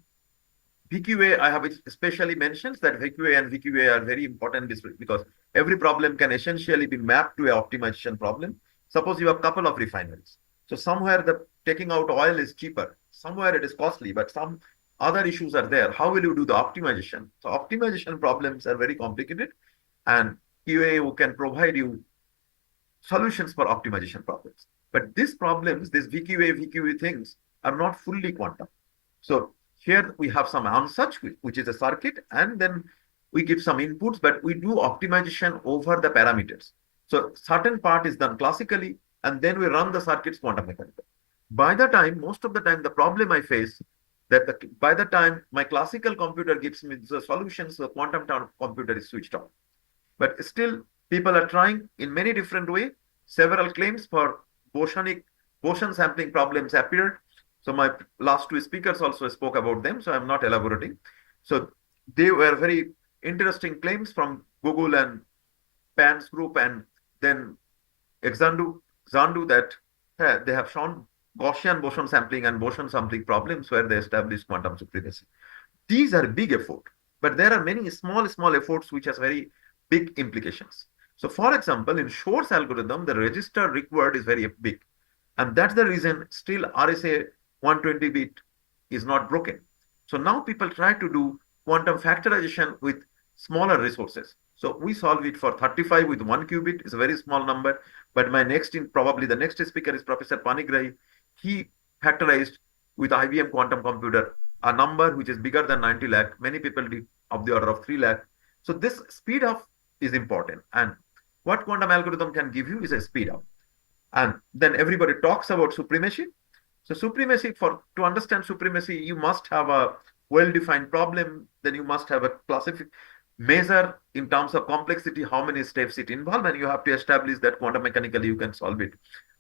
VQA, I have especially mentioned that VQA and VQA are very important because every problem can essentially be mapped to an optimization problem. Suppose you have a couple of refineries. So somewhere the taking out oil is cheaper, somewhere it is costly, but some other issues are there. How will you do the optimization? So optimization problems are very complicated, and QA can provide you solutions for optimization problems. But these problems, these VQA things are not fully quantum. So here we have some ansatz, which is a circuit, and then we give some inputs, but we do optimization over the parameters. So certain part is done classically, and then we run the circuits quantum mechanical. By the time, most of the time, the problem I face that by the time my classical computer gives me the solutions, the quantum computer is switched off. But still, people are trying in many different ways. Several claims for Boson sampling problems appeared. So my last two speakers also spoke about them, so I'm not elaborating. So they were very interesting claims from Google and Pan's group, and then Zandu that they have shown Gaussian boson sampling and boson sampling problems where they established quantum supremacy. These are big effort, but there are many small efforts which has very big implications. So for example, in Shor's algorithm, the register required is very big. And that's the reason still RSA 120 bit is not broken. So now people try to do quantum factorization with smaller resources. So we solve it for 35 with 1 qubit. It's a very small number. But probably the next speaker is Professor Panigrahi. He factorized with IBM quantum computer a number which is bigger than 90 lakh. Many people did of the order of 3 lakh. So this speed up is important. And what quantum algorithm can give you is a speed up. And then everybody talks about supremacy. So supremacy, to understand supremacy, you must have a well-defined problem. Then you must have a measure in terms of complexity, how many steps it involves, and you have to establish that quantum mechanically you can solve it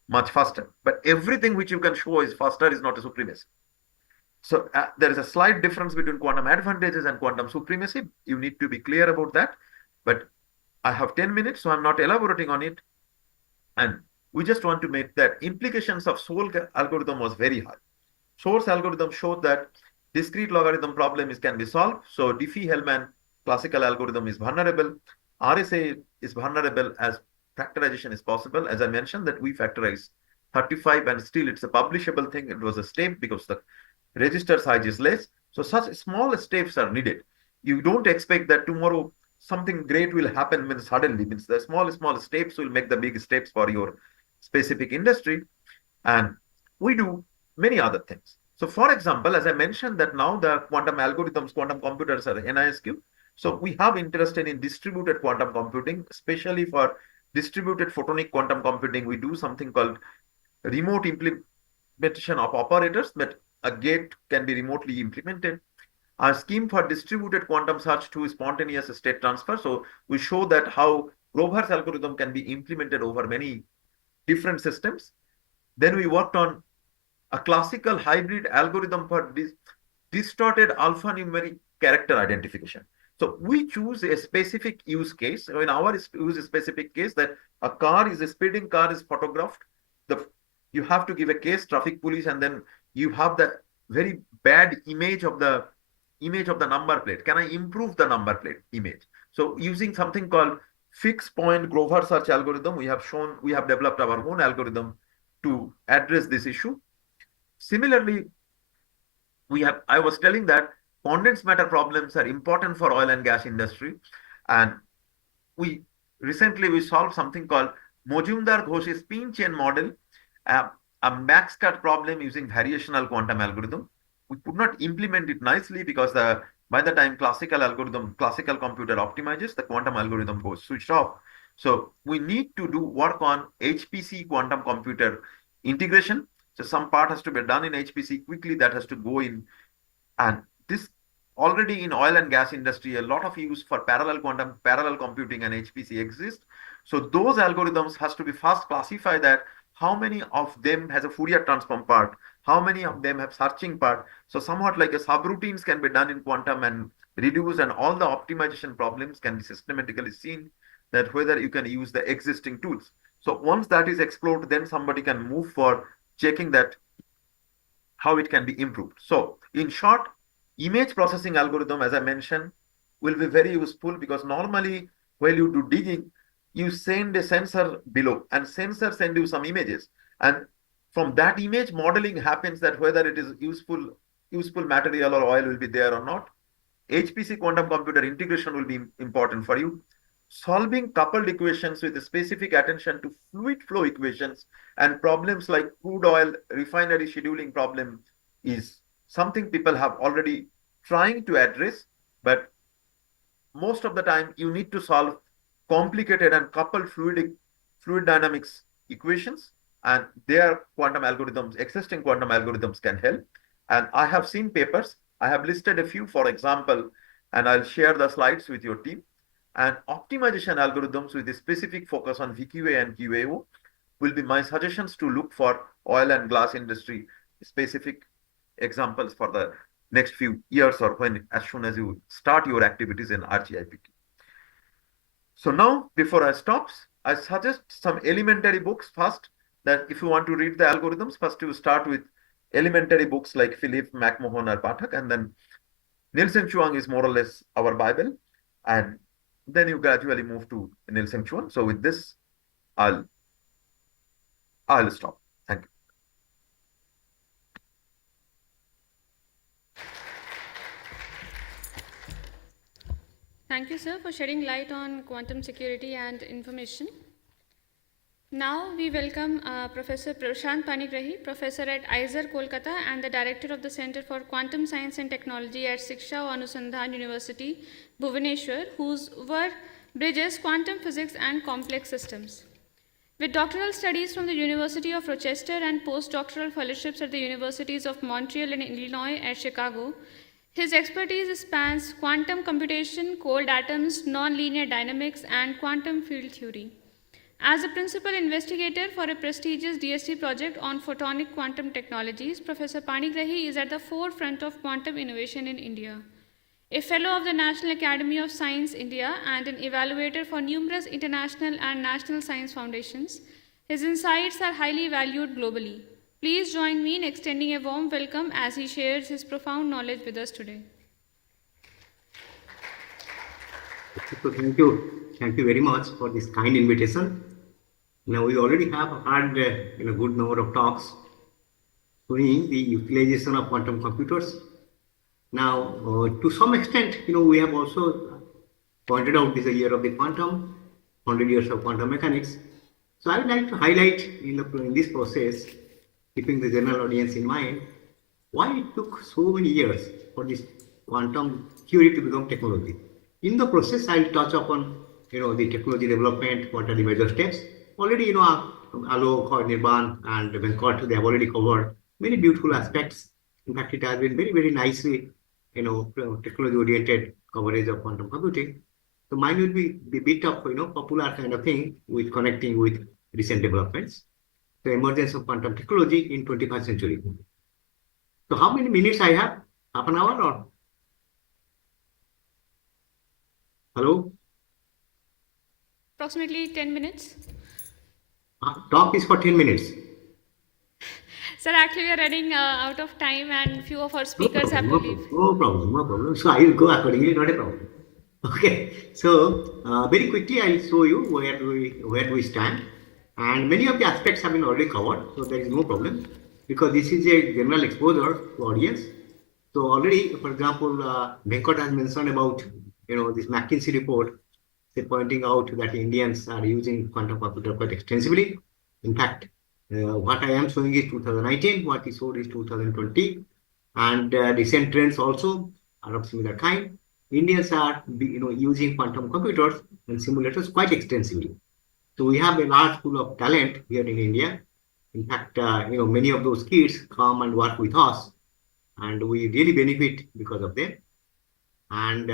much faster. But everything which you can show is faster is not a supremacy. So there is a slight difference between quantum advantages and quantum supremacy. You need to be clear about that. But I have 10 minutes, so I'm not elaborating on it. And we just want to make that implications of Shor's algorithm was very high. Shor's algorithm showed that discrete logarithm problem can be solved. So Diffie-Hellman classical algorithm is vulnerable. RSA is vulnerable as factorization is possible. As I mentioned that we factorize 35 and still it's a publishable thing. It was a step because the register size is less. So such small steps are needed. You don't expect that tomorrow something great will happen suddenly. Means the small steps will make the big steps for your specific industry. And we do many other things. So for example, as I mentioned that now the quantum algorithms, quantum computers are NISQ. So we have interested in distributed quantum computing, especially for distributed photonic quantum computing. We do something called remote implementation of operators, that a gate can be remotely implemented. A scheme for distributed quantum search to spontaneous state transfer. So we show that how Grover's algorithm can be implemented over many different systems. Then we worked on a classical hybrid algorithm for distorted alphanumeric character identification. So we choose a specific use case. In our use specific case, that a speeding car is photographed. You have to give a case, traffic police, and then you have the very bad image of the number plate. Can I improve the number plate image? So using something called fixed point Grover search algorithm, we have developed our own algorithm to address this issue. Similarly, I was telling that condensed matter problems are important for oil and gas industry. And recently we solved something called Mojumdar-Ghosh spin chain model, a max cut problem using variational quantum algorithm. We could not implement it nicely because the By the time classical computer optimizes, the quantum algorithm goes switched off. So we need to do work on HPC quantum computer integration. So some part has to be done in HPC quickly, that has to go in. And this already in oil and gas industry, a lot of use for parallel computing and HPC exist. So those algorithms has to be first classify that how many of them has a Fourier transform part, how many of them have searching part. So somewhat like a subroutines can be done in quantum and reduce, and all the optimization problems can be systematically seen that whether you can use the existing tools. So once that is explored, then somebody can move for checking that how it can be improved. So in short, image processing algorithm, as I mentioned, will be very useful because normally when you do digging, you send a sensor below and sensor send you some images. And from that image, modeling happens that whether it is useful material or oil will be there or not. HPC quantum computer integration will be important for you. Solving coupled equations with a specific attention to fluid flow equations and problems like crude oil refinery scheduling problem is something people have already trying to address, but most of the time you need to solve complicated and coupled fluid dynamics equations, and their existing quantum algorithms can help. And I have seen papers, I have listed a few, for example, and I'll share the slides with your team. And optimization algorithms with a specific focus on VQA and QAO will be my suggestions to look for oil and gas industry specific examples for the next few years or as soon as you start your activities in RGIPT. So now, before I stop, I suggest some elementary books first, that if you want to read the algorithms, first you start with elementary books like Philip, McMahon or Pathak, and then Nielsen Chuang is more or less our Bible. And then you gradually move to Nielsen Chuang. So with this, I'll stop. Thank you. Thank you, sir, for shedding light on quantum security and information. Now we welcome Professor Prashant Panigrahi, Professor at IISER, Kolkata, and the Director of the Center for Quantum Science and Technology at Shiksha Anusandhan University, Bhubaneswar, whose work bridges quantum physics and complex systems. With doctoral studies from the University of Rochester and postdoctoral fellowships at the Universities of Montreal and Illinois at Chicago, his expertise spans quantum computation, cold atoms, nonlinear dynamics, and quantum field theory. As a principal investigator for a prestigious DST project on photonic quantum technologies, Professor Panigrahi is at the forefront of quantum innovation in India. A fellow of the National Academy of Science, India, and an evaluator for numerous international and national science foundations, his insights are highly valued globally. Please join me in extending a warm welcome as he shares his profound knowledge with us today. So thank you very much for this kind invitation. Now we already have had a good number of talks showing the utilization of quantum computers. Now, to some extent, we have also pointed out this is a year of the quantum, 100 years of quantum mechanics. So I would like to highlight in this process, keeping the general audience in mind, why it took so many years for this quantum theory to become technology. In the process, I'll touch upon the technology development, what are the major steps. Already, Alok, Nirban, and Venkat, they have already covered many beautiful aspects. In fact, it has been very, very nicely, technology-oriented coverage of quantum computing. So mine will be a bit of, popular kind of thing with connecting with recent developments. The emergence of quantum technology in 21st century. So how many minutes I have? Half an hour or? Hello? Approximately 10 minutes. Talk is for 10 minutes. Sir, actually we are running out of time and few of our speakers have to leave. No problem. So I will go accordingly, not a problem. Okay, so very quickly I'll show you where we stand. And many of the aspects have been already covered, so there is no problem because this is a general exposure to audience. So already, for example, Venkat has mentioned about this McKinsey report, pointing out that Indians are using quantum computer quite extensively. In fact, what I am showing is 2019, what is showed is 2020, and recent trends also. are of similar kind. Indians are using quantum computers and simulators quite extensively. So we have a large pool of talent here in India. In fact, many of those kids come and work with us, and we really benefit because of them. And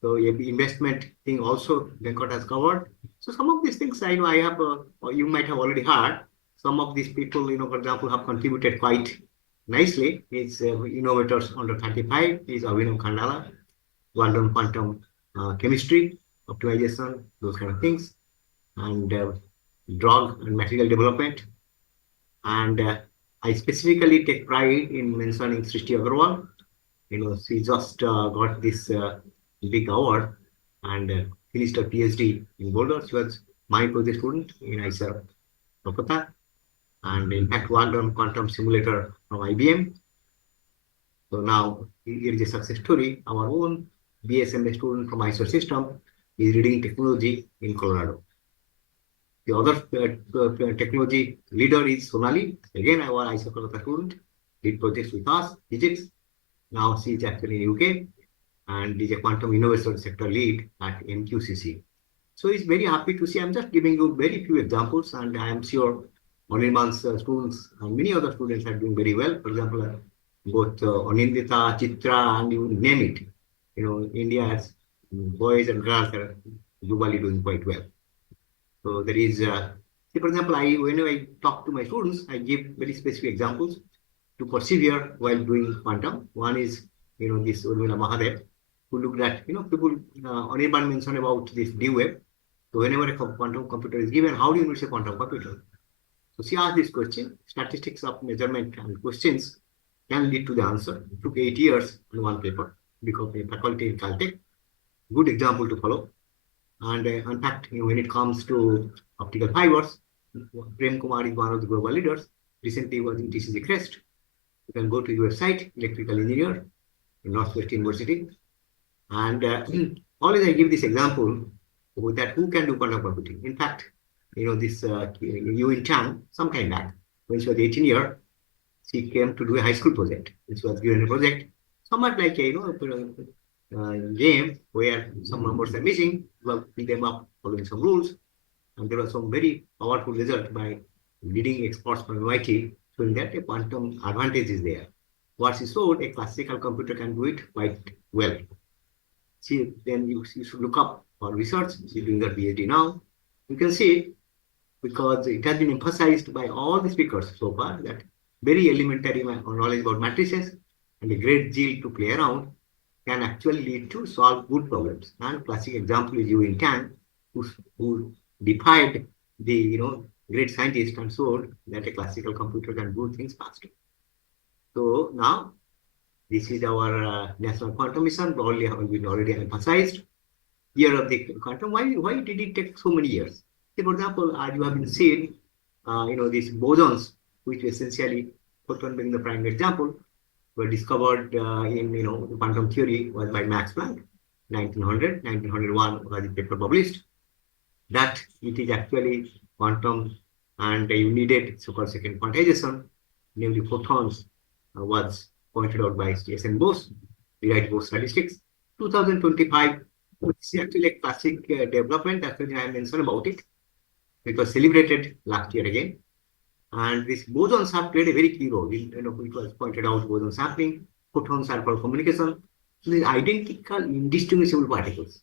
so investment thing also Venkat has covered. So some of these things I know I have, or you might have already heard. Some of these people, for example, have contributed quite nicely. It's innovators under 35 is Avinav Khandala, quantum chemistry, optimization, those kind of things, and drug and material development. And I specifically take pride in mentioning Srishti Agarwal. She just got this big award and finished a PhD in Boulder. She was my project student in ISA Kolkata, and in fact worked on quantum simulator from IBM. So now here is a success story. Our own BSMA student from ISO system is reading technology in Colorado. The other technology leader is Sonali. Again, our ISO Kolkata student, did projects with us, physics. Now she is actually in UK and is a quantum innovation sector lead at MQCC. So he's very happy to see. I'm just giving you very few examples, and I am sure Anirban's students and many other students are doing very well. For example, both Anindita, Chitra, and you name it. India's boys and girls are globally doing quite well. So there is, say for example, whenever I talk to my students, I give very specific examples to persevere while doing quantum. One is, this Urmila Mahadev, who looked at, people, Anirban mentioned about this D wave. So whenever a quantum computer is given, how do you use a quantum computer? So she asked this question, statistics of measurement and questions can lead to the answer. It took 8 years in one paper because the faculty in Caltech. Good example to follow. And in fact, when it comes to optical fibers, Prem Kumar is one of the global leaders. Recently was in TCG Crest. You can go to your website, electrical engineer in Northwest University. And always I give this example that who can do quantum computing. In fact, this Yuin Chang, some time back, when she was 18 years, she came to do a high school project. She was given a project, somewhat like a game where some numbers are missing, well, pick them up following some rules. And there was some very powerful result by leading experts from MIT showing that a quantum advantage is there. What she showed, a classical computer can do it quite well. Then you should look up for research. She's doing her PhD now. You can see, because it has been emphasized by all the speakers so far, that very elementary knowledge about matrices and a great zeal to play around can actually lead to solve good problems. And classic example is Yuin Tang, who defied the great scientist and showed that a classical computer can do things faster. So now this is our national quantum mission, probably have been already emphasized. Year of the quantum. Why did it take so many years? Say, for example, as you have been seeing, these bosons, which essentially photon being the prime example, were discovered in the quantum theory was by Max Planck, 1900, 1901 was the paper published. That it is actually quantum, and you needed so-called second quantization, namely photons, was pointed out by S.N. Bose, rewrite Bose statistics. 2025, it's actually a classic development. That's why I mentioned about it. It was celebrated last year again. And these bosons have played a very key role. It was pointed out boson sampling, photons are for communication. So these identical, indistinguishable particles.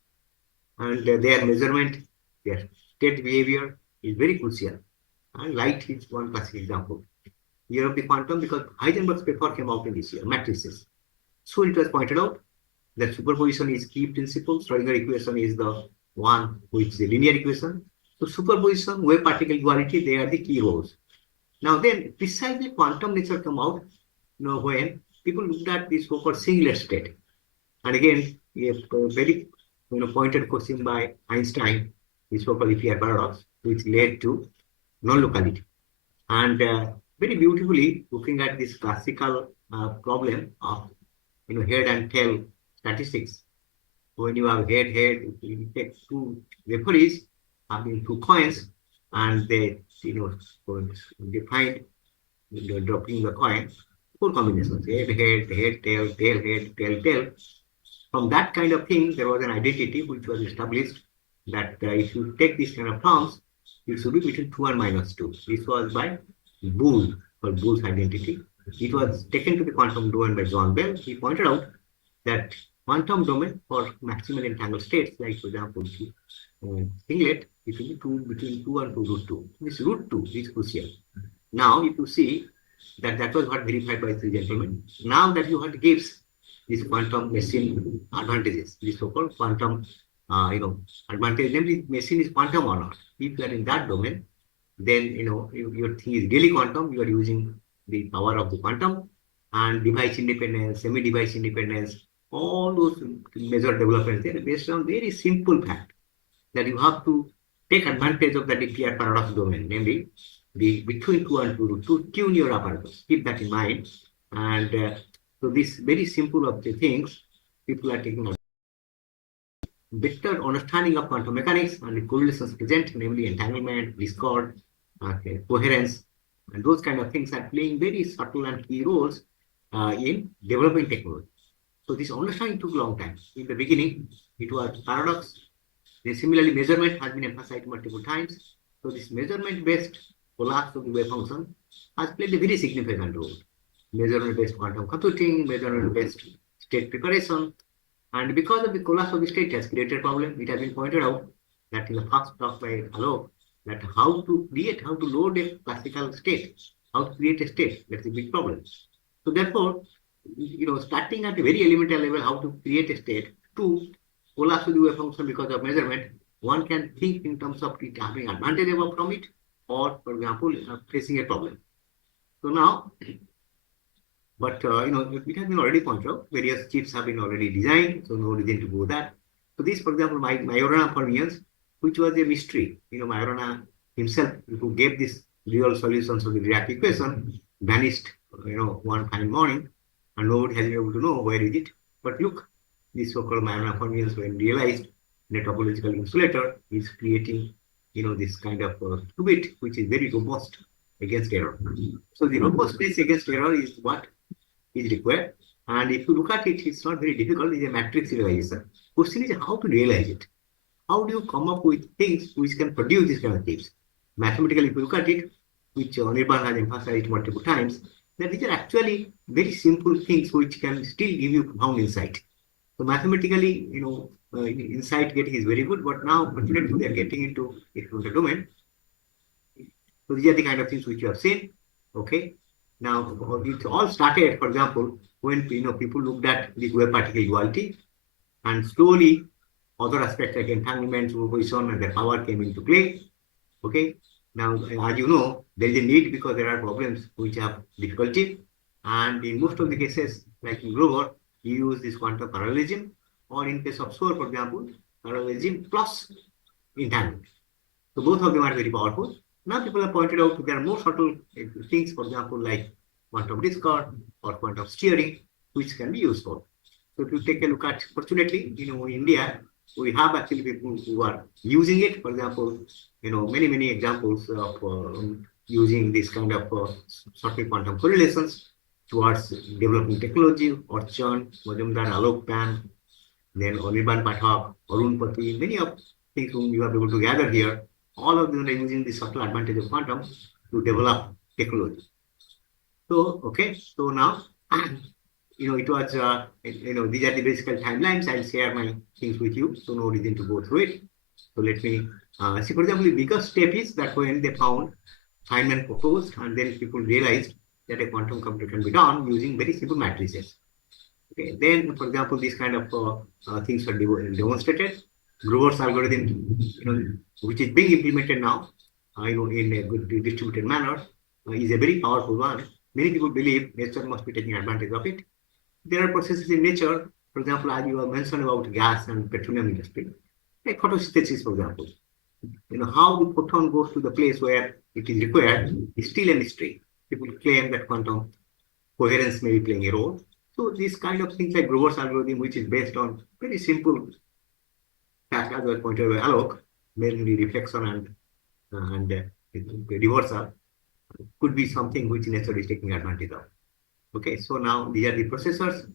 And their measurement, their state behavior is very crucial. And light is one classic example. Year of the quantum, because Heisenberg's paper came out in this year, matrices. So it was pointed out that superposition is key principle. Schrodinger equation is the one which is a linear equation. So superposition, wave particle duality, they are the key roles. Now then, precisely quantum nature come out, when people looked at this so-called singlet state. And again, a very pointed question by Einstein, the so-called EPR paradox, which led to non-locality. And very beautifully looking at this classical problem of head and tail statistics. When you have head, you take two referees having two coins, and they define dropping the coin. four combinations, head, head, head, tail, tail, head, tail, tail. From that kind of thing, there was an identity which was established that if you take these kind of terms, it should be between 2 and minus 2. This was by Boole, or Boole's identity. It was taken to the quantum domain by John Bell. He pointed out that quantum domain for maximal entangled states, like for example, singlet, it will be between 2 and 2 root 2. This root 2 is crucial. Now, if you see that was what verified by three gentlemen. Now that you have gives this quantum machine advantages, this so-called quantum, advantage. Namely, machine is quantum or not. If you are in that domain, then your thing is really quantum. You are using the power of the quantum and device independence, semi-device independence. All those major developments they are based on very simple fact that you have to take advantage of the DPR paradox domain, namely the between 2 and 2 to tune your apparatus. Keep that in mind. And so this very simple of the things people are taking a better understanding of quantum mechanics and the correlations present, namely entanglement, discord, coherence, and those kind of things are playing very subtle and key roles in developing technology. So this understanding took a long time. In the beginning, it was paradox. Then similarly, measurement has been emphasized multiple times. So this measurement-based collapse of the wave function has played a very significant role. Measurement-based quantum computing, measurement-based state preparation, and because of the collapse of the state has created a problem. It has been pointed out that in the first talk by Alok, that how to load a classical state, how to create a state, that's a big problem. So therefore, starting at a very elemental level, how to create a state, to collapse with the wave function because of measurement, one can think in terms of it having advantage from it, or for example, facing a problem. So now, but it has been already pointed out, various chips have been already designed, so no reason to go that. So this, for example, Majorana fermions, which was a mystery. Majorana himself, who gave this real solutions of the Dirac equation, vanished, one fine morning, and nobody has been able to know where is it. But look, these so-called Majorana fermions, when realized in a topological insulator, is creating, this kind of qubit, which is very robust against error. So the robustness against error is what is required. And if you look at it, it's not very difficult. It's a matrix realization. Question is how to realize it. How do you come up with things which can produce these kind of things? Mathematically, if you look at it, which Anirban has emphasized multiple times, that these are actually very simple things which can still give you profound insight. So mathematically, insight getting is very good, but now fortunately they are getting into the domain. So these are the kind of things which you have seen. Okay. Now it all started, for example, when people looked at the wave particle duality, and slowly other aspects like entanglement, superposition, and the power came into play. Okay. Now, as you know, there is a need because there are problems which have difficulty, and in most of the cases, like in Grover, you use this quantum parallelism, or in case of SOAR, for example, parallelism plus entanglement. So both of them are very powerful. Now people have pointed out there are more subtle things, for example, like quantum discord or quantum steering, which can be useful. So if you take a look at, fortunately, in India, we have actually people who are using it. For example, many examples of using this kind of subtle quantum correlations towards developing technology, or Chan, Majumdar, Alok Pan, then Anirban Pathak, Arun Pati, many of things whom you are able to gather here. All of them are using the subtle advantage of quantum to develop technology. So, okay, so now, it was, these are the basic timelines. I'll share my things with you, so no reason to go through it. So let me see, for example, the biggest step is that when they found, Feynman proposed, and then people realized that a quantum computer can be done using very simple matrices. Okay, then, for example, these kind of things are demonstrated. Grover's algorithm, which is being implemented now, in a good distributed manner, is a very powerful one. Many people believe nature must be taking advantage of it. There are processes in nature, for example, as you have mentioned about gas and petroleum industry, like photosynthesis, for example. How the photon goes to the place where it is required is still a mystery. People claim that quantum coherence may be playing a role. So these kind of things like Grover's algorithm, which is based on very simple fact, as was pointed out by Alok, mainly reflection and reversal, could be something which nature is taking advantage of. Okay, so now these are the processors.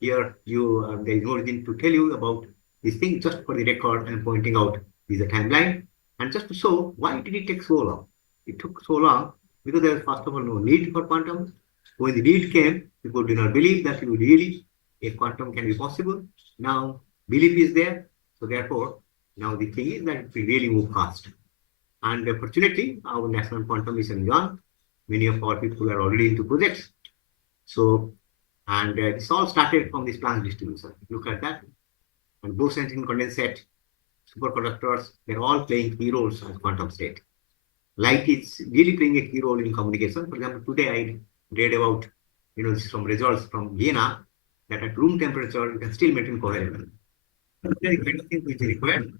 Here there is no reason to tell you about this thing. Just for the record, I'm pointing out this is a timeline. And just to show why did it take so long? It took so long because there was first of all no need for quantum. When the need came, people did not believe that you really a quantum can be possible. Now belief is there. So therefore, now the thing is that it will really move fast. And fortunately, our National Quantum Mission is on. Many of our people are already into projects. So, and this all started from this Planck distribution. Look at that. And Bose-Einstein condensate, superconductors, they're all playing key roles as quantum state. Light is really playing a key role in communication. For example, today I read about, some results from Vienna that at room temperature, you can still maintain coherence. There is kind of thing which is required.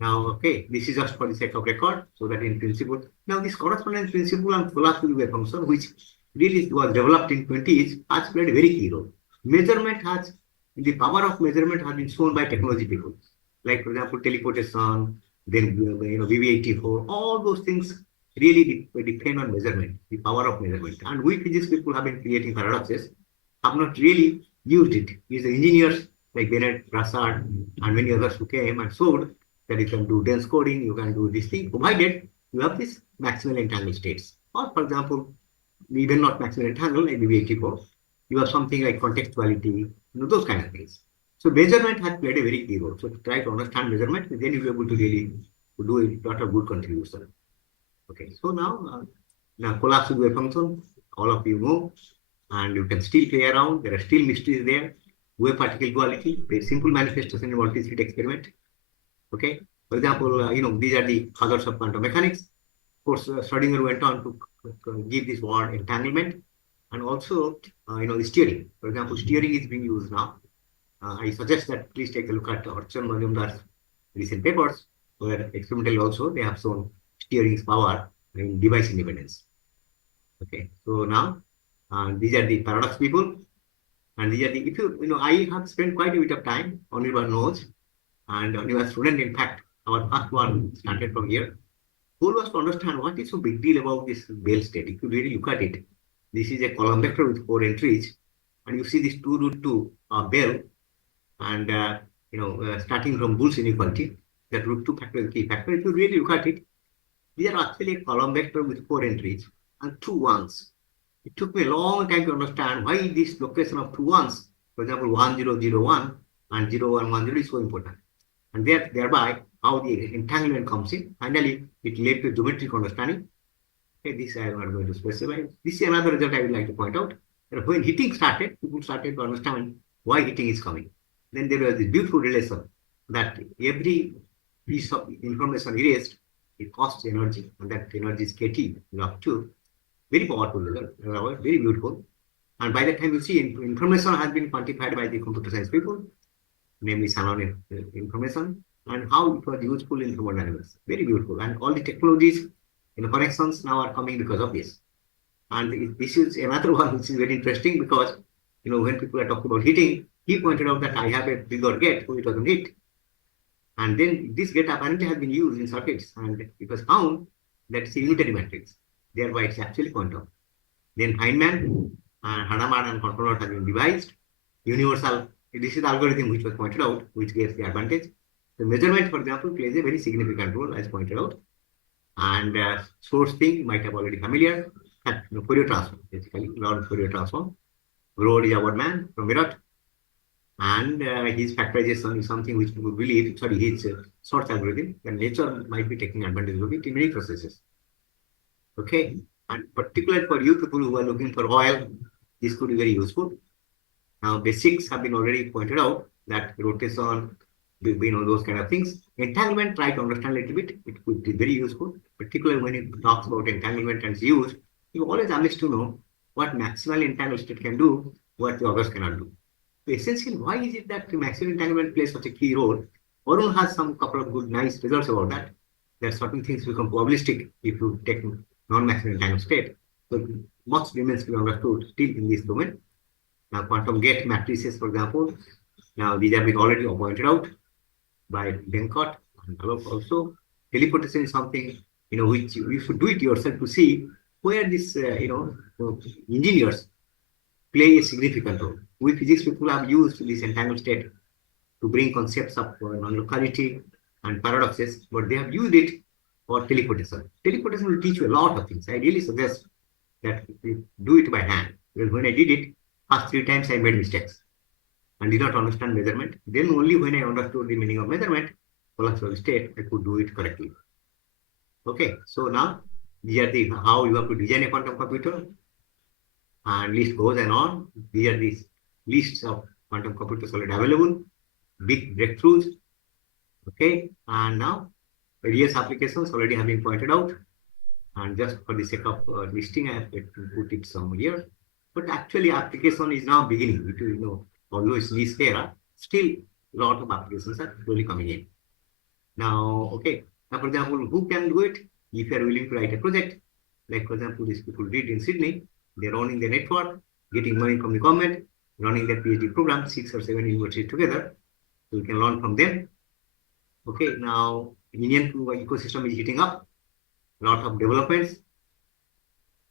Now, okay, this is just for the sake of record, so that in principle, now this correspondence principle and philosophy wave function, which really was developed in 20s, has played a very key role. Measurement has, the power of measurement has been shown by technology people. Like, for example, teleportation, then, VV84, all those things really depend on measurement, the power of measurement. And we physics people have been creating paradoxes, have not really used it. It's the engineers like Bennett, Brassard, and many others who came and showed that you can do dense coding, you can do this thing, provided you have this maximal entangled states. Or, for example, even not maximal entangled, like VV84, you have something like contextuality, those kind of things. So measurement has played a very key role. So to try to understand measurement, then you'll be able to really do a lot of good contribution. Okay, so now collapse wave function, all of you know, and you can still play around. There are still mysteries there. Wave particle duality, very simple manifestation in multi-slit experiment. Okay, for example, these are the fathers of quantum mechanics. Of course, Schrodinger went on to give this word entanglement, and also, the steering. For example, steering is being used now. I suggest that please take a look at Archon Majumdar's recent papers, where experimentally also they have shown steering's power in device independence. Okay, so now these are the paradox people, and these are the, if I have spent quite a bit of time on your notes, and when you are a student, in fact, our first one started from here. Goal was to understand what is so big deal about this Bell state. If you really look at it, this is a column vector with 4 entries, and you see this 2 root 2 Bell, and starting from Boole's inequality, that root 2 factor is key factor. If you really look at it, these are actually a column vector with 4 entries and 2 ones. It took me a long time to understand why this location of 2 ones, for example, 1001 and 0110 is so important. And thereby, how the entanglement comes in. Finally, it led to geometric understanding. Okay, this I am not going to specify. This is another result I would like to point out. That when heating started, people started to understand why heating is coming. Then there was this beautiful relation that every piece of information erased, it costs energy, and that energy is KT log 2. Very powerful result, very beautiful. And by the time you see information has been quantified by the computer science people, namely Shannon information, and how it was useful in thermodynamics. Very beautiful. And all the technologies in connections now are coming because of this. And this is another one which is very interesting because, when people are talking about heating, he pointed out that I have a bigger gate, so it doesn't heat. And then this gate apparently has been used in circuits, and it was found that it's a unitary matrix. Thereby, it's actually quantum. Then Feynman and Hahnemann and controller have been devised. Universal, this is the algorithm which was pointed out, which gives the advantage. The measurement, for example, plays a very significant role, as pointed out. And source thing you might have already familiar. Fourier transform, basically, Lorentz Fourier transform. Grohl is our man from Virat. And his factorization is something which people believe, his source algorithm, and nature might be taking advantage of it in many processes. Okay, and particularly for you people who are looking for oil, this could be very useful. Now, basics have been already pointed out that rotation, those kind of things. Entanglement, try to understand a little bit. It could be very useful, particularly when it talks about entanglement and its use. You always amazed to know what maximal entangled state can do, what the others cannot do. So essentially, why is it that the maximal entanglement plays such a key role? Arun has some couple of good, nice results about that. There are certain things become probabilistic if you take non-maximal entangled state. So much remains to be understood still in this domain. Now, quantum gate matrices, for example, now these have been already pointed out by Benkot and also. Teleportation is something, which you should do it yourself to see where this, engineers play a significant role. We physics people have used this entangled state to bring concepts of non-locality and paradoxes, but they have used it for teleportation. Teleportation will teach you a lot of things. I really suggest that you do it by hand. Because when I did it, first 3 times I made mistakes and did not understand measurement. Then only when I understood the meaning of measurement, collapsible state, I could do it correctly. Okay, so now these are the how you have to design a quantum computer, and list goes and on. These are the lists of quantum computers already available, big breakthroughs. Okay, and now various applications already have been pointed out. And just for the sake of listing, I have to put it somewhere. But actually, application is now beginning. It will, although it's this era, still a lot of applications are slowly coming in. Now, okay. Now, for example, who can do it? If you are willing to write a project, like for example, these people did in Sydney, they're running the network, getting money from the government, running their PhD program, 6 or 7 universities together. So you can learn from them. Okay, now Indian ecosystem is heating up, lot of developments.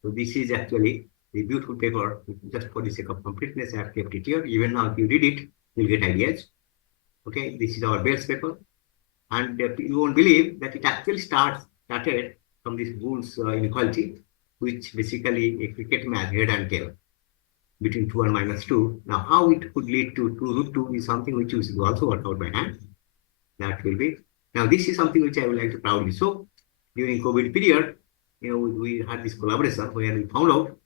So this is actually a beautiful paper. Just for the sake of completeness, I have kept it here. Even now, if you read it, you'll get ideas. Okay, this is our base paper. And you won't believe that it actually started from this Boole's inequality, which basically a cricket match head and tail between 2 and -2. Now, how it could lead to 2√2 is something which is also worked out by hand. That will be. Now, this is something which I would like to proudly show. During COVID period, we had this collaboration where we found out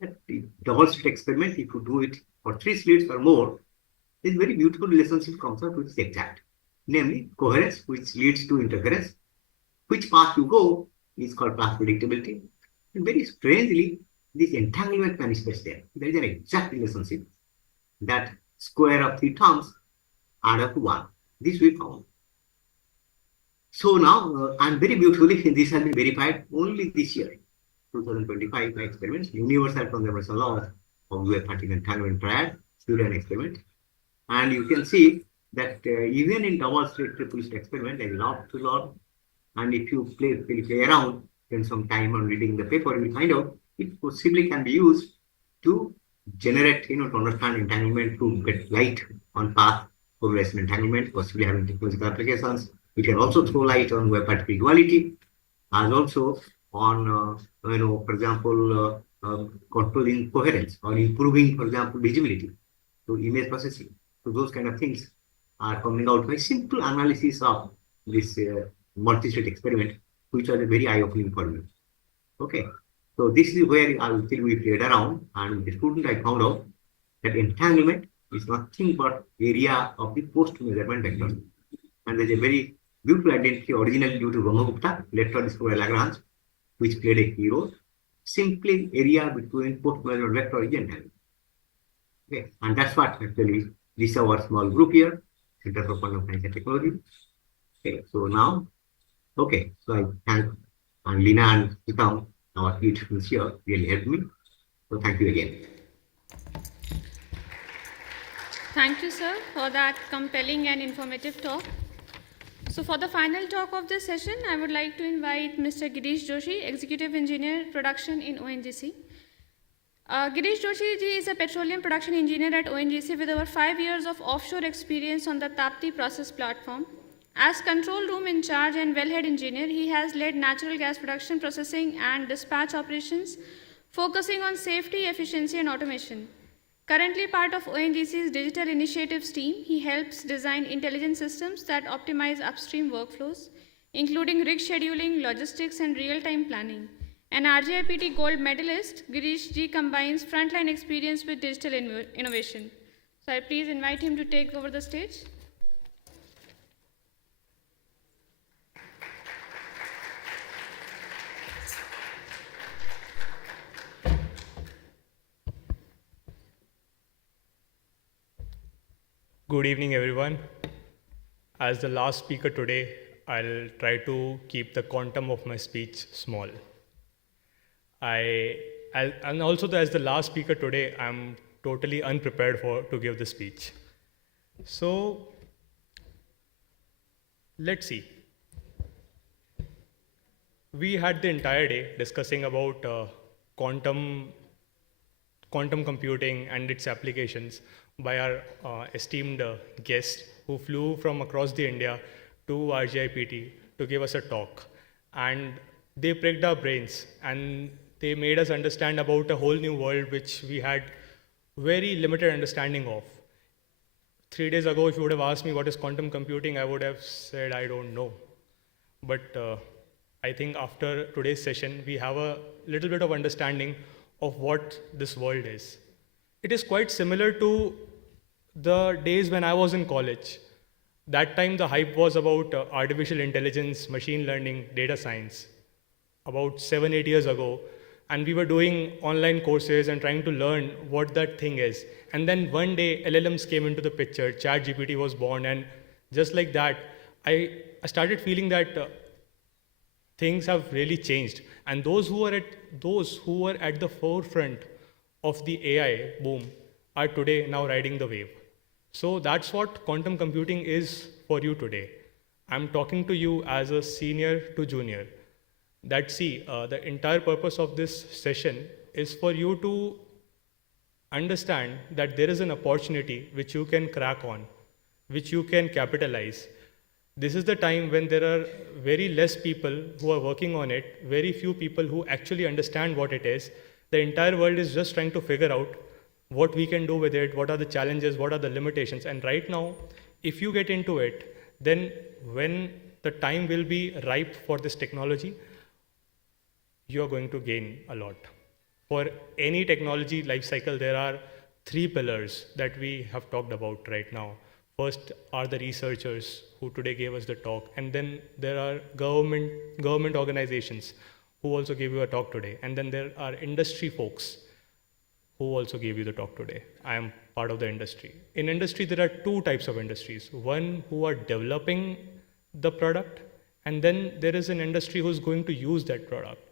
that the double slit experiment, if you do it for 3 slits or more, this very beautiful relationship comes out which is exact. Namely, coherence, which leads to interference. Which path you go is called path predictability. And very strangely, this entanglement manifests there. There is an exact relationship that square of 3 terms add up to 1. This we found. So now, and very beautifully, this has been verified only this year, 2025, by experiments, universal conservation laws of wave particle entanglement triad, Student experiment. And you can see that even in double slit, triple slit experiment, there is lot to lot. And if you play around, spend some time on reading the paper, you will find out it possibly can be used to generate, to understand entanglement, to get light on path correlation entanglement, possibly having technological applications. It can also throw light on wave particle duality, as also on, for example, controlling coherence or improving, for example, visibility, so image processing. So those kind of things are coming out by simple analysis of this multi-state experiment, which was a very eye-opening for me. Okay, so this is where we played around, and with the student I found out that entanglement is nothing but area of the post-measurement vector. And there's a very beautiful identity originally due to Brahmagupta, later discovered Lagrange, which played a key role. Simply area between post-measurement vector is entanglement. Okay, and that's what actually this is our small group here, Center for Quantum Science and Technology. Okay, so now, okay, so I thank and Lina and Hitam, our teachers here, really helped me. So thank you again. Thank you, sir, for that compelling and informative talk. So for the final talk of this session, I would like to invite Mr. Girish Joshi, Executive Engineer, Production in ONGC. Girish Joshi ji is a petroleum production engineer at ONGC with over 5 years of offshore experience on the Tapti process platform. As control room in charge and wellhead engineer, he has led natural gas production, processing and dispatch operations, focusing on safety, efficiency and automation. Currently part of ONGC's digital initiatives team, he helps design intelligent systems that optimize upstream workflows, including rig scheduling, logistics and real-time planning. An RGIPT gold medalist, Girish ji combines frontline experience with digital innovation. So I please invite him to take over the stage. Good evening, everyone. As the last speaker today, I'll try to keep the quantum of my speech small. And also as the last speaker today, I'm totally unprepared to give the speech. So, let's see. We had the entire day discussing about quantum quantum computing and its applications by our esteemed guest who flew from across the India to RGIPT to give us a talk. And they pricked our brains and they made us understand about a whole new world which we had very limited understanding of. 3 days ago, if you would have asked me what is quantum computing, I would have said, I don't know. But I think after today's session, we have a little bit of understanding of what this world is. It is quite similar to the days when I was in college. That time, the hype was about artificial intelligence, machine learning, data science, about 7-8 years ago. And we were doing online courses and trying to learn what that thing is. And then one day, LLMs came into the picture, ChatGPT was born, and just like that, I started feeling that things have really changed. And those who were at the forefront of the AI boom are today now riding the wave. So that's what quantum computing is for you today. I'm talking to you as a senior to junior. The entire purpose of this session is for you to understand that there is an opportunity which you can crack on, which you can capitalize. This is the time when there are very less people who are working on it, very few people who actually understand what it is. The entire world is just trying to figure out what we can do with it, what are the challenges, what are the limitations. And right now, if you get into it, then when the time will be ripe for this technology, you are going to gain a lot. For any technology life cycle, there are 3 pillars that we have talked about right now. First are the researchers who today gave us the talk, and then there are government organizations who also gave you a talk today, and then there are industry folks who also gave you the talk today. I am part of the industry. In industry, there are 2 types of industries. One who are developing the product, and then there is an industry who's going to use that product.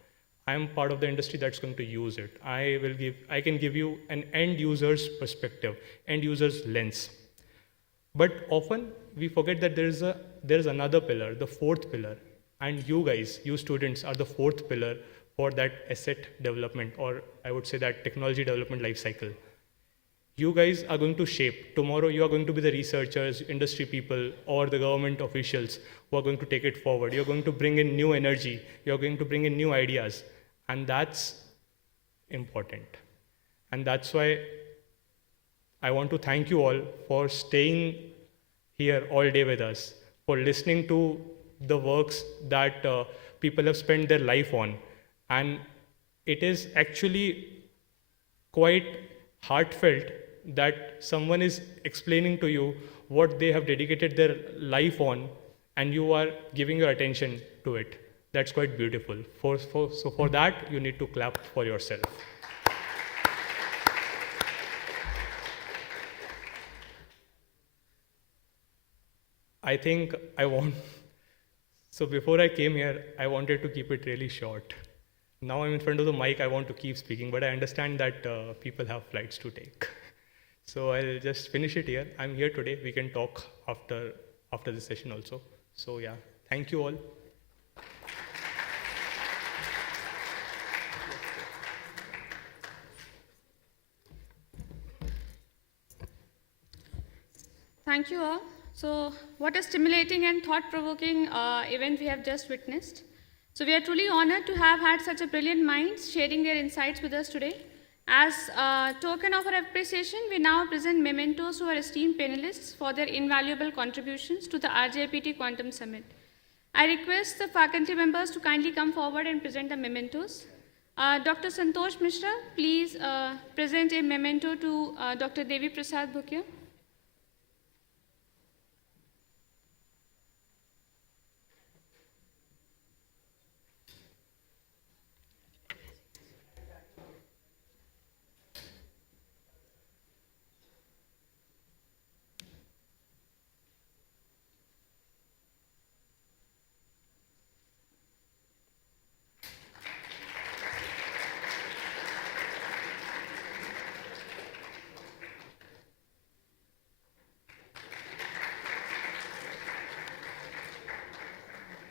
I am part of the industry that's going to use it. I can give you an end user's perspective, end user's lens. But often we forget that there is another pillar, the 4th pillar. And you guys, you students, are the 4th pillar for that asset development, or I would say that technology development life cycle. You guys are going to shape. Tomorrow you are going to be the researchers, industry people, or the government officials who are going to take it forward. You're going to bring in new energy. You're going to bring in new ideas. And that's important. And that's why I want to thank you all for staying here all day with us, for listening to the works that people have spent their life on. And it is actually quite heartfelt that someone is explaining to you what they have dedicated their life on, and you are giving your attention to it. That's quite beautiful. So for that, you need to clap for yourself. So before I came here, I wanted to keep it really short. Now I'm in front of the mic, I want to keep speaking, but I understand that people have flights to take. So I'll just finish it here. I'm here today. We can talk after the session also. So yeah, thank you all. Thank you all. So what a stimulating and thought-provoking event we have just witnessed. So we are truly honored to have had such a brilliant minds sharing their insights with us today. As a token of our appreciation, we now present mementos to our esteemed panelists for their invaluable contributions to the RGIPT Quantum Summit. I request the faculty members to kindly come forward and present the mementos. Dr. Santosh Mishra, please present a memento to Dr. Devi Prasad Bhukia.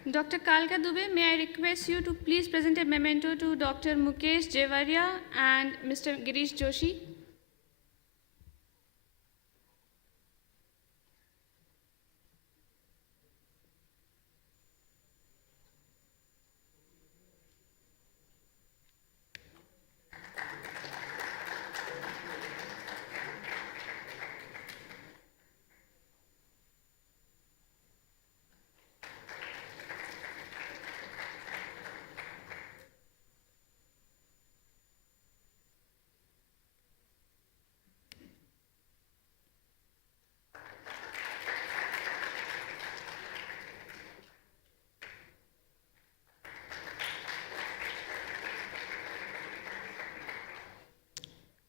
Dr. Kalka Dubey, may I request you to please present a memento to Dr. Mukesh Jevaria and Mr. Girish Joshi?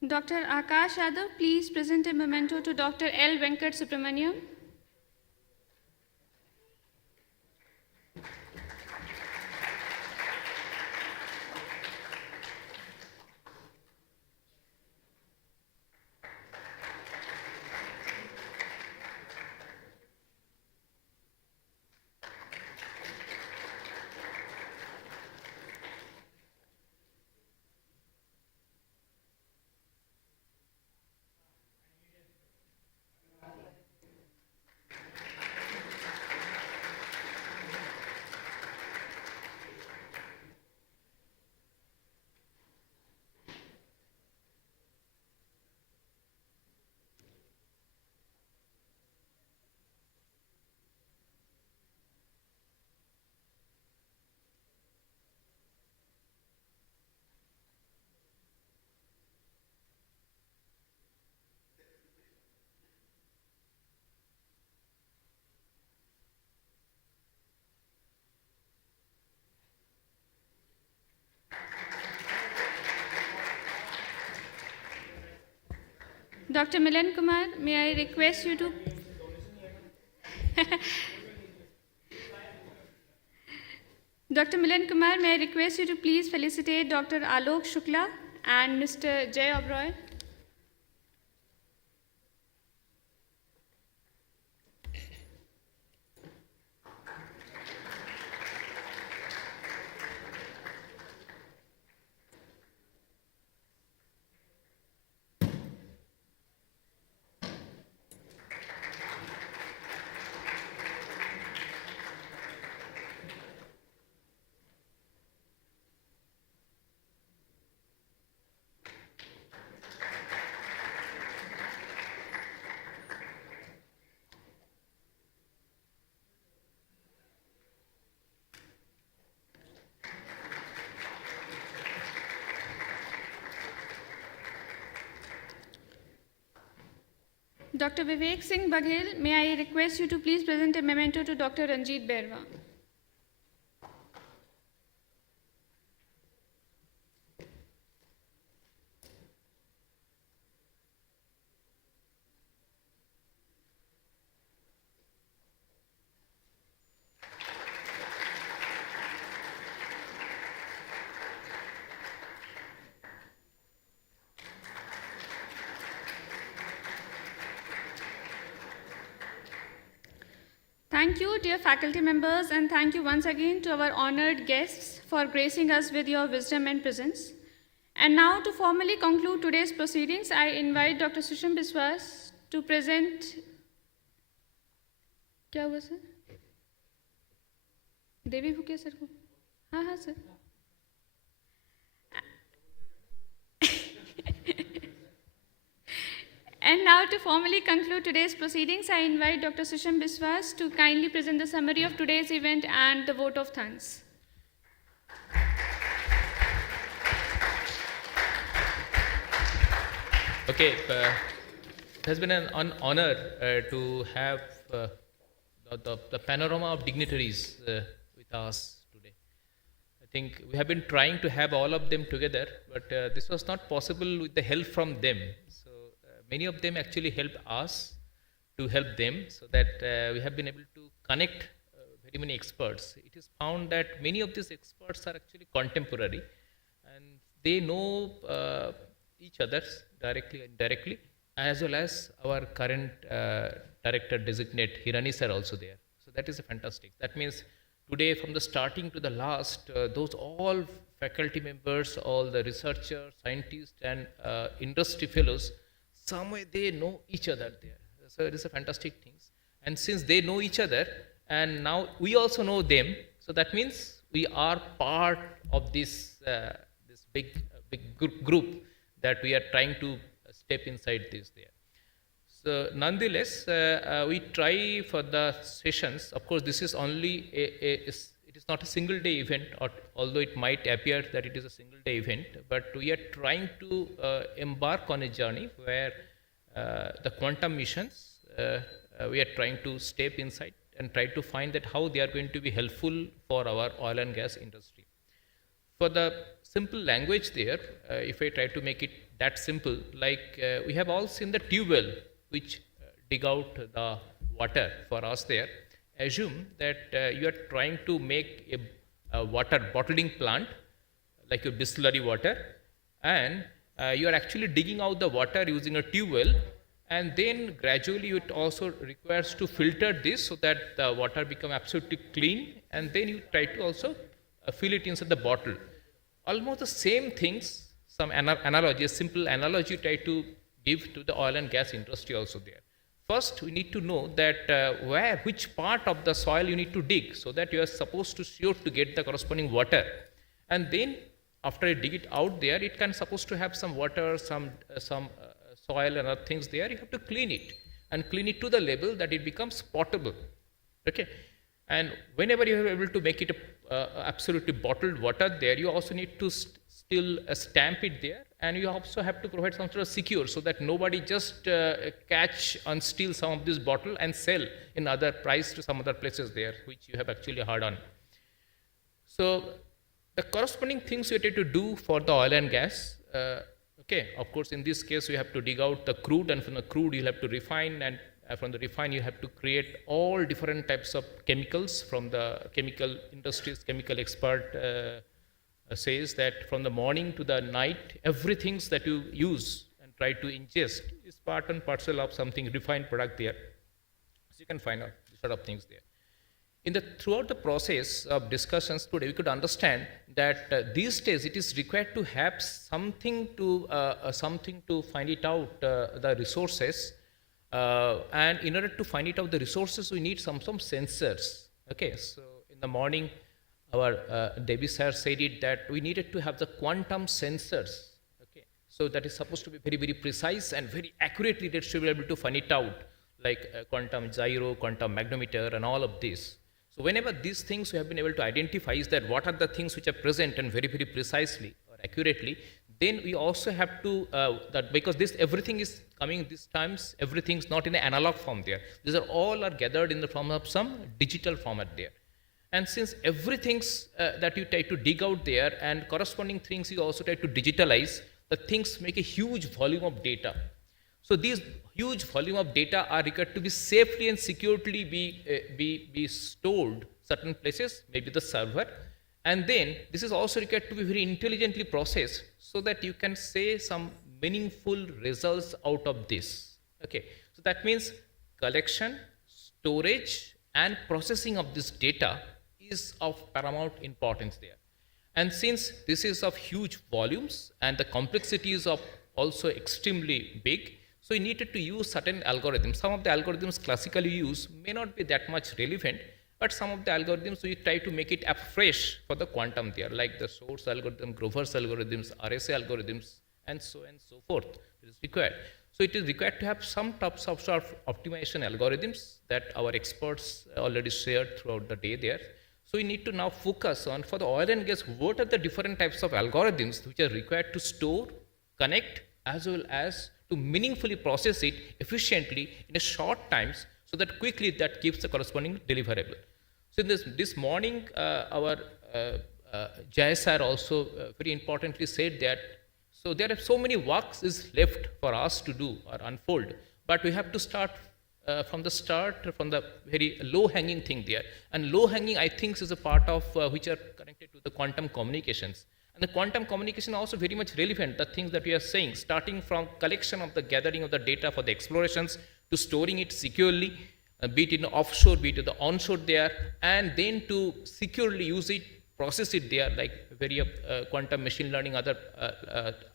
Dr. Akash Yadav, please present a memento to Dr. L. Venkat Subramaniam. Dr. Milan Kumar, may I request you to... Dr. Milan Kumar, may I request you to please felicitate Dr. Alok Shukla and Mr. Jay Oberoi? Dr. Vivek Singh Baghel, may I request you to please present a memento to Dr. Ranjit Berwa? Thank you, dear faculty members, and thank you once again to our honored guests for gracing us with your wisdom and presence. And now, to formally conclude today's proceedings, I invite Dr. Susham Biswas to present. क्या हुआ sir? देवी भूके sir को? हाँ हाँ sir. And now, to formally conclude today's proceedings, I invite Dr. Susham Biswas to kindly present the summary of today's event and the vote of thanks. Okay, it has been an honor to have the panorama of dignitaries with us today. I think we have been trying to have all of them together, but this was not possible with the help from them. Many of them actually helped us to help them, so that we have been able to connect very many experts. It is found that many of these experts are actually contemporary, and they know each other directly and indirectly, as well as our current director designate Hirani sir also there. So that is fantastic. That means today from the starting to the last, those all faculty members, all the researchers, scientists and industry fellows, some way they know each other there. So it is a fantastic thing. And since they know each other and now we also know them, so that means we are part of this, this big group that we are trying to step inside this there. So nonetheless, we try for the sessions. Of course, this is only it is not a single day event, or although it might appear that it is a single day event, but we are trying to embark on a journey where the quantum missions, we are trying to step inside and try to find that how they are going to be helpful for our oil and gas industry. For the simple language there, if I try to make it that simple, like we have all seen the tube well which dig out the water for us there. Assume that you are trying to make a water bottling plant, like a distillery water, and you are actually digging out the water using a tube well, and then gradually it also requires to filter this so that the water become absolutely clean, and then you try to also fill it inside the bottle. Almost the same things, some analogy, a simple analogy try to give to the oil and gas industry also there. First, we need to know that which part of the soil you need to dig so that you are supposed to sure to get the corresponding water. And then after you dig it out there, it can supposed to have some water, some soil and other things there. You have to clean it and clean it to the level that it becomes potable. Okay. And whenever you are able to make it absolutely bottled water there, you also need to still stamp it there, and you also have to provide some sort of secure so that nobody just catch and steal some of this bottle and sell in other price to some other places there, which you have actually heard on. So the corresponding things you have to do for the oil and gas, okay, of course in this case you have to dig out the crude, and from the crude you have to refine, and from the refine you have to create all different types of chemicals. From the chemical industries, chemical expert says that from the morning to the night, everything that you use and try to ingest is part and parcel of something refined product there. So you can find out these sort of things there. Throughout the process of discussions today, we could understand that these days it is required to have something to find it out, the resources, and in order to find it out the resources, we need some sensors. Okay, so in the morning, our Debbie sir said it that we needed to have the quantum sensors. Okay, so that is supposed to be very, very precise and very accurately that should be able to find it out, like quantum gyro, quantum magnetometer, and all of this. So whenever these things we have been able to identify is that what are the things which are present and very, very precisely or accurately, then we also have to, that because this everything is coming these times, everything's not in an analog form there. These are all are gathered in the form of some digital format there. And since everything that you try to dig out there and corresponding things you also try to digitalize, the things make a huge volume of data. So these huge volume of data are required to be safely and securely be stored certain places, maybe the server. And then this is also required to be very intelligently processed so that you can say some meaningful results out of this. Okay, so that means collection, storage, and processing of this data is of paramount importance there. And since this is of huge volumes and the complexity is of also extremely big, so we needed to use certain algorithms. Some of the algorithms classically used may not be that much relevant, but some of the algorithms we try to make it afresh for the quantum there, like the source algorithm, Grover's algorithms, RSA algorithms, and so forth. It is required. So it is required to have some types of sort of optimization algorithms that our experts already shared throughout the day there. So we need to now focus on, for the oil and gas, what are the different types of algorithms which are required to store, connect, as well as to meaningfully process it efficiently in a short times so that quickly that gives the corresponding deliverable. So in this morning, our Jai sir also very importantly said that, so there are so many works is left for us to do or unfold, but we have to start from the very low-hanging thing there. And low-hanging, I think, is a part of which are connected to the quantum communications. And the quantum communication also very much relevant, the things that we are saying, starting from collection of the gathering of the data for the explorations to storing it securely, be it in offshore, be it in the onshore there, and then to securely use it, process it there, like very quantum machine learning, other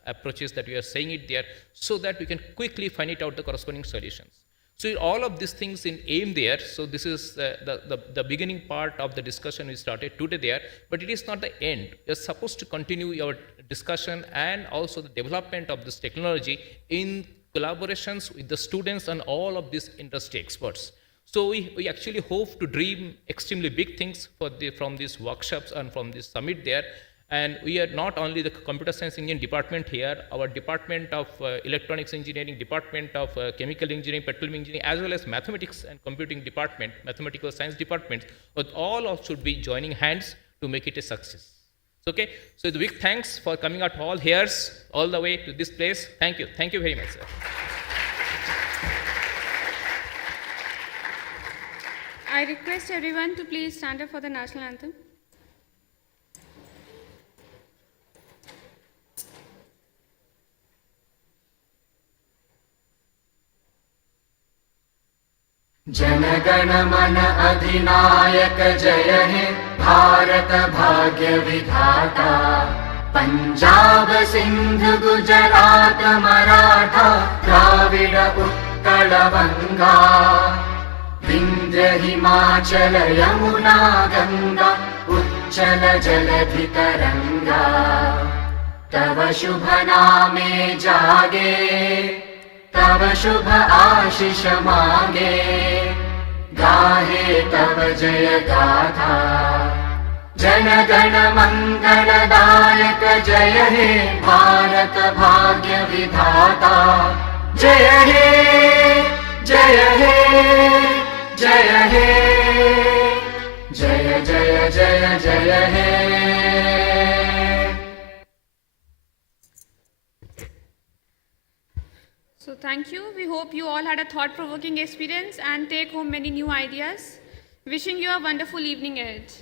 approaches that we are saying it there, so that we can quickly find it out the corresponding solutions. So all of these things in aim there. So this is the beginning part of the discussion we started today there, but it is not the end. We are supposed to continue our discussion and also the development of this technology in collaborations with the students and all of these industry experts. So we actually hope to dream extremely big things from these workshops and from this summit there. And we are not only the computer science engineering department here, our department of electronics engineering, department of chemical engineering, petroleum engineering, as well as mathematics and computing department, mathematical science departments, but all of should be joining hands to make it a success. Okay, so the big thanks for coming out all here, all the way to this place. Thank you. Thank you very much, sir. I request everyone to please stand up for the national anthem. जनगण मन अधिनायक जय हे भारत भाग्य विधाता पंजाब सिंध गुजरात मराठा द्राविड उत्कल बंगा विंध्य हिमाचल यमुना गंगा उच्चल जलधि तरंगा तव शुभ नामे जागे तव शुभ आशीष मांगे गाहे तव जय गाथा जन गण मंगलदायक जय हे भारत भाग्य विधाता जय हे जय हे जय हे जय जय जय जय हे. So thank you. We hope you all had a thought-provoking experience and take home many new ideas. Wishing you a wonderful evening ahead.